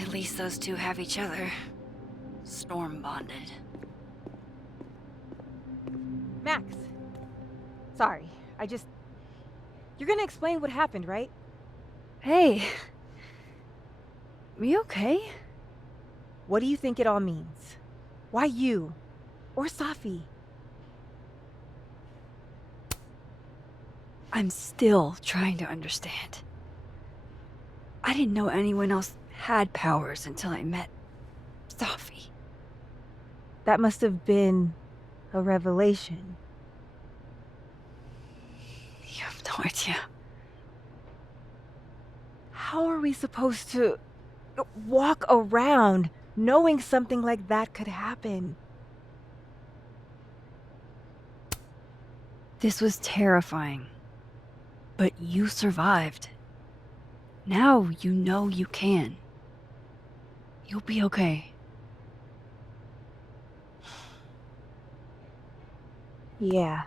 At least those two have each other. Storm bonded. Max! Sorry, You're gonna explain what happened, right? Hey. We okay? What do you think it all means? Why you? Or Safi? I'm still trying to understand. I didn't know anyone else had powers until I met Safi. That must have been a revelation. You have no idea. How are we supposed to walk around knowing something like that could happen? This was terrifying. But you survived. Now you know you can. You'll be okay. Yeah.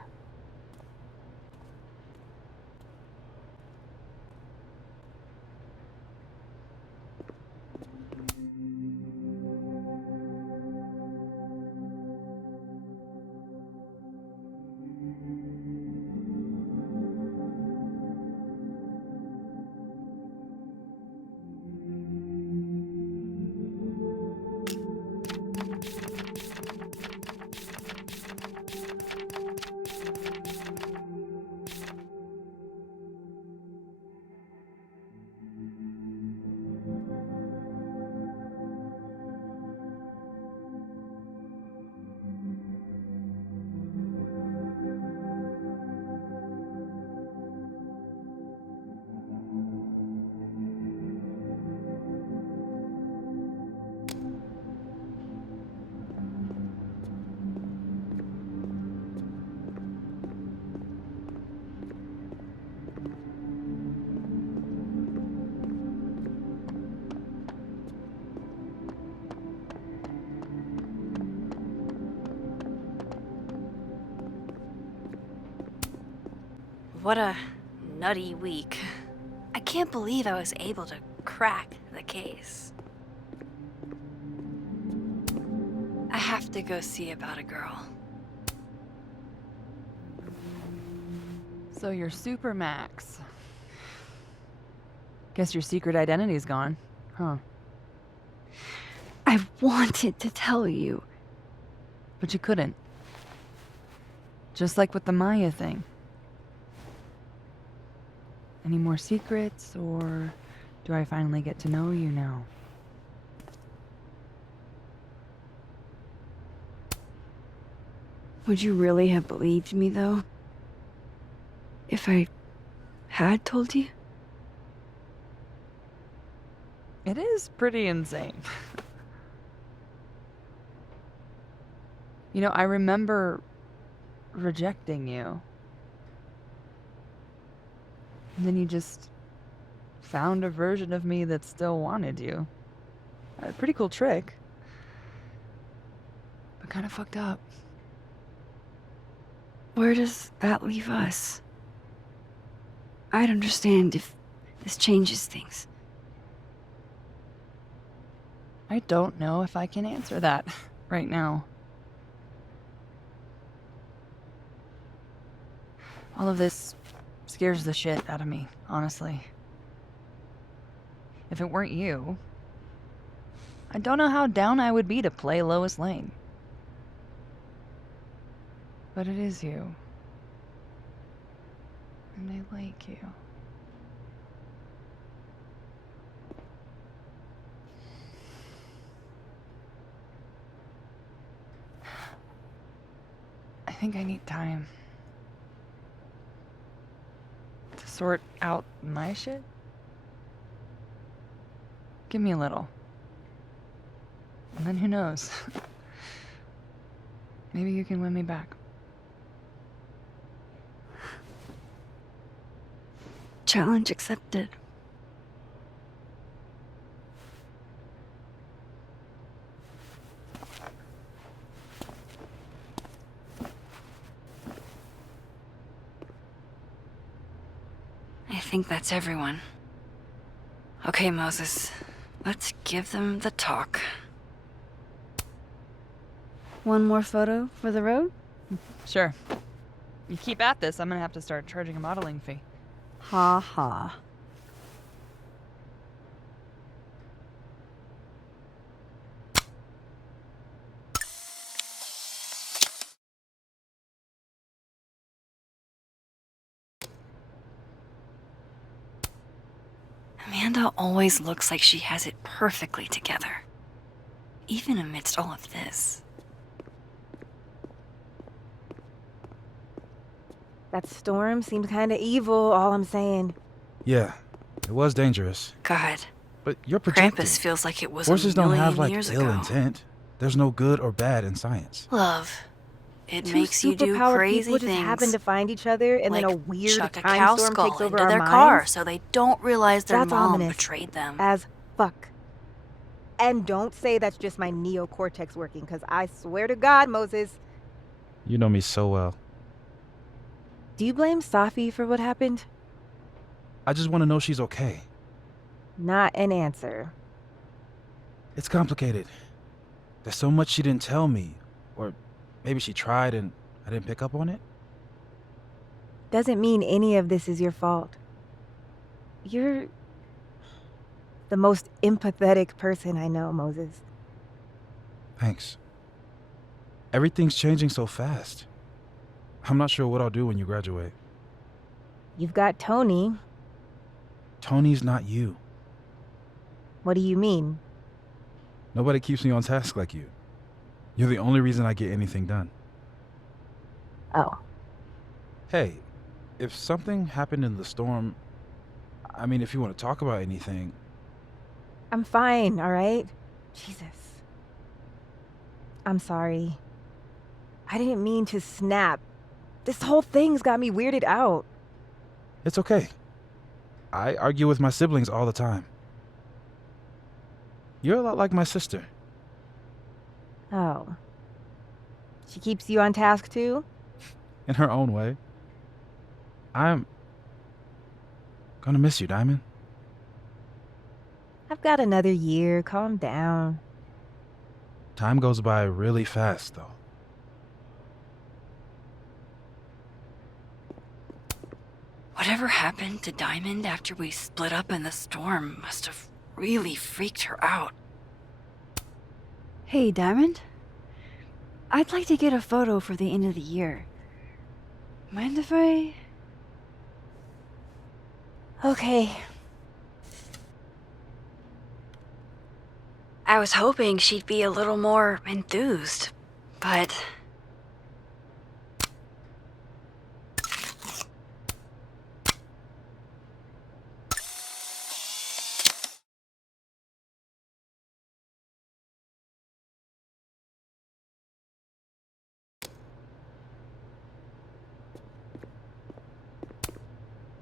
What a nutty week. I can't believe I was able to crack the case. I have to go see about a girl. So you're Super Max. Guess your secret identity's gone, huh? I wanted to tell you. But you couldn't. Just like with the Maya thing. Any more secrets, or do I finally get to know you now? Would you really have believed me, though? If I had told you? It is pretty insane. You know, I remember rejecting you. And then you just found a version of me that still wanted you. A pretty cool trick. But kind of fucked up. Where does that leave us? I'd understand if this changes things. I don't know if I can answer that right now. All of this scares the shit out of me, honestly. If it weren't you, I don't know how down I would be to play Lois Lane. But it is you. And I like you. I think I need time to sort out my shit. Give me a little. And then who knows? Maybe you can win me back. Challenge accepted. I think that's everyone. Okay, Moses. Let's give them the talk. One more photo for the road? Sure. You keep at this, I'm gonna have to start charging a modeling fee. Ha ha. Amanda always looks like she has it perfectly together, even amidst all of this. That storm seemed kinda evil, all I'm saying. Yeah, it was dangerous. God. But you're projecting. Krampus feels like it was Forces a don't million have like years ill ago. intent. There's no good or bad in science. Love. It Two makes you do superpowered crazy people things. just happen to find each other, and like then a weird chuck a time cow storm skull takes over into our their minds. car so they don't realize their That's mom ominous betrayed them. as fuck. And don't say that's just my neocortex working, because I swear to God, Moses. You know me so well. Do you blame Safi for what happened? I just want to know she's okay. Not an answer. It's complicated. There's so much she didn't tell me. Or maybe she tried and I didn't pick up on it. Doesn't mean any of this is your fault. You're the most empathetic person I know, Moses. Thanks. Everything's changing so fast. I'm not sure what I'll do when you graduate. You've got Tony. Tony's not you. What do you mean? Nobody keeps me on task like you. You're the only reason I get anything done. Oh. Hey, if something happened in the storm, I mean, if you want to talk about anything. I'm fine, all right? Jesus. I'm sorry. I didn't mean to snap. This whole thing's got me weirded out. It's okay. I argue with my siblings all the time. You're a lot like my sister. Oh. She keeps you on task too? In her own way. I'm gonna miss you, Diamond. I've got another year. Calm down. Time goes by really fast, though. Whatever happened to Diamond after we split up in the storm must have really freaked her out. Hey, Diamond. I'd like to get a photo for the end of the year. Mind if I... Okay. I was hoping she'd be a little more enthused, but...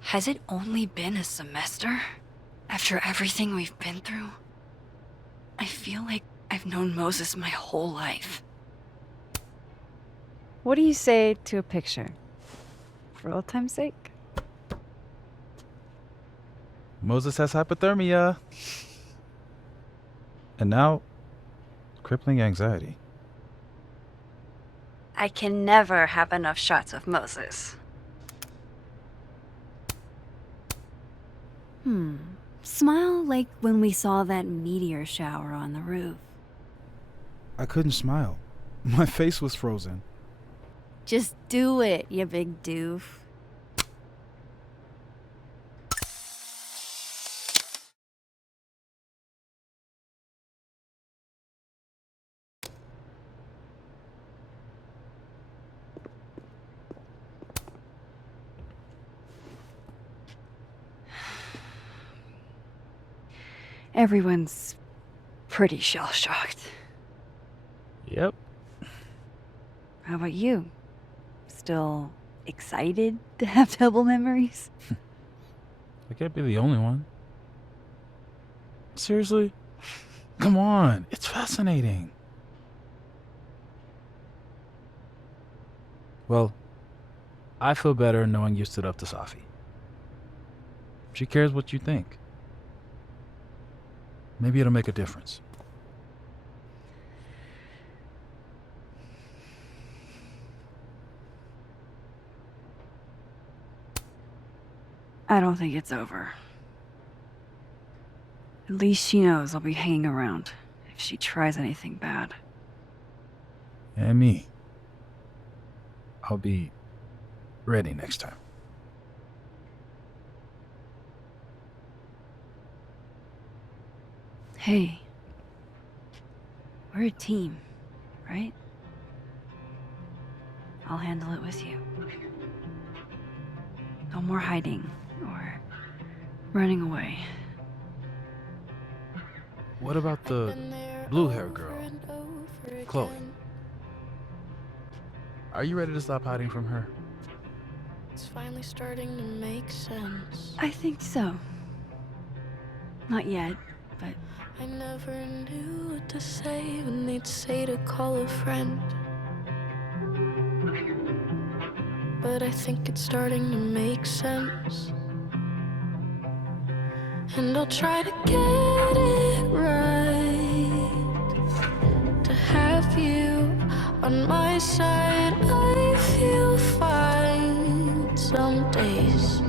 Has it only been a semester? After everything we've been through? I feel like I've known Moses my whole life. What do you say to a picture? For old time's sake? Moses has hypothermia. And now, crippling anxiety. I can never have enough shots of Moses. Smile like when we saw that meteor shower on the roof. I couldn't smile. My face was frozen. Just do it, you big doof. Everyone's pretty shell-shocked. Yep. How about you? Still excited to have double memories? I can't be the only one. Seriously? Come on, it's fascinating. Well, I feel better knowing you stood up to Safi. She cares what you think. Maybe it'll make a difference. I don't think it's over. At least she knows I'll be hanging around if she tries anything bad. And me. I'll be ready next time. Hey. We're a team, right? I'll handle it with you. No more hiding or running away. What about the blue-haired girl, Chloe? Are you ready to stop hiding from her? It's finally starting to make sense. I think so. Not yet, but... I never knew what to say when they'd say to call a friend. But I think it's starting to make sense. And I'll try to get it right. To have you on my side, I feel fine some days.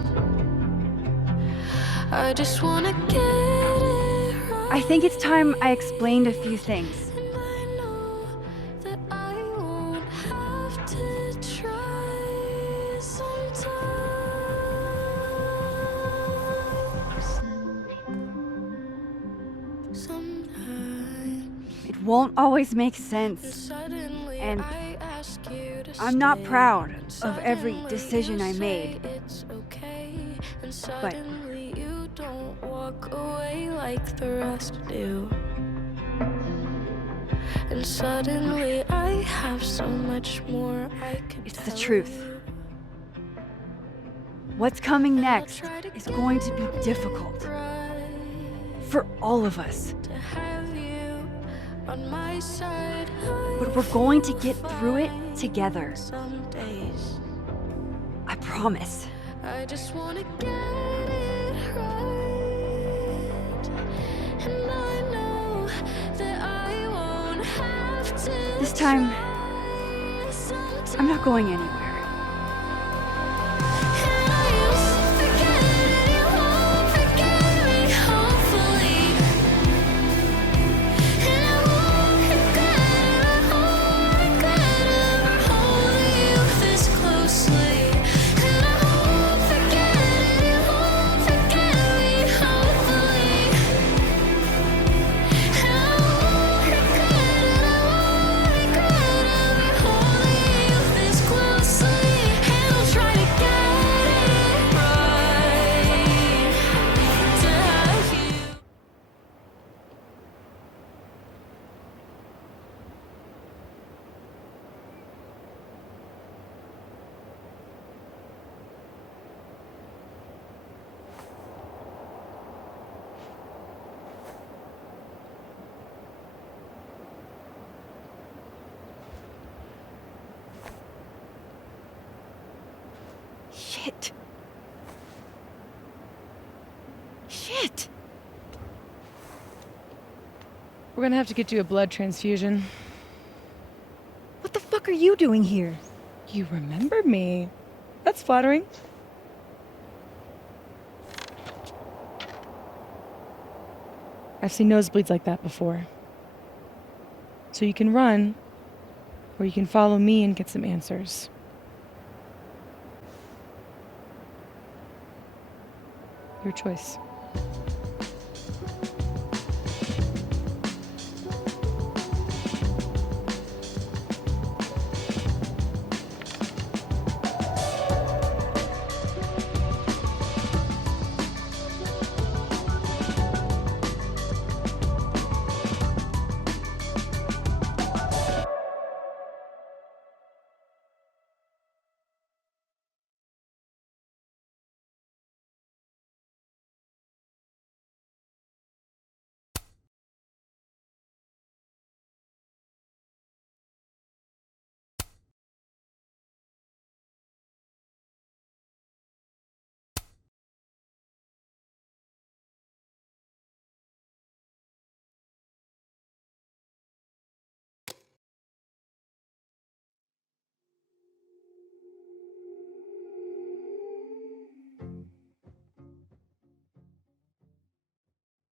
I just wanna get it right. I think it's time I explained a few things. And I know that I won't have to try sometimes. It won't always make sense. And I'm not proud of every decision I made. But you don't walk away like the rest do. And suddenly I have so much more I can it's the truth. What's coming next is going to be difficult. For all of us. to have you on my side. But we're going to get through it together. Some days I promise. I just wanna get it right. And I know that I won't have to. This time, I'm not going anywhere. Shit. Shit. We're gonna have to get you a blood transfusion. What the fuck are you doing here? You remembered me. That's flattering. I've seen nosebleeds like that before. So you can run, or you can follow me and get some answers. Your choice.